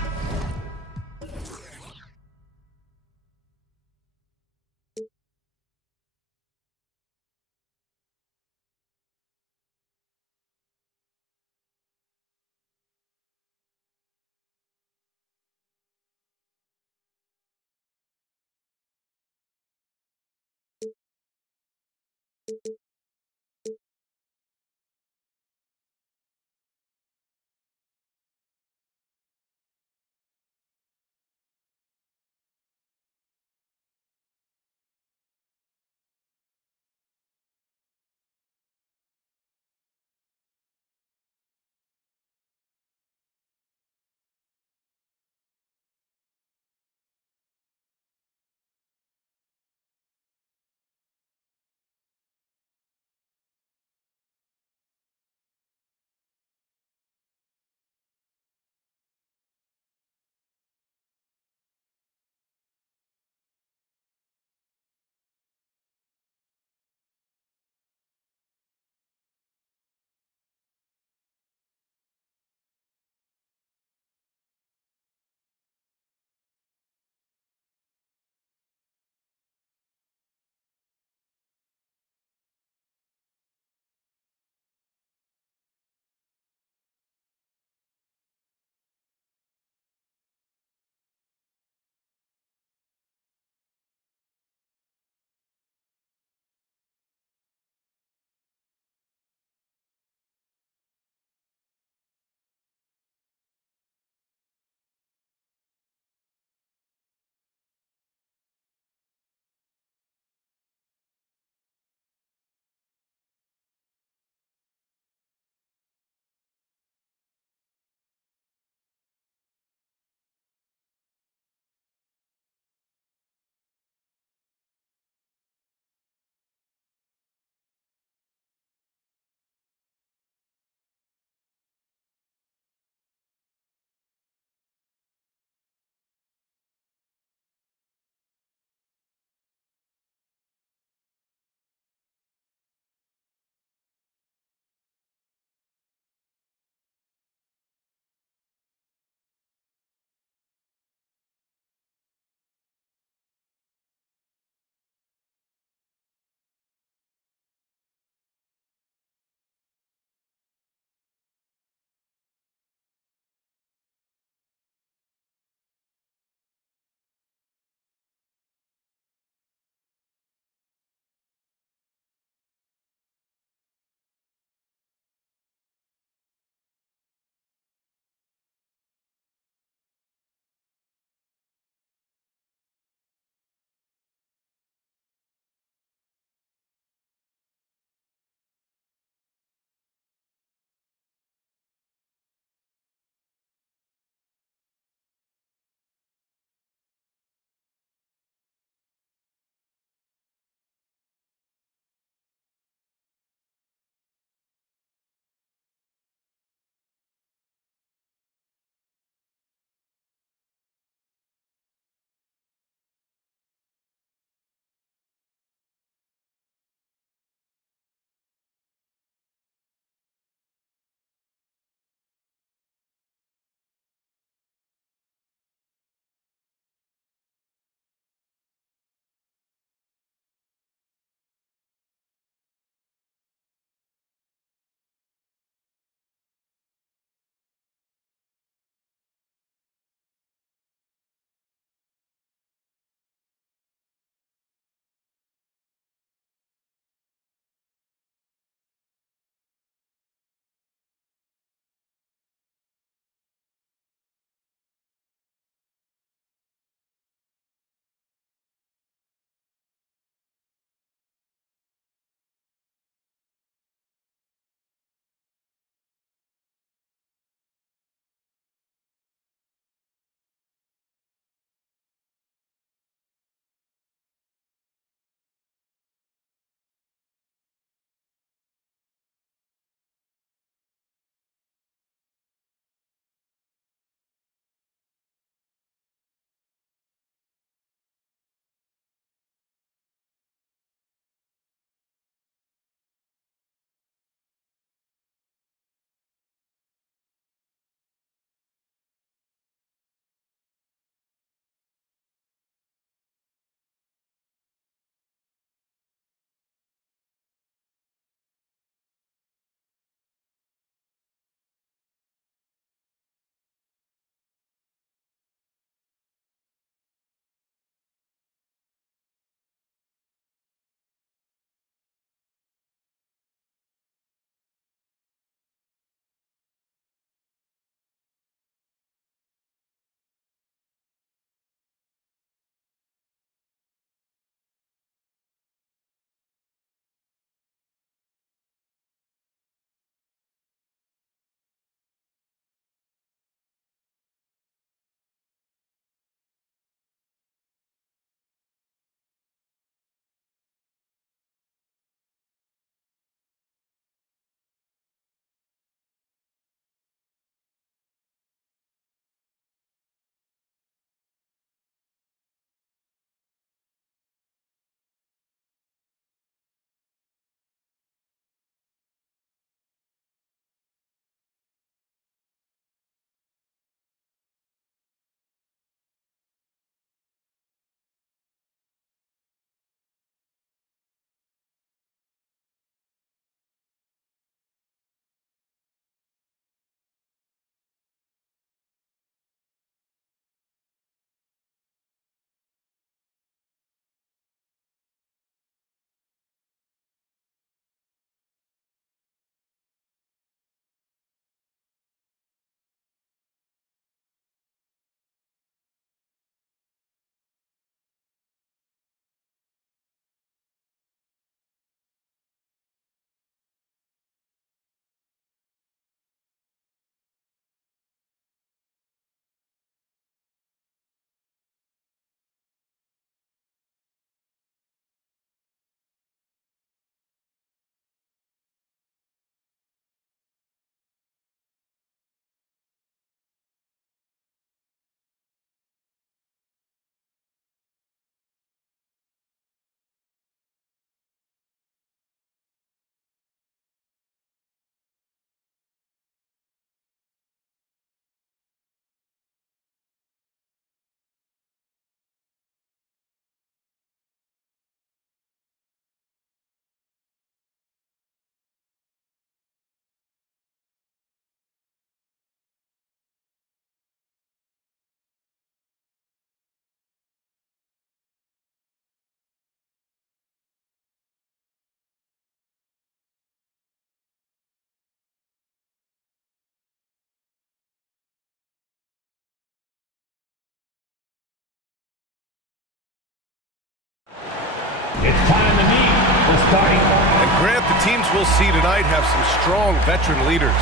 And Grant, the teams we'll see tonight have some strong veteran leaders.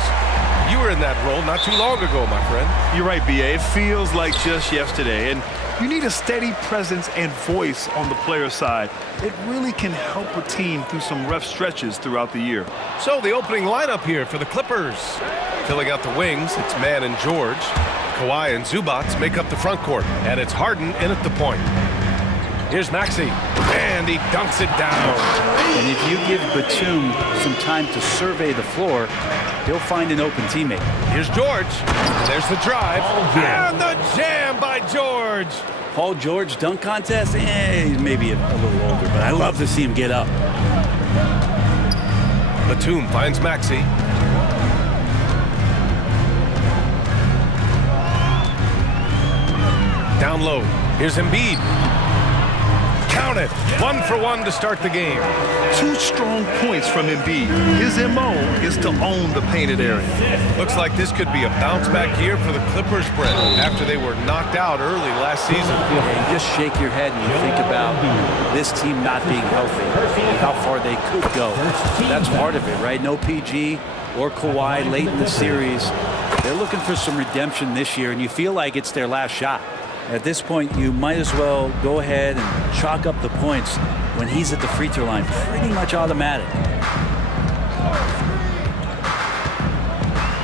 You were in that role not too long ago, my friend. You're right, B.A. It feels like just yesterday. And you need a steady presence and voice on the player side. It really can help a team through some rough stretches throughout the year. So the opening lineup here for the Clippers. Filling out the wings, it's Mann and George. Kawhi and Zubats make up the front court. And it's Harden in at the point. Here's Maxey, and he dunks it down. And if you give Batum some time to survey the floor, he'll find an open teammate. Here's George. There's the drive. And the jam by George. Paul George dunk contest? He's maybe a little older, but I love to see him get up. Batum finds Maxey. Down low. Here's Embiid. Count it. 1 for 1 to start the game. 2 strong points from Embiid. His M.O. is to own the painted area. Looks like this could be a bounce-back year for the Clippers, Brent, after they were knocked out early last season. Yeah, you just shake your head and you think about this team not being healthy and how far they could go. That's part of it, right? No PG or Kawhi late in the series. They're looking for some redemption this year, and you feel like it's their last shot. At this point, you might as well go ahead and chalk up the points when he's at the free throw line. Pretty much automatic.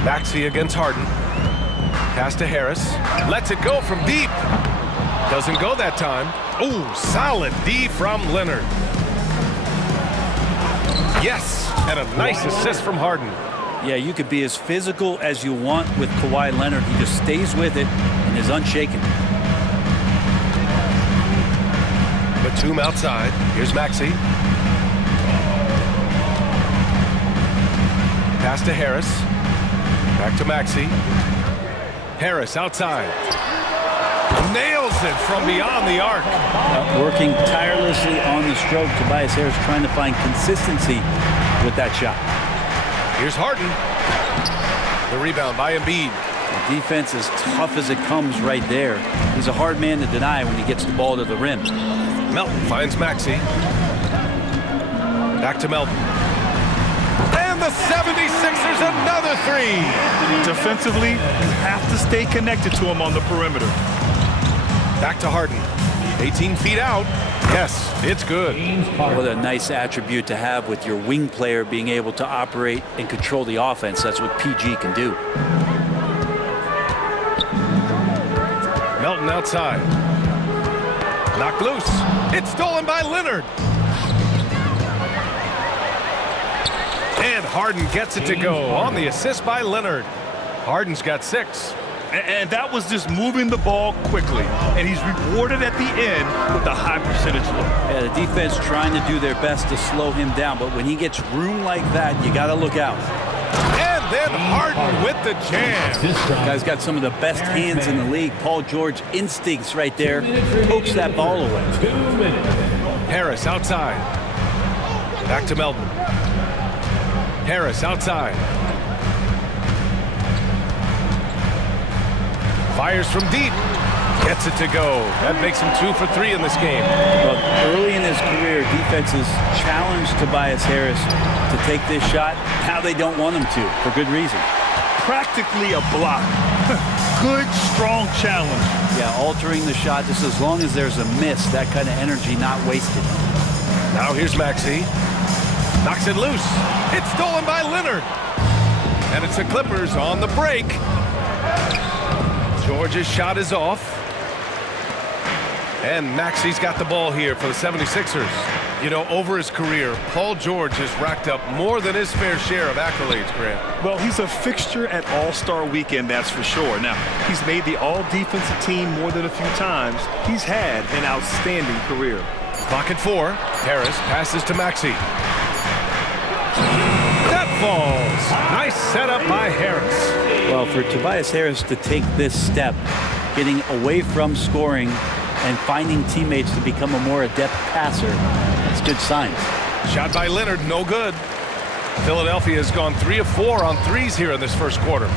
Maxey against Harden. Pass to Harris. Lets it go from deep. Doesn't go that time. Ooh, solid D from Leonard. Yes, and a nice assist from Harden. Yeah, you could be as physical as you want with Kawhi Leonard. He just stays with it and is unshaken. Batum outside. Here's Maxey. Pass to Harris. Back to Maxey. Harris outside. Nails it from beyond the arc. Working tirelessly on the stroke. Tobias Harris trying to find consistency with that shot. Here's Harden. The rebound by Embiid. The defense is tough as it comes right there. He's a hard man to deny when he gets the ball to the rim. Melton finds Maxey. Back to Melton. And the 76ers another 3. Defensively, you have to stay connected to him on the perimeter. Back to Harden. 18 feet out. Yes, it's good. What a nice attribute to have with your wing player being able to operate and control the offense. That's what PG can do. Melton outside. Knocked loose. It's stolen by Leonard. And Harden gets it to go on the assist by Leonard. Harden's got 6. And that was just moving the ball quickly. And he's rewarded at the end with a high percentage look. Yeah, the defense trying to do their best to slow him down. But when he gets room like that, you got to look out. And then Harden with the jam. This guy's got some of the best hands in the league. Paul George instincts right there. Pokes that ball away. Harris outside. Back to Melton. Harris outside. Fires from deep. Gets it to go. That makes him 2 for 3 in this game. Well, early in his career, defenses challenged Tobias Harris to take this shot. Now they don't want him to, for good reason. Practically a block. Good, strong challenge. Yeah, altering the shot just as long as there's a miss. That kind of energy not wasted. Now here's Maxey. Knocks it loose. It's stolen by Leonard. And it's the Clippers on the break. George's shot is off. And Maxey's got the ball here for the 76ers. You know, over his career, Paul George has racked up more than his fair share of accolades, Grant. Well, he's a fixture at All-Star Weekend, that's for sure. Now, he's made the All-Defensive team more than a few times. He's had an outstanding career. Clock at 4. Harris passes to Maxey. That falls. Nice setup by Harris. Well, for Tobias Harris to take this step, getting away from scoring and finding teammates to become a more adept passer, that's good signs. Shot by Leonard, no good. Philadelphia has gone 3 of 4 on threes here in this first quarter.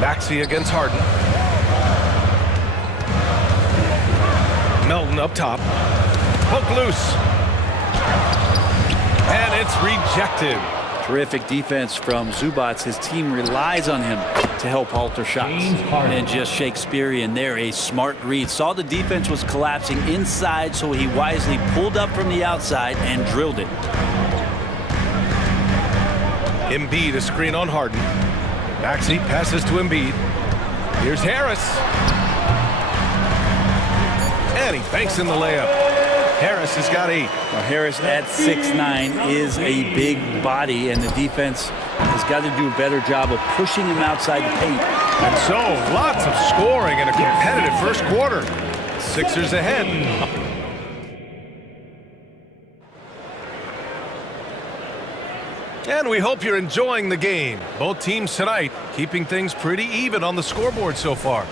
Maxey against Harden. Melton up top. poked loose. And it's rejected. Terrific defense from Zubats. His team relies on him to help alter shots. And just Shakespearean there, a smart read. Saw the defense was collapsing inside, so he wisely pulled up from the outside and drilled it. Embiid, a screen on Harden. Maxey passes to Embiid. Here's Harris. And he banks in the layup. Harris has got 8. Well, Harris at 6'9" is a big body, and the defense has got to do a better job of pushing him outside the paint. And so, lots of scoring in a competitive first quarter. Sixers ahead. And we hope you're enjoying the game. Both teams tonight keeping things pretty even on the scoreboard so far.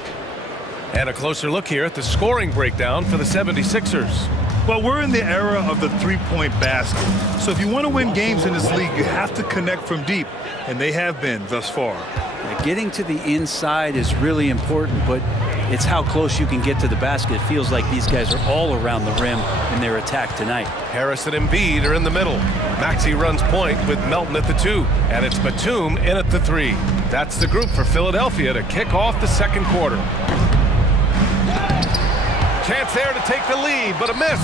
And a closer look here at the scoring breakdown for the 76ers. Well, we're in the era of the three-point basket. So if you want to win games in this league, you have to connect from deep, and they have been thus far. Getting to the inside is really important, but it's how close you can get to the basket. It feels like these guys are all around the rim in their attack tonight. Harris and Embiid are in the middle. Maxey runs point with Melton at the 2, and it's Batum in at the 3. That's the group for Philadelphia to kick off the second quarter. Chance there to take the lead, but a miss.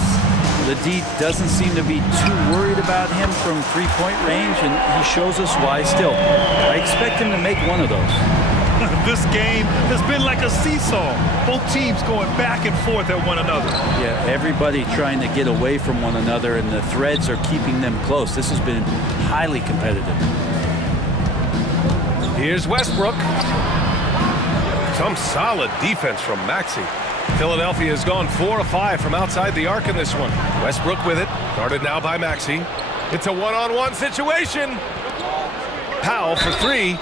The D doesn't seem to be too worried about him from three-point range, and he shows us why still. I expect him to make one of those. This game has been like a seesaw. Both teams going back and forth at one another. Yeah, everybody trying to get away from one another, and the threads are keeping them close. This has been highly competitive. Here's Westbrook. Some solid defense from Maxey. Philadelphia has gone 4 of 5 from outside the arc in this one. Westbrook with it, guarded now by Maxey. It's a one-on-one situation. Powell for 3.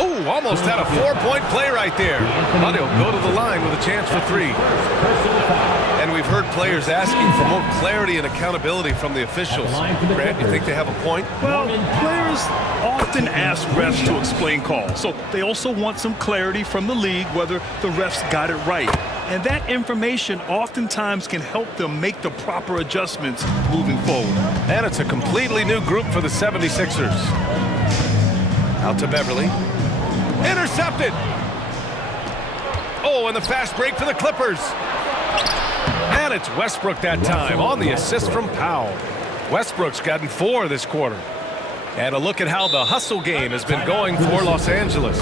Ooh, almost had a 4-point play right there. But he'll go to the line with a chance for 3. And we've heard players asking for more clarity and accountability from the officials. Grant, you think they have a point? Well, players often ask refs to explain calls. So they also want some clarity from the league whether the refs got it right. And that information oftentimes can help them make the proper adjustments moving forward. And it's a completely new group for the 76ers. Out to Beverly. Intercepted. Oh, and the fast break for the Clippers. And it's Westbrook that time on the assist from Powell. Westbrook's gotten 4 this quarter. And a look at how the hustle game has been going for Los Angeles.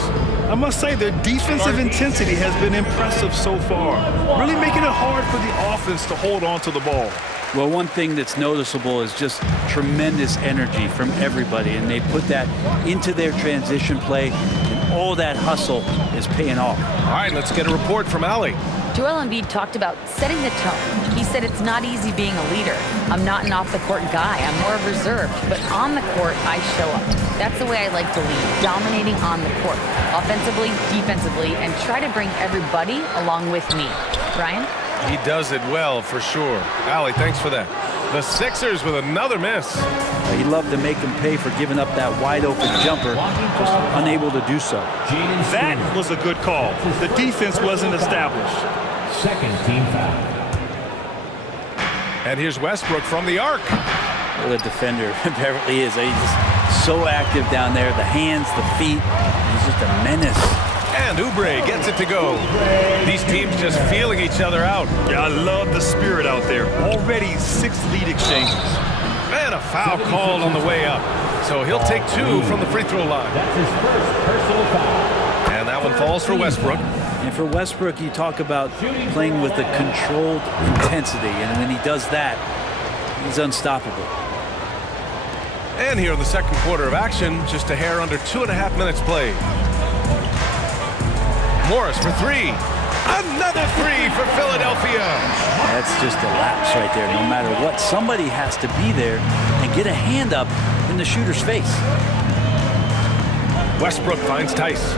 I must say their defensive intensity has been impressive so far, really making it hard for the offense to hold on to the ball. Well, one thing that's noticeable is just tremendous energy from everybody, and they put that into their transition play, and all that hustle is paying off. All right, let's get a report from Allie. Joel Embiid talked about setting the tone. He said it's not easy being a leader. I'm not an off-the-court guy. I'm more reserved. But on the court, I show up. That's the way I like to lead, dominating on the court, offensively, defensively, and try to bring everybody along with me. Ryan? He does it well, for sure. Allie, thanks for that. The Sixers with another miss. He loved to make him pay for giving up that wide-open jumper, just unable to do so. That was a good call. The defense wasn't established. Second team foul. And here's Westbrook from the arc. What a defender Beverly is. He's just so active down there. The hands, the feet. He's just a menace. And Oubre gets it to go. These teams just feeling each other out. Yeah, I love the spirit out there. Already 6 lead exchanges. And a foul called on the way up. So he'll take 2 from the free throw line. That's his first personal foul. And that one falls for Westbrook. And for Westbrook, you talk about playing with a controlled intensity. And when he does that, he's unstoppable. And here in the second quarter of action, just a hair under 2.5 minutes played. Morris for 3. Another 3 for Philadelphia. That's just a lapse right there. No matter what, somebody has to be there and get a hand up in the shooter's face. Westbrook finds Tice.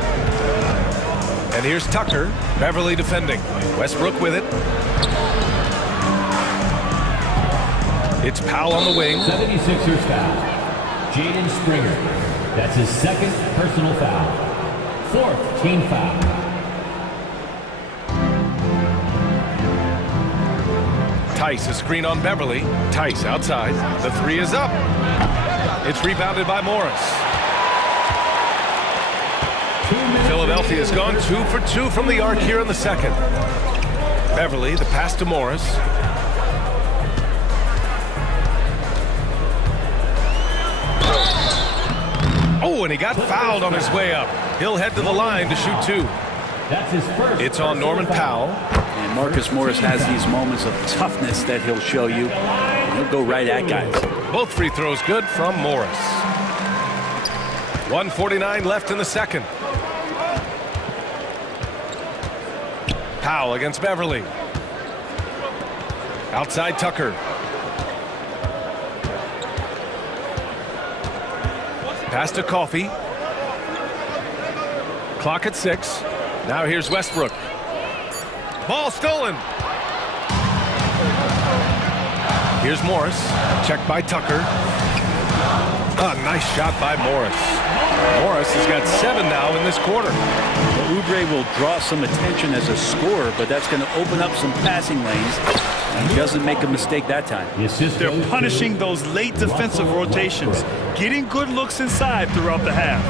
And here's Tucker. Beverly defending. Westbrook with it. It's Powell on the wing. 76ers foul. Jaden Springer. That's his second personal foul. 4th team foul. Tice, a screen on Beverly. Tice outside. The three is up. It's rebounded by Morris. Philadelphia's gone 2 for 2 from the arc here in the second. Beverly, the pass to Morris. Oh, and he got fouled on his way up. He'll head to the line to shoot 2. That's his first. It's on Norman Powell. And Marcus Morris has these moments of toughness that he'll show you. He'll go right at guys. Both free throws good from Morris. 1:49 left in the second. Powell against Beverly. Outside Tucker. Pass to Coffey. Clock at 6. Now here's Westbrook. Ball stolen. Here's Morris. Checked by Tucker. A nice shot by Morris. Morris has got 7 now in this quarter. Oubre will draw some attention as a scorer, but that's going to open up some passing lanes. And he doesn't make a mistake that time. They're punishing those late defensive rotations, getting good looks inside throughout the half.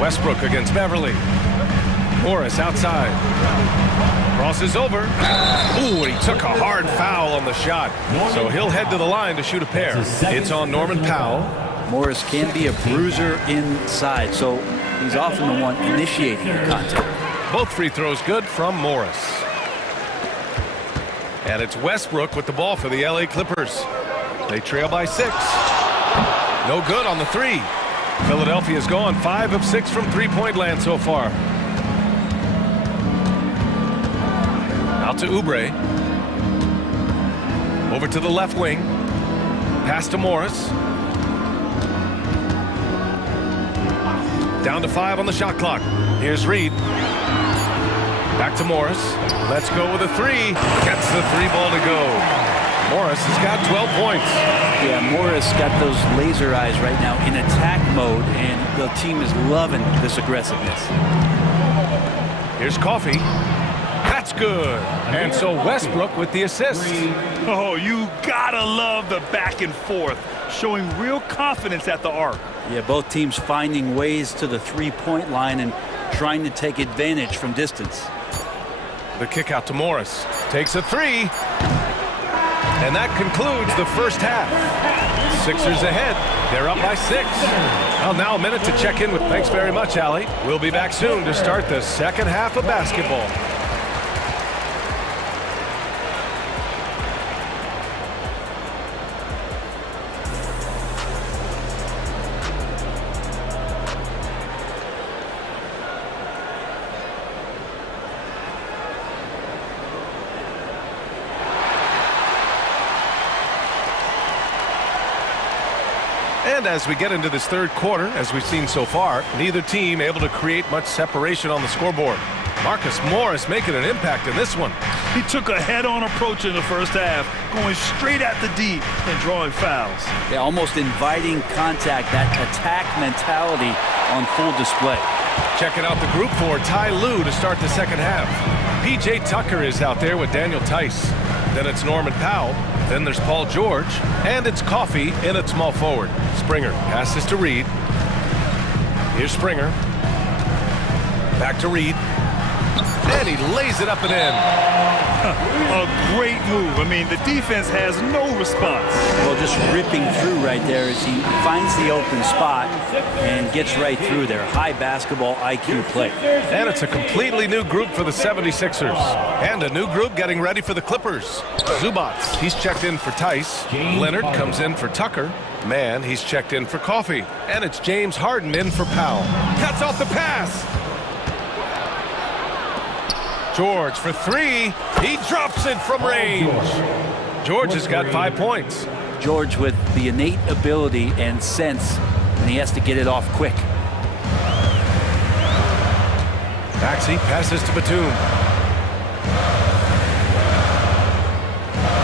Westbrook against Beverly. Morris outside. Crosses over. Ooh, and he took a hard foul on the shot. So he'll head to the line to shoot a pair. It's on Norman Powell. Morris can be a bruiser inside, so he's often the one initiating the contact. Both free throws good from Morris. And it's Westbrook with the ball for the LA Clippers. They trail by 6. No good on the 3. Philadelphia's gone 5 of 6 from three-point land so far. Out to Oubre. Over to the left wing. Pass to Morris. Down to 5 on the shot clock. Here's Reed. Back to Morris. Let's go with a 3. Gets the 3 ball to go. Morris has got 12 points. Yeah, Morris got those laser eyes right now in attack mode, and the team is loving this aggressiveness. Here's Coffey. That's good. And so Westbrook with the assist. Oh, you gotta love the back and forth, showing real confidence at the arc. Yeah, both teams finding ways to the three-point line and trying to take advantage from distance. The kick out to Morris. Takes a 3. And that concludes the first half. Sixers ahead. They're up by 6. Well, now a minute to check in with. Thanks very much, Allie. We'll be back soon to start the second half of basketball. And as we get into this third quarter, as we've seen so far, neither team able to create much separation on the scoreboard. Marcus Morris making an impact in this one. He took a head-on approach in the first half, going straight at the D and drawing fouls. Yeah, almost inviting contact, that attack mentality on full display. Checking out the group for Ty Lue to start the second half. P.J. Tucker is out there with Daniel Tice. Then it's Norman Powell. Then there's Paul George. And it's Coffey in at small forward. Springer passes to Reed. Here's Springer. Back to Reed. And he lays it up and in. A great move. I mean, the defense has no response. Well, just ripping through right there as he finds the open spot and gets right through there. High basketball IQ play. And it's a completely new group for the 76ers. And a new group getting ready for the Clippers. Zubats, he's checked in for Tice. Leonard comes in for Tucker. Mann, he's checked in for Coffey. And it's James Harden in for Powell. Cuts off the pass. George for 3. He drops it from range. George has got 5 points. George with the innate ability and sense, and he has to get it off quick. Maxey passes to Batum.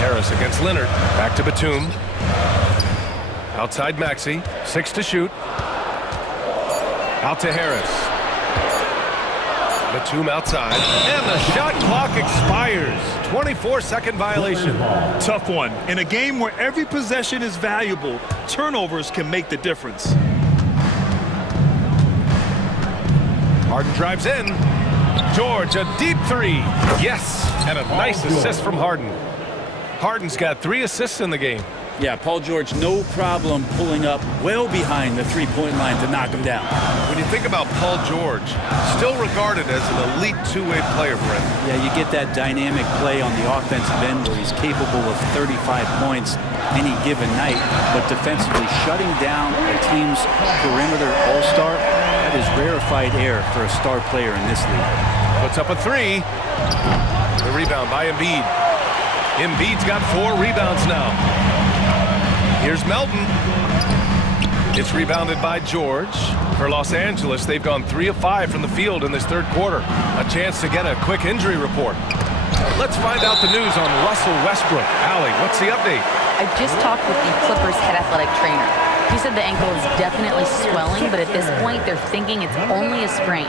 Harris against Leonard. Back to Batum. Outside Maxey. 6 to shoot. Out to Harris. Batum outside, and the shot clock expires. 24-second violation. Tough one. In a game where every possession is valuable, turnovers can make the difference. Harden drives in. George, a deep three. Yes, and a nice assist from Harden. Harden's got 3 assists in the game. Yeah, Paul George, no problem pulling up well behind the three-point line to knock him down. When you think about Paul George, still regarded as an elite two-way player, Brent. Yeah, you get that dynamic play on the offensive end where he's capable of 35 points any given night, but defensively shutting down a team's perimeter all-star, that is rarefied air for a star player in this league. Puts up a 3. The rebound by Embiid. Embiid's got 4 rebounds now. Here's Melton. It's rebounded by George. For Los Angeles, they've gone 3 of 5 from the field in this third quarter. A chance to get a quick injury report. Let's find out the news on Russell Westbrook. Allie, what's the update? I just talked with the Clippers head athletic trainer. He said the ankle is definitely swelling, but at this point, they're thinking it's only a sprain.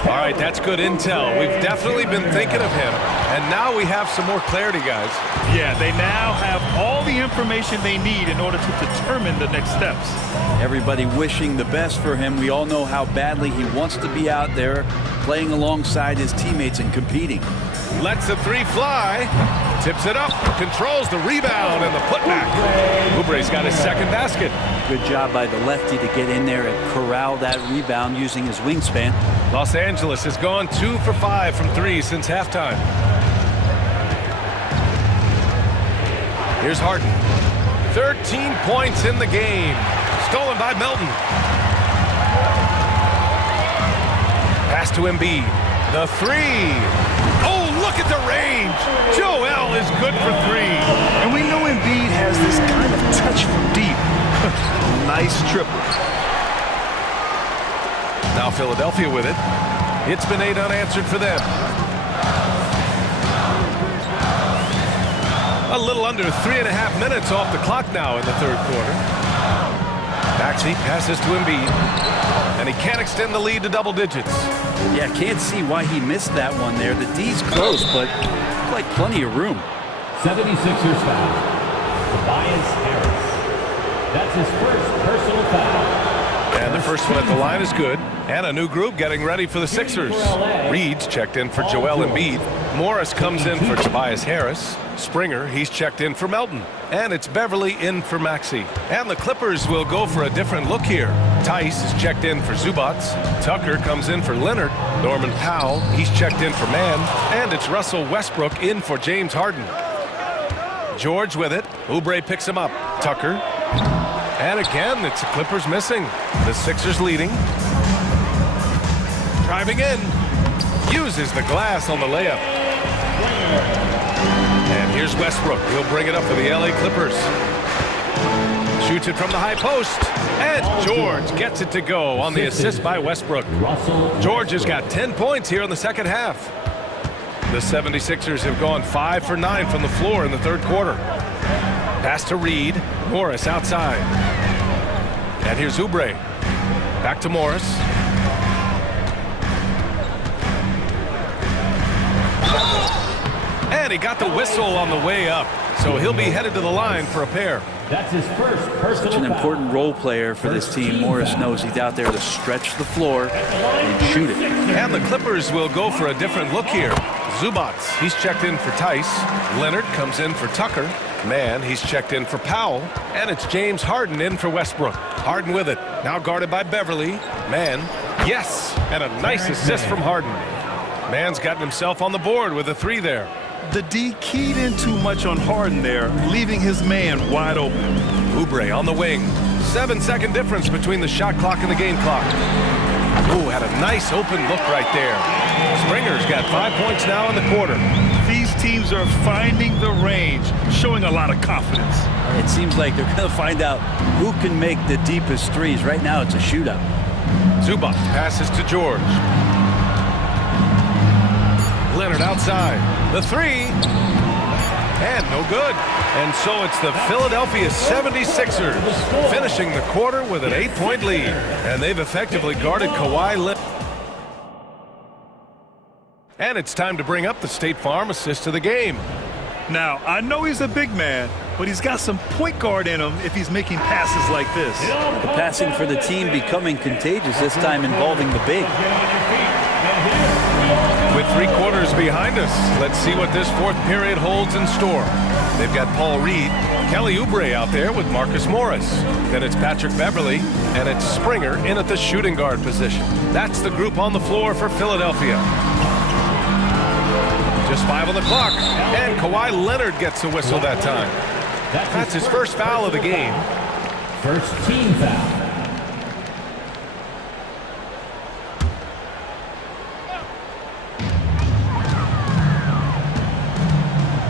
All right, that's good intel. We've definitely been thinking of him, and now we have some more clarity, guys. Yeah, they now have all the information they need in order to determine the next steps. Everybody wishing the best for him. We all know how badly he wants to be out there playing alongside his teammates and competing. Lets the 3 fly, tips it up, controls the rebound and the putback. Oubre's got his second basket. Good job by the lefty to get in there and corral that rebound using his wingspan. Los Angeles has gone 2 for 5 from 3 since halftime. Here's Harden. 13 points in the game. Stolen by Melton. Pass to Embiid. The 3. Oh, look at the range. Joel is good for 3. And we know Embiid has this kind of touch from deep. Nice triple. Now Philadelphia with it. It's been 8 unanswered for them. A little under 3.5 minutes off the clock now in the third quarter. Maxey passes to Embiid, and he can't extend the lead to double digits. Yeah, can't see why he missed that one there. The D's close, but like plenty of room. 76ers foul. Tobias Harris. That's his first personal foul. And the first one at the line is good. And a new group getting ready for the Sixers. Reed's checked in for Joel Embiid. Morris comes in for Tobias Harris. Springer, he's checked in for Melton. And it's Beverly in for Maxey. And the Clippers will go for a different look here. Tice is checked in for Zubac. Tucker comes in for Leonard. Norman Powell, he's checked in for Mann. And it's Russell Westbrook in for James Harden. George with it. Oubre picks him up. Tucker. And again, it's the Clippers missing. The Sixers leading. Driving in. Uses the glass on the layup. And here's Westbrook. He'll bring it up for the LA Clippers. Shoots it from the high post. And George gets it to go on the assist by Westbrook. George has got 10 points here in the second half. The 76ers have gone 5 for 9 from the floor in the third quarter. Pass to Reed. Morris outside. And here's Oubre. Back to Morris. And he got the whistle on the way up. So he'll be headed to the line for a pair. That's his first personal Such an important role player for this team. Morris knows he's out there to stretch the floor and shoot it. And the Clippers will go for a different look here. Zubac, he's checked in for Tice. Leonard comes in for Tucker. Mann, he's checked in for Powell. And it's James Harden in for Westbrook. Harden with it. Now guarded by Beverly. Mann. Yes! And a nice assist from Harden. Mann's gotten himself on the board with a 3 there. The D keyed in too much on Harden there, leaving his man wide open. Oubre on the wing. 7-second difference between the shot clock and the game clock. Ooh, had a nice open look right there. Springer's got 5 points now in the quarter. These teams are finding the range, showing a lot of confidence. It seems like they're going to find out who can make the deepest threes. Right now, it's a shootout. Zubac passes to George. Leonard outside. The 3. And no good. And so it's the Philadelphia 76ers finishing the quarter with an 8-point lead. And they've effectively guarded Kawhi Leonard. And it's time to bring up the State Farm assist of the game. Now, I know he's a big man, but he's got some point guard in him if he's making passes like this. The passing for the team becoming contagious, this time involving the big. With 3 quarters behind us, let's see what this fourth period holds in store. They've got Paul Reed, Kelly Oubre out there with Marcus Morris. Then it's Patrick Beverly, and it's Springer in at the shooting guard position. That's the group on the floor for Philadelphia. Just 5 on the clock, and Kawhi Leonard gets a whistle that time. That's his first foul of the game. First team foul.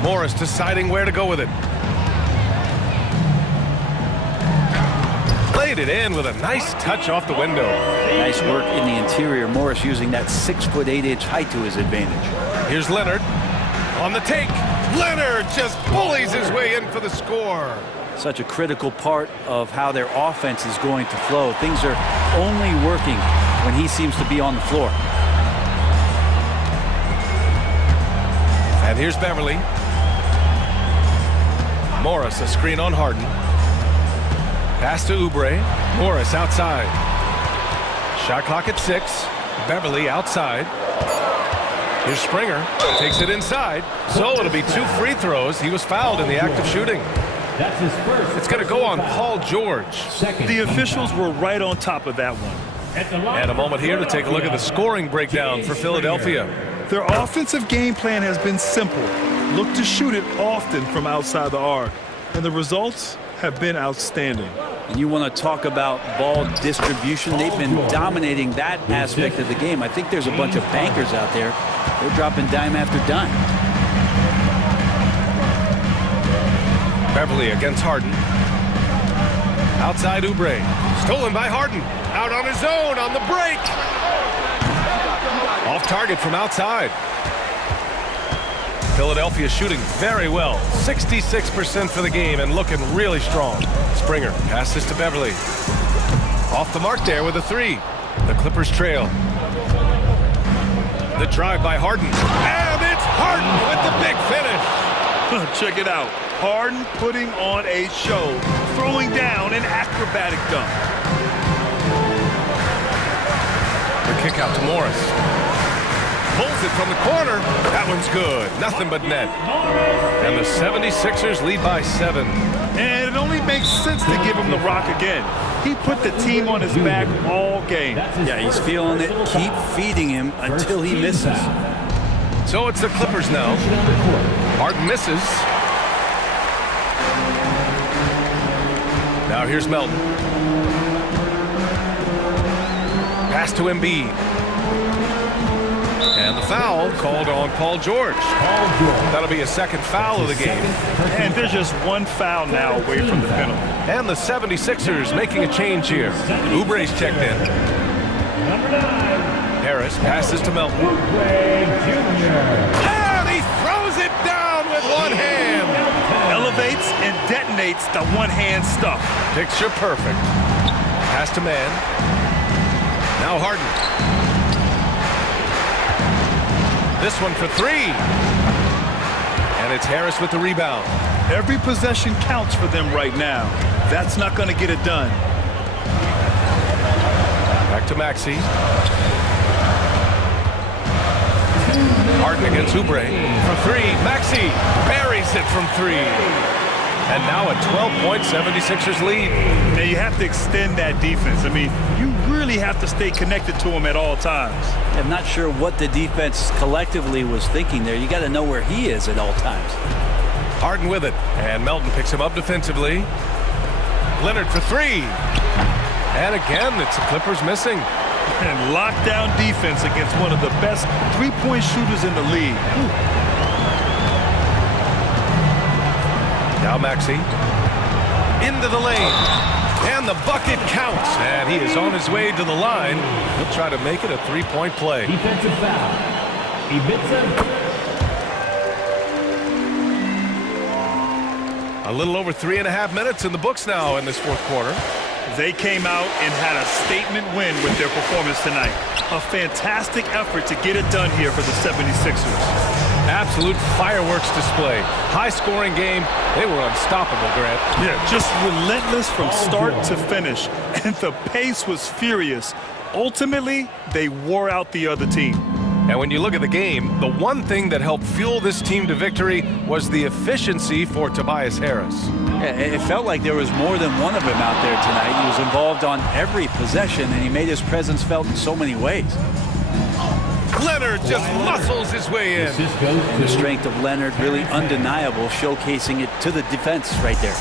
Morris deciding where to go with it. Played it in with a nice touch off the window. Nice work in the interior. Morris using that 6'8" height to his advantage. Here's Leonard on the take. Leonard just bullies his way in for the score. Such a critical part of how their offense is going to flow. Things are only working when he seems to be on the floor. And here's Beverly. Morris, a screen on Harden. Pass to Oubre. Morris outside. Shot clock at 6. Beverly outside. Here's Springer. Takes it inside. So it'll be 2 free throws. He was fouled in the act of shooting. That's his first. It's going to go on Paul George. The officials were right on top of that one. And a moment here to take a look at the scoring breakdown for Philadelphia. Their offensive game plan has been simple. Look to shoot it often from outside the arc. And the results have been outstanding. And you want to talk about ball distribution. They've been dominating that aspect of the game. I think there's a bunch of bankers out there. They're dropping dime after dime. Beverly against Harden. Outside Oubre. Stolen by Harden. Out on his own on the break. Off target from outside. Philadelphia shooting very well. 66% for the game and looking really strong. Springer passes to Beverly. Off the mark there with a 3. The Clippers trail. The drive by Harden. And it's Harden with the big finish. Check it out. Harden putting on a show, throwing down an acrobatic dunk. The kick out to Morris. Pulls it from the corner. That one's good. Nothing but net. And the 76ers lead by 7. And it only makes sense to give him the rock again. He put the team on his back all game. Yeah, he's feeling it. Keep feeding him until he misses. So it's the Clippers now. Harden misses. Now here's Melton. Pass to Embiid. And the foul called on Paul George. That'll be a second foul of the game. And there's just one foul now away from the penalty. And the 76ers making a change here. Oubre's checked in. Harris passes to Melton. And he throws it down with one hand. Elevates and detonates the one-hand stuff. Picture perfect. Pass to man. Now Harden. This one for 3. And it's Harris with the rebound. Every possession counts for them right now. That's not going to get it done. Back to Maxey. Harden against Oubre for 3. Maxey buries it from 3. And now a 12-point 76ers lead. Now you have to extend that defense. I mean, you really have to stay connected to him at all times. I'm not sure what the defense collectively was thinking there. You got to know where he is at all times. Harden with it. And Melton picks him up defensively. Leonard for 3. And again, it's the Clippers missing. And lockdown defense against one of the best three-point shooters in the league. Now Maxey into the lane, and the bucket counts, and he is on his way to the line. He'll try to make it a 3-point play. Defensive foul. A little over 3.5 minutes in the books now in this fourth quarter. They came out and had a statement win with their performance tonight. A fantastic effort to get it done here for the 76ers. Absolute fireworks display. High-scoring game. They were unstoppable, Grant. Yeah, just relentless from start to finish. And the pace was furious. Ultimately, they wore out the other team. And when you look at the game, the one thing that helped fuel this team to victory was the efficiency for Tobias Harris. Yeah, it felt like there was more than one of him out there tonight. He was involved on every possession, and he made his presence felt in so many ways. Leonard just muscles his way in. And the strength of Leonard really undeniable, showcasing it to the defense right there.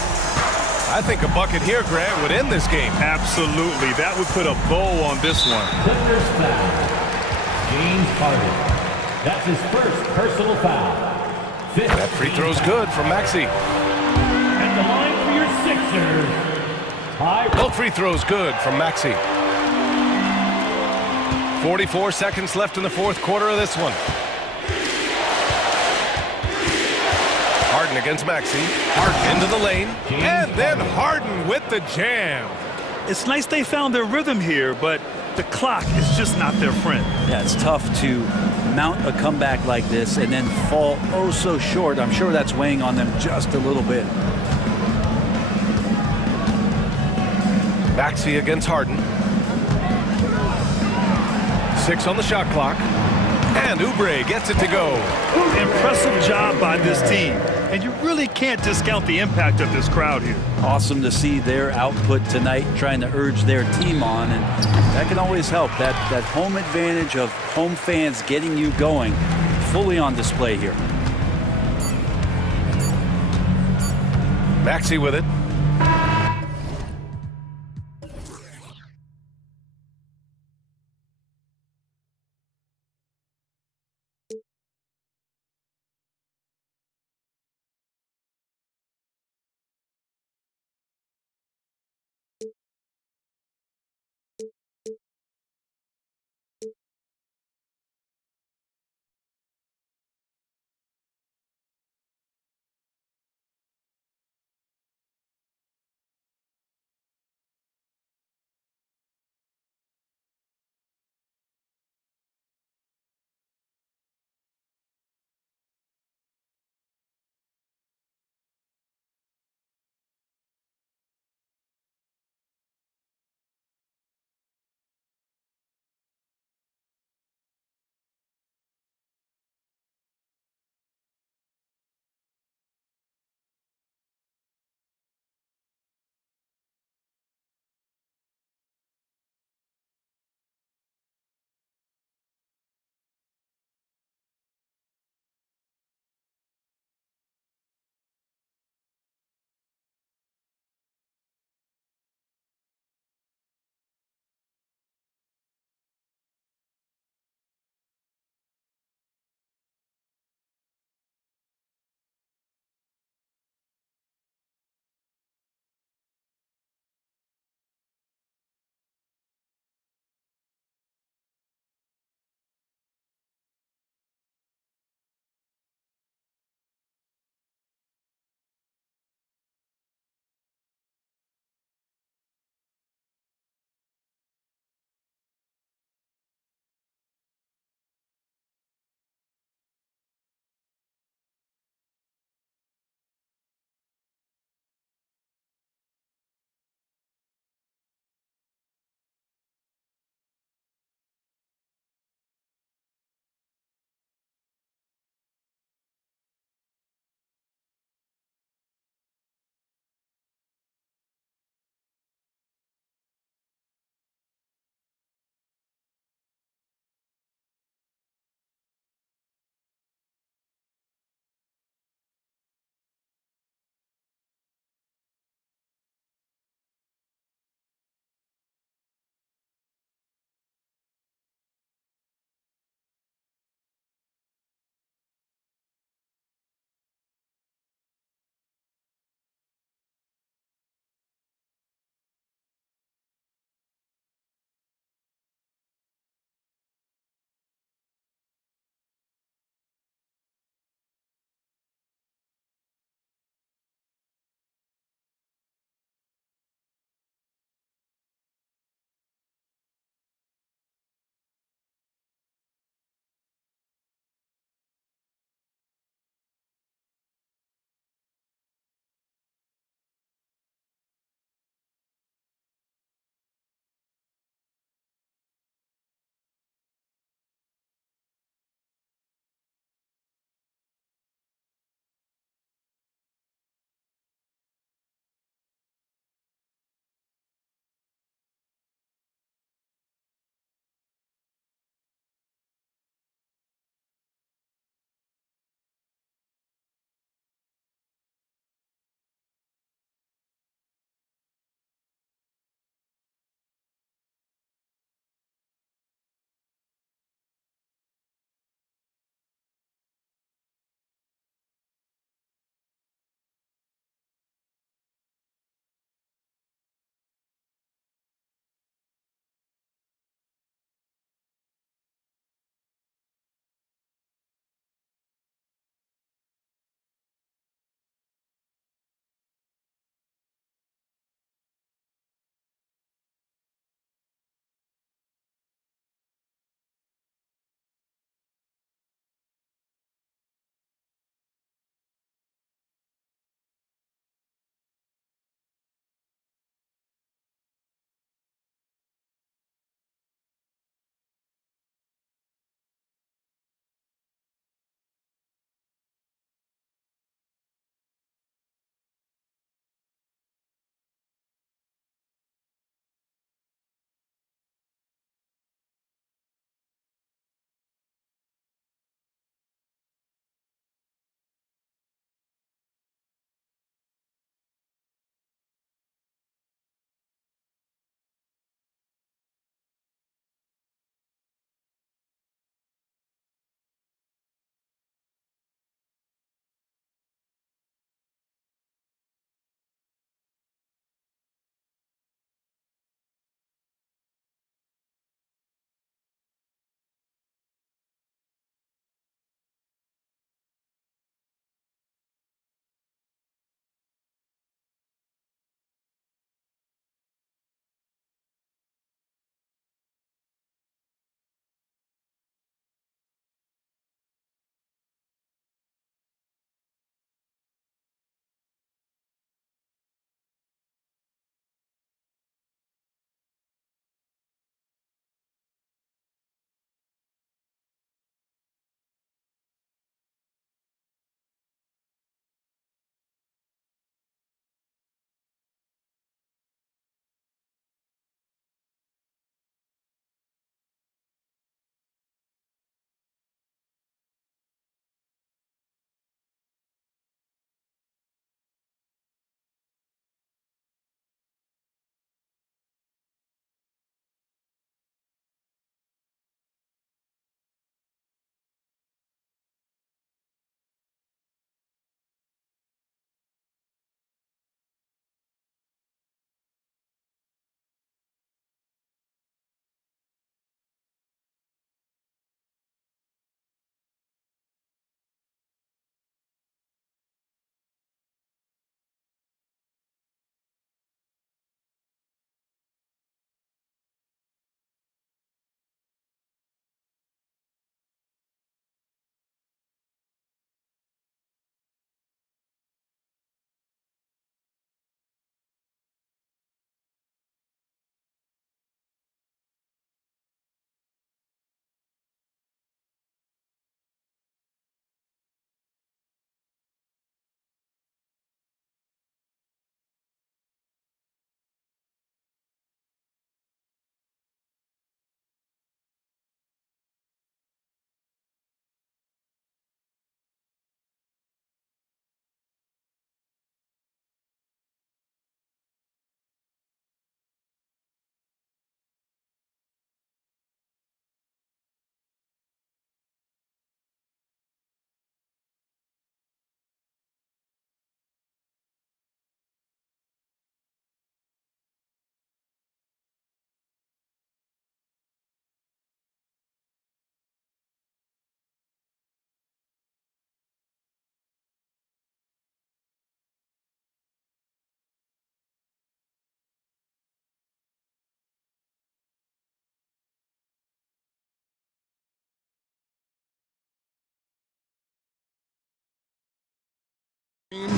I think a bucket here, Grant, would end this game. Absolutely. That would put a bow on this one. James Harden. That's his first personal foul. That free throw's good from Maxey. At the line for your Sixers. Both free throws good from Maxey. 44 seconds left in the fourth quarter of this one. Harden against Maxey. Harden into the lane. And then Harden with the jam. It's nice they found their rhythm here, but the clock is just not their friend. Yeah, it's tough to mount a comeback like this and then fall oh so short. I'm sure that's weighing on them just a little bit. Maxey against Harden. 6 on the shot clock. And Oubre gets it to go. Impressive job by this team. And you really can't discount the impact of this crowd here. Awesome to see their output tonight, trying to urge their team on, and that can always help. That home advantage of home fans getting you going, fully on display here. Maxey with it.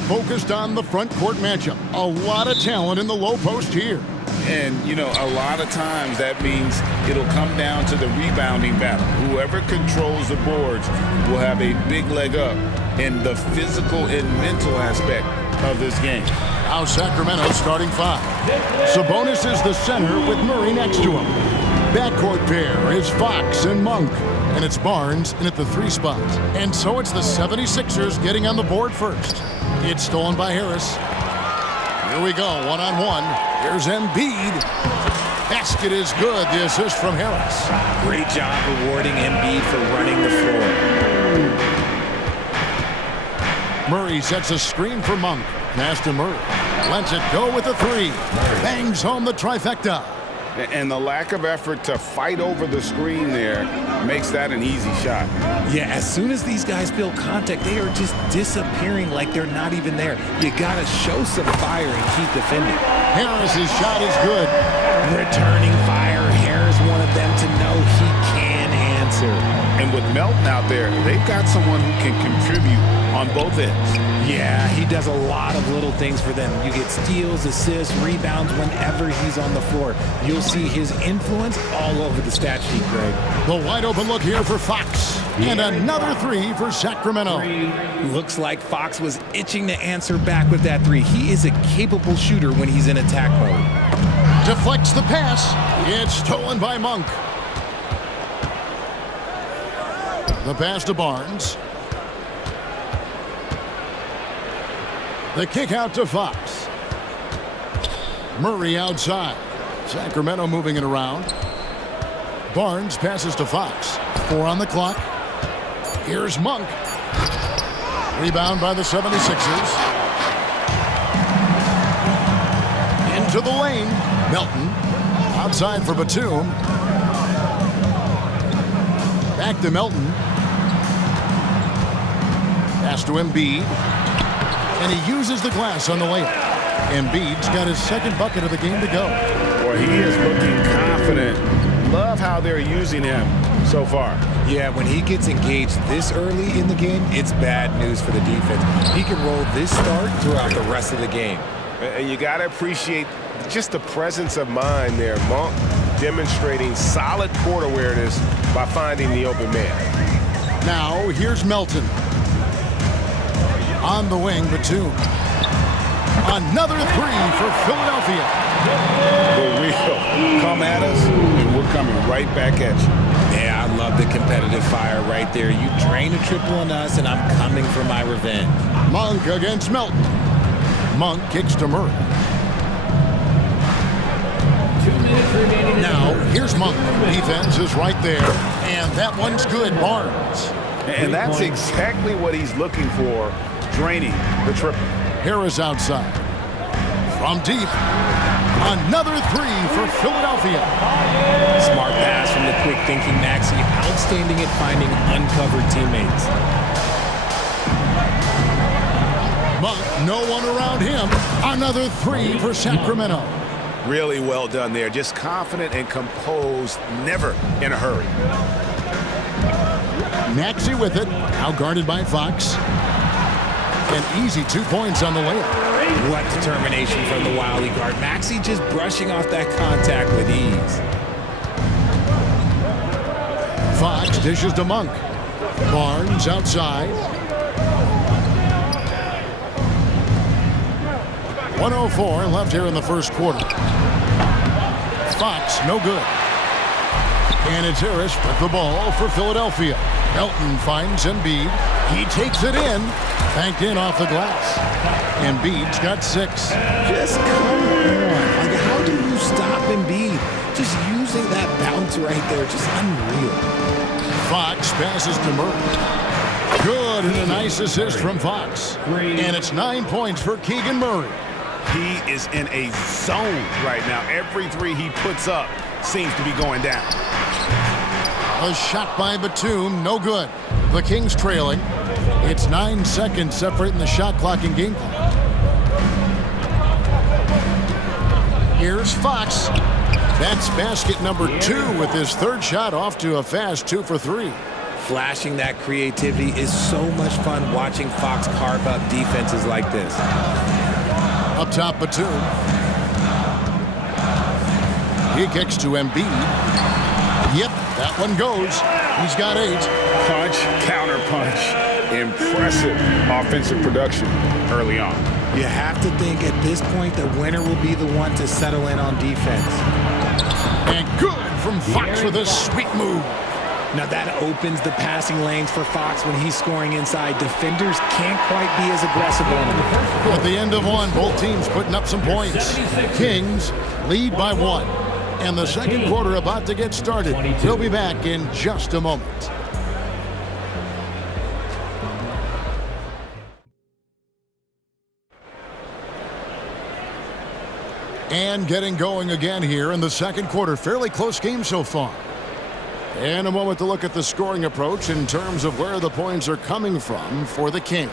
Focused on the front court matchup. A lot of talent in the low post here. And, you know, a lot of times that means it'll come down to the rebounding battle. Whoever controls the boards will have a big leg up in the physical and mental aspect of this game. Now Sacramento starting 5. Sabonis is the center with Murray next to him. Backcourt pair is Fox and Monk. And it's Barnes in at the 3 spot. And so it's the 76ers getting on the board first. It's stolen by Harris. Here we go, one-on-one. Here's Embiid. Basket is good, the assist from Harris. Great job rewarding Embiid for running the floor. Murray sets a screen for Monk. Pass to Murray. Lets it go with a 3. Bangs home the trifecta. And the lack of effort to fight over the screen there makes that an easy shot. Yeah, as soon as these guys feel contact, they are just disappearing like they're not even there. You gotta show some fire and keep defending. Harris's shot is good. Returning fire. Harris wanted them to know he can answer. And with Melton out there, they've got someone who can contribute on both ends. Yeah, he does a lot of little things for them. You get steals, assists, rebounds whenever he's on the floor. You'll see his influence all over the stat sheet, Greg. The wide open look here for Fox. And another 3 for Sacramento. Looks like Fox was itching to answer back with that 3. He is a capable shooter when he's in attack mode. Deflects the pass. It's stolen by Monk. The pass to Barnes. The kick out to Fox. Murray outside. Sacramento moving it around. Barnes passes to Fox. 4 on the clock. Here's Monk. Rebound by the 76ers. Into the lane. Melton. Outside for Batum. Back to Melton. Pass to Embiid. And he uses the glass on the layup. Embiid's got his second bucket of the game to go. Boy, he is looking confident. Love how they're using him so far. Yeah, when he gets engaged this early in the game, it's bad news for the defense. He can roll this start throughout the rest of the game. And you got to appreciate just the presence of mind there. Monk demonstrating solid court awareness by finding the open man. Now, here's Melton. On the wing, Batum. Another 3 for Philadelphia. For real. Come at us, and we're coming right back at you. Yeah, I love the competitive fire right there. You drain a triple on us, and I'm coming for my revenge. Monk against Melton. Monk kicks to Murray. 2 minutes remaining. Now, here's Monk. Defense is right there, and that one's good. Barnes. And that's exactly what he's looking for, draining the triple. Harris outside. From deep. Another 3 for Philadelphia. Smart pass from the quick-thinking Maxey. Outstanding at finding uncovered teammates. But no one around him. Another 3 for Sacramento. Really well done there. Just confident and composed, never in a hurry. Maxey with it. Now guarded by Fox. An easy 2 points on the layup. What determination from the wily guard. Maxey just brushing off that contact with ease. Fox dishes to Monk. Barnes outside. 1:04 left here in the first quarter. Fox, no good. And it's Harris with the ball for Philadelphia. Melton finds Embiid. He takes it in. Banked in off the glass. Embiid's got 6. Just come on. Like, how do you stop Embiid? Just using that bounce right there. Just unreal. Fox passes to Murray. Good, and a nice assist from Fox. And it's 9 points for Keegan Murray. He is in a zone right now. Every 3 he puts up seems to be going down. A shot by Batum, no good. The Kings trailing. It's 9 seconds separating the shot clock and game clock. Here's Fox. That's basket number 2 with his 3rd shot off to a fast 2 for 3. Flashing that creativity is so much fun watching Fox carve up defenses like this. Up top, Batum. He kicks to Embiid. Yep, that one goes. He's got 8. Punch, counter punch. Impressive offensive production early on. You have to think at this point the winner will be the one to settle in on defense. And good from Fox with a sweet move. Now that opens the passing lanes for Fox when he's scoring inside. Defenders can't quite be as aggressive on him. At the end of one, both teams putting up some points. Kings lead by 1. And the second quarter about to get started. We'll be back in just a moment. And getting going again here in the second quarter. Fairly close game so far. And a moment to look at the scoring approach in terms of where the points are coming from for the Kings.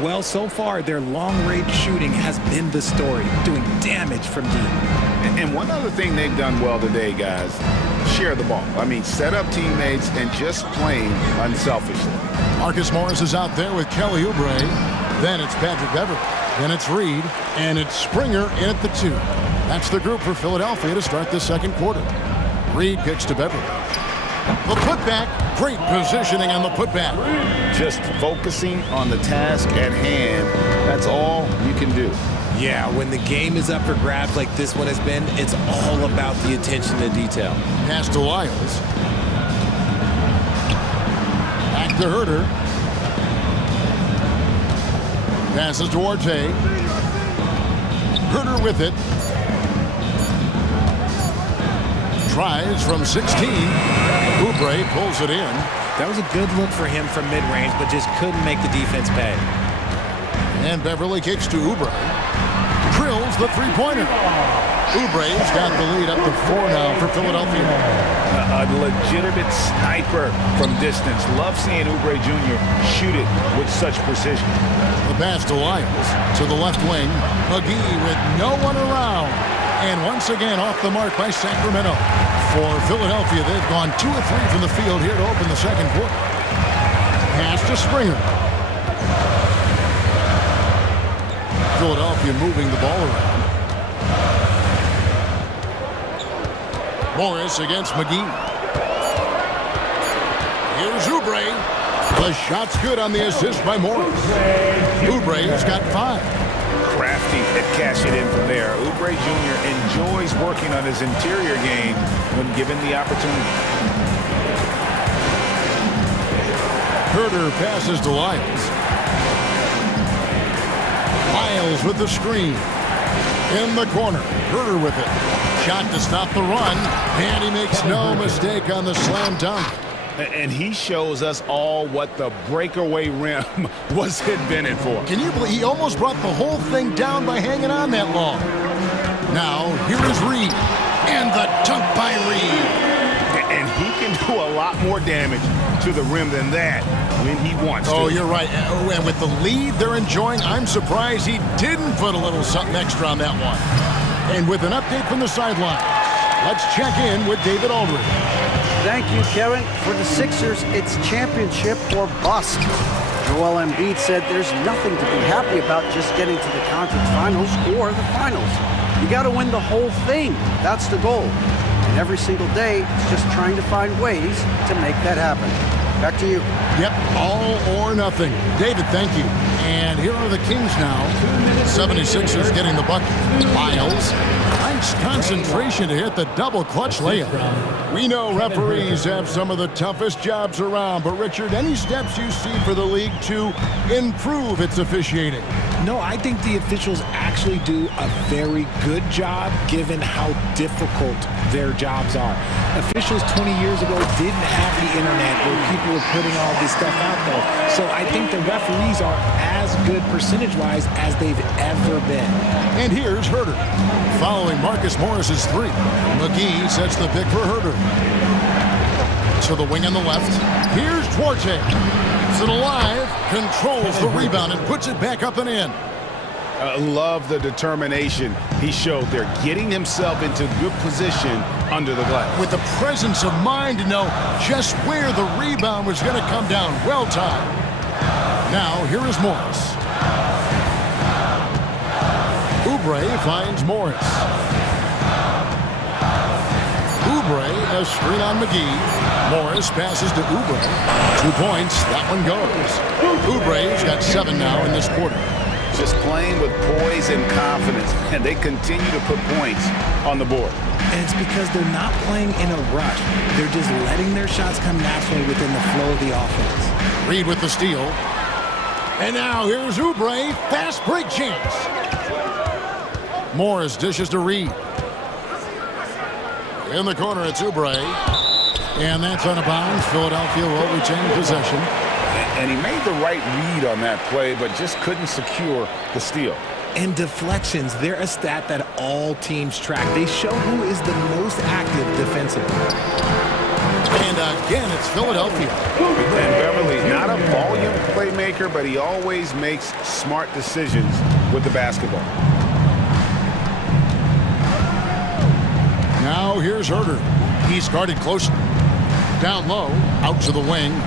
Well, so far, their long-range shooting has been the story, doing damage from deep. And one other thing they've done well today, guys, share the ball. I mean, set up teammates and just playing unselfishly. Marcus Morris is out there with Kelly Oubre. Then it's Patrick Beverley. Then it's Reed. And it's Springer in at the 2. That's the group for Philadelphia to start this second quarter. Reed kicks to Beverley. The putback, great positioning on the putback. Just focusing on the task at hand, that's all you can do. Yeah, when the game is up for grabs like this one has been, it's all about the attention to detail. Pass to Lyles. Back to Herter. Passes to Orte. Herter with it. Tries from 16. Oubre pulls it in. That was a good look for him from mid-range, but just couldn't make the defense pay. And Beverley kicks to Oubre. Drills the three-pointer. Oubre's got the lead up to 4 now for Philadelphia. A legitimate sniper from distance. Love seeing Oubre Jr. shoot it with such precision. The pass to Lyles. To the left wing. McGee with no one around. And once again off the mark by Sacramento. For Philadelphia, they've gone 2 of 3 from the field here to open the second quarter. Pass to Springer. Philadelphia moving the ball around. Morris against McGee. Here's Oubre. The shot's good on the assist by Morris. Oubre's got 5. Crafty at cashing in from there. Oubre Jr. enjoys working on his interior game when given the opportunity. Herter passes to Lyles. Lyles with the screen. In the corner. Herter with it. Shot to stop the run. And he makes no mistake on the slam dunk. And he shows us all what the breakaway rim was invented for. Can you believe he almost brought the whole thing down by hanging on that long? Now, here is Reed. And the dunk by Reed. And he can do a lot more damage to the rim than that when he wants to. Oh, you're right. And with the lead they're enjoying, I'm surprised he didn't put a little something extra on that one. And with an update from the sideline, let's check in with David Aldridge. Thank you, Kevin. For the Sixers, it's championship or bust. Joel Embiid said there's nothing to be happy about just getting to the conference finals or the finals. You got to win the whole thing. That's the goal. And every single day, it's just trying to find ways to make that happen. Back to you. Yep, all or nothing. David, thank you. And here are the Kings now. 76ers getting the bucket. Lyles. Nice concentration to hit the double clutch layup. We know referees have some of the toughest jobs around, but Richard, any steps you see for the league to improve its officiating? No, I think the officials actually do a very good job given how difficult their jobs are. Officials 20 years ago didn't have the internet where people were putting all this stuff out there. So I think the referees are as good percentage-wise as they've ever been. And here's Herter. Following Marcus Morris's 3. McGee sets the pick for Herter. To the wing on the left. Here's Duarte. Keeps it alive. Controls the rebound and puts it back up and in. Love the determination he showed there, getting himself into good position under the glass. With the presence of mind to know just where the rebound was going to come down. Well timed. Now, here is Morris. Oubre finds Morris. Oubre, a screen on McGee. Morris passes to Oubre. 2 points. That one goes. Oubre's got 7 now in this quarter. Just playing with poise and confidence, and they continue to put points on the board. And it's because they're not playing in a rush. They're just letting their shots come naturally within the flow of the offense. Reed with the steal. And now here's Oubre. Fast break chance. Morris dishes to Reed. In the corner, it's Oubre. And that's out of bounds. Philadelphia will retain possession. And he made the right read on that play, but just couldn't secure the steal. And deflections, they're a stat that all teams track. They show who is the most active defensively. And again, it's Philadelphia. And Beverly, not a volume playmaker, but he always makes smart decisions with the basketball. Now here's Herter. He's guarded close. Down low, out to the wing.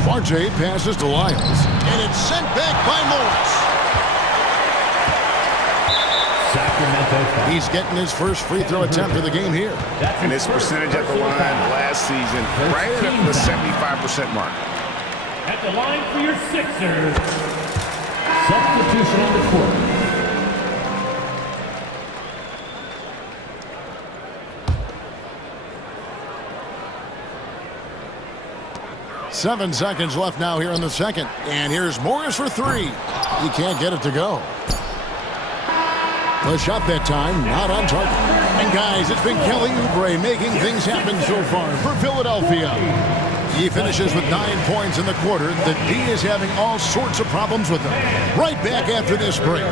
Forte passes to Lyles. And it's sent back by Morris. He's getting his first free throw attempt of the game here. And his percentage at the line last season, right at the 75% mark. At the line for your Sixers, substitution on the court. Seven seconds left now here in the second. And here's Morris for 3. He can't get it to go. The shot that time, not on target. And guys, it's been Kelly Oubre making things happen so far for Philadelphia. He finishes with 9 points in the quarter. The D is having all sorts of problems with him. Right back after this break.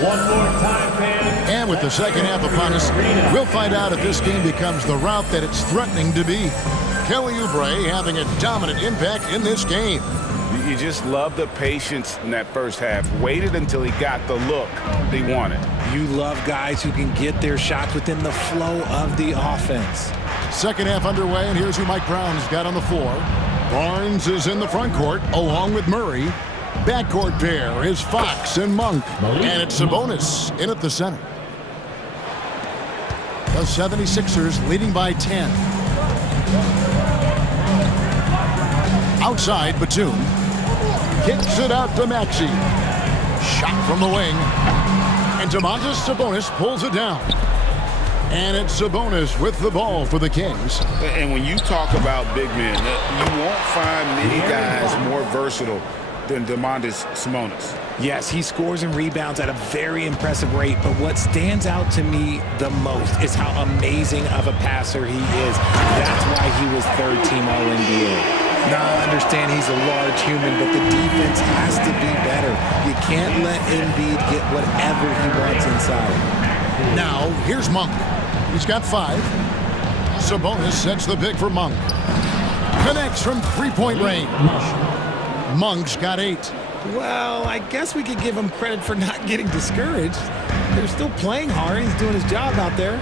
One more time, fans. And with the second half upon us, we'll find out if this game becomes the route that it's threatening to be. Kelly Oubre having a dominant impact in this game. You just love the patience in that first half. Waited until he got the look they wanted. You love guys who can get their shots within the flow of the offense. Second half underway, and here's who Mike Brown's got on the floor. Barnes is in the front court, along with Murray. Backcourt pair is Fox and Monk. And it's Sabonis in at the center. The 76ers leading by 10. Outside, Batum. Kicks it out to Maxey. Shot from the wing. And Domantas Sabonis pulls it down. And it's Sabonis with the ball for the Kings. And when you talk about big men, you won't find many guys more versatile than Domantas Sabonis. Yes, he scores and rebounds at a very impressive rate, but what stands out to me the most is how amazing of a passer he is. That's why he was third-team All-NBA. Now, I understand he's a large human, but the defense has to be better. You can't let Embiid get whatever he wants inside. Now, here's Monk. He's got 5. Sabonis sets the pick for Monk. Connects from three-point range. Monk's got 8. Well, I guess we could give him credit for not getting discouraged. They're still playing hard. He's doing his job out there.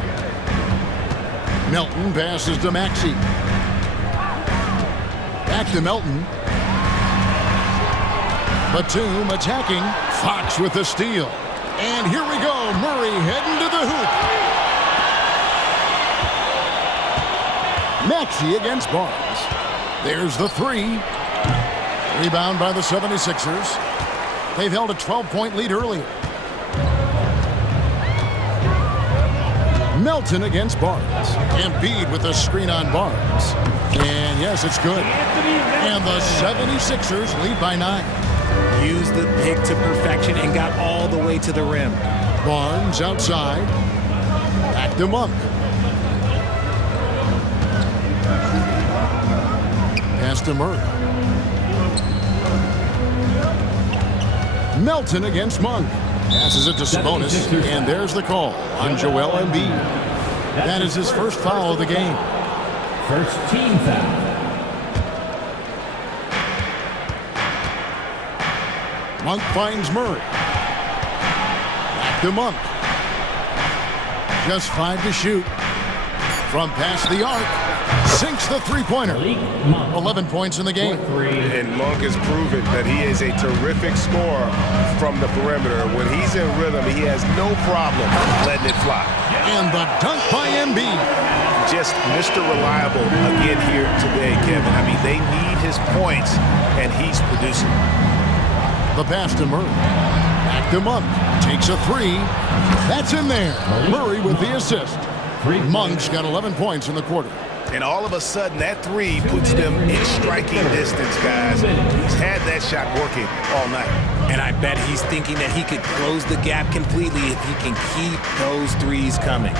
Melton passes to Maxey. Back to Melton. Batum attacking. Fox with the steal. And here we go. Murray heading to the hoop. Maxey against Barnes. There's the 3. Rebound by the 76ers. They've held a 12-point lead earlier. Melton against Barnes. Embiid with a screen on Barnes. And yes, it's good. And the 76ers lead by 9. Used the pick to perfection and got all the way to the rim. Barnes outside. Back to Monk. Pass to Murray. Melton against Monk. Passes it to Sabonis, and there's the call on Joel Embiid. That is his first foul of the game. First team foul. Monk finds Murray. Back to Monk. Just 5 to shoot. From past the arc, sinks the three-pointer. 11 points in the game. And Monk has proven that he is a terrific scorer from the perimeter. When he's in rhythm, he has no problem letting it fly. And the dunk by Embiid. Just Mr. Reliable again here today, Kevin. I mean, they need his points, and he's producing. The pass to Murray. Back to Monk. Takes a three. That's in there. Murray with the assist. Monk's got 11 points in the quarter. And all of a sudden, that three puts them in striking distance, guys. He's had that shot working all night. And I bet he's thinking that he could close the gap completely if he can keep those threes coming.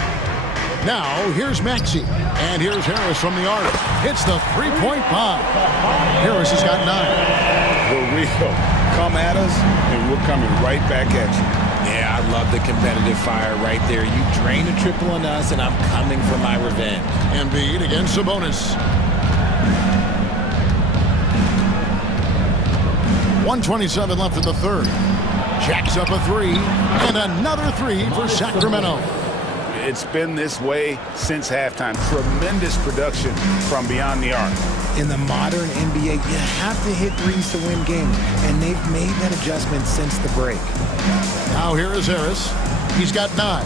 Now, here's Maxey. And here's Harris from the arc. Hits the three-point bomb. Harris has got 9. We're real. Come at us, and we're coming right back at you. Yeah, I love the competitive fire right there. You drain a triple on us, and I'm coming for my revenge. Embiid against Sabonis. 1:27 left in the third. Jacks up a three, and another three for Sacramento. It's been this way since halftime. Tremendous production from beyond the arc. In the modern NBA, you have to hit threes to win games, and they've made that adjustment since the break. Now here is Harris. He's got 9.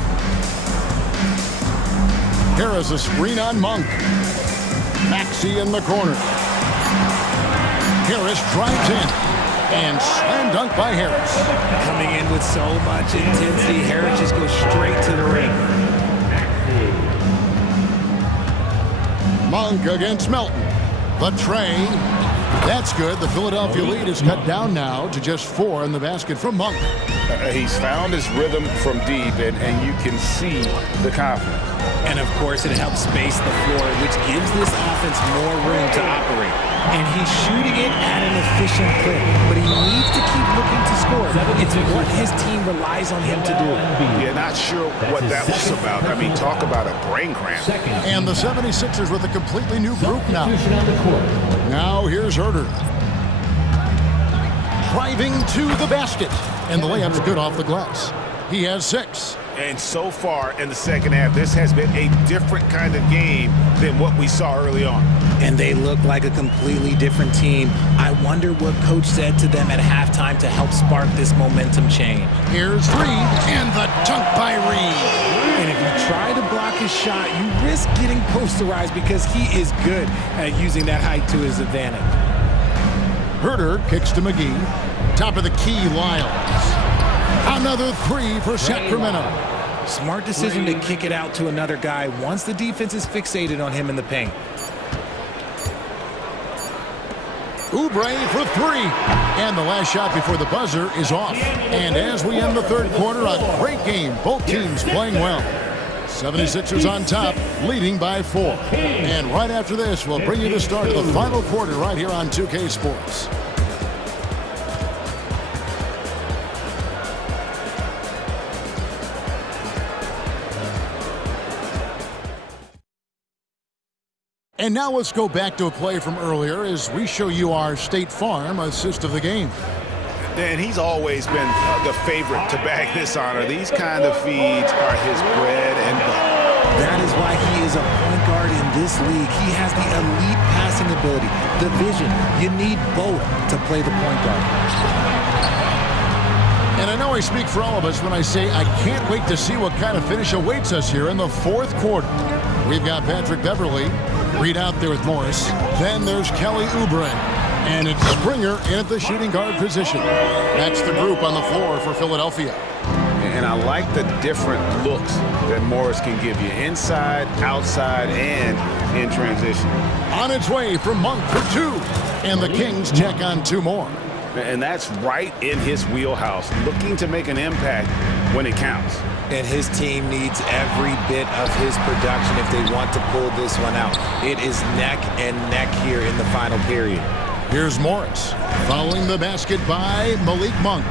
Harris a screen on Monk. Maxey in the corner. Harris drives in. And slam dunk by Harris. Coming in with so much intensity, Harris just goes straight to the ring. Monk against Melton. The tray. That's good. The Philadelphia lead is cut down now to just 4 in the basket from Monk. He's found his rhythm from deep, and you can see the confidence. And, of course, it helps space the floor, which gives this offense more room to operate. And he's shooting it at an efficient clip, but he needs to keep looking to score. It's what his team relies on him to do. Yeah, not sure what that was about. I mean, talk about a brain cramp. And the 76ers with a completely new group now. Now here's Herter. Driving to the basket. And the layup's good off the glass. He has 6. And so far in the second half, this has been a different kind of game than what we saw early on. And they look like a completely different team. I wonder what coach said to them at halftime to help spark this momentum change. Here's Reed, and the dunk by Reed. And if you try to block his shot, you risk getting posterized because he is good at using that height to his advantage. Herter kicks to McGee. Top of the key, Lyles. Another three for Sacramento. Smart decision to kick it out to another guy once the defense is fixated on him in the paint. Oubre for 3. And the last shot before the buzzer is off. And as we end the third quarter, a great game. Both teams playing well. 76ers on top, leading by 4. And right after this, we'll bring you the start of the final quarter right here on 2K Sports. And now let's go back to a play from earlier as we show you our State Farm assist of the game. And he's always been the favorite to bag this honor. These kind of feeds are his bread and butter. That is why he is a point guard in this league. He has the elite passing ability, the vision. You need both to play the point guard. And I know I speak for all of us when I say I can't wait to see what kind of finish awaits us here in the fourth quarter. We've got Patrick Beverly, Reed out there with Morris. Then there's Kelly Oubre. And it's Springer in at the shooting guard position. That's the group on the floor for Philadelphia. And I like the different looks that Morris can give you. Inside, outside, and in transition. On its way from Monk for 2. And the Kings check on 2 more. And that's right in his wheelhouse, looking to make an impact when it counts. And his team needs every bit of his production if they want to pull this one out. It is neck and neck here in the final period. Here's Morris, following the basket by Malik Monk.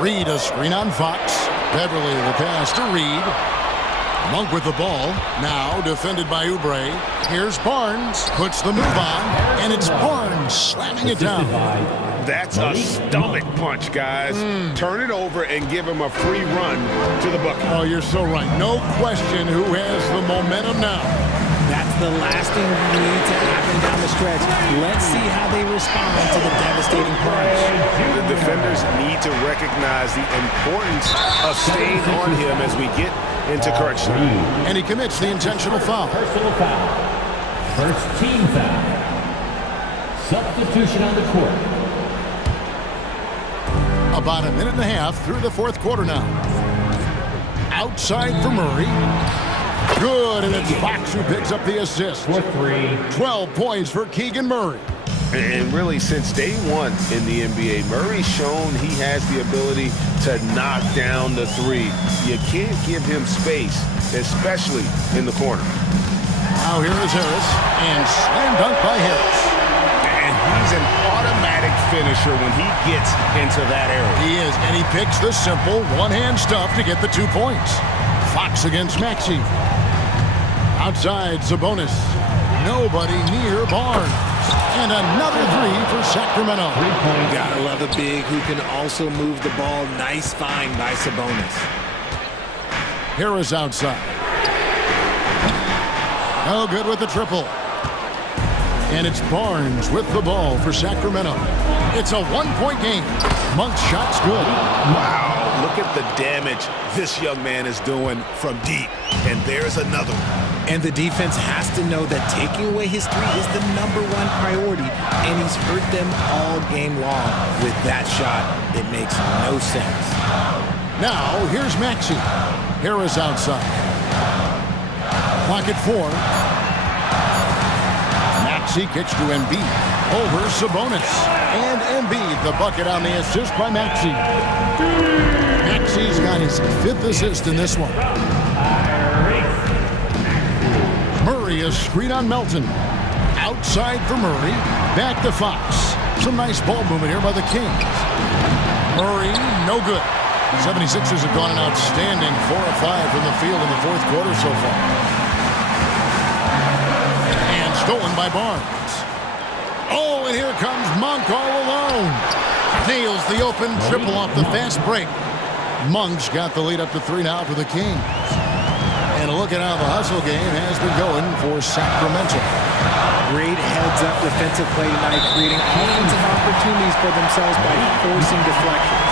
Reed a screen on Fox. Beverly the pass to Reed. Monk with the ball. Now defended by Oubre. Here's Barnes. Puts the move on. And it's Barnes slamming it down. That's a stomach punch, guys. Turn it over and give him a free run to the bucket. Oh, you're so right. No question who has the momentum now. That's the last thing we need to happen down the stretch. Let's see how they respond to the devastating punch. The defenders need to recognize the importance of staying on him as we get into crunch time. And he commits the intentional foul. Personal foul. First team foul. Substitution on the court. About a minute and a half through the fourth quarter now. Outside for Murray. Good, and it's Fox who picks up the assist. 12 points for Keegan Murray. And really, since day one in the NBA, Murray's shown he has the ability to knock down the three. You can't give him space, especially in the corner. Now here is Harris, and slam dunk by Harris. And he's an automatic finisher when he gets into that area. He is, and he picks the simple one-hand stuff to get the 2 points. Fox against Maxey. Outside, Sabonis. Nobody near Barnes. And another three for Sacramento. Gotta love a big who can also move the ball. Nice find by Sabonis. Harris outside. No good with the triple. And it's Barnes with the ball for Sacramento. It's a one-point game. Monk's shot's good. Wow, look at the damage this young man is doing from deep. And there's another one. And the defense has to know that taking away his three is the #1 priority, and he's hurt them all game long. With that shot, it makes no sense. Now, here's Maxey. Harris outside. Clock at 4. Maxey kicks to Embiid. Over Sabonis. And Embiid, the bucket on the assist by Maxey. Maxey's got his 5th assist in this one. Murray, a screen on Melton. Outside for Murray. Back to Fox. Some nice ball movement here by the Kings. Murray, no good. 76ers have gone an outstanding 4 of 5 from the field in the fourth quarter so far. And stolen by Barnes. Oh, and here comes Monk all alone. Nails the open triple off the fast break. Monk's got the lead up to 3 now for the Kings. And a look at how the hustle game has been going for Sacramento. Great heads-up defensive play tonight, creating offensive opportunities for themselves by forcing deflections.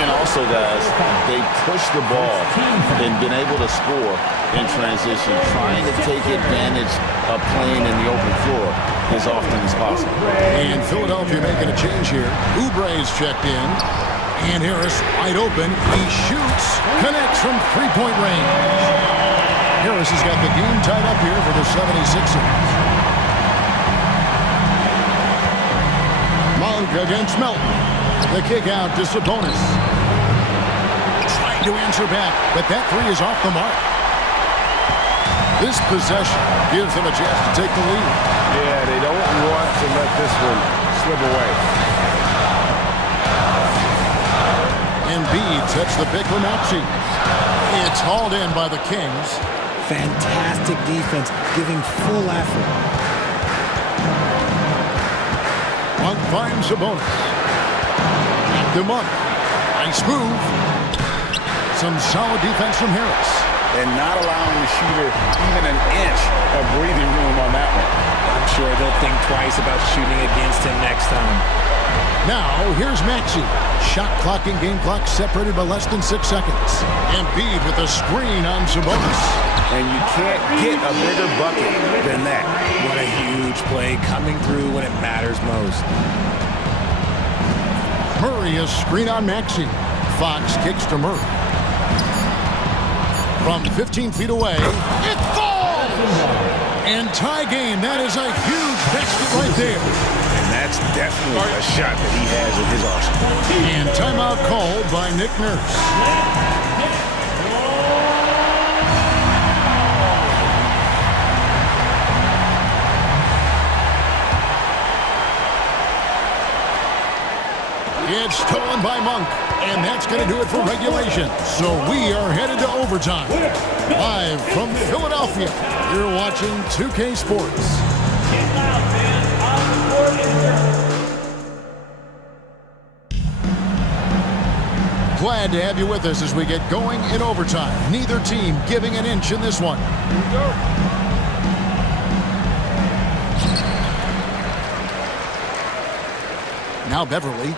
And also, guys, they push the ball and been able to score in transition, trying to take advantage of playing in the open floor as often as possible. And Philadelphia making a change here. Oubre's checked in. And Harris wide open. He shoots. Connects from three-point range. Harris has got the game tied up here for the 76ers. Monk against Melton. The kick out to Sabonis. Trying to answer back, but that three is off the mark. This possession gives them a chance to take the lead. Yeah, they don't want to let this one slip away. Embiid sets the pick for Maxey. It's hauled in by the Kings. Fantastic defense, giving full effort. Monk finds Sabonis. Back to Monk. Nice move. Some solid defense from Harris. And not allowing the shooter even an inch of breathing room on that one. I'm sure they'll think twice about shooting against him next time. Now, here's Maxey. Shot clock and game clock separated by less than 6 seconds. Embiid with a screen on Sabonis. And you can't get a bigger bucket than that. What a huge play coming through when it matters most. Murray a screen on Maxey. Fox kicks to Murray. From 15 feet away, it falls! And tie game. That is a huge basket right there. And that's definitely a shot that he has in his arsenal. And timeout called by Nick Nurse. It's stolen by Monk. And that's that's going to do it for regulation. So we are headed to overtime. Live from Philadelphia, you're watching 2K Sports. Glad to have you with us as we get going in overtime. Neither team giving an inch in this one. Here we go. Now Beverly.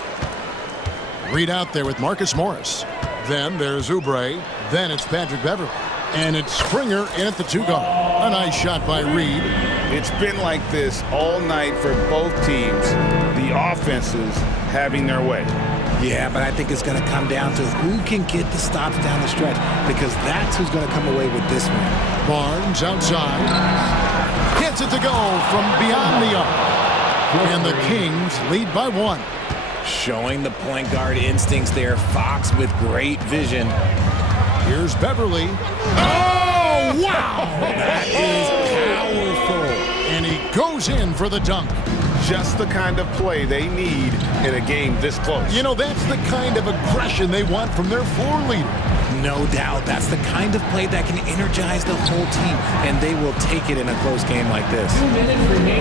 Reed out there with Marcus Morris. Then there's Oubre. Then it's Patrick Beverly. And it's Springer in at the 2-guard. A nice shot by Reed. It's been like this all night for both teams. The offenses having their way. Yeah, but I think it's going to come down to who can get the stops down the stretch, because that's who's going to come away with this one. Barnes outside. Gets it to go from beyond the arc. And the Kings lead by 1. Showing the point guard instincts there. Fox with great vision. Here's Beverly. Oh, wow! That is powerful. And he goes in for the dunk. Just the kind of play they need in a game this close. You know, that's the kind of aggression they want from their floor leader. No doubt. That's the kind of play that can energize the whole team, and they will take it in a close game like this.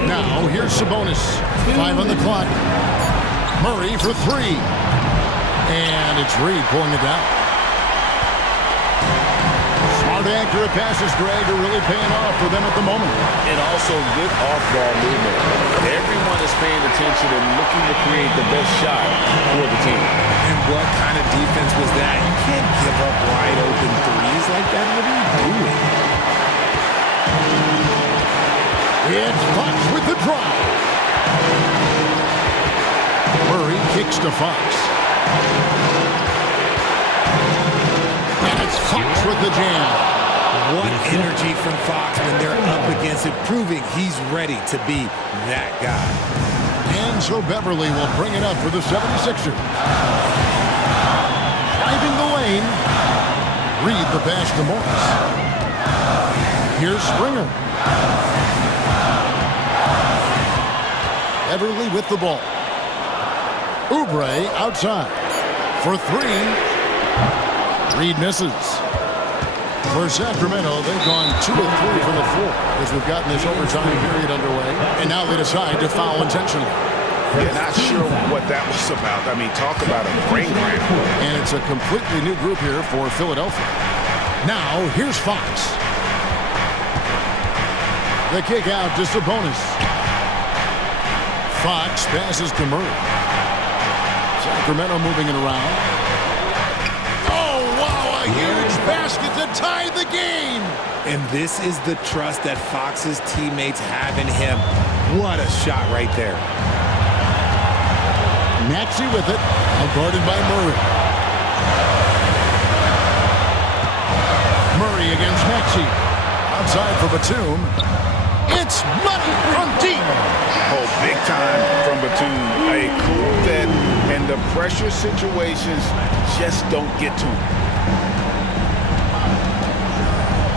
Now, here's Sabonis. 5 on the clock. Murray for 3. And it's Reed pulling it down. Smart accurate passes, Greg, are really paying off for them at the moment. And also good off-ball movement. Everyone is paying attention and looking to create the best shot for the team. And what kind of defense was that? You can't give up wide open threes like that. What are you doing? It's Fox with the drive. Murray kicks to Fox. And it's Fox with the jam. What energy from Fox when they're up against it, proving he's ready to be that guy. And so Beverly will bring it up for the 76ers. Driving the lane. Reed the pass to Morris. Here's Springer. Beverly with the ball. Oubre outside for 3. Reed misses. For Sacramento, they've gone 2 of 3 from the floor as we've gotten this overtime period underway. And now they decide to foul intentionally. Yeah, not sure what that was about. I mean, talk about a brain cramp. And it's a completely new group here for Philadelphia. Now, here's Fox. The kick out to Sabonis. Fox passes to Murray. Sacramento moving it around. Oh, wow, a huge basket to tie the game. And this is the trust that Fox's teammates have in him. What a shot right there. Maxey with it, guarded by Murray. Murray against Maxey. Outside for Batum. It's money from deep. Oh, big time from Batum. A cool vet, and the pressure situations just don't get to him.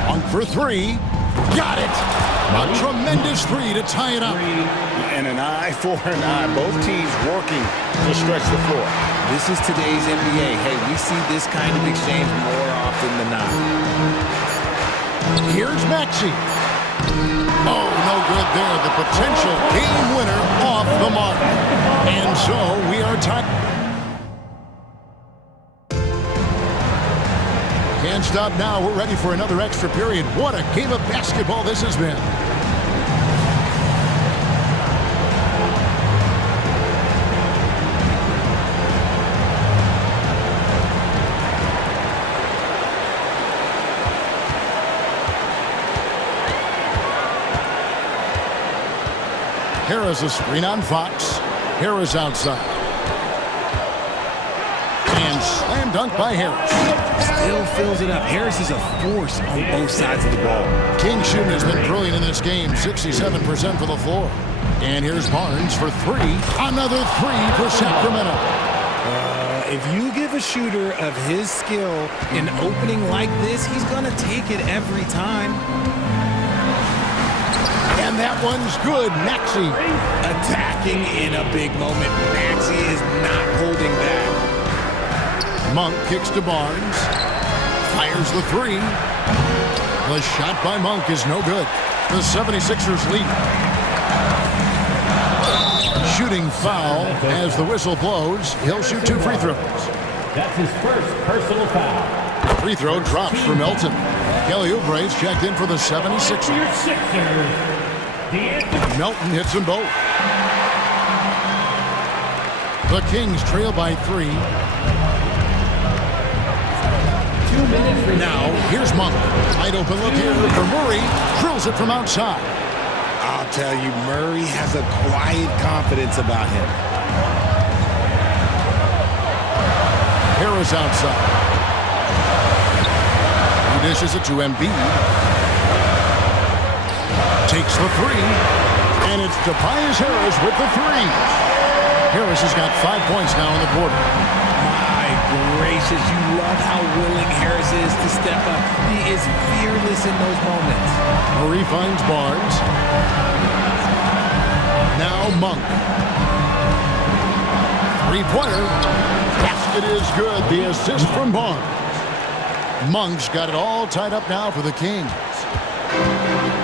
On for 3. Got it. A tremendous 3 to tie it up. And an eye for an eye. Both teams working to stretch the floor. This is today's NBA. Hey, we see this kind of exchange more often than not. Here's Maxey. Oh, no good there. The potential game winner off the mark. And so we are tied. Can't stop now. We're ready for another extra period. What a game of basketball this has been. Harris a screen on Fox. Harris outside. And slam dunk by Harris. Still fills it up. Harris is a force on both sides of the ball. King shooting has been brilliant in this game. 67% for the floor. And here's Barnes for 3. Another 3 for Sacramento. If you give a shooter of his skill an opening like this, he's going to take it every time. And that one's good. Maxey attacking in a big moment. Maxey is not holding back. Monk kicks to Barnes. Fires the three. The shot by Monk is no good. The 76ers lead. Shooting foul as the whistle blows. He'll shoot 2 free throws. That's his first personal foul. Free throw drops for Melton. Kelly Oubre's checked in for the 76ers. Melton hits them both. The Kings trail by 3. 2 minutes. Now, here's Monk. Wide open look here for Murray. Drills it from outside. I'll tell you, Murray has a quiet confidence about him. Harris outside. He dishes it to Embiid. Takes the three. And it's Tobias Harris with the three. Harris has got 5 points now in the quarter. My gracious, you love how willing Harris is to step up. He is fearless in those moments. Murray finds Barnes. Now Monk. Three-pointer. Basket is good. The assist from Barnes. Monk's got it all tied up now for the Kings.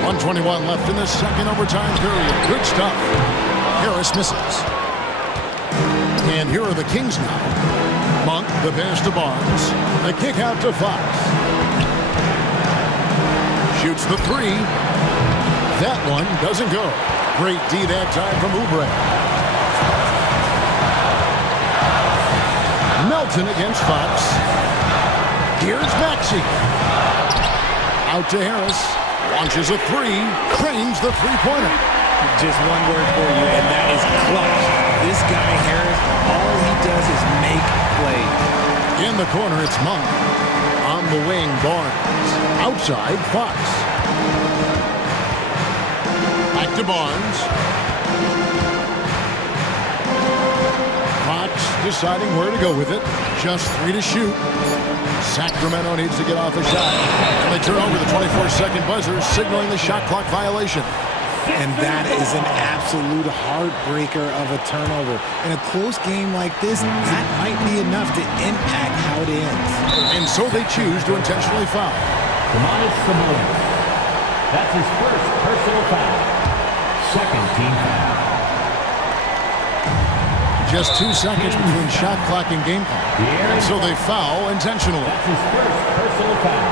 1:21 left in the second overtime period. Good stuff. Harris misses. And here are the Kings now. Monk, the pass to Barnes. The kick out to Fox. Shoots the three. That one doesn't go. Great D that time from Oubre. Melton against Fox. Here's Maxey. Out to Harris. Launches a three. Trains the three-pointer. Just one word for you, and that is clutch. This guy, Harris, all he does is make plays. In the corner, it's Monk. On the wing, Barnes. Outside, Fox. Back to Barnes. Fox deciding where to go with it. Just 3 to shoot. Sacramento needs to get off a shot. And they turn over the 24-second buzzer, signaling the shot clock violation. And that is an absolute heartbreaker of a turnover. In a close game like this, that might be enough to impact how it ends. And so they choose to intentionally foul. Sabonis. That's his first personal foul. Second team foul. Just 2 seconds between shot clock and game clock. And so they foul intentionally. That's his first personal foul.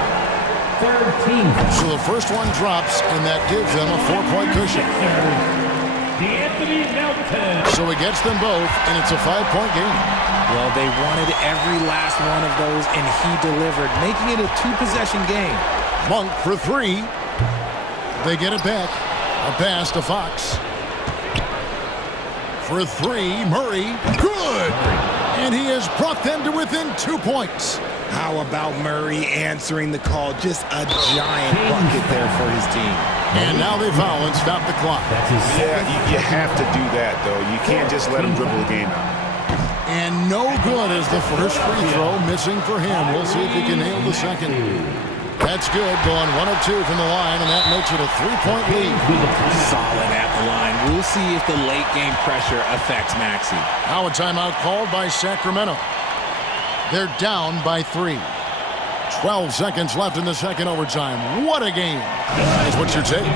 Third team foul. So the first one drops, and that gives them a 4-point cushion. So he gets them both, and it's a 5-point game. Well, they wanted every last one of those, and he delivered, making it a 2-possession game. Monk for three. They get it back. A pass to Fox. For three, Murray. Good! And he has brought them to within 2 points. How about Murray answering the call? Just a giant bucket there for his team. And now they foul and stop the clock. Yeah, you have to do that, though. You can't just let him dribble the game out. And no good as the first free throw missing for him. We'll see if he can nail the second. That's good, going 1 of 2 from the line, and that makes it a 3-point lead. Solid at the line. We'll see if the late game pressure affects Maxey. Now a timeout called by Sacramento. They're down by 3. 12 seconds left in the second overtime. What a game. Guys, what's your take?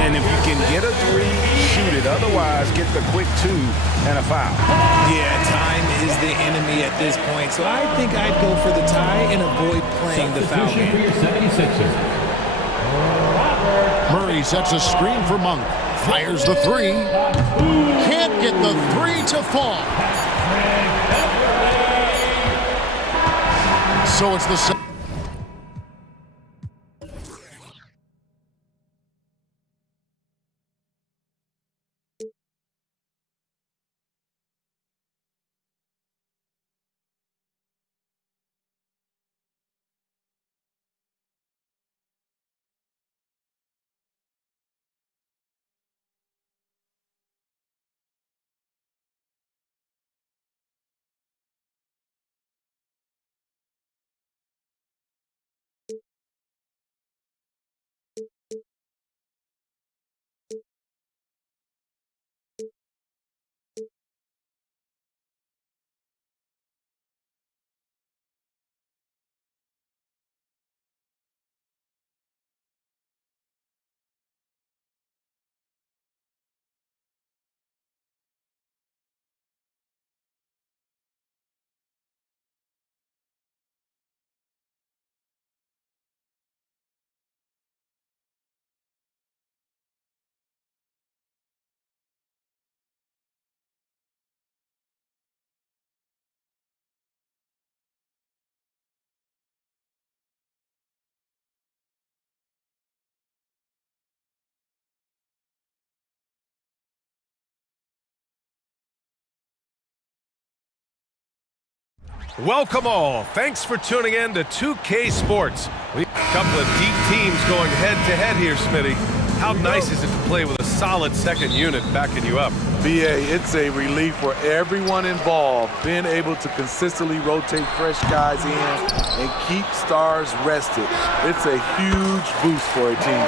And if you can get a three, shoot it. Otherwise, get the quick 2 and a foul. Yeah, time is the enemy at this point, so I think I'd go for the tie and avoid playing the foul game. For your 76ers. Murray sets a screen for Monk. Fires the three. Can't get the three to fall. So it's the Welcome all. Thanks for tuning in to 2K Sports. We have a couple of deep teams going head-to-head here, Smitty. How nice is it to play with a solid second unit backing you up? BA, it's a relief for everyone involved, being able to consistently rotate fresh guys in and keep stars rested. It's a huge boost for a team.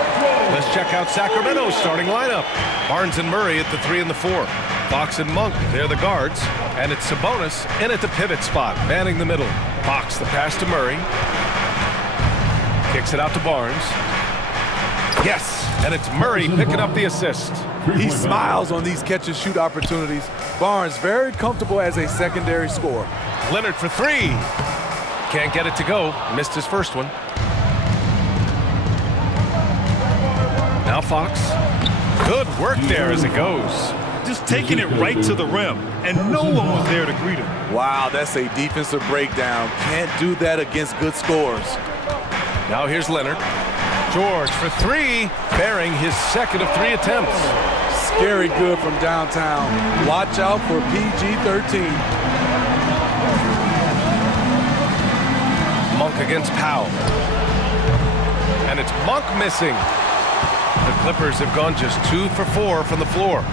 Let's check out Sacramento's starting lineup. Barnes and Murray at the 3 and the 4. Fox and Monk, they're the guards. And it's Sabonis in at the pivot spot, manning the middle. Fox the pass to Murray. Kicks it out to Barnes. Yes, and it's Murray picking up the assist. He smiles on these catch-and-shoot opportunities. Barnes very comfortable as a secondary scorer. Leonard for 3. Can't get it to go. Missed his first one. Now Fox. Good work there as it goes. Just taking it right to the rim, and no one was there to greet him. Wow, that's a defensive breakdown. Can't do that against good scorers. Now here's Leonard. George for 3, bearing his second of 3 attempts. Scary good from downtown. Watch out for PG-13. Monk against Powell. And it's Monk missing. The Clippers have gone just 2 for 4 from the floor.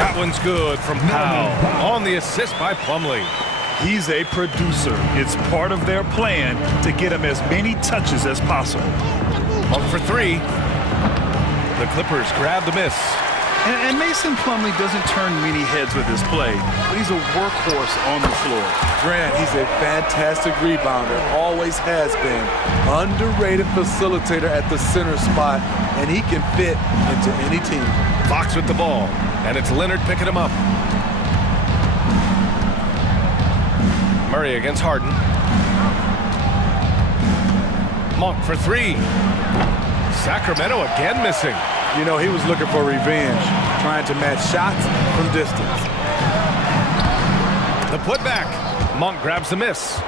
That one's good from Powell. On the assist by Plumlee. He's a producer. It's part of their plan to get him as many touches as possible. Monk for 3. The Clippers grab the miss. And Mason Plumlee doesn't turn many heads with his play, but he's a workhorse on the floor. Grant, he's a fantastic rebounder, always has been. Underrated facilitator at the center spot, and he can fit into any team. Fox with the ball, and it's Leonard picking him up. Murray against Harden. Monk for 3. Sacramento again missing. You know, he was looking for revenge, trying to match shots from distance. The putback. Monk grabs the miss.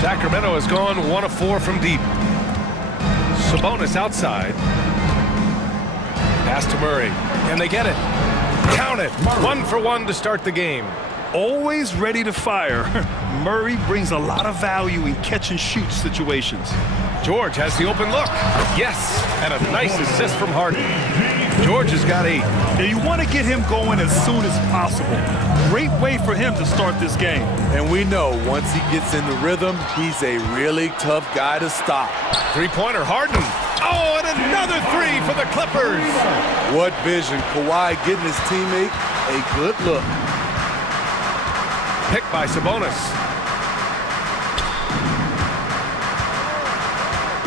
Sacramento has gone 1 of 4 from deep. Sabonis outside. Pass to Murray. Can they get it? Count it. 1 for 1 to start the game. Always ready to fire. Murray brings a lot of value in catch-and-shoot situations. George has the open look. Yes, and a nice assist from Harden. George has got 8. Now you want to get him going as soon as possible. Great way for him to start this game. And we know once he gets in the rhythm, he's a really tough guy to stop. Three-pointer, Harden. Oh, and another 3 for the Clippers. What vision. Kawhi getting his teammate a good look. Picked by Sabonis.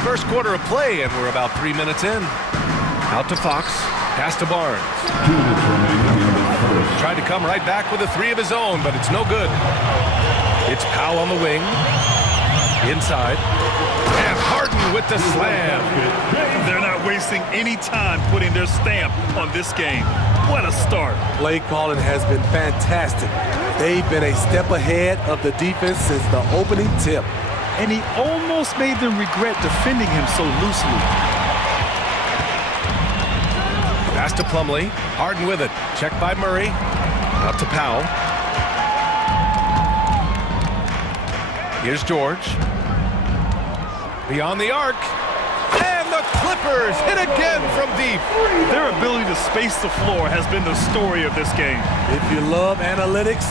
First quarter of play, and we're about 3 minutes in. Out to Fox. Pass to Barnes. Tried to come right back with a 3 of his own, but it's no good. It's Powell on the wing. Inside. And Harden with the slam. They're not wasting any time putting their stamp on this game. What a start. Play calling has been fantastic. They've been a step ahead of the defense since the opening tip. And he almost made them regret defending him so loosely. Pass to Plumlee. Harden with it. Checked by Murray. Out to Powell. Here's George. Beyond the arc. And the Clippers hit again from deep. Their ability to space the floor has been the story of this game. If you love analytics,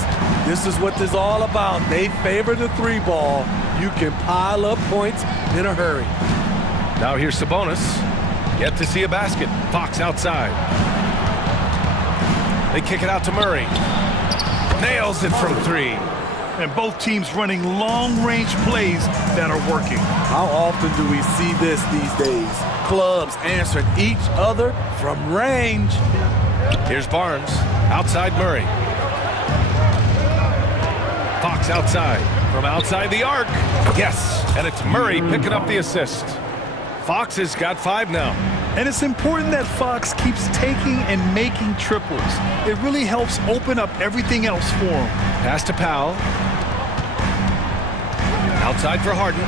this is what this is all about. They favor the 3 ball. You can pile up points in a hurry. Now here's Sabonis. Yet to see a basket. Fox outside. They kick it out to Murray. Nails it from 3. And both teams running long-range plays that are working. How often do we see this these days? Clubs answering each other from range. Here's Barnes. Outside Murray. Fox outside. From outside the arc. Yes, and it's Murray picking up the assist. Fox has got 5 now. And it's important that Fox keeps taking and making triples. It really helps open up everything else for him. Pass to Powell. Outside for Harden.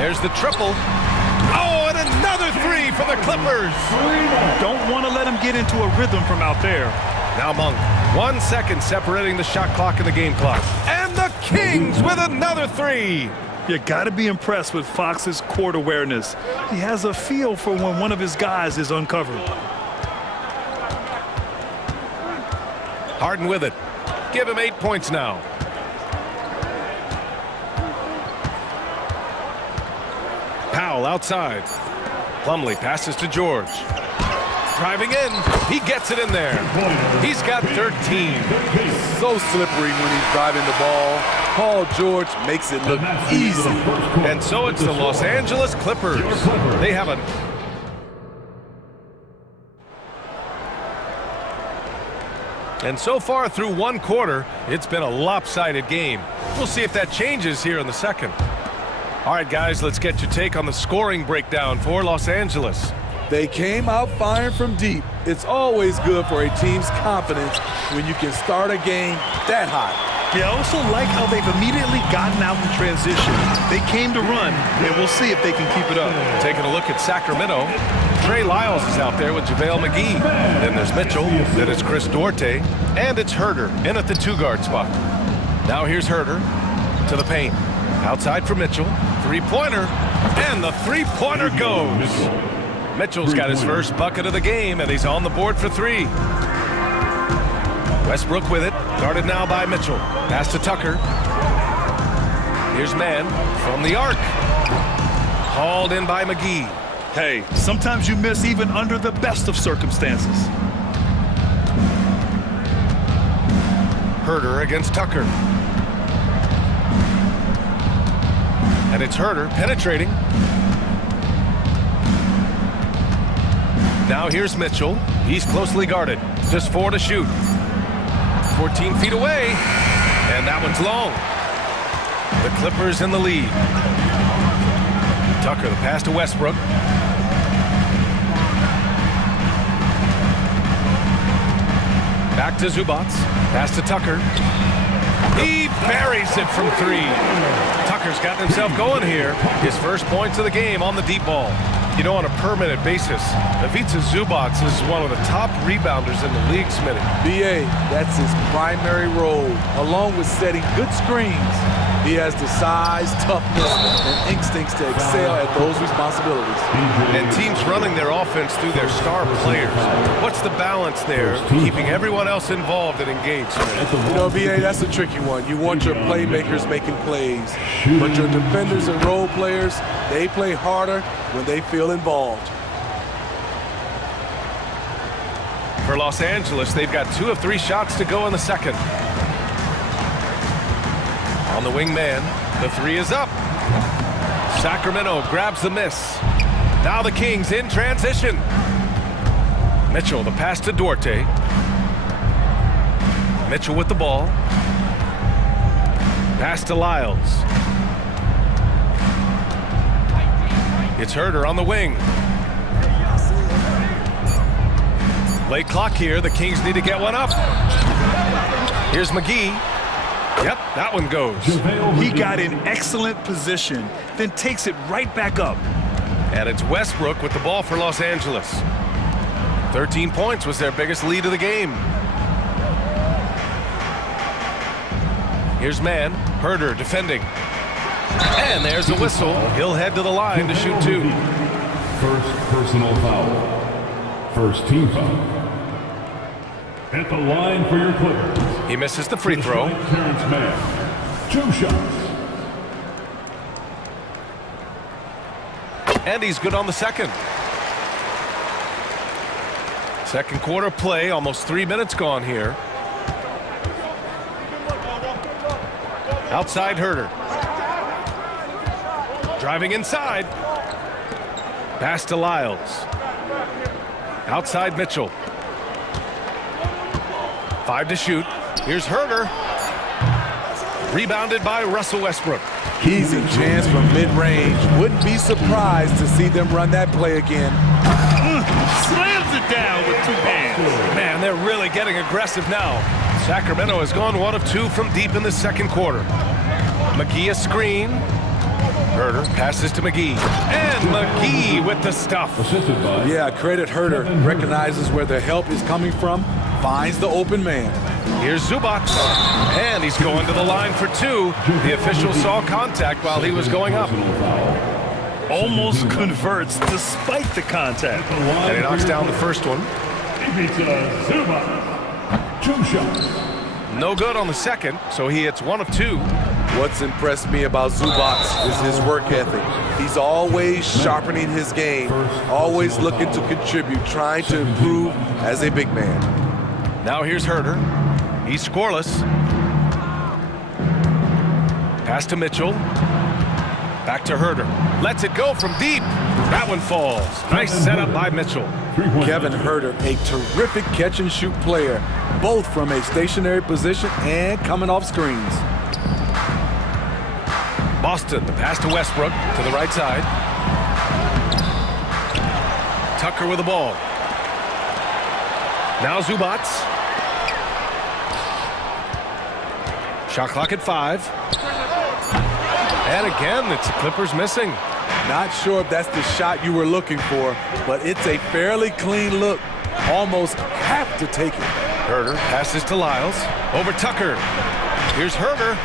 There's the triple. Oh, and another 3 for the Clippers. Don't want to let him get into a rhythm from out there. Now Monk 1 second separating the shot clock and the game clock. And the Kings with another three. You got to be impressed with Fox's court awareness. He has a feel for when one of his guys is uncovered. Harden with it. Give him 8 points now. Powell outside. Plumlee passes to George. Driving in. He gets it in there. He's got 13. So slippery when he's driving the ball. Paul George makes it look easy. And so it's the Los Angeles Clippers. They have a... And so far through one quarter, it's been a lopsided game. We'll see if that changes here in the second. All right, guys, let's get your take on the scoring breakdown for Los Angeles. They came out firing from deep. It's always good for a team's confidence when you can start a game that hot. Yeah, I also like how they've immediately gotten out in transition. They came to run, and we'll see if they can keep it up. Taking a look at Sacramento, Trey Lyles is out there with JaVale McGee. Then there's Mitchell, then it's Chris Duarte, and it's Herter in at the 2-guard spot. Now here's Herter to the paint. Outside for Mitchell, three-pointer, and the three-pointer goes. Mitchell's got his first bucket of the game, and he's on the board for 3. Westbrook with it, guarded now by Mitchell. Pass to Tucker. Here's Mann from the arc. Hauled in by McGee. Hey, sometimes you miss even under the best of circumstances. Herter against Tucker. And it's Herter penetrating. Now here's Mitchell. He's closely guarded. Just 4 to shoot. 14 feet away. And that one's long. The Clippers in the lead. Tucker, the pass to Westbrook. Back to Zubac. Pass to Tucker. He buries it from 3. Tucker's got himself going here. His first points of the game on the deep ball. You know, on a per-minute basis, Ivica Zubac is one of the top rebounders in the league, Smitty. BA, that's his primary role, along with setting good screens. He has the size, toughness, and instincts to excel at those responsibilities. And teams running their offense through their star players. What's the balance there, keeping everyone else involved and engaged? You know, BA, that's a tricky one. You want your playmakers making plays, but your defenders and role players, they play harder when they feel involved. For Los Angeles, they've got 2 of 3 shots to go in the second. On the wing man, the 3 is up. Sacramento grabs the miss. Now the Kings in transition. Mitchell, the pass to Duarte. Mitchell with the ball. Pass to Lyles. It's Herter on the wing. Late clock here. The Kings need to get one up. Here's McGee. Yep, that one goes. He got in excellent position, then takes it right back up. And it's Westbrook with the ball for Los Angeles. 13 points was their biggest lead of the game. Here's Mann. Herter defending. And there's a whistle. He'll head to the line to shoot 2. First personal foul. First team foul. At the line for your Clippers. He misses the free throw. Terrence Mann. 2 shots. And he's good on the second. Second quarter play, almost 3 minutes gone here. Outside Herter. Driving inside. Pass to Lyles. Outside Mitchell. 5 to shoot. Here's Herter. Rebounded by Russell Westbrook. Easy chance from mid-range. Wouldn't be surprised to see them run that play again. Slams it down with 2 hands. Man, they're really getting aggressive now. Sacramento has gone 1 of 2 from deep in the second quarter. McGee a screen. Herter passes to McGee. And McGee with the stuff. Yeah, credit Herter. Recognizes where the help is coming from. Finds the open man. Here's Zubac, and he's going to the line for two. The official saw contact while he was going up. Almost converts despite the contact. And he knocks down the first one. Two shots. No good on the second, so he hits one of two. What's impressed me about Zubac is his work ethic. He's always sharpening his game, always looking to contribute, trying to improve as a big man. Now here's Herder. He's scoreless. Pass to Mitchell. Back to Herder. Lets it go from deep. That one falls. Nice setup by Mitchell. Kevin Herder, a terrific catch-and-shoot player, both from a stationary position and coming off screens. Boston, the pass to Westbrook, to the right side. Tucker with the ball. Now Zubac. Shot clock at 5. And again, it's the Clippers missing. Not sure if that's the shot you were looking for, but it's a fairly clean look. Almost have to take it. Herder passes to Lyles. Over Tucker. Here's Herder.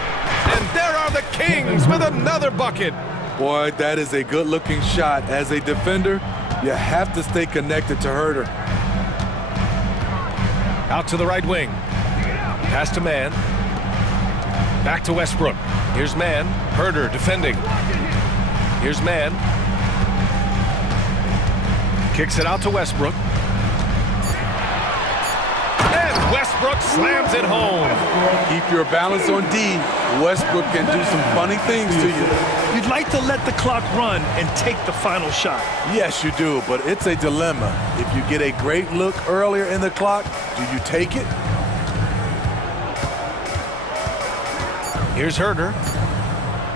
And there are the Kings with another bucket. Boy, that is a good-looking shot. As a defender, you have to stay connected to Herder. Out to the right wing. Pass to Mann. Back to Westbrook. Here's Mann. Herder defending. Here's Mann. Kicks it out to Westbrook. And Westbrook slams it home. Keep your balance on D. Westbrook can do some funny things to you. You'd like to let the clock run and take the final shot. Yes, you do, but it's a dilemma. If you get a great look earlier in the clock, do you take it? Here's Herder.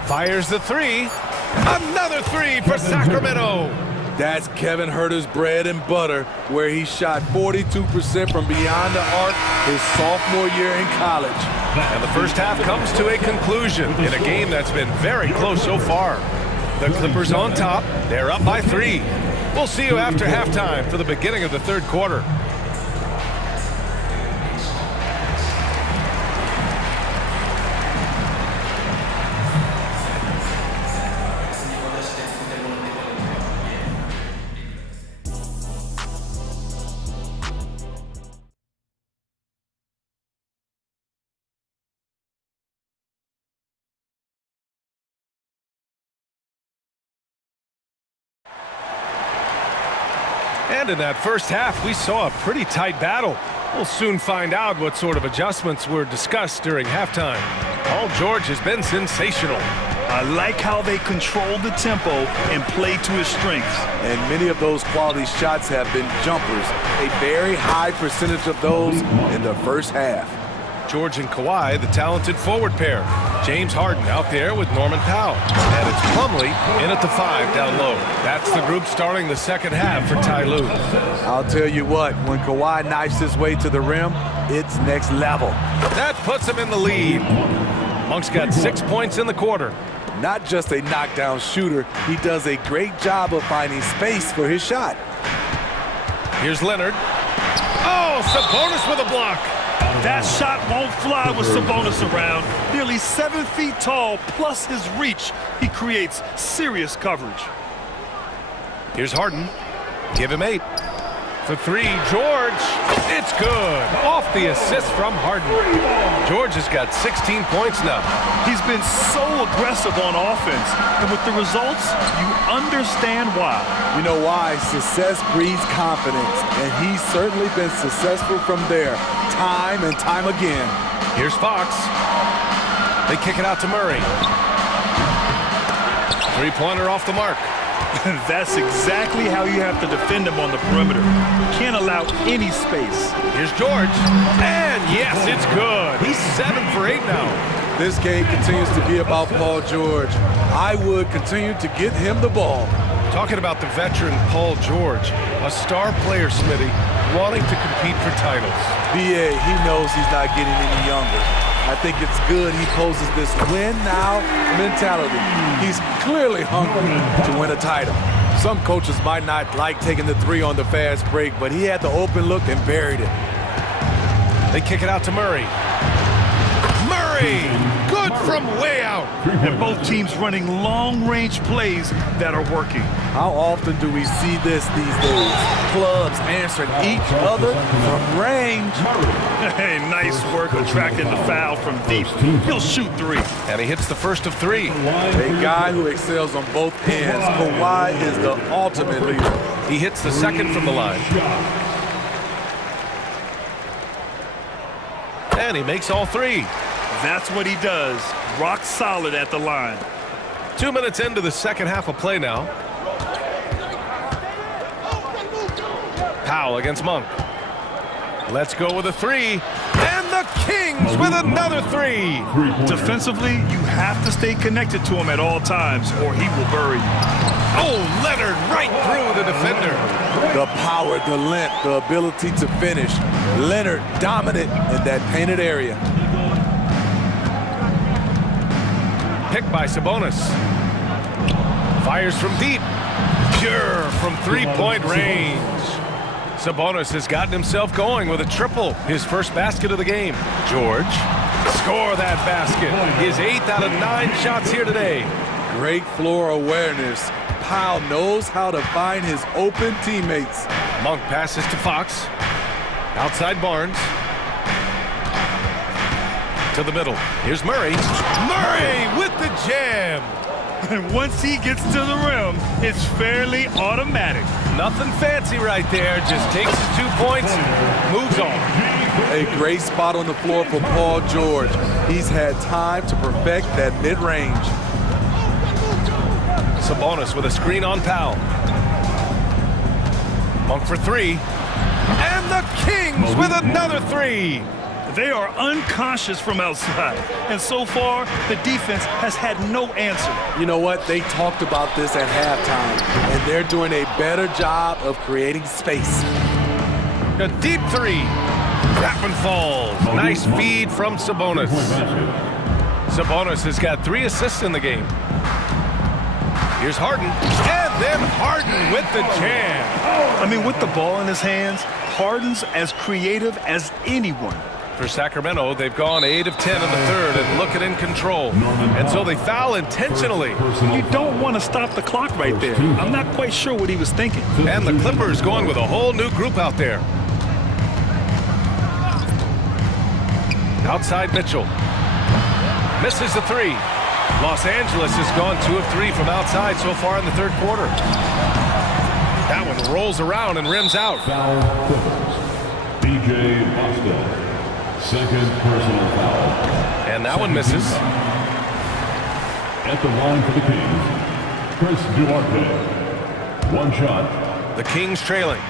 Fires the three. Another three for Sacramento. That's Kevin Herder's bread and butter, where he shot 42% from beyond the arc his sophomore year in college. And the first half comes to a conclusion in a game that's been very close so far. The Clippers on top. They're up by 3. We'll see you after halftime for the beginning of the third quarter. And in that first half, we saw a pretty tight battle. We'll soon find out what sort of adjustments were discussed during halftime. Paul George has been sensational. I like how they control the tempo and play to his strengths. And many of those quality shots have been jumpers. A very high percentage of those in the first half. George and Kawhi, the talented forward pair. James Harden out there with Norman Powell. And it's Plumlee in at the 5 down low. That's the group starting the second half for Ty Lue. I'll tell you what, when Kawhi knifes his way to the rim, it's next level. That puts him in the lead. Monk's got 6 points in the quarter. Not just a knockdown shooter, he does a great job of finding space for his shot. Here's Leonard. Oh, Sabonis with a block. That shot won't fly with Sabonis around. Nearly 7 feet tall, plus his reach. He creates serious coverage. Here's Harden. Give him 8. For 3, George. It's good. Off the assist from Harden. George has got 16 points now. He's been so aggressive on offense. And with the results, you understand why. You know why? Success breeds confidence. And he's certainly been successful from there, time and time again. Here's Fox. They kick it out to Murray. 3-pointer off the mark. That's exactly how you have to defend him on the perimeter. You can't allow any space. Here's George. And yes, it's good. He's 7 for 8 now. This game continues to be about Paul George. I would continue to get him the ball. Talking about the veteran Paul George, a star player, Smitty, wanting to compete for titles. BA, he knows he's not getting any younger. I think it's good he poses this win-now mentality. He's clearly hungry to win a title. Some coaches might not like taking the 3 on the fast break, but he had the open look and buried it. They kick it out to Murray. Murray! Good from way out. And both teams running long-range plays that are working. How often do we see this these days? Clubs answering each other from range. Hey, nice work attracting the foul from deep. He'll shoot three. And he hits the first of three. A guy who excels on both ends. Kawhi is the ultimate leader. He hits the second from the line. And he makes all three. That's what he does. Rock solid at the line. 2 minutes into the second half of play now. Powell against Monk. Let's go with a three. And the Kings with another three. Defensively, you have to stay connected to him at all times or he will bury you. Oh, Leonard right through the defender. The power, the length, the ability to finish. Leonard dominant in that painted area. Picked by Sabonis. Fires from deep. Pure from three-point range. Sabonis has gotten himself going with a triple. His first basket of the game. George, score that basket. His 8th out of 9 shots here today. Great floor awareness. Powell knows how to find his open teammates. Monk passes to Fox. Outside Barnes. To the middle. Here's Murray. Murray with the jam. And once he gets to the rim, it's fairly automatic. Nothing fancy right there. Just takes his 2 points and moves on. A great spot on the floor for Paul George. He's had time to perfect that mid-range. Sabonis with a screen on Powell. Monk for three. And the Kings with another three. They are unconscious from outside. And so far, the defense has had no answer. You know what? They talked about this at halftime, and they're doing a better job of creating space. A deep three. That one falls. Nice feed from Sabonis. Sabonis has got 3 assists in the game. Here's Harden. And then Harden with the jam. I mean, with the ball in his hands, Harden's as creative as anyone. For Sacramento, they've gone 8 of 10 in the third and looking in control. And so they foul intentionally. You don't want to stop the clock right there. I'm not quite sure what he was thinking. And the Clippers going with a whole new group out there. Outside Mitchell. Misses the three. Los Angeles has gone 2 of 3 from outside so far in the third quarter. That one rolls around and rims out. Foul Clippers. DJ Boston. Second personal foul. And that one misses. At the line for the Kings, Chris Duarte. 1 shot. The Kings trailing.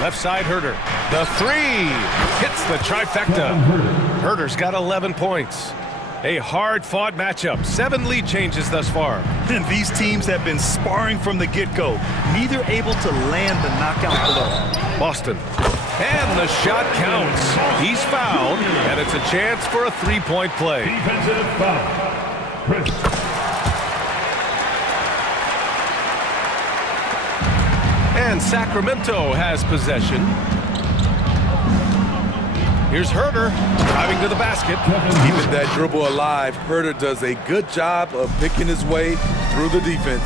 Left side Herter. The three hits the trifecta. Herter's got 11 points. A hard-fought matchup. 7 lead changes thus far. And these teams have been sparring from the get-go. Neither able to land the knockout blow. Boston. And the shot counts. He's fouled, and it's a chance for a 3-point play. Defensive foul. Chris. And Sacramento has possession. Here's Herter driving to the basket. Keeping that dribble alive, Herter does a good job of picking his way through the defense.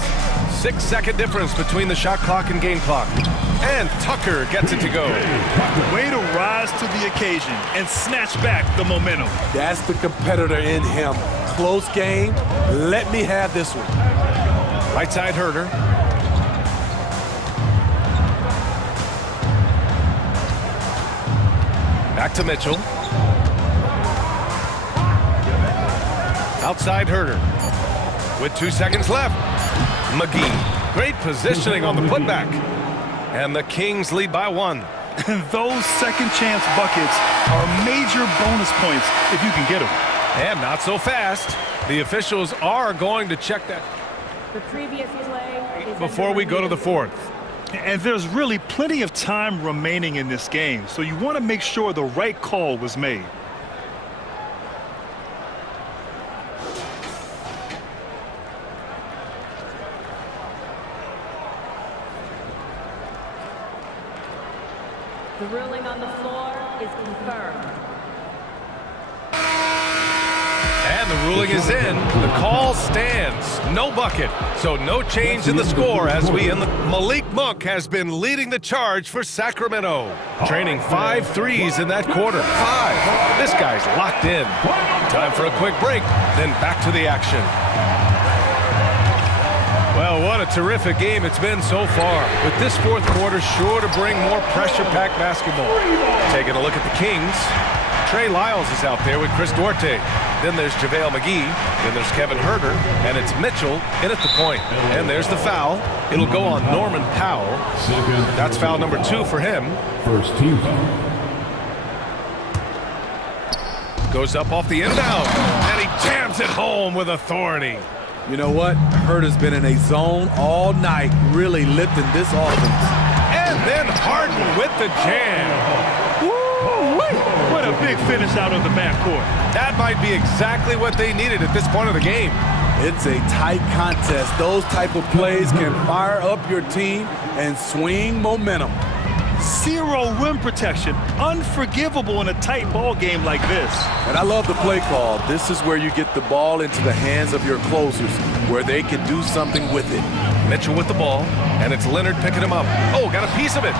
6-second difference between the shot clock and game clock. And Tucker gets it to go. Way to rise to the occasion and snatch back the momentum. That's the competitor in him. Close game. Let me have this one. Right side Herter. Back to Mitchell. Outside Herter. With 2 seconds left. McGee. Great positioning on the putback. And the Kings lead by 1. And those second chance buckets are major bonus points if you can get them. And not so fast. The officials are going to check that The previous play is before we go to the 4th. And there's really plenty of time remaining in this game, so you want to make sure the right call was made. The ruling on the floor is confirmed. And the ruling is in. The call stands. No bucket. So no change in the score as we end the... Malik Monk has been leading the charge for Sacramento. Training 5 threes in that quarter. 5. This guy's locked in. Time for a quick break, then back to the action. Well, what a terrific game it's been so far. With this fourth quarter sure to bring more pressure-packed basketball. Taking a look at the Kings. Trey Lyles is out there with Chris Duarte. Then there's JaVale McGee. Then there's Kevin Huerter. And it's Mitchell in at the point. And there's the foul. It'll go on Norman Powell. That's foul number 2 for him. First team foul. Goes up off the inbound. And he jams it home with authority. You know what? Huerter's been in a zone all night, really lifting this offense. And then Harden with the jam. What a big finish out of the backcourt. That might be exactly what they needed at this point of the game. It's a tight contest. Those type of plays can fire up your team and swing momentum. 0 rim protection. Unforgivable in a tight ball game like this. And I love the play call. This is where you get the ball into the hands of your closers, where they can do something with it. Mitchell with the ball, and it's Leonard picking him up. Oh, got a piece of it.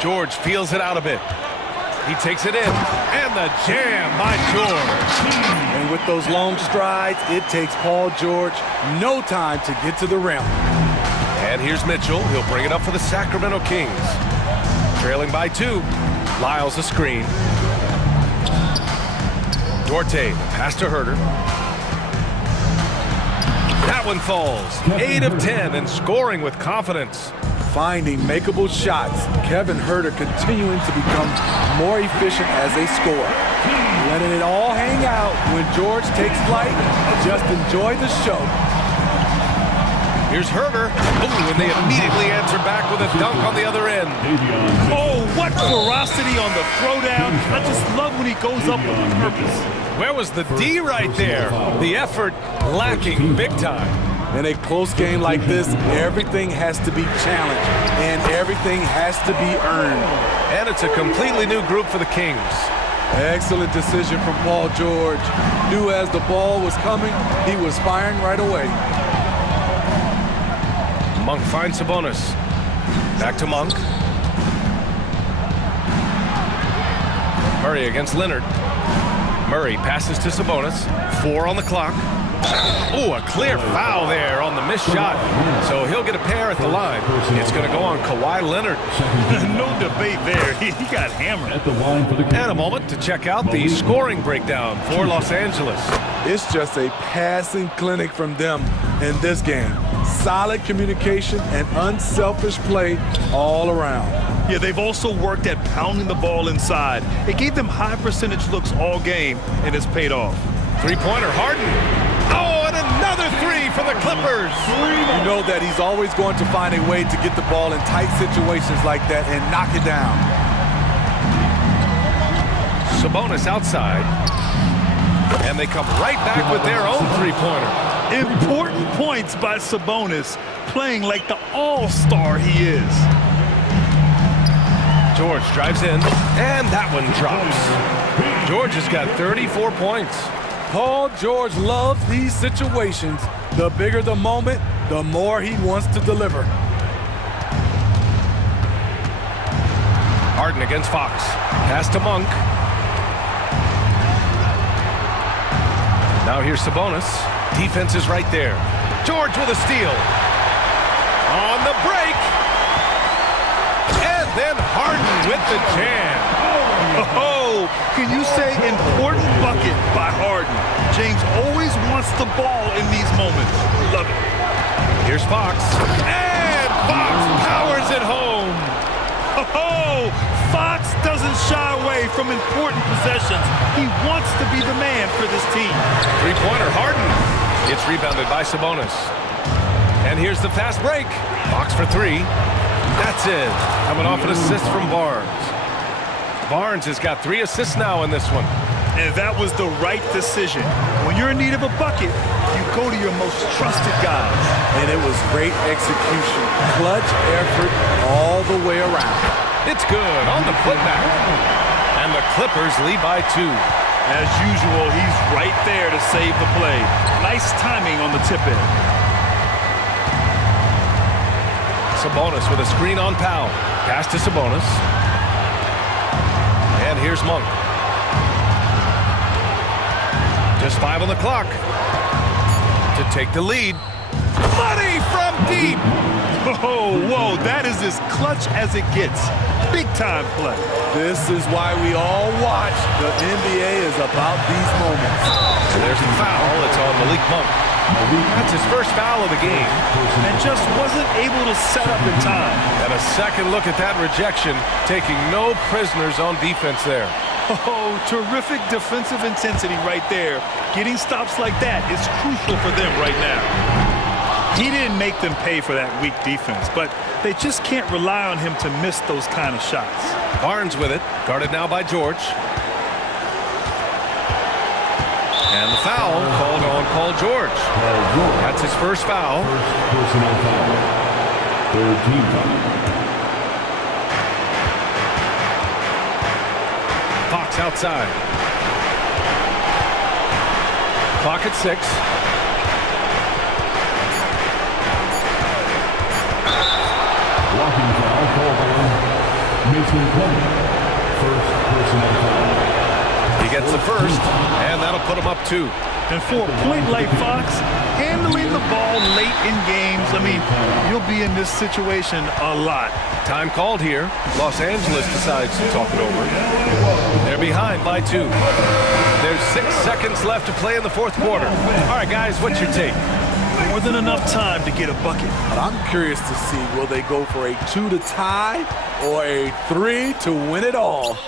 George feels it out a bit. He takes it in, and the jam by George. And with those long strides, it takes Paul George no time to get to the rim. And here's Mitchell. He'll bring it up for the Sacramento Kings. Trailing by 2. Lyles a screen. Duarte, pass to Huerter. That one falls. 8 of 10 and scoring with confidence. Finding makeable shots. Kevin Huerter continuing to become more efficient as a scorer. Letting it all hang out when George takes flight. Just enjoy the show. Here's Huerter. Ooh, and they immediately answer back with a dunk on the other end. Oh, what ferocity on the throwdown. I just love when he goes up with purpose. Where was the D right there? The effort lacking big time. In a close game like this, everything has to be challenged, and everything has to be earned. And it's a completely new group for the Kings. Excellent decision from Paul George. Knew as the ball was coming, he was firing right away. Monk finds Sabonis. Back to Monk. Murray against Leonard. Murray passes to Sabonis. 4 on the clock. Oh, a clear foul there on the missed shot. So he'll get a pair at the line. It's going to go on Kawhi Leonard. No debate there. He got hammered. At the line for the Kings. And a moment to check out the scoring breakdown for Los Angeles. It's just a passing clinic from them in this game. Solid communication and unselfish play all around. Yeah, they've also worked at pounding the ball inside. It gave them high percentage looks all game, and it's paid off. Three-pointer, Harden. Oh, and another 3 for the Clippers. You know that he's always going to find a way to get the ball in tight situations like that and knock it down. Sabonis outside. And they come right back with their own three-pointer. Important points by Sabonis, playing like the all-star he is. George drives in, and that one drops. George has got 34 points. Paul George loves these situations. The bigger the moment, the more he wants to deliver. Harden against Fox. Pass to Monk. Now here's Sabonis. Defense is right there. George with a steal. On the break. And then Harden with the jam. Oh, can you say important bucket by Harden? James always wants the ball in these moments. Love it. Here's Fox. And Fox powers it home. Oh, Fox doesn't shy away from important possessions. He wants to be the man for this team. Three-pointer, Harden. It's rebounded by Sabonis. And here's the fast break. Fox for 3. That's it. Coming off an assist from Barnes. Barnes has got 3 assists now in this one. And that was the right decision. When you're in need of a bucket, you go to your most trusted guys. And it was great execution. Clutch effort all the way around. It's good on the putback. And the Clippers lead by 2. As usual, he's right there to save the play. Nice timing on the tip-in. Sabonis with a screen on Powell. Pass to Sabonis. And here's Monk. Just 5 on the clock to take the lead. Money from deep. Oh, whoa, that is as clutch as it gets. Big time play. This is why we all watch. The NBA is about these moments. There's the foul. It's on Malik Monk. That's his first foul of the game. And just wasn't able to set up in time. And a second look at that rejection, taking no prisoners on defense there. Oh, terrific defensive intensity right there. Getting stops like that is crucial for them right now. He didn't make them pay for that weak defense, but they just can't rely on him to miss those kind of shots. Barnes with it, guarded now by George. And the foul called on Paul George. That's his first foul. Personal foul. Third team foul. Fox outside. Clock at 6. Blocking foul called on Mason Clemens. First personal foul. He gets the first, and that'll put him up 2. And for a point like Fox, handling the ball late in games, I mean, you'll be in this situation a lot. Time called here. Los Angeles decides to talk it over. They're behind by 2. There's 6 seconds left to play in the fourth quarter. All right, guys, what's your take? More than enough time to get a bucket. But I'm curious to see, will they go for a 2 to tie or a 3 to win it all?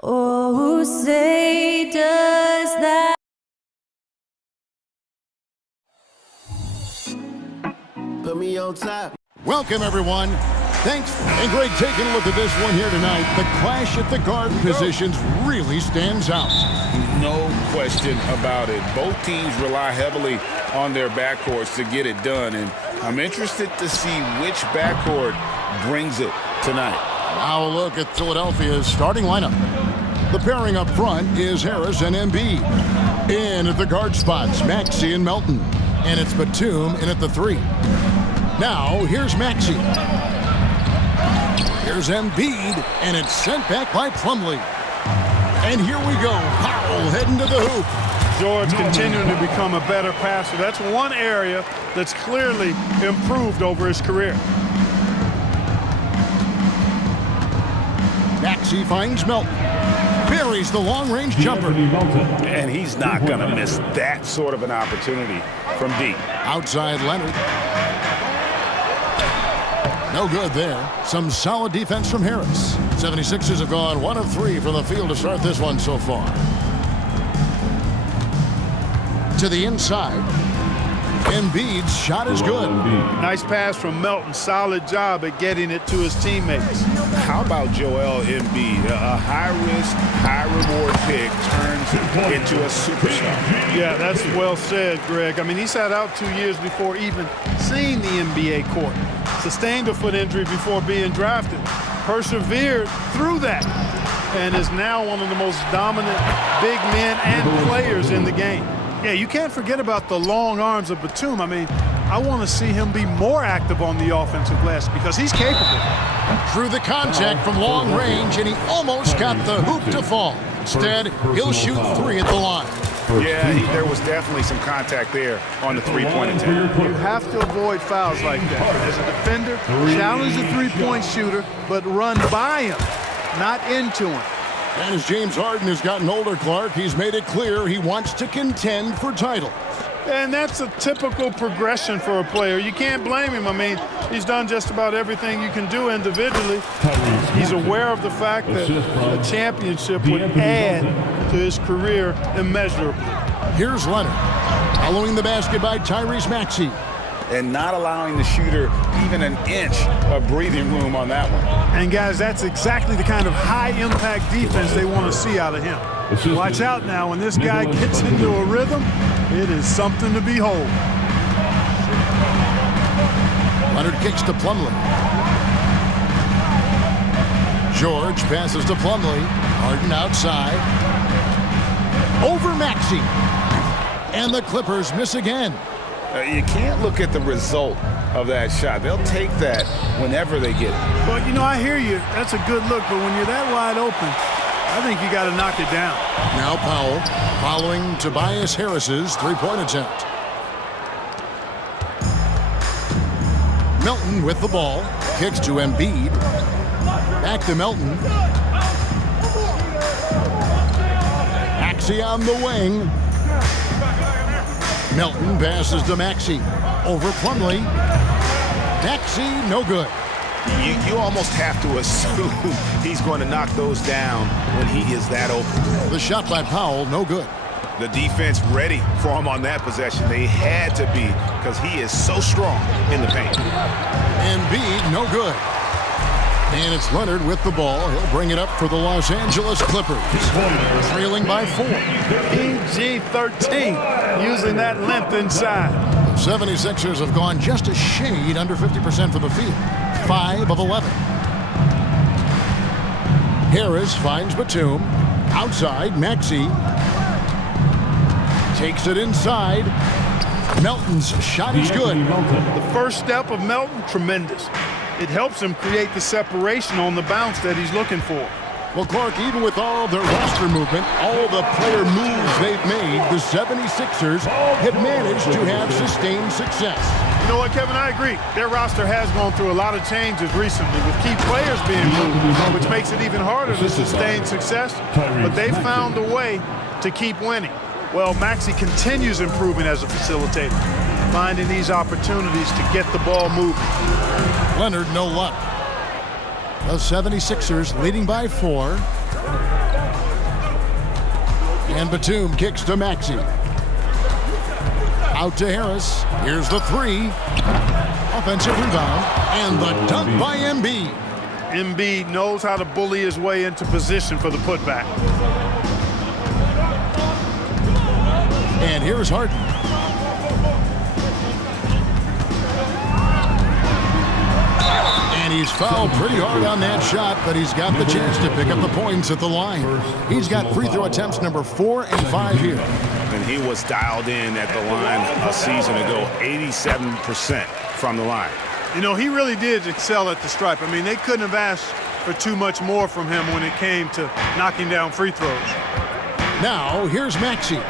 Oh, say does that. Put me on top. Welcome, everyone. Thanks. And Greg, taking a look at this one here tonight, the clash at the guard positions really stands out. No question about it. Both teams rely heavily on their backcourts to get it done, and I'm interested to see which backcourt brings it tonight. Now a look at Philadelphia's starting lineup. The pairing up front is Harris and Embiid. In at the guard spots, Maxey and Melton. And it's Batum in at the 3. Now, here's Maxey. Here's Embiid, and it's sent back by Plumlee. And here we go. Powell heading to the hoop. George continuing to become a better passer. That's one area that's clearly improved over his career. Maxey finds Melton. Buries the long-range jumper. And he's not going to miss that sort of an opportunity from deep. Outside Leonard. No good there. Some solid defense from Harris. 76ers have gone 1 of 3 from the field to start this one so far. To the inside. Embiid's shot is good. Nice pass from Melton. Solid job at getting it to his teammates. How about Joel Embiid? A high-risk, high-reward pick turns into a superstar. Yeah, that's well said, Greg. I mean, he sat out 2 years before even seeing the NBA court. Sustained a foot injury before being drafted. Persevered through that. And is now one of the most dominant big men and players in the game. Yeah, you can't forget about the long arms of Batum. I mean, I want to see him be more active on the offensive glass because he's capable. Through the contact from long range, and he almost got the hoop to fall. Instead, he'll shoot 3 at the line. Yeah, there was definitely some contact there on the three-point attempt. You have to avoid fouls like that. As a defender, challenge the three-point shooter, but run by him, not into him. And as James Harden has gotten older, Clark, he's made it clear he wants to contend for titles. And that's a typical progression for a player. You can't blame him. I mean, he's done just about everything you can do individually. He's aware of the fact that a championship would add to his career immeasurably. Here's Leonard. Following the basket by Tyrese Maxey. And not allowing the shooter even an inch of breathing room on that one. And guys, that's exactly the kind of high-impact defense they want to see out of him. Watch out now, when this guy gets into a rhythm, it is something to behold. Leonard kicks to Plumlee. George passes to Plumlee. Harden outside. Over Maxey. And the Clippers miss again. You can't look at the result of that shot. They'll take that whenever they get it. Well, you know, I hear you. That's a good look, but when you're that wide open, I think you got to knock it down. Now Powell following Tobias Harris's three-point attempt. Melton with the ball. Kicks to Embiid. Back to Melton. Maxey on the wing. Melton passes to Maxey. Over Plumlee. Maxey, no good. You almost have to assume he's going to knock those down when he is that open. The shot by Powell, no good. The defense ready for him on that possession. They had to be because he is so strong in the paint. Embiid, no good. And it's Leonard with the ball. He'll bring it up for the Los Angeles Clippers. Trailing by 4. PG-13 using that length inside. The 76ers have gone just a shade under 50% from the field. 5 of 11. Harris finds Batum. Outside, Maxey. Takes it inside. Melton's shot is good. The first step of Melton, tremendous. It helps him create the separation on the bounce that he's looking for. Well, Clark, even with all their roster movement, all the player moves they've made, the 76ers have managed to have sustained success. You know what, Kevin? I agree. Their roster has gone through a lot of changes recently with key players being moved, which makes it even harder to sustain success. But they found a way to keep winning. Well, Maxey continues improving as a facilitator, finding these opportunities to get the ball moving. Leonard, no luck. The 76ers leading by 4. And Batum kicks to Maxey. Out to Harris. Here's the three. Offensive rebound. And the dunk by Embiid. Embiid knows how to bully his way into position for the putback. And here's Harden. And he's fouled pretty hard on that shot, but he's got the chance to pick up the points at the line. He's got free throw attempts number 4 and 5 here. And he was dialed in at the line a season ago, 87% from the line. You know, he really did excel at the stripe. I mean, they couldn't have asked for too much more from him when it came to knocking down free throws. Now, here's Maxey.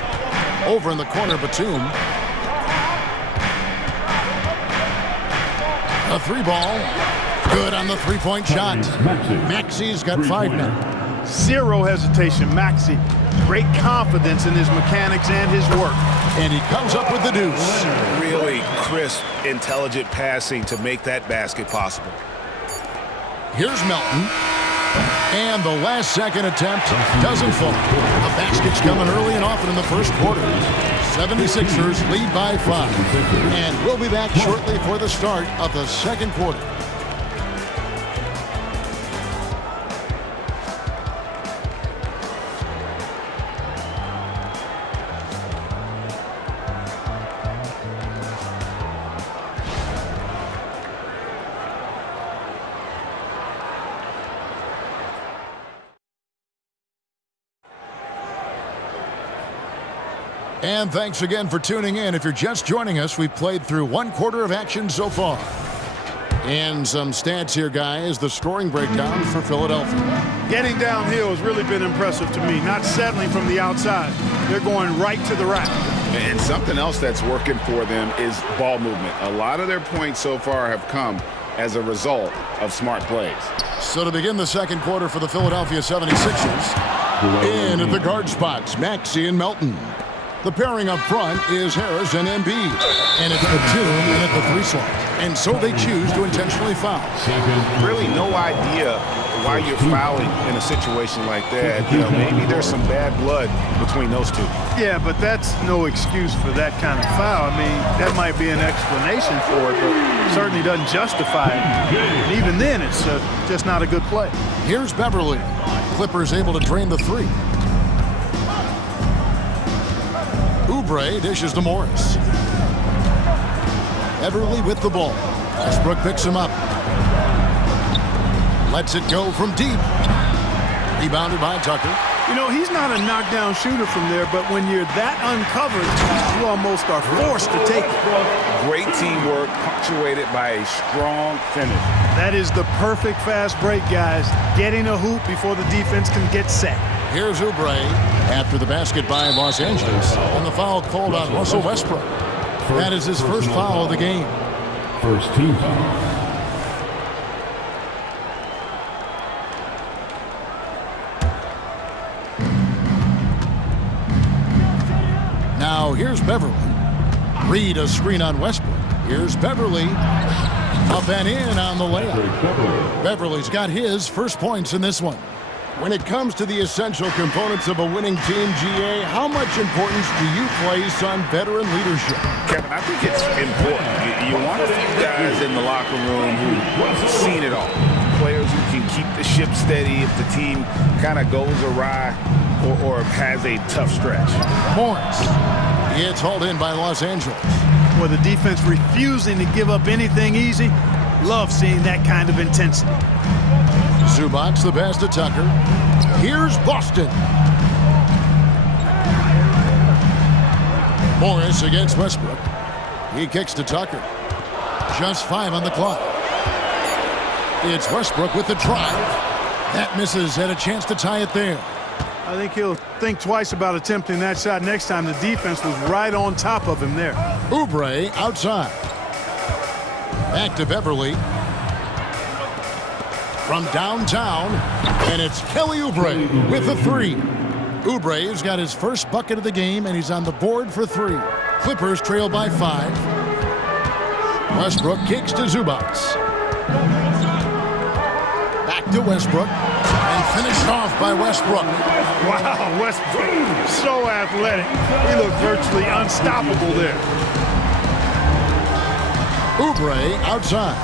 Over in the corner, Batum. A three ball. Good on the three-point shot. Maxey's got 5 now. Zero hesitation. Maxey, great confidence in his mechanics and his work. And he comes up with the deuce. Really crisp, intelligent passing to make that basket possible. Here's Melton. And the last second attempt doesn't fall. The basket's coming early and often in the first quarter. 76ers lead by 5. And we'll be back shortly for the start of the second quarter. And thanks again for tuning in. If you're just joining us, we've played through 1 quarter of action so far. And some stats here, guys. The scoring breakdown for Philadelphia. Getting downhill has really been impressive to me. Not settling from the outside. They're going right to the rack. And something else that's working for them is ball movement. A lot of their points so far have come as a result of smart plays. So to begin the second quarter for the Philadelphia 76ers, in at the guard spots, Maxey and Melton. The pairing up front is Harris and Embiid. And it's Batum in at the 3 slot. And so they choose to intentionally foul. Really no idea why you're fouling in a situation like that. You know, maybe there's some bad blood between those two. Yeah, but that's no excuse for that kind of foul. I mean, that might be an explanation for it, but it certainly doesn't justify it. And even then, it's just not a good play. Here's Beverly. Clippers able to drain the 3. Oubre dishes to Morris. Beverly with the ball. Westbrook picks him up. Lets it go from deep. Rebounded by Tucker. You know, he's not a knockdown shooter from there, but when you're that uncovered, you almost are forced to take it. Great teamwork, punctuated by a strong finish. That is the perfect fast break, guys. Getting a hoop before the defense can get set. Here's Oubre after the basket by Los Angeles. And the foul called on Russell Westbrook. That is his first foul of the game. First team foul. Now here's Beverly. Reed a screen on Westbrook. Here's Beverly. Up and in on the layup. Beverly's got his first points in this one. When it comes to the essential components of a winning team, GA, how much importance do you place on veteran leadership? Kevin, I think it's important. You want a few guys in the locker room who've seen it all. Players who can keep the ship steady if the team kind of goes awry or has a tough stretch. Morris. It's hauled in by Los Angeles. With the defense refusing to give up anything easy, love seeing that kind of intensity. Zubac's the pass to Tucker. Here's Boston. Morris against Westbrook. He kicks to Tucker. Just 5 on the clock. It's Westbrook with the drive. That misses. Had a chance to tie it there. I think he'll think twice about attempting that shot next time. The defense was right on top of him there. Oubre outside. Back to Beverly. From downtown, and it's Kelly Oubre with the 3. Oubre's got his first bucket of the game, and he's on the board for 3. Clippers trail by 5. Westbrook kicks to Zubac. Back to Westbrook, and Finished off by Westbrook. Wow, Westbrook, so athletic. He looked virtually unstoppable there. Oubre outside.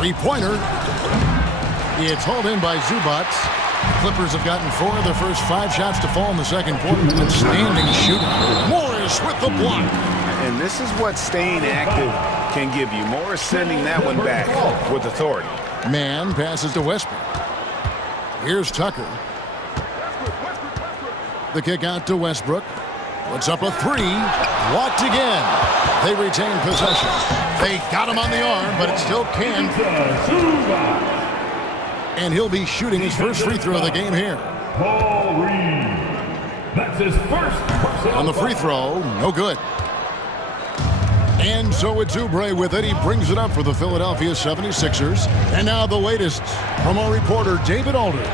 Three-pointer. It's hauled in by Zubac. Clippers have gotten 4 of their first 5 shots to fall in the second quarter. Outstanding shooting. Morris with the block. And this is what staying active can give you. Morris sending that one back with authority. Man passes to Westbrook. Here's Tucker. The kick out to Westbrook. Puts up a 3. Blocked again. They retain possession. They got him on the arm, but it still can. And he'll be shooting his first free throw of the game here. Paul Reed. That's his first personal On the free throw, no good. And so it's Oubre with it. He brings it up for the Philadelphia 76ers. And now the latest from our reporter, David Aldridge.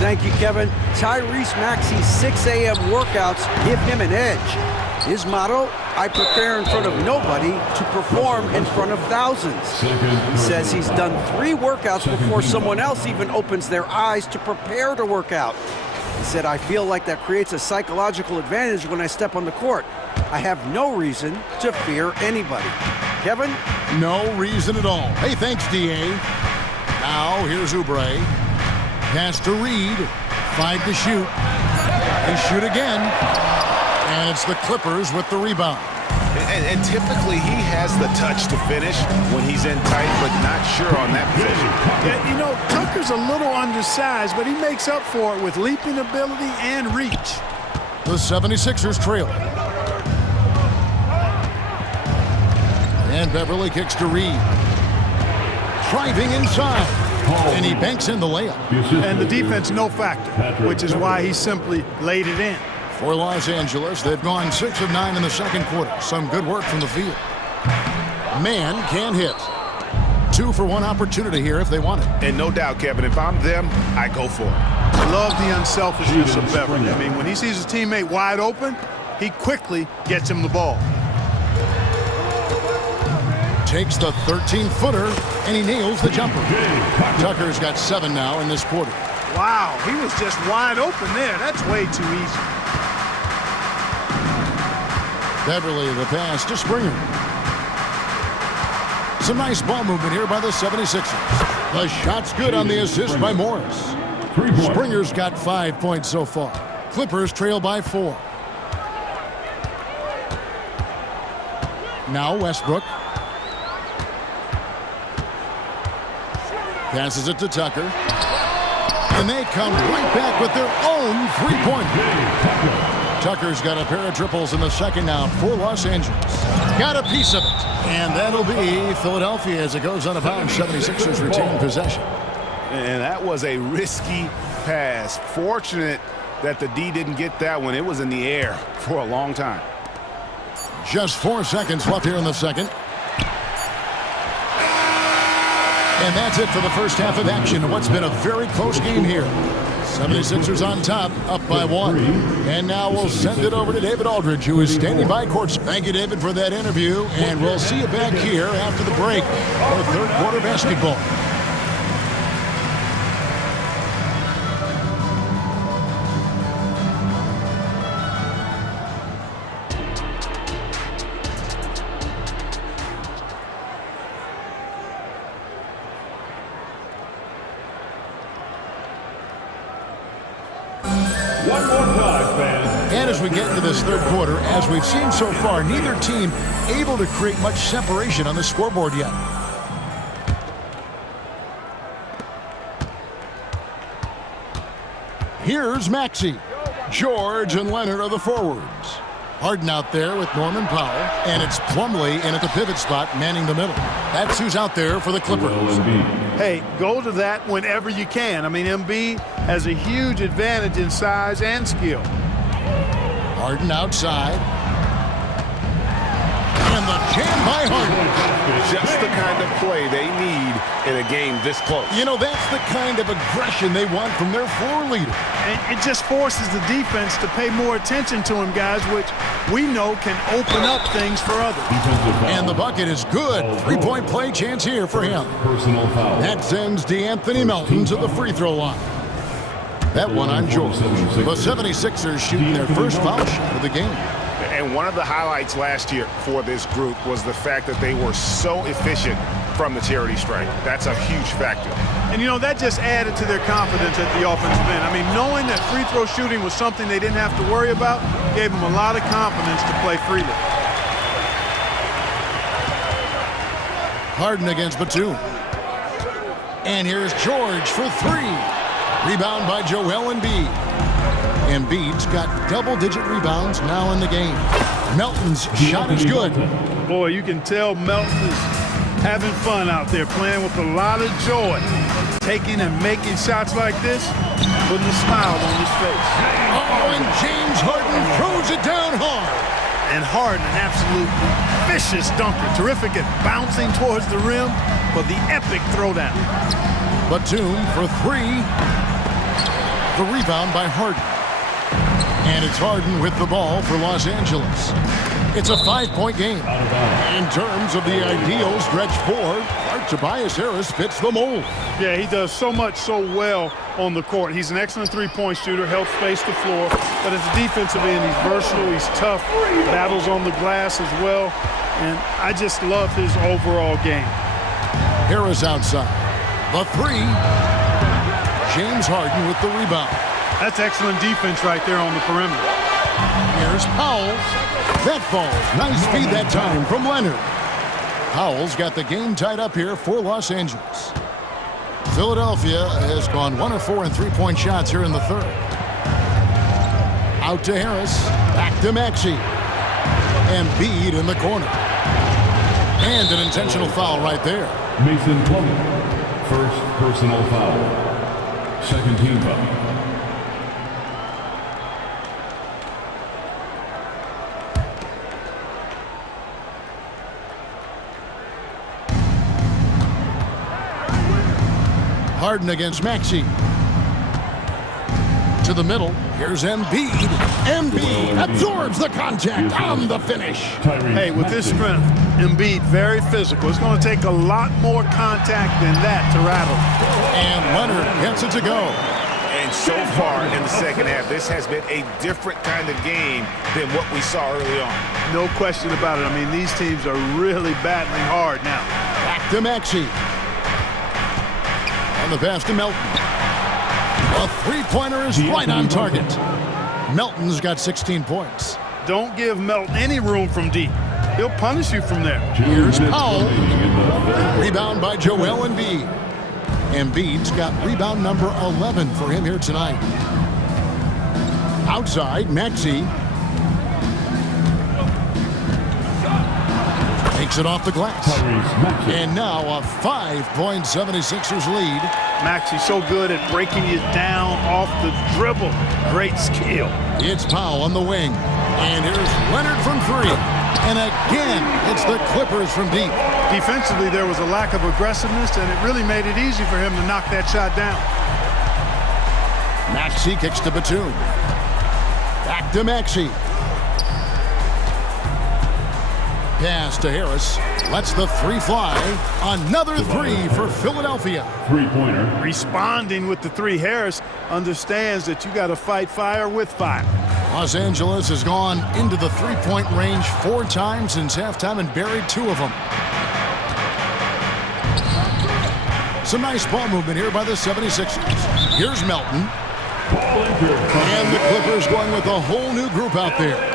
Thank you, Kevin. Tyrese Maxey's 6 a.m. workouts give him an edge. His motto, I prepare in front of nobody to perform in front of thousands. He says he's done 3 workouts before someone else even opens their eyes to prepare to work out. He said, I feel like that creates a psychological advantage when I step on the court. I have no reason to fear anybody. Kevin? No reason at all. Hey, thanks, D.A. Now, here's Oubre. Pass to Reed. 5 to shoot. They shoot again. And it's the Clippers with the rebound. And typically he has the touch to finish when he's in tight, but not sure on that position. Yeah, you know, Tucker's a little undersized, but he makes up for it with leaping ability and reach. The 76ers trail. And Beverly kicks to Reed. Driving inside. And he banks in the layup. And the defense no factor, which is why he simply laid it in. For Los Angeles, they've gone 6 of 9 in the second quarter. Some good work from the field. Man can hit. 2 for 1 opportunity here if they want it. And no doubt, Kevin, if I'm them, I go for it. I love the unselfishness of Beverly. I mean, when he sees his teammate wide open, he quickly gets him the ball. Takes the 13-footer, and he nails the jumper. Tucker's got 7 now in this quarter. Wow, he was just wide open there. That's way too easy. Beverly, the pass to Springer. Some nice ball movement here by the 76ers. The shot's good on the assist by Morris. Springer's got 5 points so far. Clippers trail by 4. Now Westbrook. Passes it to Tucker. And they come right back with their own three-pointer. Tucker's got a pair of triples in the second now for Los Angeles. Got a piece of it. And that'll be Philadelphia as it goes on a bounce. 76ers retain possession. And that was a risky pass. Fortunate that the D didn't get that one. It was in the air for a long time. Just 4 seconds left here in the second. And that's it for the first half of action in what's been a very close game here. 76ers on top, up by 1. And now we'll send it over to David Aldridge, who is standing by courts. Thank you, David, for that interview. And we'll see you back here after the break for third quarter basketball. And as we get into this third quarter, as we've seen so far, neither team able to create much separation on the scoreboard yet. Here's Maxey. George and Leonard are the forwards. Harden out there with Norman Powell, and it's Plumlee in at the pivot spot, manning the middle. That's who's out there for the Clippers. Hey, go to that whenever you can. I mean, Embiid has a huge advantage in size and skill. Harden outside. And jam by Harden. Just the kind of play they need in a game this close. You know, that's the kind of aggression they want from their floor leader. And it just forces the defense to pay more attention to him, guys, which we know can open up things for others. And the bucket is good. Three-point play chance here for him. Personal foul. That sends D'Anthony Melton to the free throw line. That one on George. The 76ers shooting their first foul shot of the game. And one of the highlights last year for this group was the fact that they were so efficient from the charity stripe. That's a huge factor. And, you know, that just added to their confidence at the offensive end. I mean, knowing that free throw shooting was something they didn't have to worry about gave them a lot of confidence to play freely. Harden against Batum. And here's George for three. Rebound by Joel Embiid. Embiid's got double-digit rebounds now in the game. Melton's shot is good. Boy, you can tell Melton is having fun out there, playing with a lot of joy. Taking and making shots like this, putting a smile on his face. Oh, and James Harden throws it down hard. And Harden, an absolute vicious dunker. Terrific at bouncing towards the rim for the epic throwdown. Batum for three. The rebound by Harden. And it's Harden with the ball for Los Angeles. It's a 5-point game. In terms of the ideal stretch four, Tobias Harris fits the mold. Yeah, he does so much so well on the court. He's an excellent three-point shooter, helps space the floor. But as a defensive end, he's versatile, he's tough, battles on the glass as well. And I just love his overall game. Harris outside. The three. James Harden with the rebound. That's excellent defense right there on the perimeter. Here's Powell. That falls. Nice feed that time from Leonard. Powell's got the game tied up here for Los Angeles. Philadelphia has gone 1 of 4 in three-point shots here in the third. Out to Harris. Back to Maxey. Embiid in the corner. And an intentional foul right there. Mason Plumlee. First personal foul. Second team foul. Harden against Maxey. To the middle. Here's Embiid. Embiid absorbs the contact on the finish. Hey, with his strength, Embiid very physical. It's going to take a lot more contact than that to rattle. And Leonard gets it to go. And so far in the second half, this has been a different kind of game than what we saw early on. No question about it. I mean, these teams are really battling hard now. Back to Maxey. On the pass to Melton. A three-pointer is right on target. Melton's got 16 points. Don't give Melton any room from deep. He'll punish you from there. Here's Powell. Rebound by Joel Embiid. Embiid's got rebound number 11 for him here tonight. Outside, Maxey. Takes it off the glass. And now a 5-point 76ers lead. Maxey's so good at breaking you down off the dribble. Great skill. It's Powell on the wing. And here's Leonard from three. And again, it's the Clippers from deep. Defensively, there was a lack of aggressiveness, and it really made it easy for him to knock that shot down. Maxey kicks to Batum. Back to Maxey. Pass to Harris. Lets the three fly. Another three for Philadelphia. Three-pointer. Responding with the three, Harris understands that you got to fight fire with fire. Los Angeles has gone into the three-point range 4 times since halftime and buried 2 of them. Some nice ball movement here by the 76ers. Here's Melton. And the Clippers going with a whole new group out there.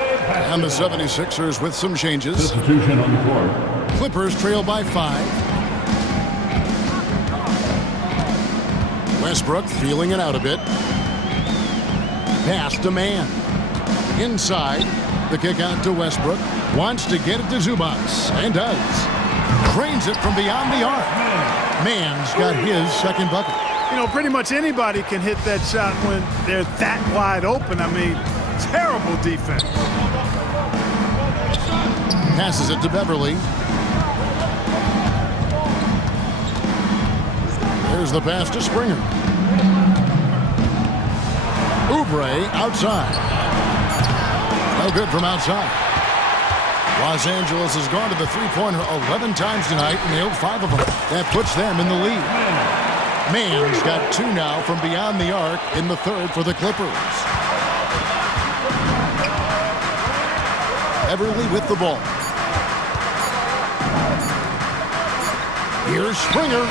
And the 76ers with some changes. Substitution on the court. Clippers trail by 5. Westbrook feeling it out a bit. Pass to Mann. Inside. The kick out to Westbrook. Wants to get it to Zubac. And does. Drains it from beyond the arc. Mann's got his second bucket. You know, pretty much anybody can hit that shot when they're that wide open. I mean, terrible defense. Passes it to Beverly. Here's the pass to Springer. Oubre outside. No good from outside. Los Angeles has gone to the three-pointer 11 times tonight and nailed 5 of them. That puts them in the lead. Mann's got 2 now from beyond the arc in the third for the Clippers. Beverly with the ball. Here's Springer.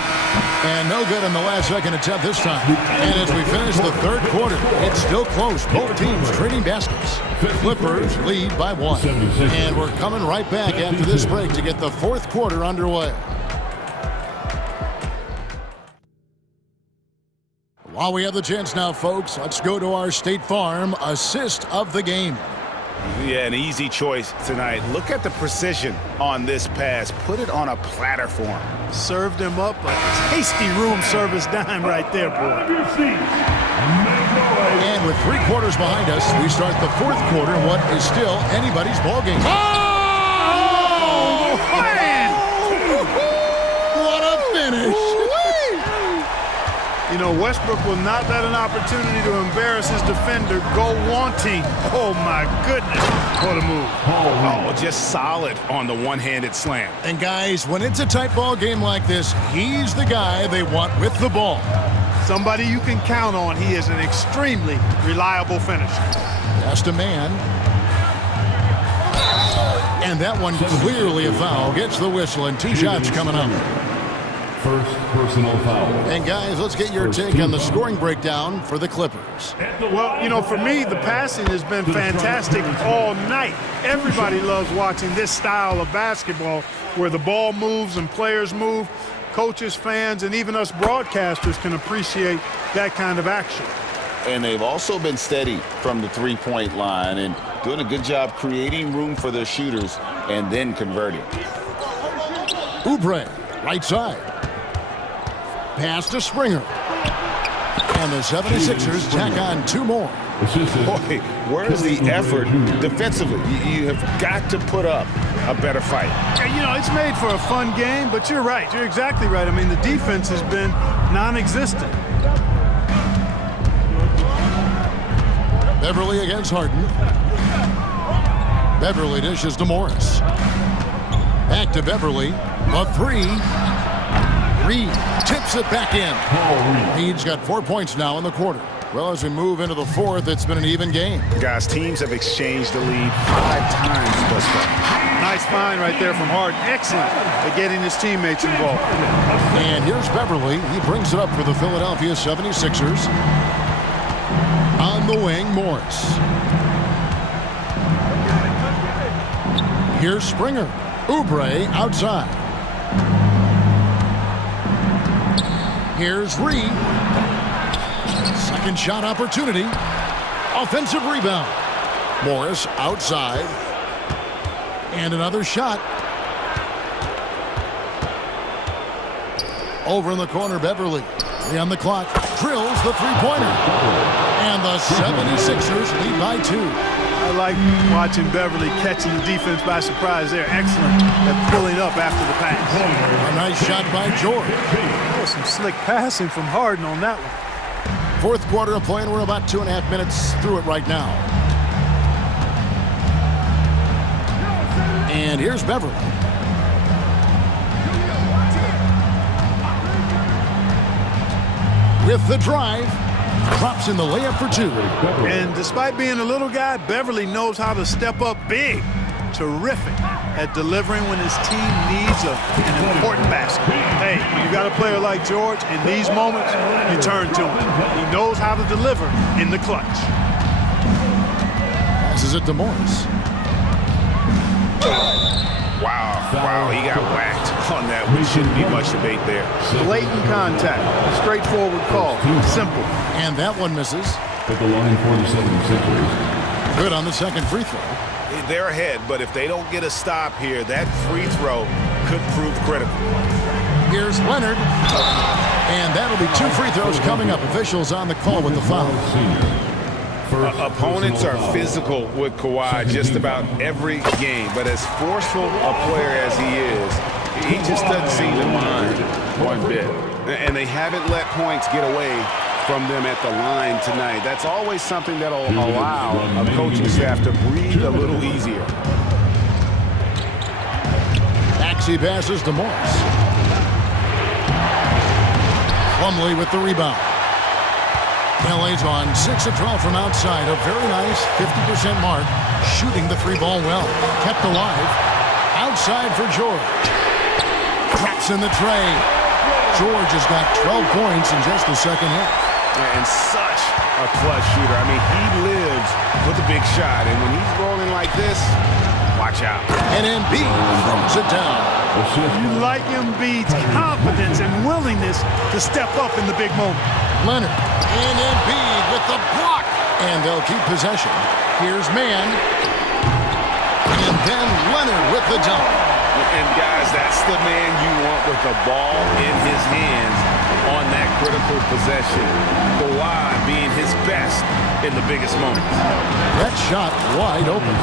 And no good in the last second attempt this time. And as we finish the third quarter, it's still close. Both teams trading baskets. Clippers lead by 1. And we're coming right back after this break to get the fourth quarter underway. While we have the chance now, folks, let's go to our State Farm assist of the game. Yeah, an easy choice tonight. Look at the precision on this pass. Put it on a platter for him. Served him up a tasty room service dime right there, boy. And with 3 quarters behind us, we start the fourth quarter in what is still anybody's ballgame. Oh, man! What a finish! You know, Westbrook will not let an opportunity to embarrass his defender go wanting. Oh, my goodness. What a move. Oh, just solid on the one-handed slam. And, guys, when it's a tight ball game like this, he's the guy they want with the ball. Somebody you can count on. He is an extremely reliable finisher. Just a man. And that one clearly a foul. Gets the whistle and 2 shots coming up. First personal foul. And guys, let's get your take on the scoring breakdown for the Clippers. Well, you know, for me, the passing has been fantastic all night. Everybody loves watching this style of basketball where the ball moves and players move. Coaches, fans, and even us broadcasters can appreciate that kind of action. And they've also been steady from the three-point line and doing a good job creating room for their shooters and then converting. Oubre, right side. Pass to Springer. And the 76ers tack on 2 more. Boy, where's the effort defensively? You have got to put up a better fight. Yeah, you know, it's made for a fun game, but you're right. You're exactly right. I mean, the defense has been non-existent. Beverly against Harden. Beverly dishes to Morris. Back to Beverly. A 3. Reed tips it back in. Reed's got 4 points now in the quarter. Well, as we move into the fourth, it's been an even game. Guys, teams have exchanged the lead 5 times thus far. Nice find right there from Harden. Excellent at getting his teammates involved. And here's Beverly. He brings it up for the Philadelphia 76ers. On the wing, Morris. Here's Springer. Oubre outside. Here's Reed. Second shot opportunity. Offensive rebound. Morris outside. And another shot. Over in the corner, Beverly. 3 on the clock. Drills the three-pointer. And the 76ers lead by 2. I like watching Beverly catching the defense by surprise there. Excellent at pulling up after the pass. A nice shot by George. Oh, some slick passing from Harden on that one. Fourth quarter of play, and we're about 2.5 minutes through it right now. And here's Beverly. With the drive, drops in the layup for 2. And despite being a little guy, Beverly knows how to step up big. Terrific at delivering when his team needs an important basket. Hey, when you got a player like George, in these moments, you turn to him. He knows how to deliver in the clutch. Passes it to Morris. Wow, he got whacked on that. We shouldn't be much debate there. Blatant contact, straightforward call, simple. And that one misses. At the line for the 76ers. Good on the second free throw. They're ahead, but if they don't get a stop here, that free throw could prove critical. Here's Leonard. And that'll be 2 free throws coming up. Officials on the call with the foul. Opponents are physical with Kawhi just about every game, but as forceful a player as he is, he just doesn't seem to mind one bit. And they haven't let points get away from them at the line tonight. That's always something that'll allow a coaching staff to breathe a little easier. Maxey passes to Morris. Plumlee with the rebound. LA's on 6 of 12 from outside. A very nice 50% mark. Shooting the free ball well. Kept alive. Outside for George. Drops in the tray. George has got 12 points in just the second half. And such a clutch shooter. I mean, he lives for the big shot. And when he's rolling like this, watch out. And Embiid throws it down. You like Embiid's confidence and willingness to step up in the big moment. Leonard and Embiid with the block. And they'll keep possession. Here's Mann. And then Leonard with the dunk. And guys, that's the man you want with the ball in his hands on that critical possession. Kawhi being his best in the biggest moments. That shot wide open.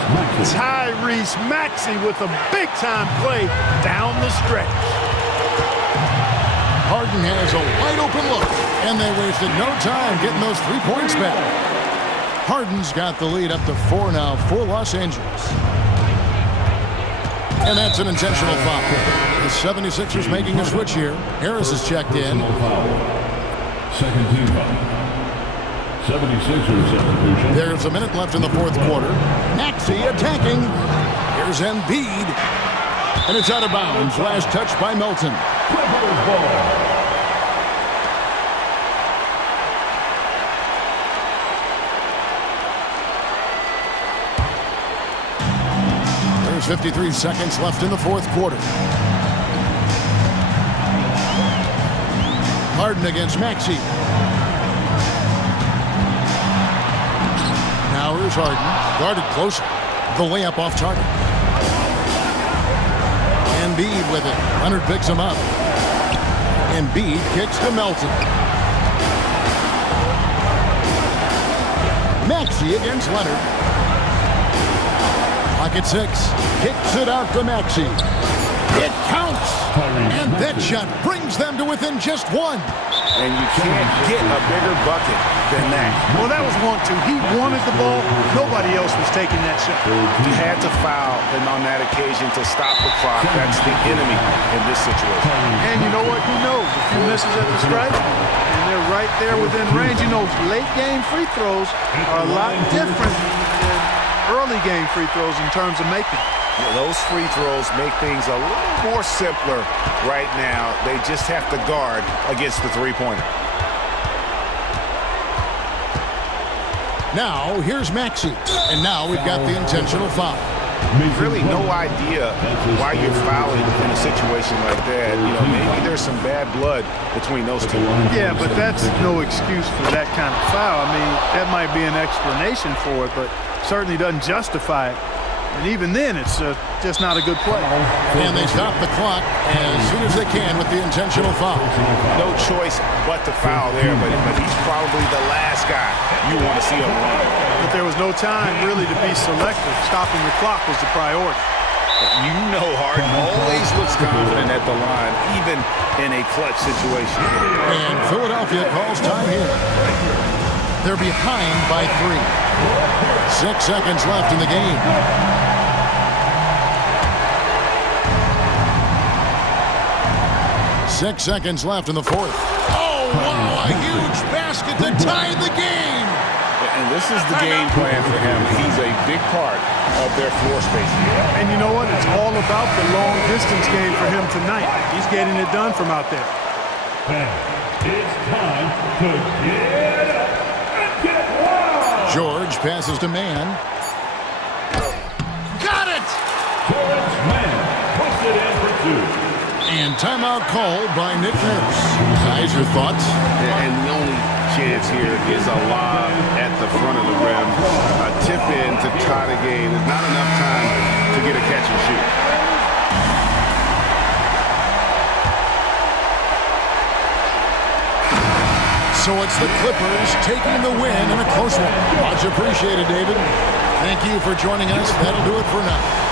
Tyrese Maxey with a big-time play down the stretch. Harden has a wide open look, and they wasted no time getting those 3 points back. Harden's got the lead up to 4 now for Los Angeles. And that's an intentional foul. The 76ers making a switch here. Harris is checked in. Second team foul. 76ers substitution. There's a minute left in the fourth quarter. Maxey attacking. Here's Embiid. And it's out of bounds. Last touch by Melton. Clippers ball. There's 53 seconds left in the fourth quarter. Harden against Maxey. Now here's Harden. Guarded closer. The layup off target. Embiid with it. Leonard picks him up. Embiid kicks to Melton. Maxey against Leonard. Clock at 6. Kicks it out to Maxey. It counts. And that shot brings them to within just 1. And you can't get a bigger bucket than that. Well, that was 1-2. He wanted the ball. Nobody else was taking that shot. He had to foul, and on that occasion to stop the clock. That's the enemy in this situation. And you know what? He knows if he misses at the stripe, and they're right there within range. You know, late game free throws are a lot different than early game free throws in terms of making. Yeah, those free throws make things a little more simpler right now. They just have to guard against the three-pointer. Now, here's Maxey. And now we've got the intentional foul. Really no idea why you're fouling in a situation like that. You know, maybe there's some bad blood between those two. Yeah, but that's no excuse for that kind of foul. I mean, that might be an explanation for it, but certainly doesn't justify it. And even then, it's just not a good play. And they stop the clock as soon as they can with the intentional foul. No choice but to foul there, but he's probably the last guy you want to see him run. But there was no time really to be selective. Stopping the clock was the priority. You know Harden always looks confident at the line, even in a clutch situation. And Philadelphia calls time here. They're behind by 3. 6 seconds left in the game. Six seconds left in the fourth. Oh, wow, a huge basket to tie the game. And this is the game plan for him. He's a big part of their floor spacing. And you know what? It's all about the long distance game for him tonight. He's getting it done from out there. It's time to get up and get wild. George passes to Mann. Got it! George Mann puts it in for 2. And timeout called by Nick Nurse. Guys, your thoughts? And the only chance here is a lob at the front of the rim. A tip in to tie the game. There's not enough time to get a catch and shoot. So it's the Clippers taking the win in a close one. Much appreciated, David. Thank you for joining us. That'll do it for now.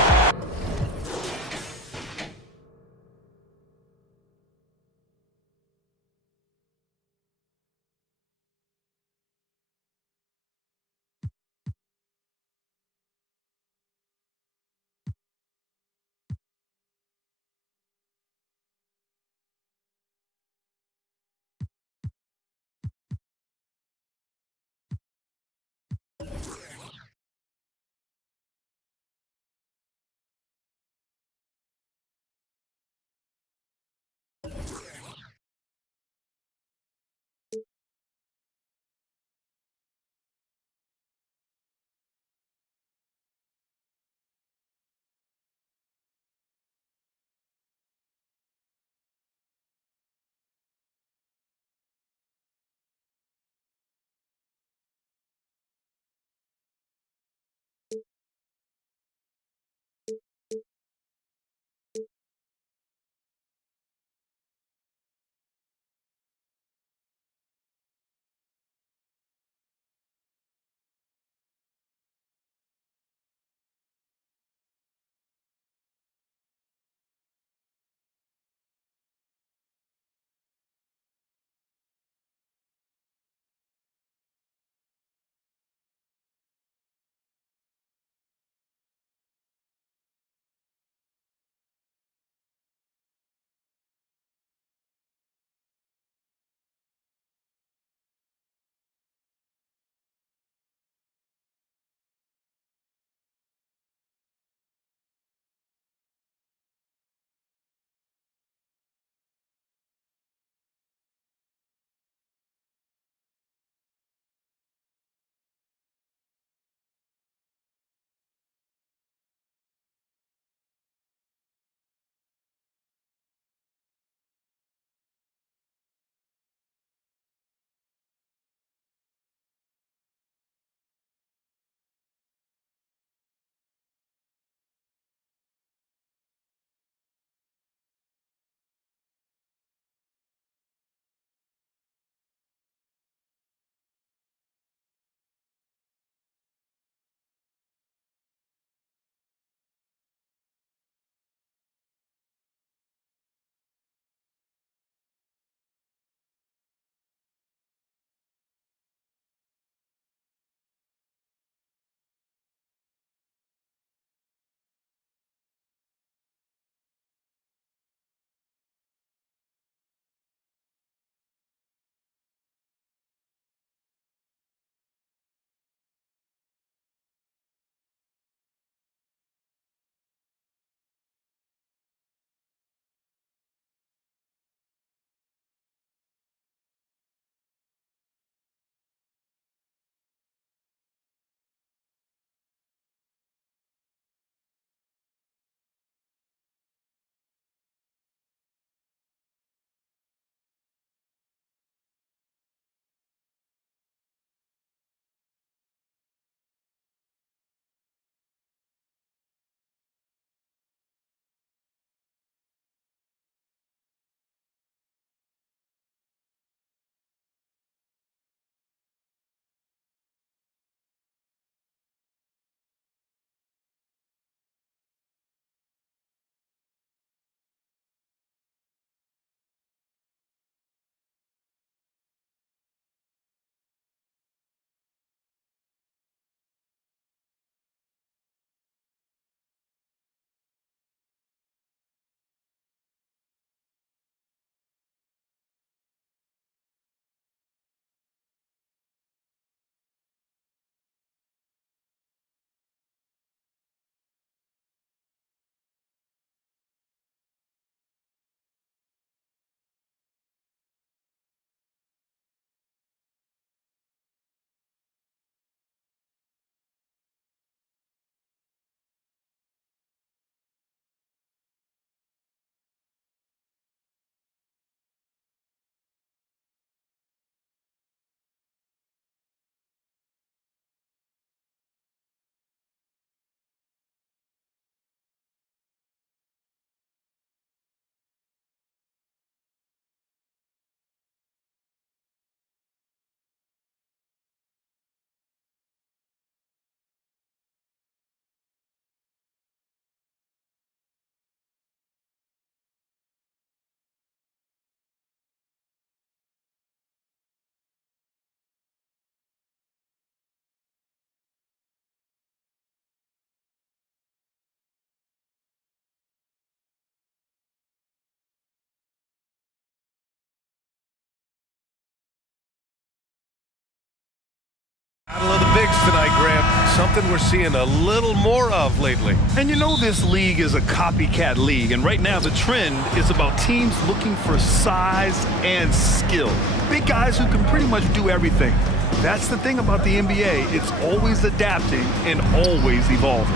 Battle of the bigs tonight, Grant. Something we're seeing a little more of lately. And you know this league is a copycat league, and right now the trend is about teams looking for size and skill. Big guys who can pretty much do everything. That's the thing about the NBA. It's always adapting and always evolving.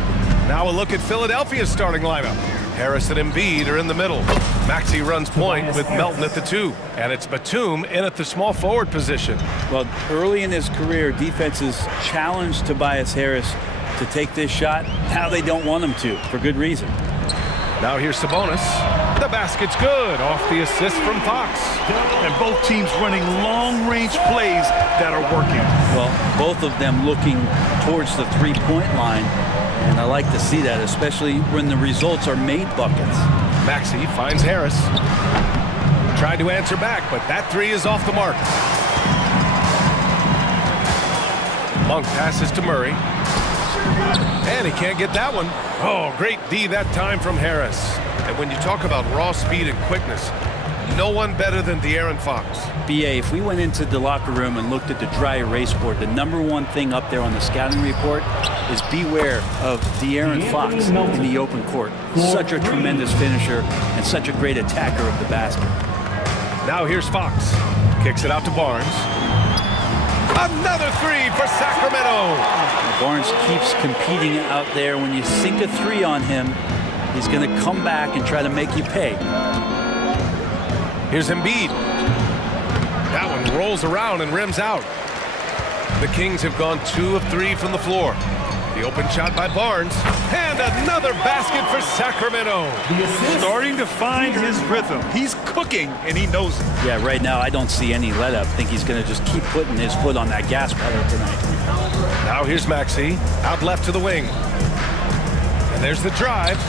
Now a look at Philadelphia's starting lineup. Harris and Embiid are in the middle. Maxey runs point with Melton at the 2. And it's Batum in at the small forward position. Well, early in his career, defenses challenged Tobias Harris to take this shot. Now they don't want him to, for good reason. Now here's Sabonis. The basket's good off the assist from Fox. And both teams running long-range plays that are working. Well, both of them looking towards the three-point line. And I like to see that, especially when the results are made buckets. Maxey finds Harris. Tried to answer back, but that three is off the mark. Monk passes to Murray. And he can't get that one. Oh, great D that time from Harris. And when you talk about raw speed and quickness, no one better than De'Aaron Fox. BA, if we went into the locker room and looked at the dry erase board, the #1 thing up there on the scouting report is beware of De'Aaron Fox in the open court. Such a tremendous finisher and such a great attacker of the basket. Now here's Fox. Kicks it out to Barnes. Another three for Sacramento. Barnes keeps competing out there. When you sink a three on him, he's going to come back and try to make you pay. Here's Embiid. That one rolls around and rims out. The Kings have gone 2 of 3 from the floor. The open shot by Barnes. And another basket for Sacramento. Starting to find his rhythm. He's cooking, and he knows it. Yeah, right now I don't see any let up. I think he's going to just keep putting his foot on that gas pedal tonight. Now here's Maxey. Out left to the wing. And there's the drive.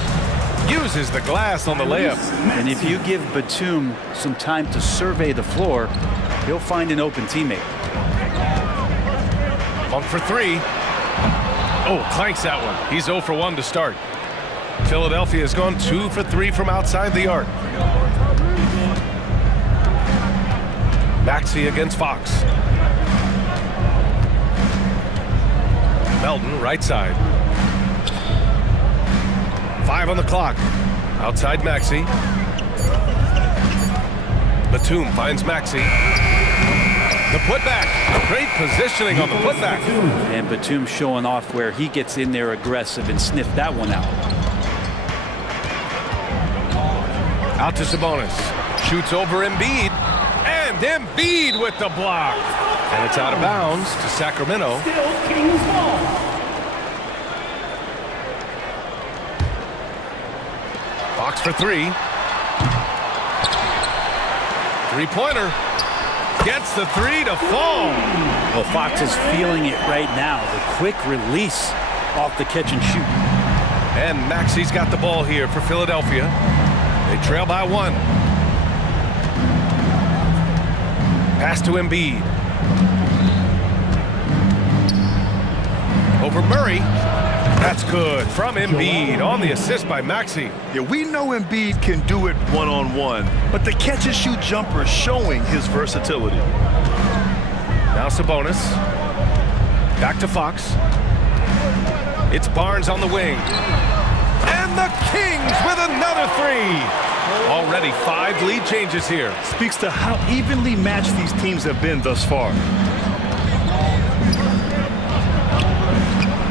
Uses the glass on the layup. And if you give Batum some time to survey the floor, he'll find an open teammate. Monk for 3. Oh, clanks that one. He's 0 for 1 to start. Philadelphia has gone 2 for 3 from outside the arc. Maxey against Fox. Melton, right side. 5 on the clock. Outside Maxey. Batum finds Maxey. The putback. Great positioning on the putback. And Batum showing off where he gets in there aggressive and sniffed that one out. Out to Sabonis. Shoots over Embiid. And Embiid with the block. And it's out of bounds to Sacramento. Fox for 3. Three-pointer. Gets the 3 to fall. Well, Fox is feeling it right now. The quick release off the catch and shoot. And Maxey's got the ball here for Philadelphia. They trail by 1. Pass to Embiid. Over Murray. That's good from Embiid on the assist by Maxey. Yeah, we know Embiid can do it one-on-one, but the catch-and-shoot jumper is showing his versatility. Now Sabonis. Back to Fox. It's Barnes on the wing. And the Kings with another 3. Already 5 lead changes here. Speaks to how evenly matched these teams have been thus far.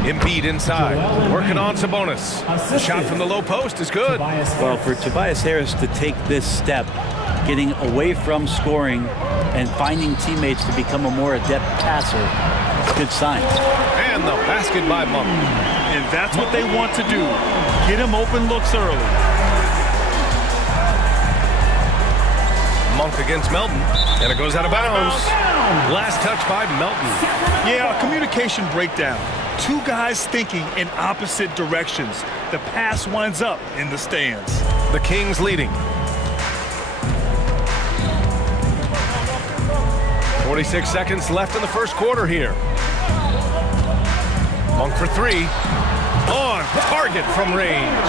Embiid inside, working on Sabonis. The shot from the low post is good. Well, for Tobias Harris to take this step, getting away from scoring and finding teammates to become a more adept passer, it's a good sign. And the basket by Monk. And that's what they want to do. Get him open looks early. Monk against Melton, and it goes out of bounds. Last touch by Melton. Yeah, a communication breakdown. 2 guys thinking in opposite directions. The pass winds up in the stands. The Kings leading. 46 seconds left in the first quarter here. Monk for 3. On target from range.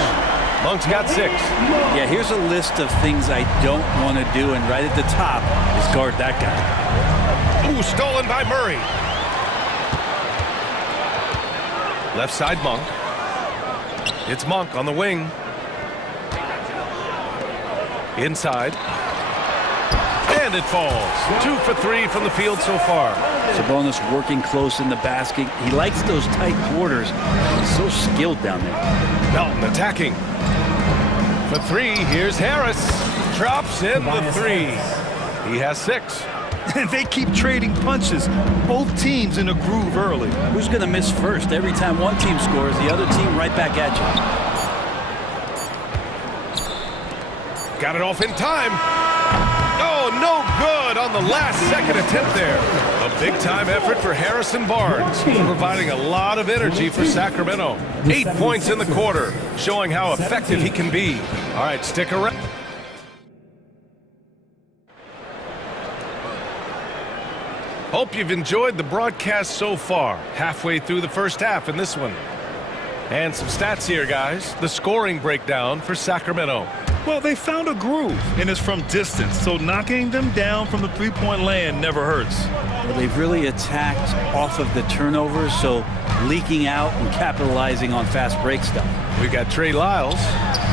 Monk's got 6. Yeah, here's a list of things I don't want to do, and right at the top is guard that guy. Ooh, stolen by Murray. Left side, Monk. It's Monk on the wing. Inside. And it falls. 2 for 3 from the field so far. Sabonis working close in the basket. He likes those tight quarters. He's so skilled down there. Melton attacking. For 3, here's Harris. Drops in the 3. He has 6. And they keep trading punches. Both teams in a groove early. Who's going to miss first? Every time one team scores, the other team right back at you. Got it off in time. Oh, no good on the last second attempt there. A big-time effort for Harrison Barnes, providing a lot of energy for Sacramento. 8 points in the quarter, showing how effective he can be. All right, stick around. Hope you've enjoyed the broadcast so far. Halfway through the first half in this one. And some stats here, guys. The scoring breakdown for Sacramento. Well, they found a groove, and it's from distance, so knocking them down from the three-point land never hurts. Well, they've really attacked off of the turnovers, so leaking out and capitalizing on fast break stuff. We got Trey Lyles,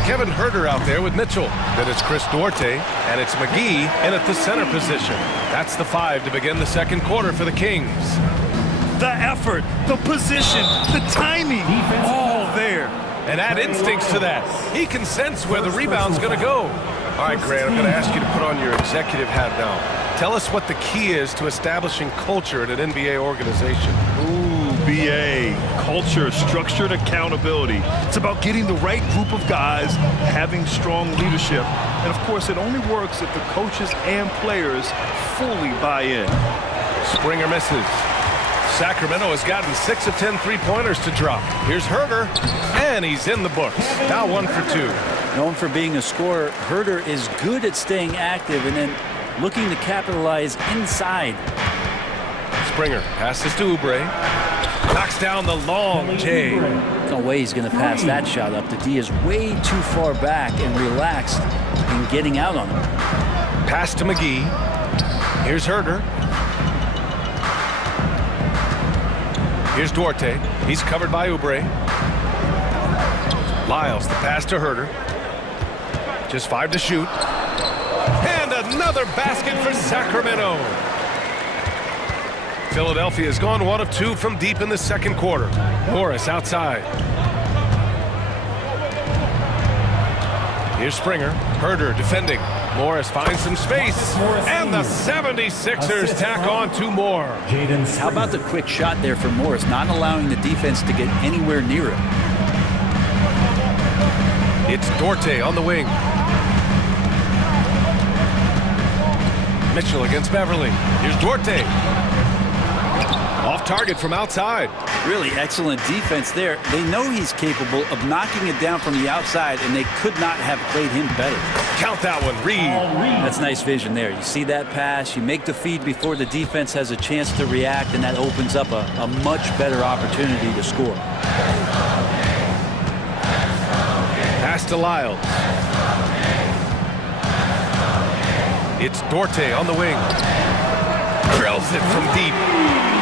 Kevin Huerter out there with Mitchell. Then it's Chris Duarte, and it's McGee in at the center position. That's the 5 to begin the second quarter for the Kings. The effort, the position, the timing, all there. And add instincts to that. He can sense where the rebound's going to go. All right, Grant, I'm going to ask you to put on your executive hat now. Tell us what the key is to establishing culture at an NBA organization. Ooh, BA. Culture, structured accountability. It's about getting the right group of guys, having strong leadership. And, of course, it only works if the coaches and players fully buy in. Springer misses. Sacramento has gotten 6 of 10 three-pointers to drop. Here's Huerter, and he's in the books. Now 1 for 2. Known for being a scorer, Huerter is good at staying active and then looking to capitalize inside. Springer passes to Oubre. Knocks down the long J. No way he's going to pass that shot up. The D is way too far back and relaxed in getting out on him. Pass to McGee. Here's Huerter. Here's Duarte. He's covered by Oubre. Lyles, the pass to Huerter. Just 5 to shoot. And another basket for Sacramento. Philadelphia has gone 1 of 2 from deep in the second quarter. Morris outside. Here's Springer. Huerter defending. Morris finds some space. And the 76ers tack on 2 more. How about the quick shot there for Morris, not allowing the defense to get anywhere near it? It's Duarte on the wing. Mitchell against Beverly. Here's Duarte. Off target from outside. Really excellent defense there. They know he's capable of knocking it down from the outside, and they could not have played him better. Count that one, Reed. That's nice vision there. You see that pass, you make the feed before the defense has a chance to react, and that opens up a much better opportunity to score. Pass to Lyles. It's Duarte on the wing. Drills it from deep.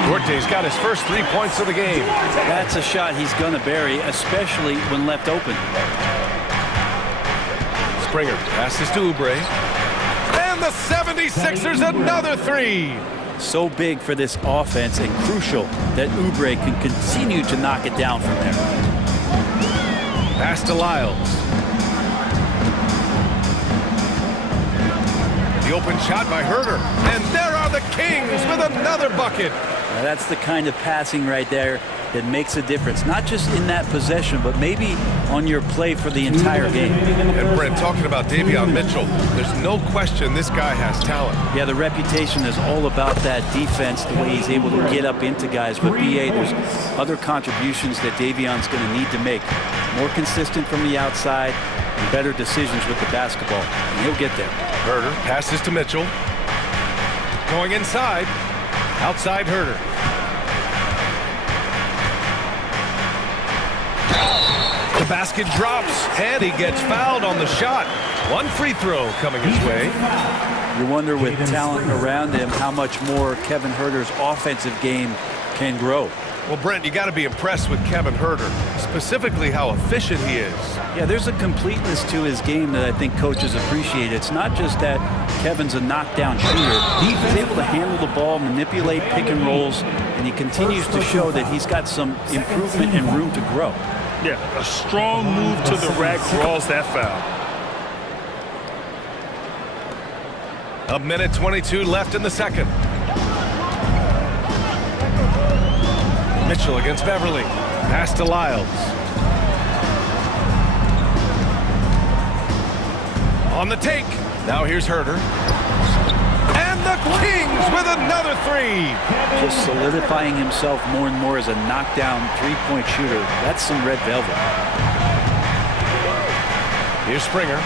Duarte's got his first 3 points of the game. That's a shot he's going to bury, especially when left open. Springer passes to Oubre. And the 76ers another 3. So big for this offense and crucial that Oubre can continue to knock it down from there. Pass to Lyles. The open shot by Huerter. And there are the Kings with another bucket. Now that's the kind of passing right there that makes a difference, not just in that possession, but maybe on your play for the entire game. And Brent, talking about Davion Mitchell, there's no question this guy has talent. Yeah, the reputation is all about that defense, the way he's able to get up into guys. But BA, there's other contributions that Davion's going to need to make. More consistent from the outside and better decisions with the basketball. And he'll get there. Huerter passes to Mitchell. Going inside. Outside Huerter. The basket drops, and he gets fouled on the shot. 1 free throw coming his way. You wonder, with talent around him, how much more Kevin Huerter's offensive game can grow. Well, Brent, you got to be impressed with Kevin Huerter, specifically how efficient he is. Yeah, there's a completeness to his game that I think coaches appreciate. It's not just that Kevin's a knockdown shooter. He's able to handle the ball, manipulate pick and rolls, and he continues to show that he's got some improvement and room to grow. Yeah, a strong move to the rack draws that foul. A minute 22 left in the second. Mitchell against Beverly. Pass to Lyles. On the take. Now here's Huerter. And the Kings with another three. Just solidifying himself more and more as a knockdown three-point shooter. That's some red velvet. Here's Springer.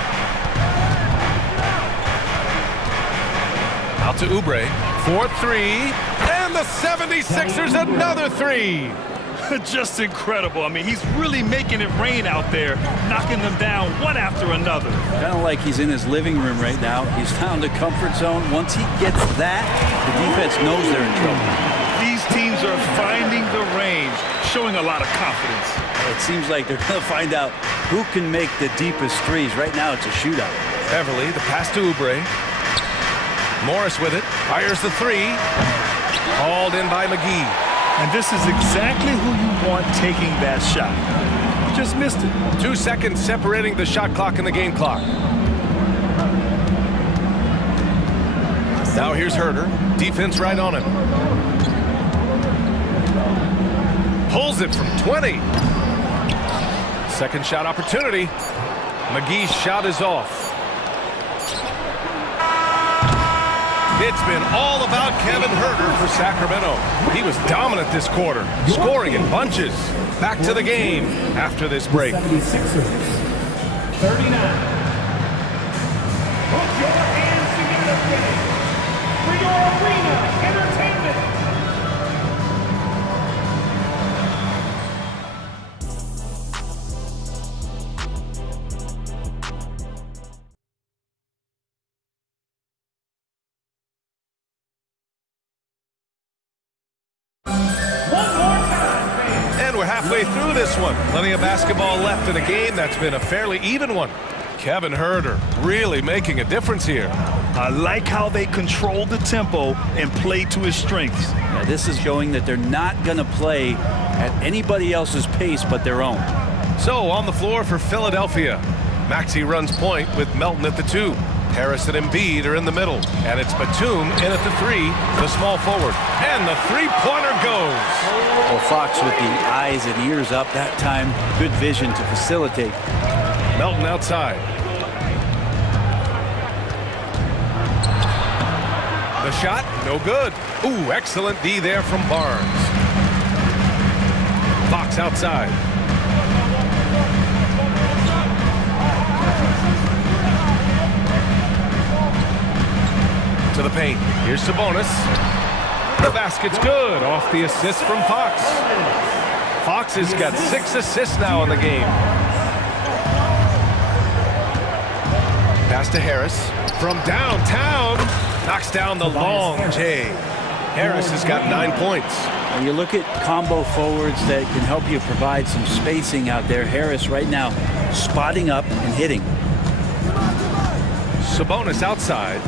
Out to Oubre. 4-3. And the 76ers another three. Just incredible. I mean, he's really making it rain out there, knocking them down one after another. Kind of like he's in his living room right now. He's found a comfort zone. Once he gets that, the defense knows they're in trouble. These teams are finding the range, showing a lot of confidence. It seems like they're going to find out who can make the deepest threes. Right now, it's a shootout. Beverly, the pass to Oubre. Morris with it. Fires the three. Called in by McGee. And this is exactly who you want taking that shot. Just missed it. 2 seconds separating the shot clock and the game clock. Now here's Huerter. Defense right on him. Pulls it from 20. Second shot opportunity. McGee's shot is off. It's been all about Kevin Huerter for Sacramento. He was dominant this quarter, scoring in bunches. Back to the game after this break. 39. Put your hands together for your arena entertainment. We're halfway through this one. Plenty of basketball left in a game that's been a fairly even one. Kevin Huerter really making a difference here. I like how they control the tempo and play to his strengths. Yeah, this is showing that they're not going to play at anybody else's pace but their own. So on the floor for Philadelphia, Maxey runs point with Melton at the 2. Harris and Embiid are in the middle. And it's Batum in at the 3, the small forward. And the three-pointer goes. Well, Fox with the eyes and ears up that time. Good vision to facilitate. Melton outside. The shot, no good. Ooh, excellent D there from Barnes. Fox outside. To the paint. Here's Sabonis. The basket's good. Off the assist from Fox. Fox has got 6 assists now in the game. Pass to Harris. From downtown. Knocks down the long J. Harris has got 9 points. When you look at combo forwards that can help you provide some spacing out there, Harris right now spotting up and hitting. Sabonis outside.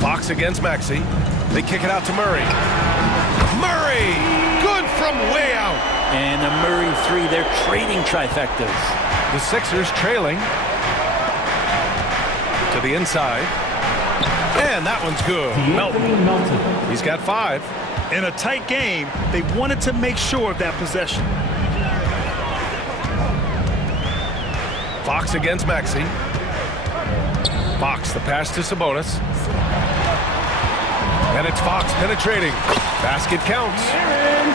Fox against Maxey. They kick it out to Murray. Murray! Good from way out. And a Murray 3, they're trading trifectas. The Sixers trailing. To the inside. And that one's good. Melton. He's got 5. In a tight game, they wanted to make sure of that possession. Fox against Maxey. Fox, the pass to Sabonis. And it's Fox penetrating. Basket counts.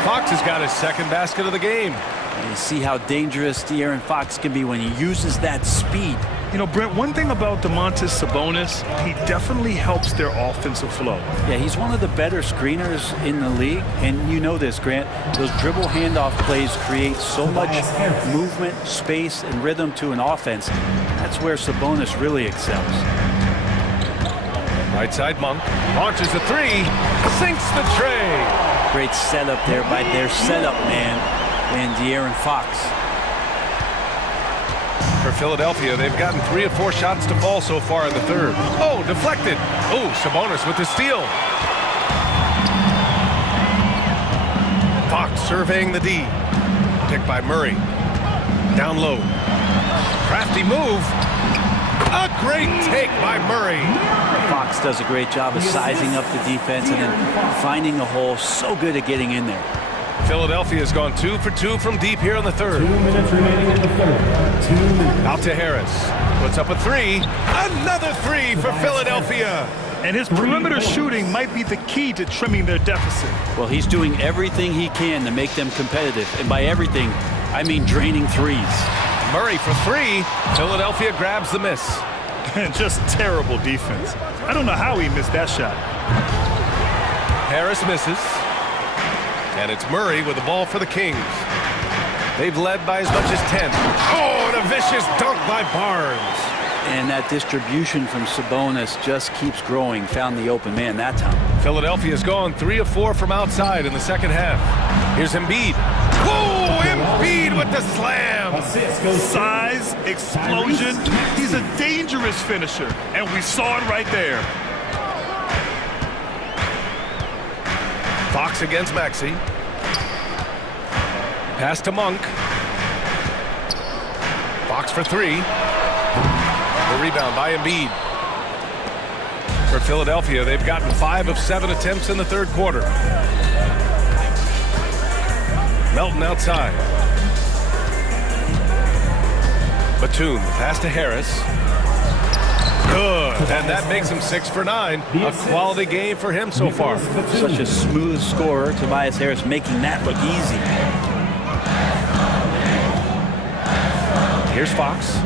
Fox has got his second basket of the game. And you see how dangerous De'Aaron Fox can be when he uses that speed. You know, Brent, one thing about Domantas Sabonis, he definitely helps their offensive flow. Yeah, he's one of the better screeners in the league. And you know this, Grant. Those dribble handoff plays create so much movement, space, and rhythm to an offense. That's where Sabonis really excels. Right side, Monk. Launches a three. Sinks the tray. Great setup there by their setup man, and De'Aaron Fox. For Philadelphia, they've gotten 3 of 4 shots to fall so far in the third. Oh, deflected. Oh, Sabonis with the steal. Fox surveying the D. Picked by Murray. Down low. Crafty move. A great take by Murray. Fox does a great job of sizing up the defense and then finding a hole. So good at getting in there. Philadelphia has gone 2 for 2 from deep here in the third. 2 minutes remaining in the third. 2 minutes. Out to Harris. Puts up a three. Another three for Philadelphia. And his perimeter shooting might be the key to trimming their deficit. Well, he's doing everything he can to make them competitive. And by everything, I mean draining threes. Murray for three. Philadelphia grabs the miss. Just terrible defense. I don't know how he missed that shot. Harris misses. And it's Murray with the ball for the Kings. They've led by as much as 10. Oh, and a vicious dunk by Barnes. And that distribution from Sabonis just keeps growing. Found the open man that time. Philadelphia's gone 3 of 4 from outside in the second half. Here's Embiid. Oh, Embiid with the slam. Size, explosion. He's a dangerous finisher, and we saw it right there. Fox against Maxey. Pass to Monk. Fox for three. The rebound by Embiid. For Philadelphia, they've gotten 5 of 7 attempts in the third quarter. Melton outside. Batum, pass to Harris. Good, and that makes him 6 for 9. A quality game for him so far. Such a smooth scorer, Tobias Harris, making that look easy. Here's Fox.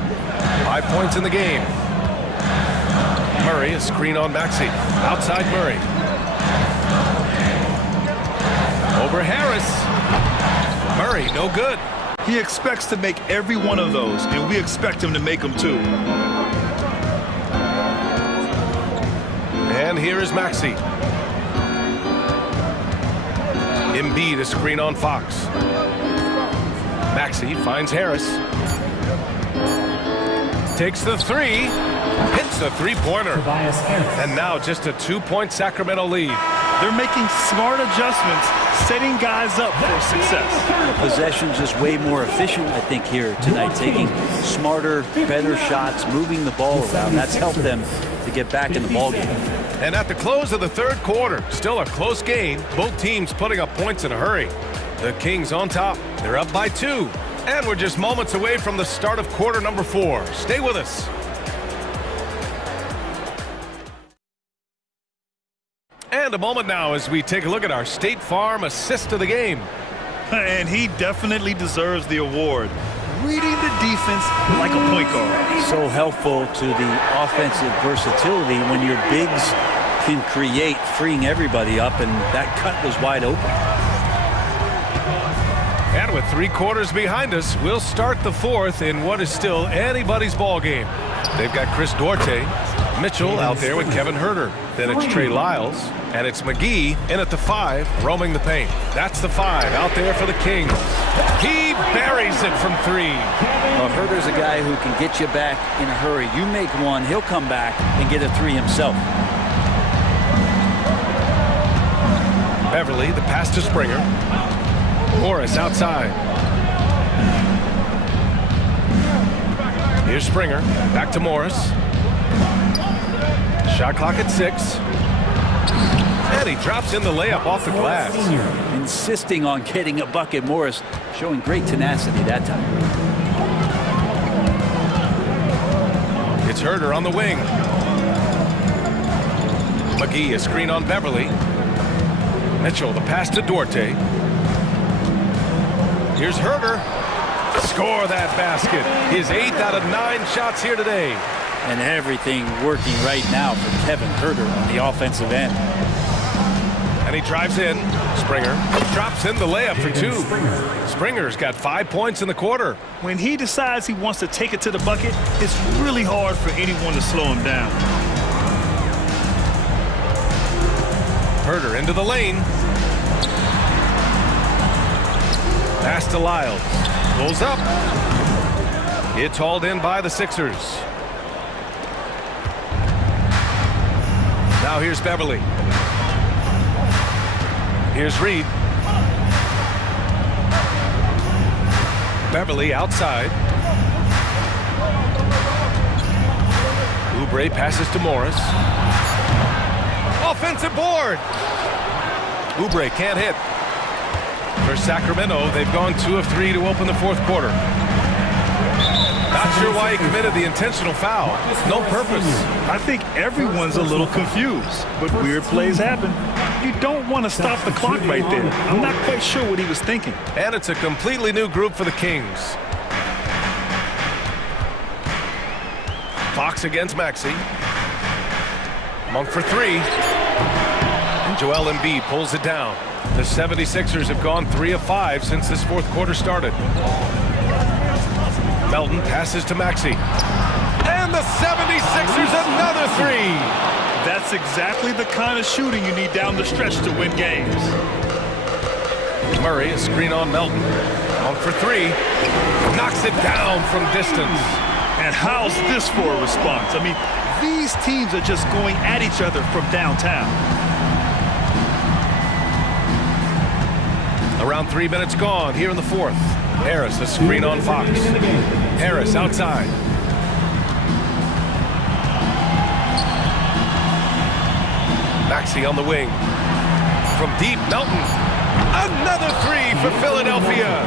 5 points in the game. Murray, a screen on Maxey. Outside Murray. Over Harris. Murray, no good. He expects to make every one of those, and we expect him to make them too. And here is Maxey. Embiid, a screen on Fox. Maxey finds Harris. Takes the three. Hits the three-pointer. And now just a 2-point Sacramento lead. They're making smart adjustments, setting guys up for success. Possession just way more efficient, I think, here tonight. Taking smarter, better shots, moving the ball around. That's helped them to get back in the ballgame. And at the close of the third quarter, still a close game. Both teams putting up points in a hurry. The Kings on top. They're up by 2. And we're just moments away from the start of quarter number 4. Stay with us. And a moment now as we take a look at our State Farm assist of the game. And he definitely deserves the award. Reading the defense like a point guard. So helpful to the offensive versatility when your bigs can create, freeing everybody up, and that cut was wide open. And with 3 quarters behind us, we'll start the fourth in what is still anybody's ball game. They've got Chris Duarte, Mitchell out there with Kevin Huerter. Then it's Trey Lyles, and it's McGee in at the 5, roaming the paint. That's the 5 out there for the Kings. He buries it from 3. Well, Huerter's a guy who can get you back in a hurry. You make one, he'll come back and get a 3 himself. Beverly, the pass to Springer. Morris outside. Here's Springer. Back to Morris. Shot clock at 6. And he drops in the layup off the glass. Insisting on getting a bucket. Morris showing great tenacity that time. It's Huerter on the wing. McGee, a screen on Beverly. Mitchell, the pass to Duarte. Here's Huerter. Score that basket. His 8th out of 9 shots here today. And everything working right now for Kevin Huerter on the offensive end. And he drives in. Springer drops in the layup for 2. Springer's got 5 points in the quarter. When he decides he wants to take it to the bucket, it's really hard for anyone to slow him down. Herder into the lane. Pass to Lyles. Pulls up. It's hauled in by the Sixers. Now here's Beverly. Here's Reed. Beverly outside. Oubre passes to Morris. Offensive board. Oubre can't hit. For Sacramento, they've gone 2 of 3 to open the fourth quarter. Not sure why he committed the intentional foul. No purpose. I think everyone's a little confused, but weird plays happen. You don't want to stop the clock right there. I'm not quite sure what he was thinking. And it's a completely new group for the Kings. Fox against Maxey. Monk for 3. And Joel Embiid pulls it down. The 76ers have gone 3 of 5 since this fourth quarter started. Melton passes to Maxey. And the 76ers another 3. That's exactly the kind of shooting you need down the stretch to win games. Murray, a screen on Melton. Monk for 3. Knocks it down from distance. And how's this for a response? I mean, these teams are just going at each other from downtown. Around 3 minutes gone here in the fourth. Harris, a screen on Fox. Harris outside. Maxey on the wing. From deep, Melton. Another 3 for Philadelphia.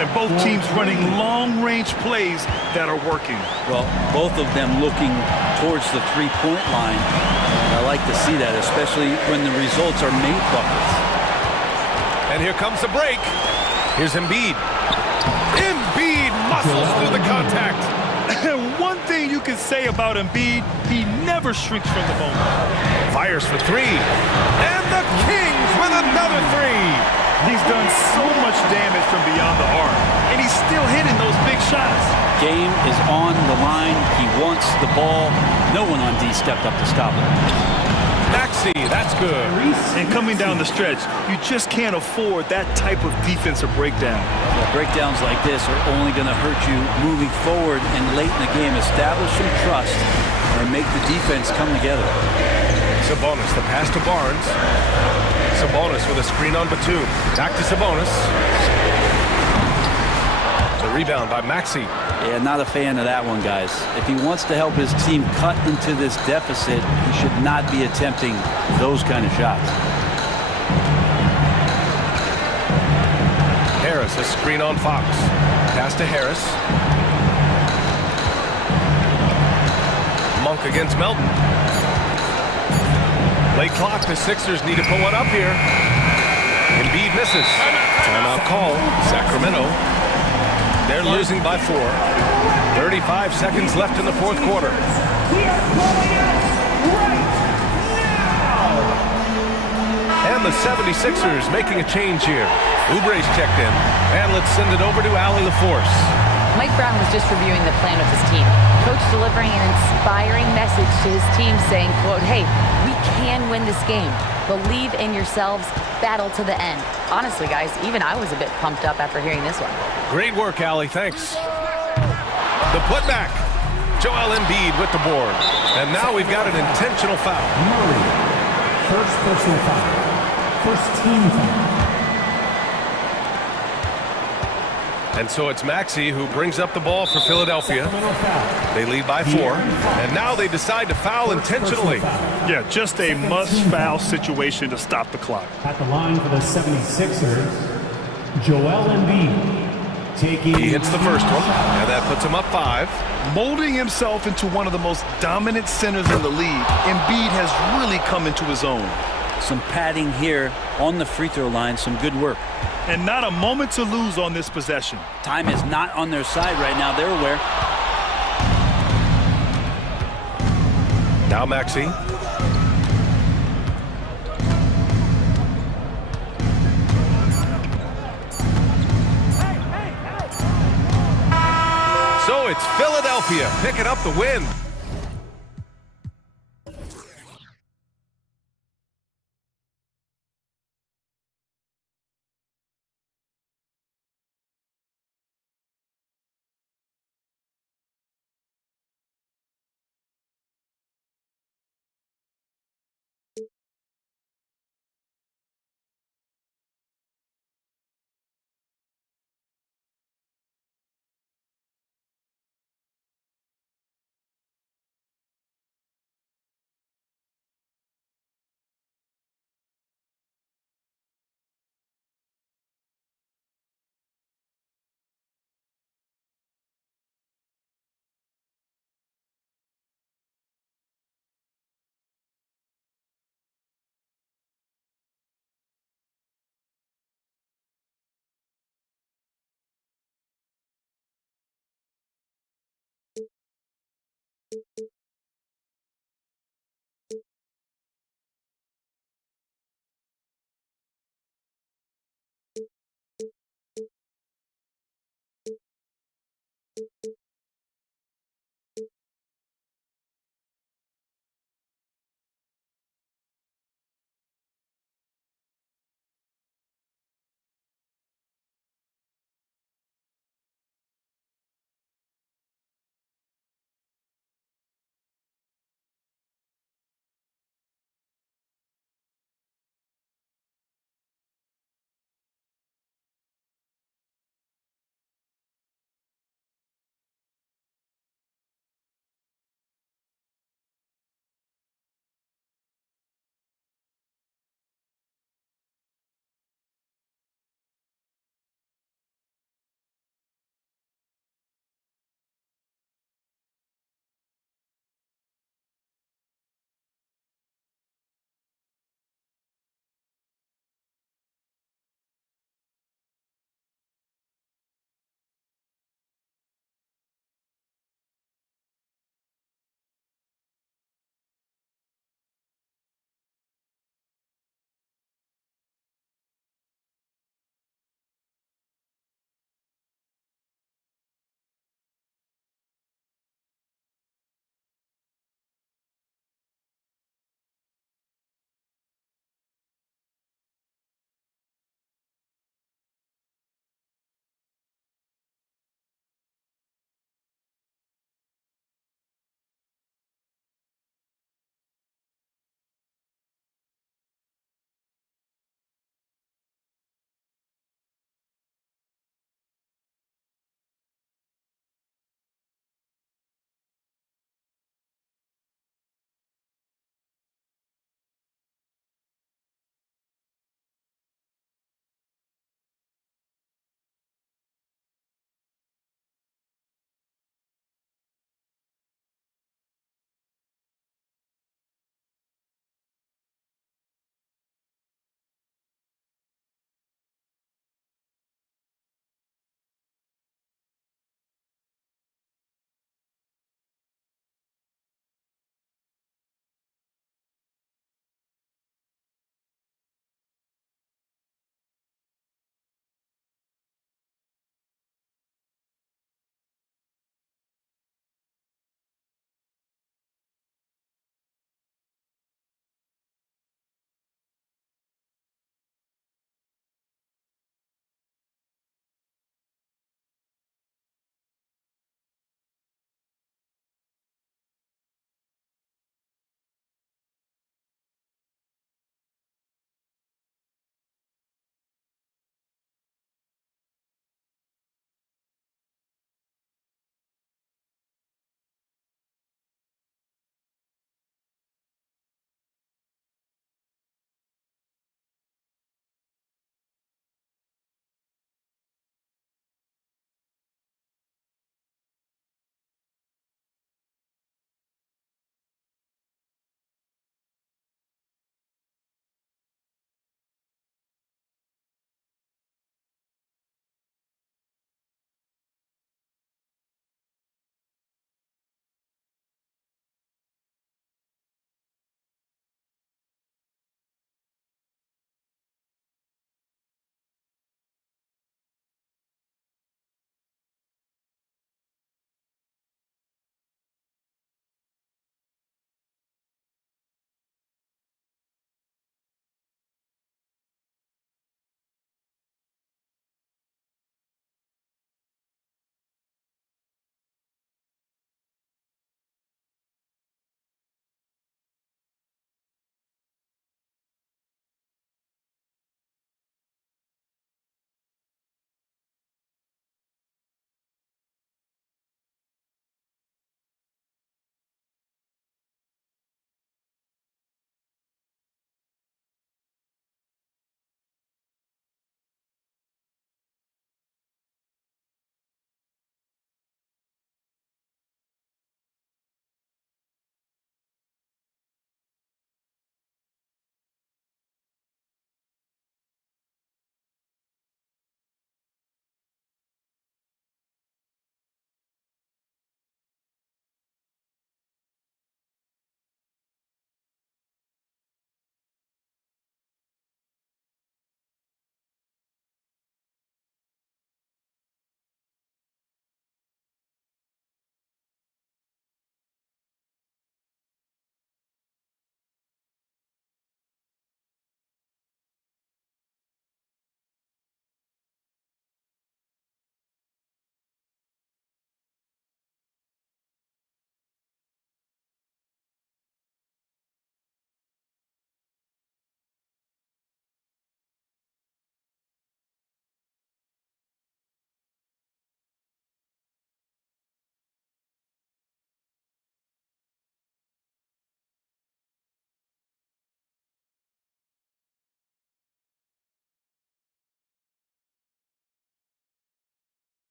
And both teams running long-range plays that are working. Well, both of them looking towards the three-point line. I like to see that, especially when the results are made buckets. And here comes the break. Here's Embiid. Embiid muscles through the contact. And one thing you can say about Embiid, he never shrinks from the moment. Fires for 3. And the Kings with another 3. He's done so much damage from beyond the arc, and he's still hitting those big shots. Game is on the line. He wants the ball. No one on D stepped up to stop him. Maxey, that's good. And coming down the stretch, you just can't afford that type of defensive breakdown. Yeah, breakdowns like this are only going to hurt you moving forward and late in the game. Establish some trust or make the defense come together. Sabonis, the pass to Barnes. Sabonis with a screen on Batum. Back to Sabonis. The rebound by Maxey. Yeah, not a fan of that one, guys. If he wants to help his team cut into this deficit, he should not be attempting those kind of shots. Harris, a screen on Fox. Pass to Harris. Monk against Melton. Late clock, the Sixers need to put one up here. Embiid misses. Timeout call, Sacramento. They're losing by 4. 35 seconds left in the fourth quarter. And the 76ers making a change here. Oubre's checked in. And let's send it over to Allie LaForce. Mike Brown was just reviewing the plan of his team. Coach delivering an inspiring message to his team saying, quote, hey, we can win this game. Believe in yourselves. Battle to the end. Honestly, guys, even I was a bit pumped up after hearing this one. Great work, Allie. Thanks. The putback. Joel Embiid with the board. And now we've got an intentional foul. Murray, first personal foul. First team foul. And so it's Maxey who brings up the ball for Philadelphia. They lead by 4. And now they decide to foul intentionally. Yeah, just a must-foul situation to stop the clock. At the line for the 76ers, Joel Embiid taking... He hits the first one, and that puts him up 5. Molding himself into one of the most dominant centers in the league, Embiid has really come into his own. Some padding here on the free throw line, some good work. And not a moment to lose on this possession. Time is not on their side right now. They're aware. Now Maxey. So it's Philadelphia picking up the win.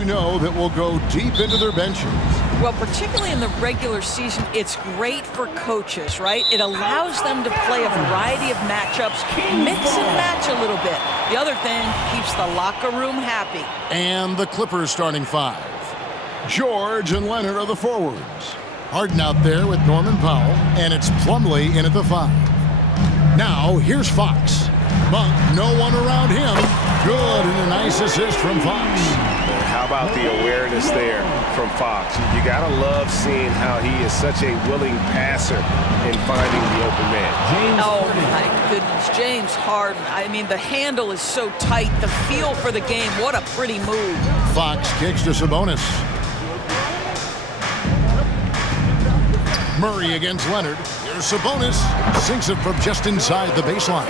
you know that will go deep into their benches. Well, particularly in the regular season, it's great for coaches, right? It allows them to play a variety of matchups, mix and match a little bit. The other thing keeps the locker room happy. And the Clippers starting five. George and Leonard are the forwards. Harden out there with Norman Powell, and it's Plumlee in at the five. Now, here's Fox. Monk, no one around him. Good, and a nice assist from Fox. How about the awareness there from Fox? You got to love seeing how he is such a willing passer in finding the open man. Oh, my goodness. James Harden. I mean, the handle is so tight. The feel for the game. What a pretty move. Fox kicks to Sabonis. Murray against Leonard. Here's Sabonis. Sinks it from just inside the baseline.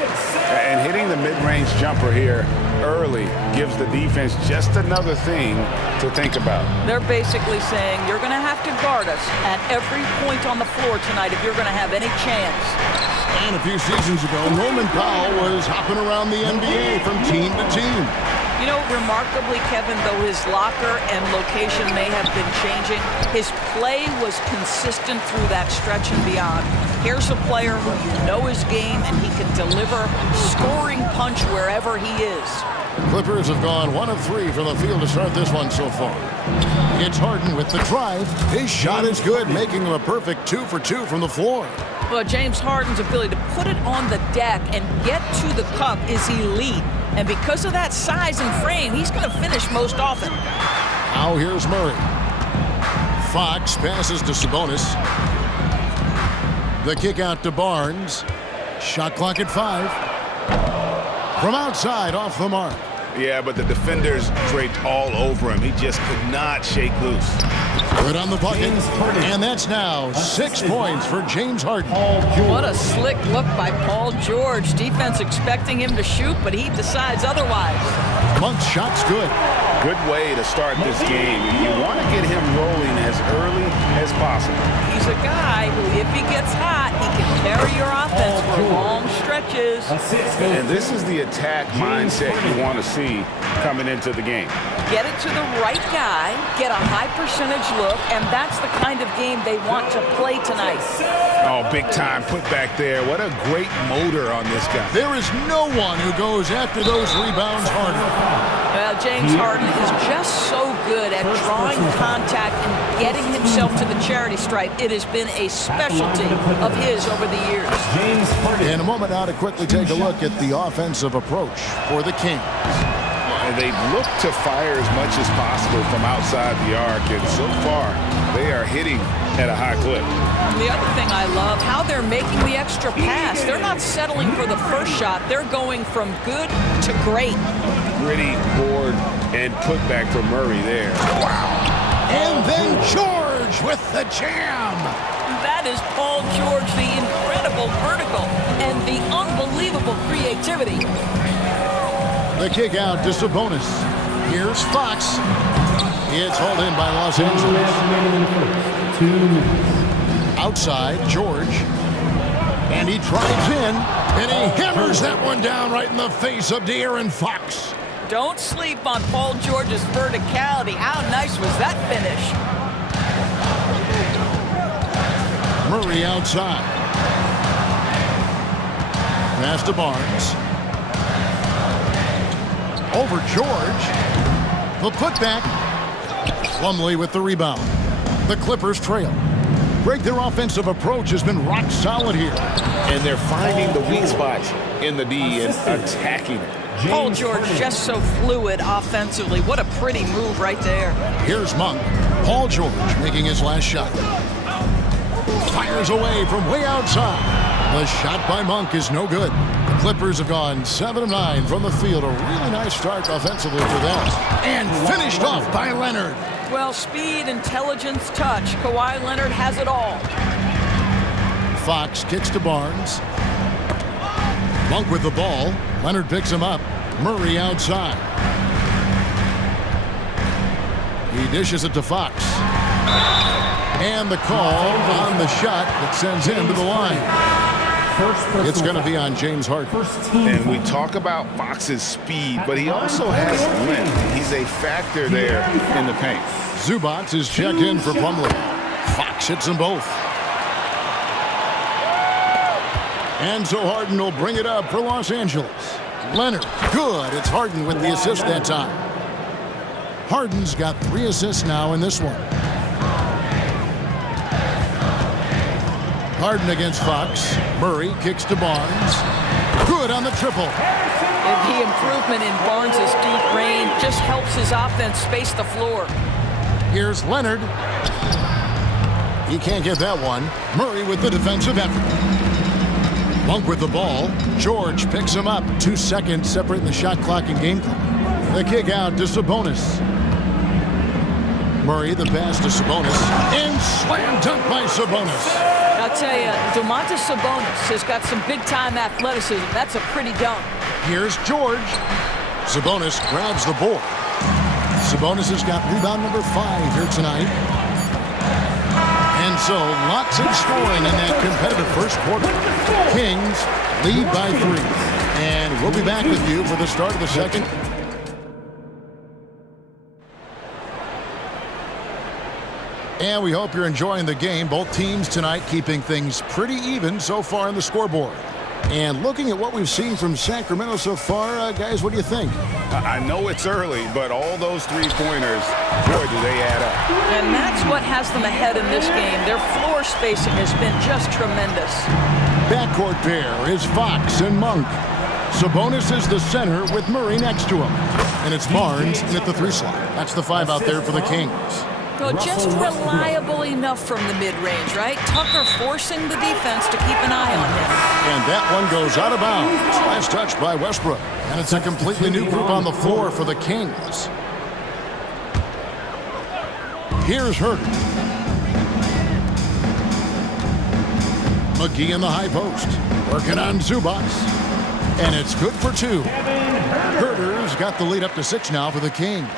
And hitting the mid-range jumper here early gives the defense just another thing to think about. They're basically saying you're going to have to guard us at every point on the floor tonight if you're going to have any chance. And a few seasons ago, Norman Powell was hopping around the NBA from team to team. You know, remarkably, Kevin, though his locker and location may have been changing, his play was consistent through that stretch and beyond. Here's a player who you know his game, and he can deliver scoring punch wherever he is. The Clippers have gone 1 of 3 from the field to start this one so far. It's Harden with the drive. His shot is good, making him a perfect 2 for 2 from the floor. Well, James Harden's ability to put it on the deck and get to the cup is elite. And because of that size and frame, he's going to finish most often. Now here's Murray. Fox passes to Sabonis. The kick out to Barnes. Shot clock at 5. From outside, off the mark. Yeah, but the defenders draped all over him. He just could not shake loose. Good on the bucket. And that's now 6 points for James Harden. What a slick look by Paul George. Defense expecting him to shoot, but he decides otherwise. Monk's shot's good. Good way to start this game. You want to get him rolling as early as possible. He's a guy who, if he gets hot, he can carry your offense for long stretches. And this is the attack mindset you want to see coming into the game. Get it to the right guy, get a high percentage look, and that's the kind of game they want to play tonight. Oh, big time put back there. What a great motor on this guy. There is no one who goes after those rebounds harder. Well, James Harden is just so good at drawing contact and getting himself to the charity stripe. It has been a specialty of his over the years. In a moment now to quickly take a look at the offensive approach for the Kings. And they've looked to fire as much as possible from outside the arc, and so far they are hitting at a high clip. The other thing I love, how they're making the extra pass. They're not settling for the first shot. They're going from good to great. Gritty board and put back for Murray there. Wow. And then George with the jam. That is Paul George, the incredible vertical and the unbelievable creativity. The kick out to Sabonis. Here's Fox. It's hauled in by Los Angeles. Outside, George. And he drives in, and he hammers that one down right in the face of De'Aaron Fox. Don't sleep on Paul George's verticality. How nice was that finish? Murray outside. Pass to Barnes. Over George. The putback. Plumlee with the rebound. The Clippers trail. Greg, their offensive approach has been rock solid here. And they're finding the weak spots in the D and attacking it. Paul George just so fluid offensively. What a pretty move right there. Here's Monk. Paul George making his last shot. Fires away from way outside. The shot by Monk is no good. The Clippers have gone 7 of 9 from the field. A really nice start offensively for them. And finished off by Leonard. Well, speed, intelligence, touch. Kawhi Leonard has it all. Fox kicks to Barnes. Monk with the ball. Leonard picks him up. Murray outside. He dishes it to Fox. And the call on the shot that sends him to the line. It's going to be on James Harden. And we talk about Fox's speed, but he also has length. He's a factor there in the paint. Zubac is checked in for Plumlee. Fox hits them both. And so Harden will bring it up for Los Angeles. Leonard, good. It's Harden with the assist that time. Harden's got 3 assists now in this one. Harden against Fox. Murray kicks to Barnes. Good on the triple. And the improvement in Barnes' deep range just helps his offense space the floor. Here's Leonard. He can't get that one. Murray with the defensive effort. Monk with the ball. George picks him up. 2 seconds separating the shot clock and game clock. The kick out to Sabonis. Murray, the pass to Sabonis. And slam dunk by Sabonis. I'll tell you, Domantas Sabonis has got some big-time athleticism. That's a pretty dunk. Here's George. Sabonis grabs the board. Sabonis has got rebound number 5 here tonight. And so, lots of scoring in that competitive first quarter. Kings lead by 3. And we'll be back with you for the start of the second. And we hope you're enjoying the game. Both teams tonight keeping things pretty even so far on the scoreboard. And looking at what we've seen from Sacramento so far, guys, what do you think? I know it's early, but all those 3-pointers, boy, do they add up. And that's what has them ahead in this game. Their floor spacing has been just tremendous. Backcourt pair is Fox and Monk. Sabonis is the center with Murray next to him. And it's Barnes in at the 3 slot. That's the 5 out there for the Kings. Well, just reliable enough from the mid-range, right? Tucker forcing the defense to keep an eye on him. And that one goes out of bounds. Last touch by Westbrook. And it's a completely new group on the floor for the Kings. Here's Hurt. McGee in the high post. Working on Zubac. And it's good for 2. Herter's got the lead up to 6 now for the Kings.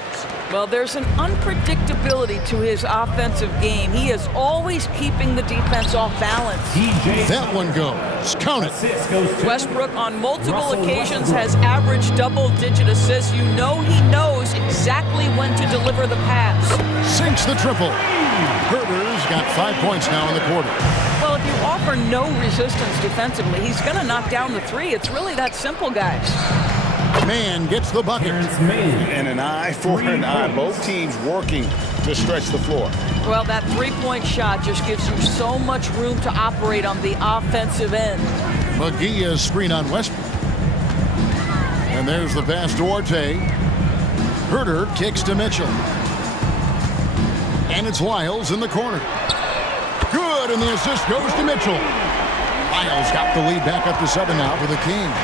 Well, there's an unpredictability to his offensive game. He is always keeping the defense off balance. That one goes. Count it. Westbrook on multiple occasions has averaged double-digit assists. You know he knows exactly when to deliver the pass. Sinks the triple. Herter's got 5 points now in the quarter. Well, if you offer no resistance defensively, he's going to knock down the 3. It's really that simple, guys. Man gets the bucket. And an eye for an eye. Both teams working to stretch the floor. Well, that 3-point shot just gives you so much room to operate on the offensive end. McGee is screen on Westbrook. And there's the pass to Orte. Herter kicks to Mitchell. And it's Lyles in the corner. Good, and the assist goes to Mitchell. Lyles got the lead back up to 7 now for the Kings.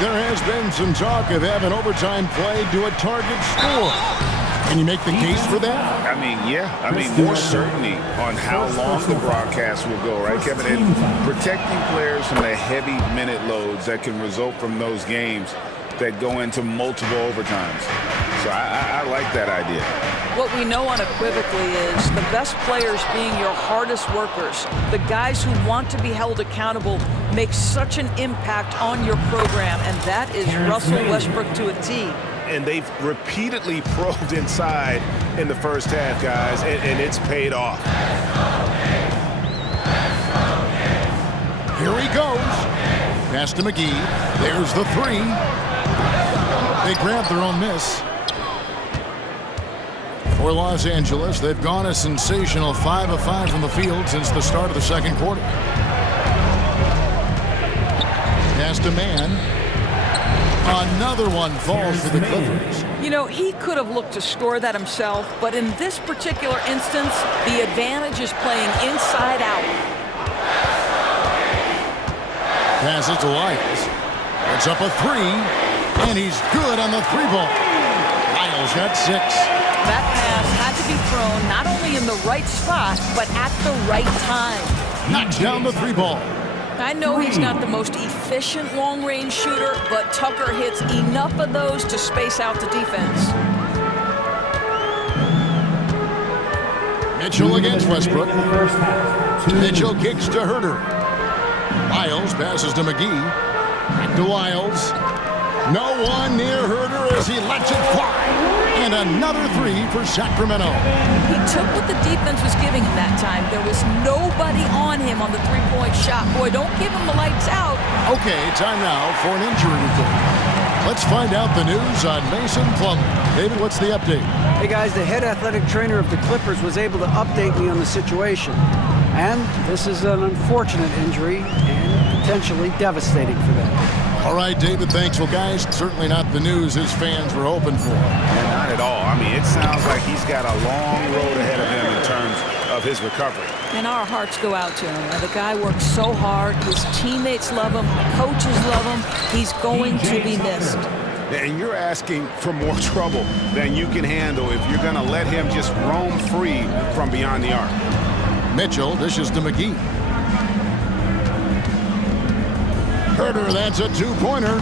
There has been some talk of having overtime play to a target score. Can you make the case for that? I mean, yeah. I mean, more certainty on how long the broadcast will go, right, Kevin? And protecting players from the heavy minute loads that can result from those games that go into multiple overtimes. So I like that idea. What we know unequivocally is the best players being your hardest workers, the guys who want to be held accountable, make such an impact on your program, and that is Russell Westbrook to a T. And they've repeatedly probed inside in the first half, guys, and it's paid off. Here he goes. Pass to McGee. There's the 3. They grab their own miss. For Los Angeles, they've gone a sensational 5 of 5 from the field since the start of the second quarter. Pass to Man. Another one falls for the Clippers. You know, he could have looked to score that himself, but in this particular instance, the advantage is playing inside out. Pass it to Lyles. It's up a 3, and he's good on the 3-ball. Lyles got 6. That pass had to be thrown not only in the right spot, but at the right time. Knocks down the 3-ball. I know he's not the most efficient long-range shooter, but Tucker hits enough of those to space out the defense. Mitchell against Westbrook. Mitchell kicks to Herter. Wiles passes to McGee. Back to Wiles. No one near Herder as he lets it fly. And another three for Sacramento. He took what the defense was giving him that time. There was nobody on him on the three-point shot. Boy, don't give him the lights out. Okay, time now for an injury report. Let's find out the news on Mason Plumlee. David, what's the update? Hey guys, the head athletic trainer of the Clippers was able to update me on the situation. And this is an unfortunate injury and potentially devastating for them. All right, David, thanks. Well, guys, certainly not the news his fans were hoping for. And not at all. I mean, it sounds like he's got a long road ahead of him in terms of his recovery. And our hearts go out to him. Now, the guy works so hard. His teammates love him. Coaches love him. He's going to be missed. And you're asking for more trouble than you can handle if you're going to let him just roam free from beyond the arc. Mitchell dishes to McGee. Herder, that's a two-pointer.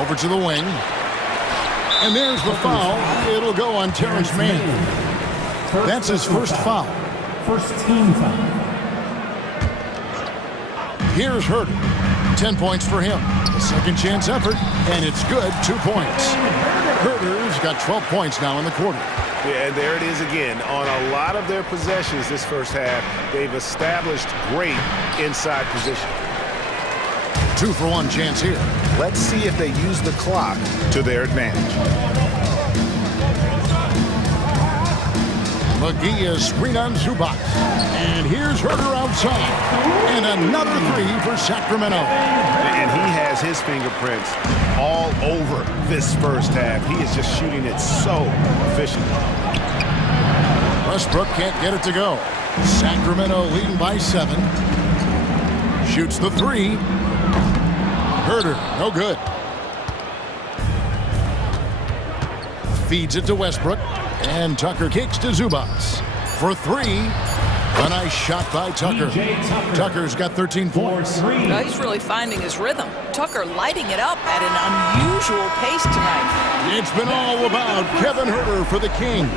Over to the wing. And there's the foul. It'll go on Terrence Mann. That's his first foul. First team foul. Here's Herder. 10 points for him. A second chance effort, and it's good. 2 points. Herder's got 12 points now in the quarter. Yeah, and there it is again. On a lot of their possessions this first half, they've established great inside position. 2-for-1 chance here. Let's see if they use the clock to their advantage. McGee is screen on Zubac. And here's Herder outside. And another three for Sacramento. And he has his fingerprints all over this first half. He is just shooting it so efficiently. Westbrook can't get it to go. Sacramento leading by 7. Shoots the three. Herder, no good. Feeds it to Westbrook. And Tucker kicks to Zubac. For three. A nice shot by Tucker. Tucker's got 13 points. No, he's really finding his rhythm. Tucker lighting it up at an unusual pace tonight. It's been all about Kevin Herder for the King.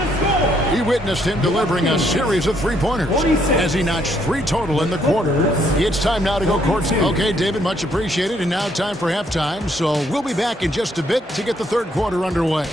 He witnessed him delivering a series of three-pointers as he notched 3 total in the quarter. It's time now to go courtside. Okay, David, much appreciated. And now time for halftime. So we'll be back in just a bit to get the third quarter underway.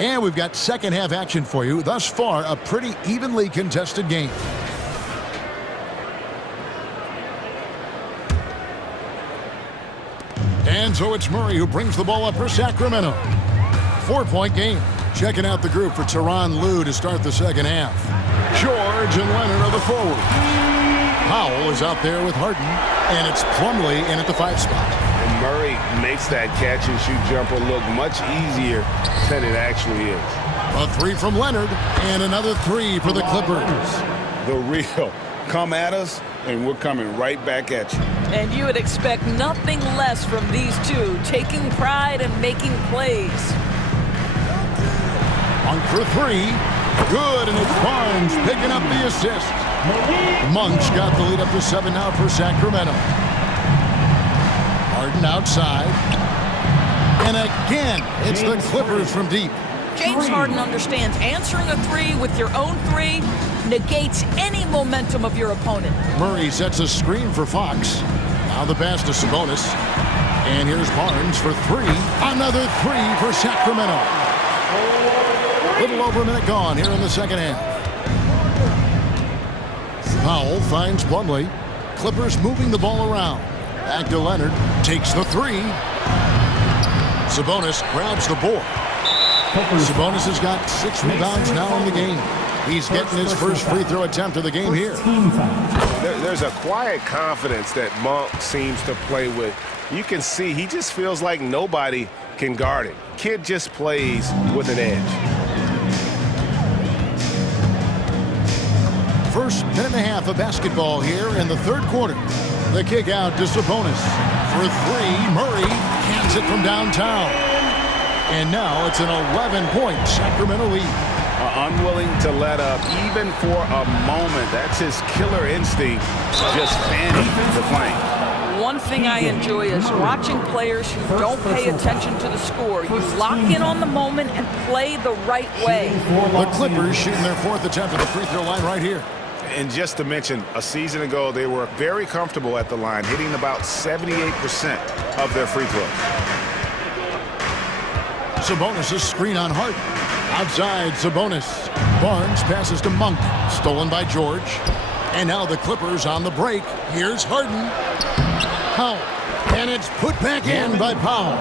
And we've got second half action for you. Thus far, a pretty evenly contested game. And so it's Murray who brings the ball up for Sacramento. 4-point game. Checking out the group for Tyronn Lue to start the second half. George and Leonard are the forwards. Powell is out there with Harden. And it's Plumlee in at the 5 spot. Murray makes that catch-and-shoot jumper look much easier than it actually is. A three from Leonard, and another three for the Clippers. The real. Come at us, and we're coming right back at you. And you would expect nothing less from these two, taking pride and making plays. Monk for three. Good, and it's Barnes picking up the assist. Monk's got the lead up to 7 now for Sacramento. Harden outside. And again, it's the Clippers from deep. James Harden understands answering a three with your own three negates any momentum of your opponent. Murray sets a screen for Fox. Now the pass to Sabonis. And here's Barnes for three. Another three for Sacramento. Little over a minute gone here in the second half. Powell finds Plumlee. Clippers moving the ball around. Back to Leonard. Takes the three. Sabonis grabs the board. Sabonis has got 6 rebounds now in the game. He's getting his first free throw attempt of the game here. There's a quiet confidence that Monk seems to play with. You can see he just feels like nobody can guard him. Kid just plays with an edge. First minute and a half of basketball here in the third quarter. The kick out to Sabonis. For three, Murray cans it from downtown. And now it's an 11-point Sacramento lead. unwilling to let up even for a moment. That's his killer instinct, just fanning the flank. One thing I enjoy is watching players who don't pay attention to the score. You lock in on the moment and play the right way. The Clippers shooting their 4th attempt at the free throw line right here. And just to mention, a season ago, they were very comfortable at the line, hitting about 78% of their free throws. Sabonis' screen on Hart. Outside, Sabonis. Barnes passes to Monk. Stolen by George. And now the Clippers on the break. Here's Harden. Powell. And it's put back in by Powell.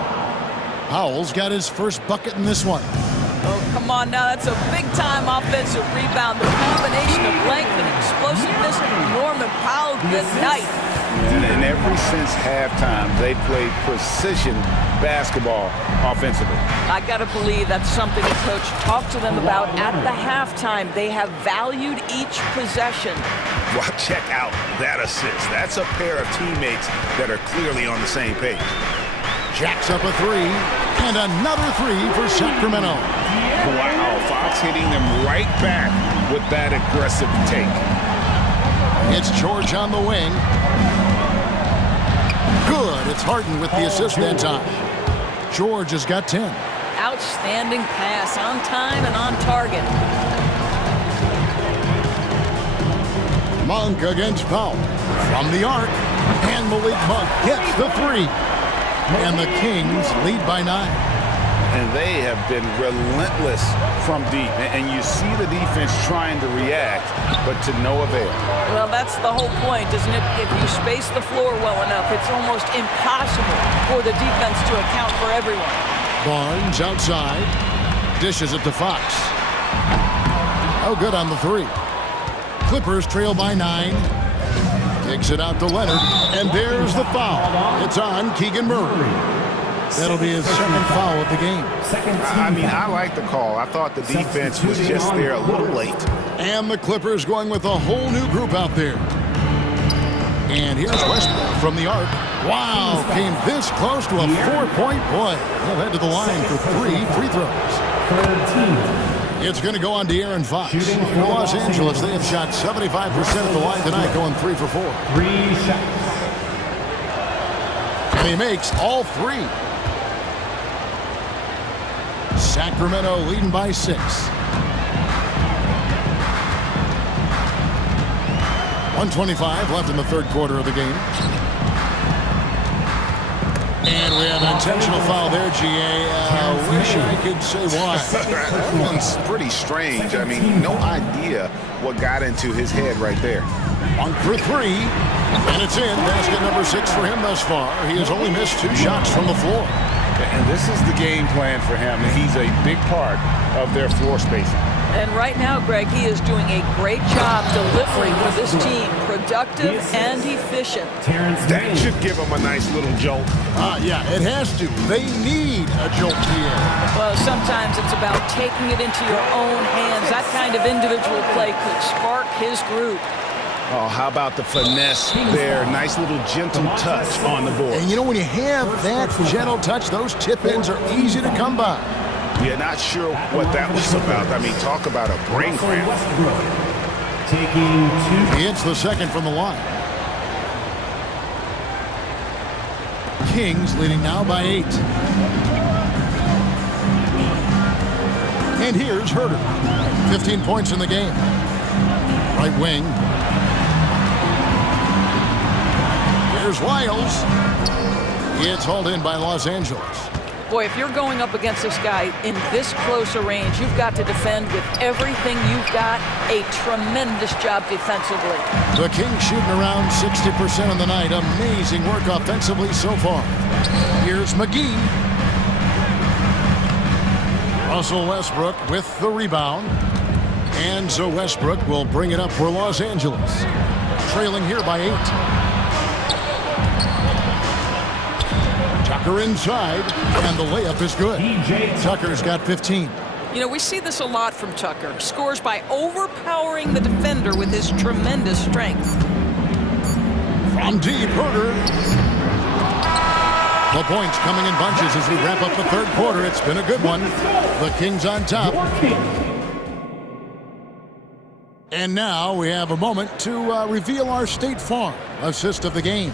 Powell's got his first bucket in this one. Oh, come on now. That's a big-time offensive rebound. The combination of length and explosiveness. Norman Powell, good night. And ever since halftime, they played precision basketball offensively. I got to believe that's something the coach talked to them about at the halftime. They have valued each possession. Well, check out that assist. That's a pair of teammates that are clearly on the same page. Jacks up a three, and another three for Sacramento. Wow, Fox hitting them right back with that aggressive take. It's George on the wing. Good, it's Harden with the assist that time. George has got 10. Outstanding pass, on time and on target. Monk against Powell. From the arc, and Malik Monk gets the three. And the Kings lead by 9. And they have been relentless from deep. And you see the defense trying to react, but to no avail. Well, that's the whole point, isn't it? If you space the floor well enough, it's almost impossible for the defense to account for everyone. Barnes outside. Dishes it to Fox. Oh, good on the three. Clippers trail by 9. Takes it out to Leonard, and there's the foul. It's on Keegan Murray. That'll be his second foul of the game. I mean, I like the call. I thought the defense was just there a little late. And the Clippers going with a whole new group out there. And here's Westbrook from the arc. Wow, came this close to a 4-point play. They'll head to the line for 3 free throws. It's going to go on to De'Aaron Fox. For Los Angeles, they have shot 75% at the line tonight, going 3 for 4. 3 shots. And he makes all 3. Sacramento leading by 6. 1:25 left in the third quarter of the game. And we have an intentional foul there, GA. Wish I could say why. That one's pretty strange. I mean, no idea what got into his head right there. Monk for 3. And it's in. Basket number 6 for him thus far. He has only missed 2 shots from the floor. And this is the game plan for him. He's a big part of their floor spacing. And right now, Greg, he is doing a great job delivering for this team. Productive and efficient. That should give him a nice little jolt. Yeah, it has to. They need a jolt here. Well, sometimes it's about taking it into your own hands. That kind of individual play could spark his group. Oh, how about the finesse there? Nice little gentle touch on the board. And you know, when you have that gentle touch, those tip-ins are easy to come by. Yeah, not sure what that was about. I mean, talk about a brain cramp. Taking 2. He hits the second from the line. Kings leading now by 8. And here's Herter. 15 points in the game. Right wing. Here's Wiles. It's hauled in by Los Angeles. Boy, if you're going up against this guy in this close a range, you've got to defend with everything you've got. A tremendous job defensively. The Kings shooting around 60% on the night. Amazing work offensively so far. Here's McGee. Russell Westbrook with the rebound. And so Westbrook will bring it up for Los Angeles. Trailing here by 8. Tucker inside, and the layup is good. Tucker's got 15. You know, we see this a lot from Tucker. Scores by overpowering the defender with his tremendous strength. From deep, Herter. The points coming in bunches as we wrap up the third quarter. It's been a good one. The Kings on top. And now we have a moment to reveal our State Farm assist of the game.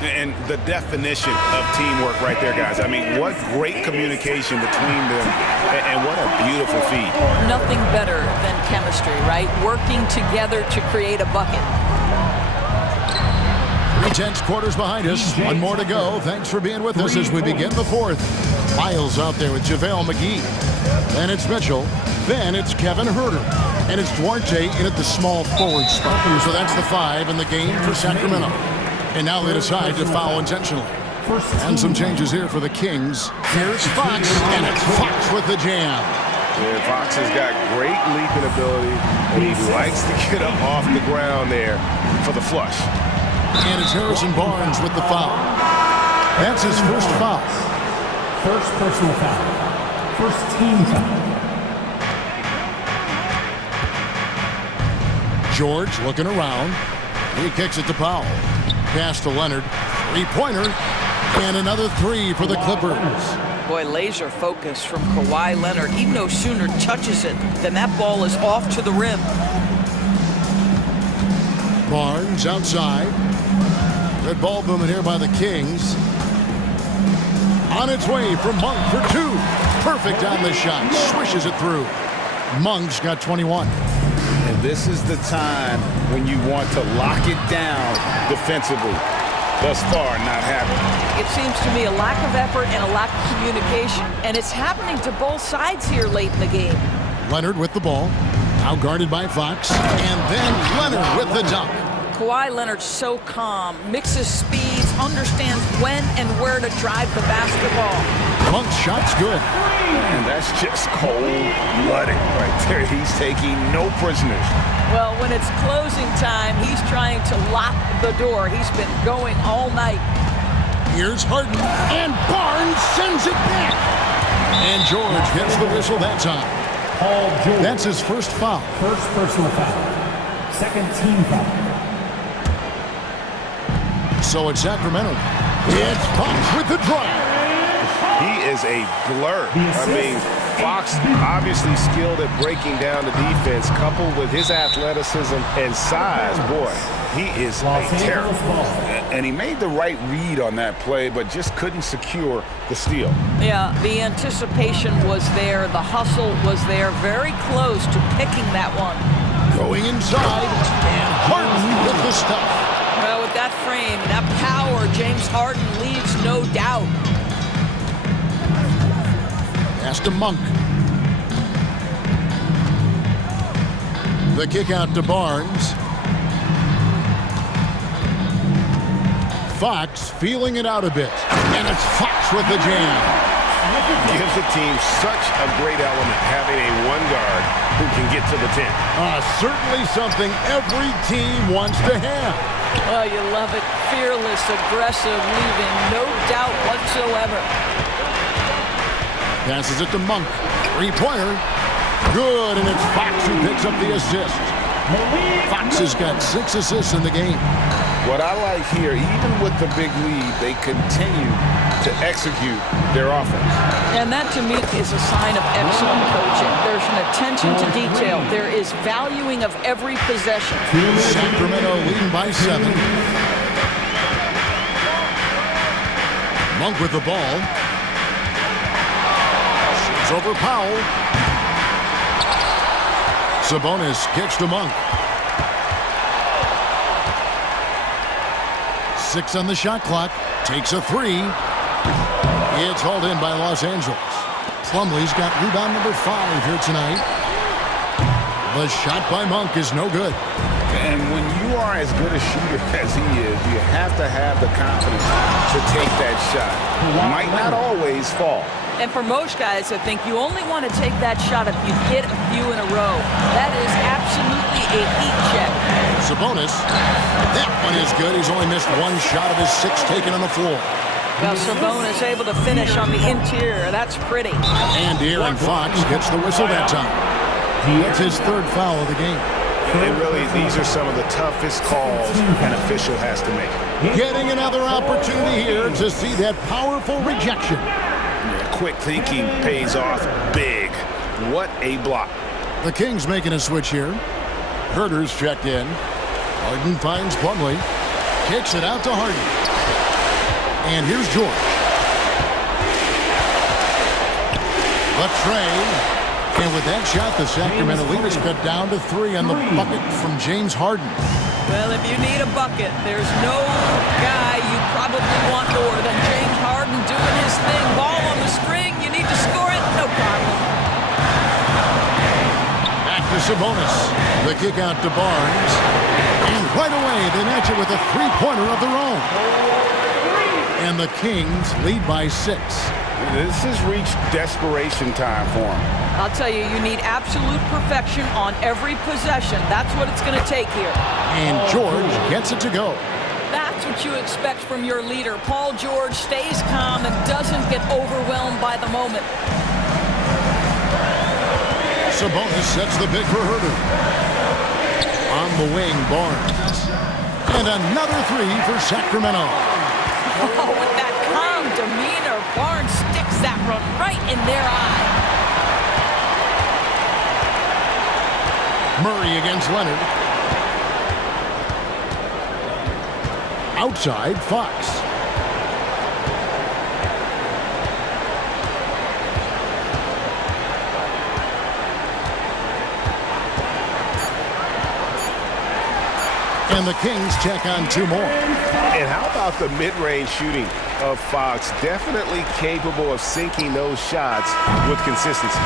And the definition of teamwork right there, guys. I mean, what great communication between them, and what a beautiful feed. Nothing better than chemistry, right? Working together to create a bucket. 3 tenths quarters behind us. One more to go. Thanks for being with us as we begin the fourth. Miles out there with JaVale McGee. Then it's Mitchell. Then it's Kevin Herter. And it's Duarte in at the small forward spot. So that's the 5 in the game for Sacramento. And now they decide to foul intentionally. And some changes here for the Kings. Here's Fox, and it's Fox with the jam. Yeah, Fox has got great leaping ability, and he likes to get up off the ground there for the flush. And it's Harrison Barnes with the foul. That's his first foul. First personal foul. First team foul. George looking around. He kicks it to Powell. Pass to Leonard. 3-pointer. And another 3 for the Clippers. Boy, laser focus from Kawhi Leonard. He no sooner touches it than that ball is off to the rim. Barnes outside. Good ball movement here by the Kings. On its way from Monk for 2. Perfect on the shot. Swishes it through. Monk's got 21. And this is the time when you want to lock it down defensively. Thus far, not happening. It seems to me a lack of effort and a lack of communication, and it's happening to both sides here late in the game. Leonard with the ball. Now guarded by Fox. And then Leonard with the dunk. Kawhi Leonard's so calm, mixes speeds, understands when and where to drive the basketball. Monk's shot's good. And that's just cold-blooded right there. He's taking no prisoners. Well, when it's closing time, he's trying to lock the door. He's been going all night. Here's Harden, and Barnes sends it back. And George gets the whistle that time. Paul George. That's his first foul. First personal foul. Second team foul. So it's Sacramento. It's Fox with the drive. He is a blur. I mean, Fox obviously skilled at breaking down the defense, coupled with his athleticism and size. Boy, he is a terror. And he made the right read on that play, but just couldn't secure the steal. Yeah, the anticipation was there. The hustle was there. Very close to picking that one. Going inside, and Harden with the stuff. Well, with that frame, that power, James Harden leaves no doubt. Pass to Monk. The kick out to Barnes. Fox feeling it out a bit. And it's Fox with the jam. Gives the team such a great element, having a one guard who can get to the 10. Certainly something every team wants to have. Oh, you love it. Fearless, aggressive, leaving no doubt whatsoever. Passes it to Monk. 3-pointer. Good, and it's Fox who picks up the assist. Fox has got 6 assists in the game. What I like here, even with the big lead, they continue to execute their offense. And that, to me, is a sign of excellent coaching. There's an attention to detail. There is valuing of every possession. Sacramento leading by 7. Monk with the ball. Shoots over Powell. Sabonis kicks to Monk. 6 on the shot clock. Takes a 3. It's hauled in by Los Angeles. Plumlee's got rebound number 5 here tonight. The shot by Monk is no good. And when you are as good a shooter as he is, you have to have the confidence to take that shot. Might not always fall. And for most guys, I think you only want to take that shot if you hit a few in a row. That is absolutely a heat check. Sabonis, that one is good. He's only missed 1 shot of his 6 taken on the floor. Well, Sabonis able to finish on the interior. That's pretty. And De'Aaron Fox gets the whistle that time. That's his 3rd foul of the game. And really, these are some of the toughest calls an official has to make. Getting another opportunity here to see that powerful rejection. Quick thinking pays off big. What a block. The Kings making a switch here. Herter's checked in. Harden finds Plumlee. Kicks it out to Harden. And here's George. The tray. And with that shot, the Sacramento leaders cut down to 3 on the bucket from James Harden. Well, if you need a bucket, there's no guy you probably want more than James Harden doing his thing. Ball on the string, you need to score it, no problem. Back to Sabonis. The kick out to Barnes. And right away, they match it with a three-pointer of their own. And the Kings lead by 6. This has reached desperation time for them. I'll tell you, you need absolute perfection on every possession. That's what it's going to take here. And George gets it to go. That's what you expect from your leader. Paul George stays calm and doesn't get overwhelmed by the moment. Sabonis sets the pick for Herter. On the wing, Barnes. And another 3 for Sacramento. Oh, with that calm demeanor, Barnes sticks that one right in their eye. Murray against Leonard. Outside, Fox. And the Kings check on 2 more. And how about the mid-range shooting of Fox? Definitely capable of sinking those shots with consistency.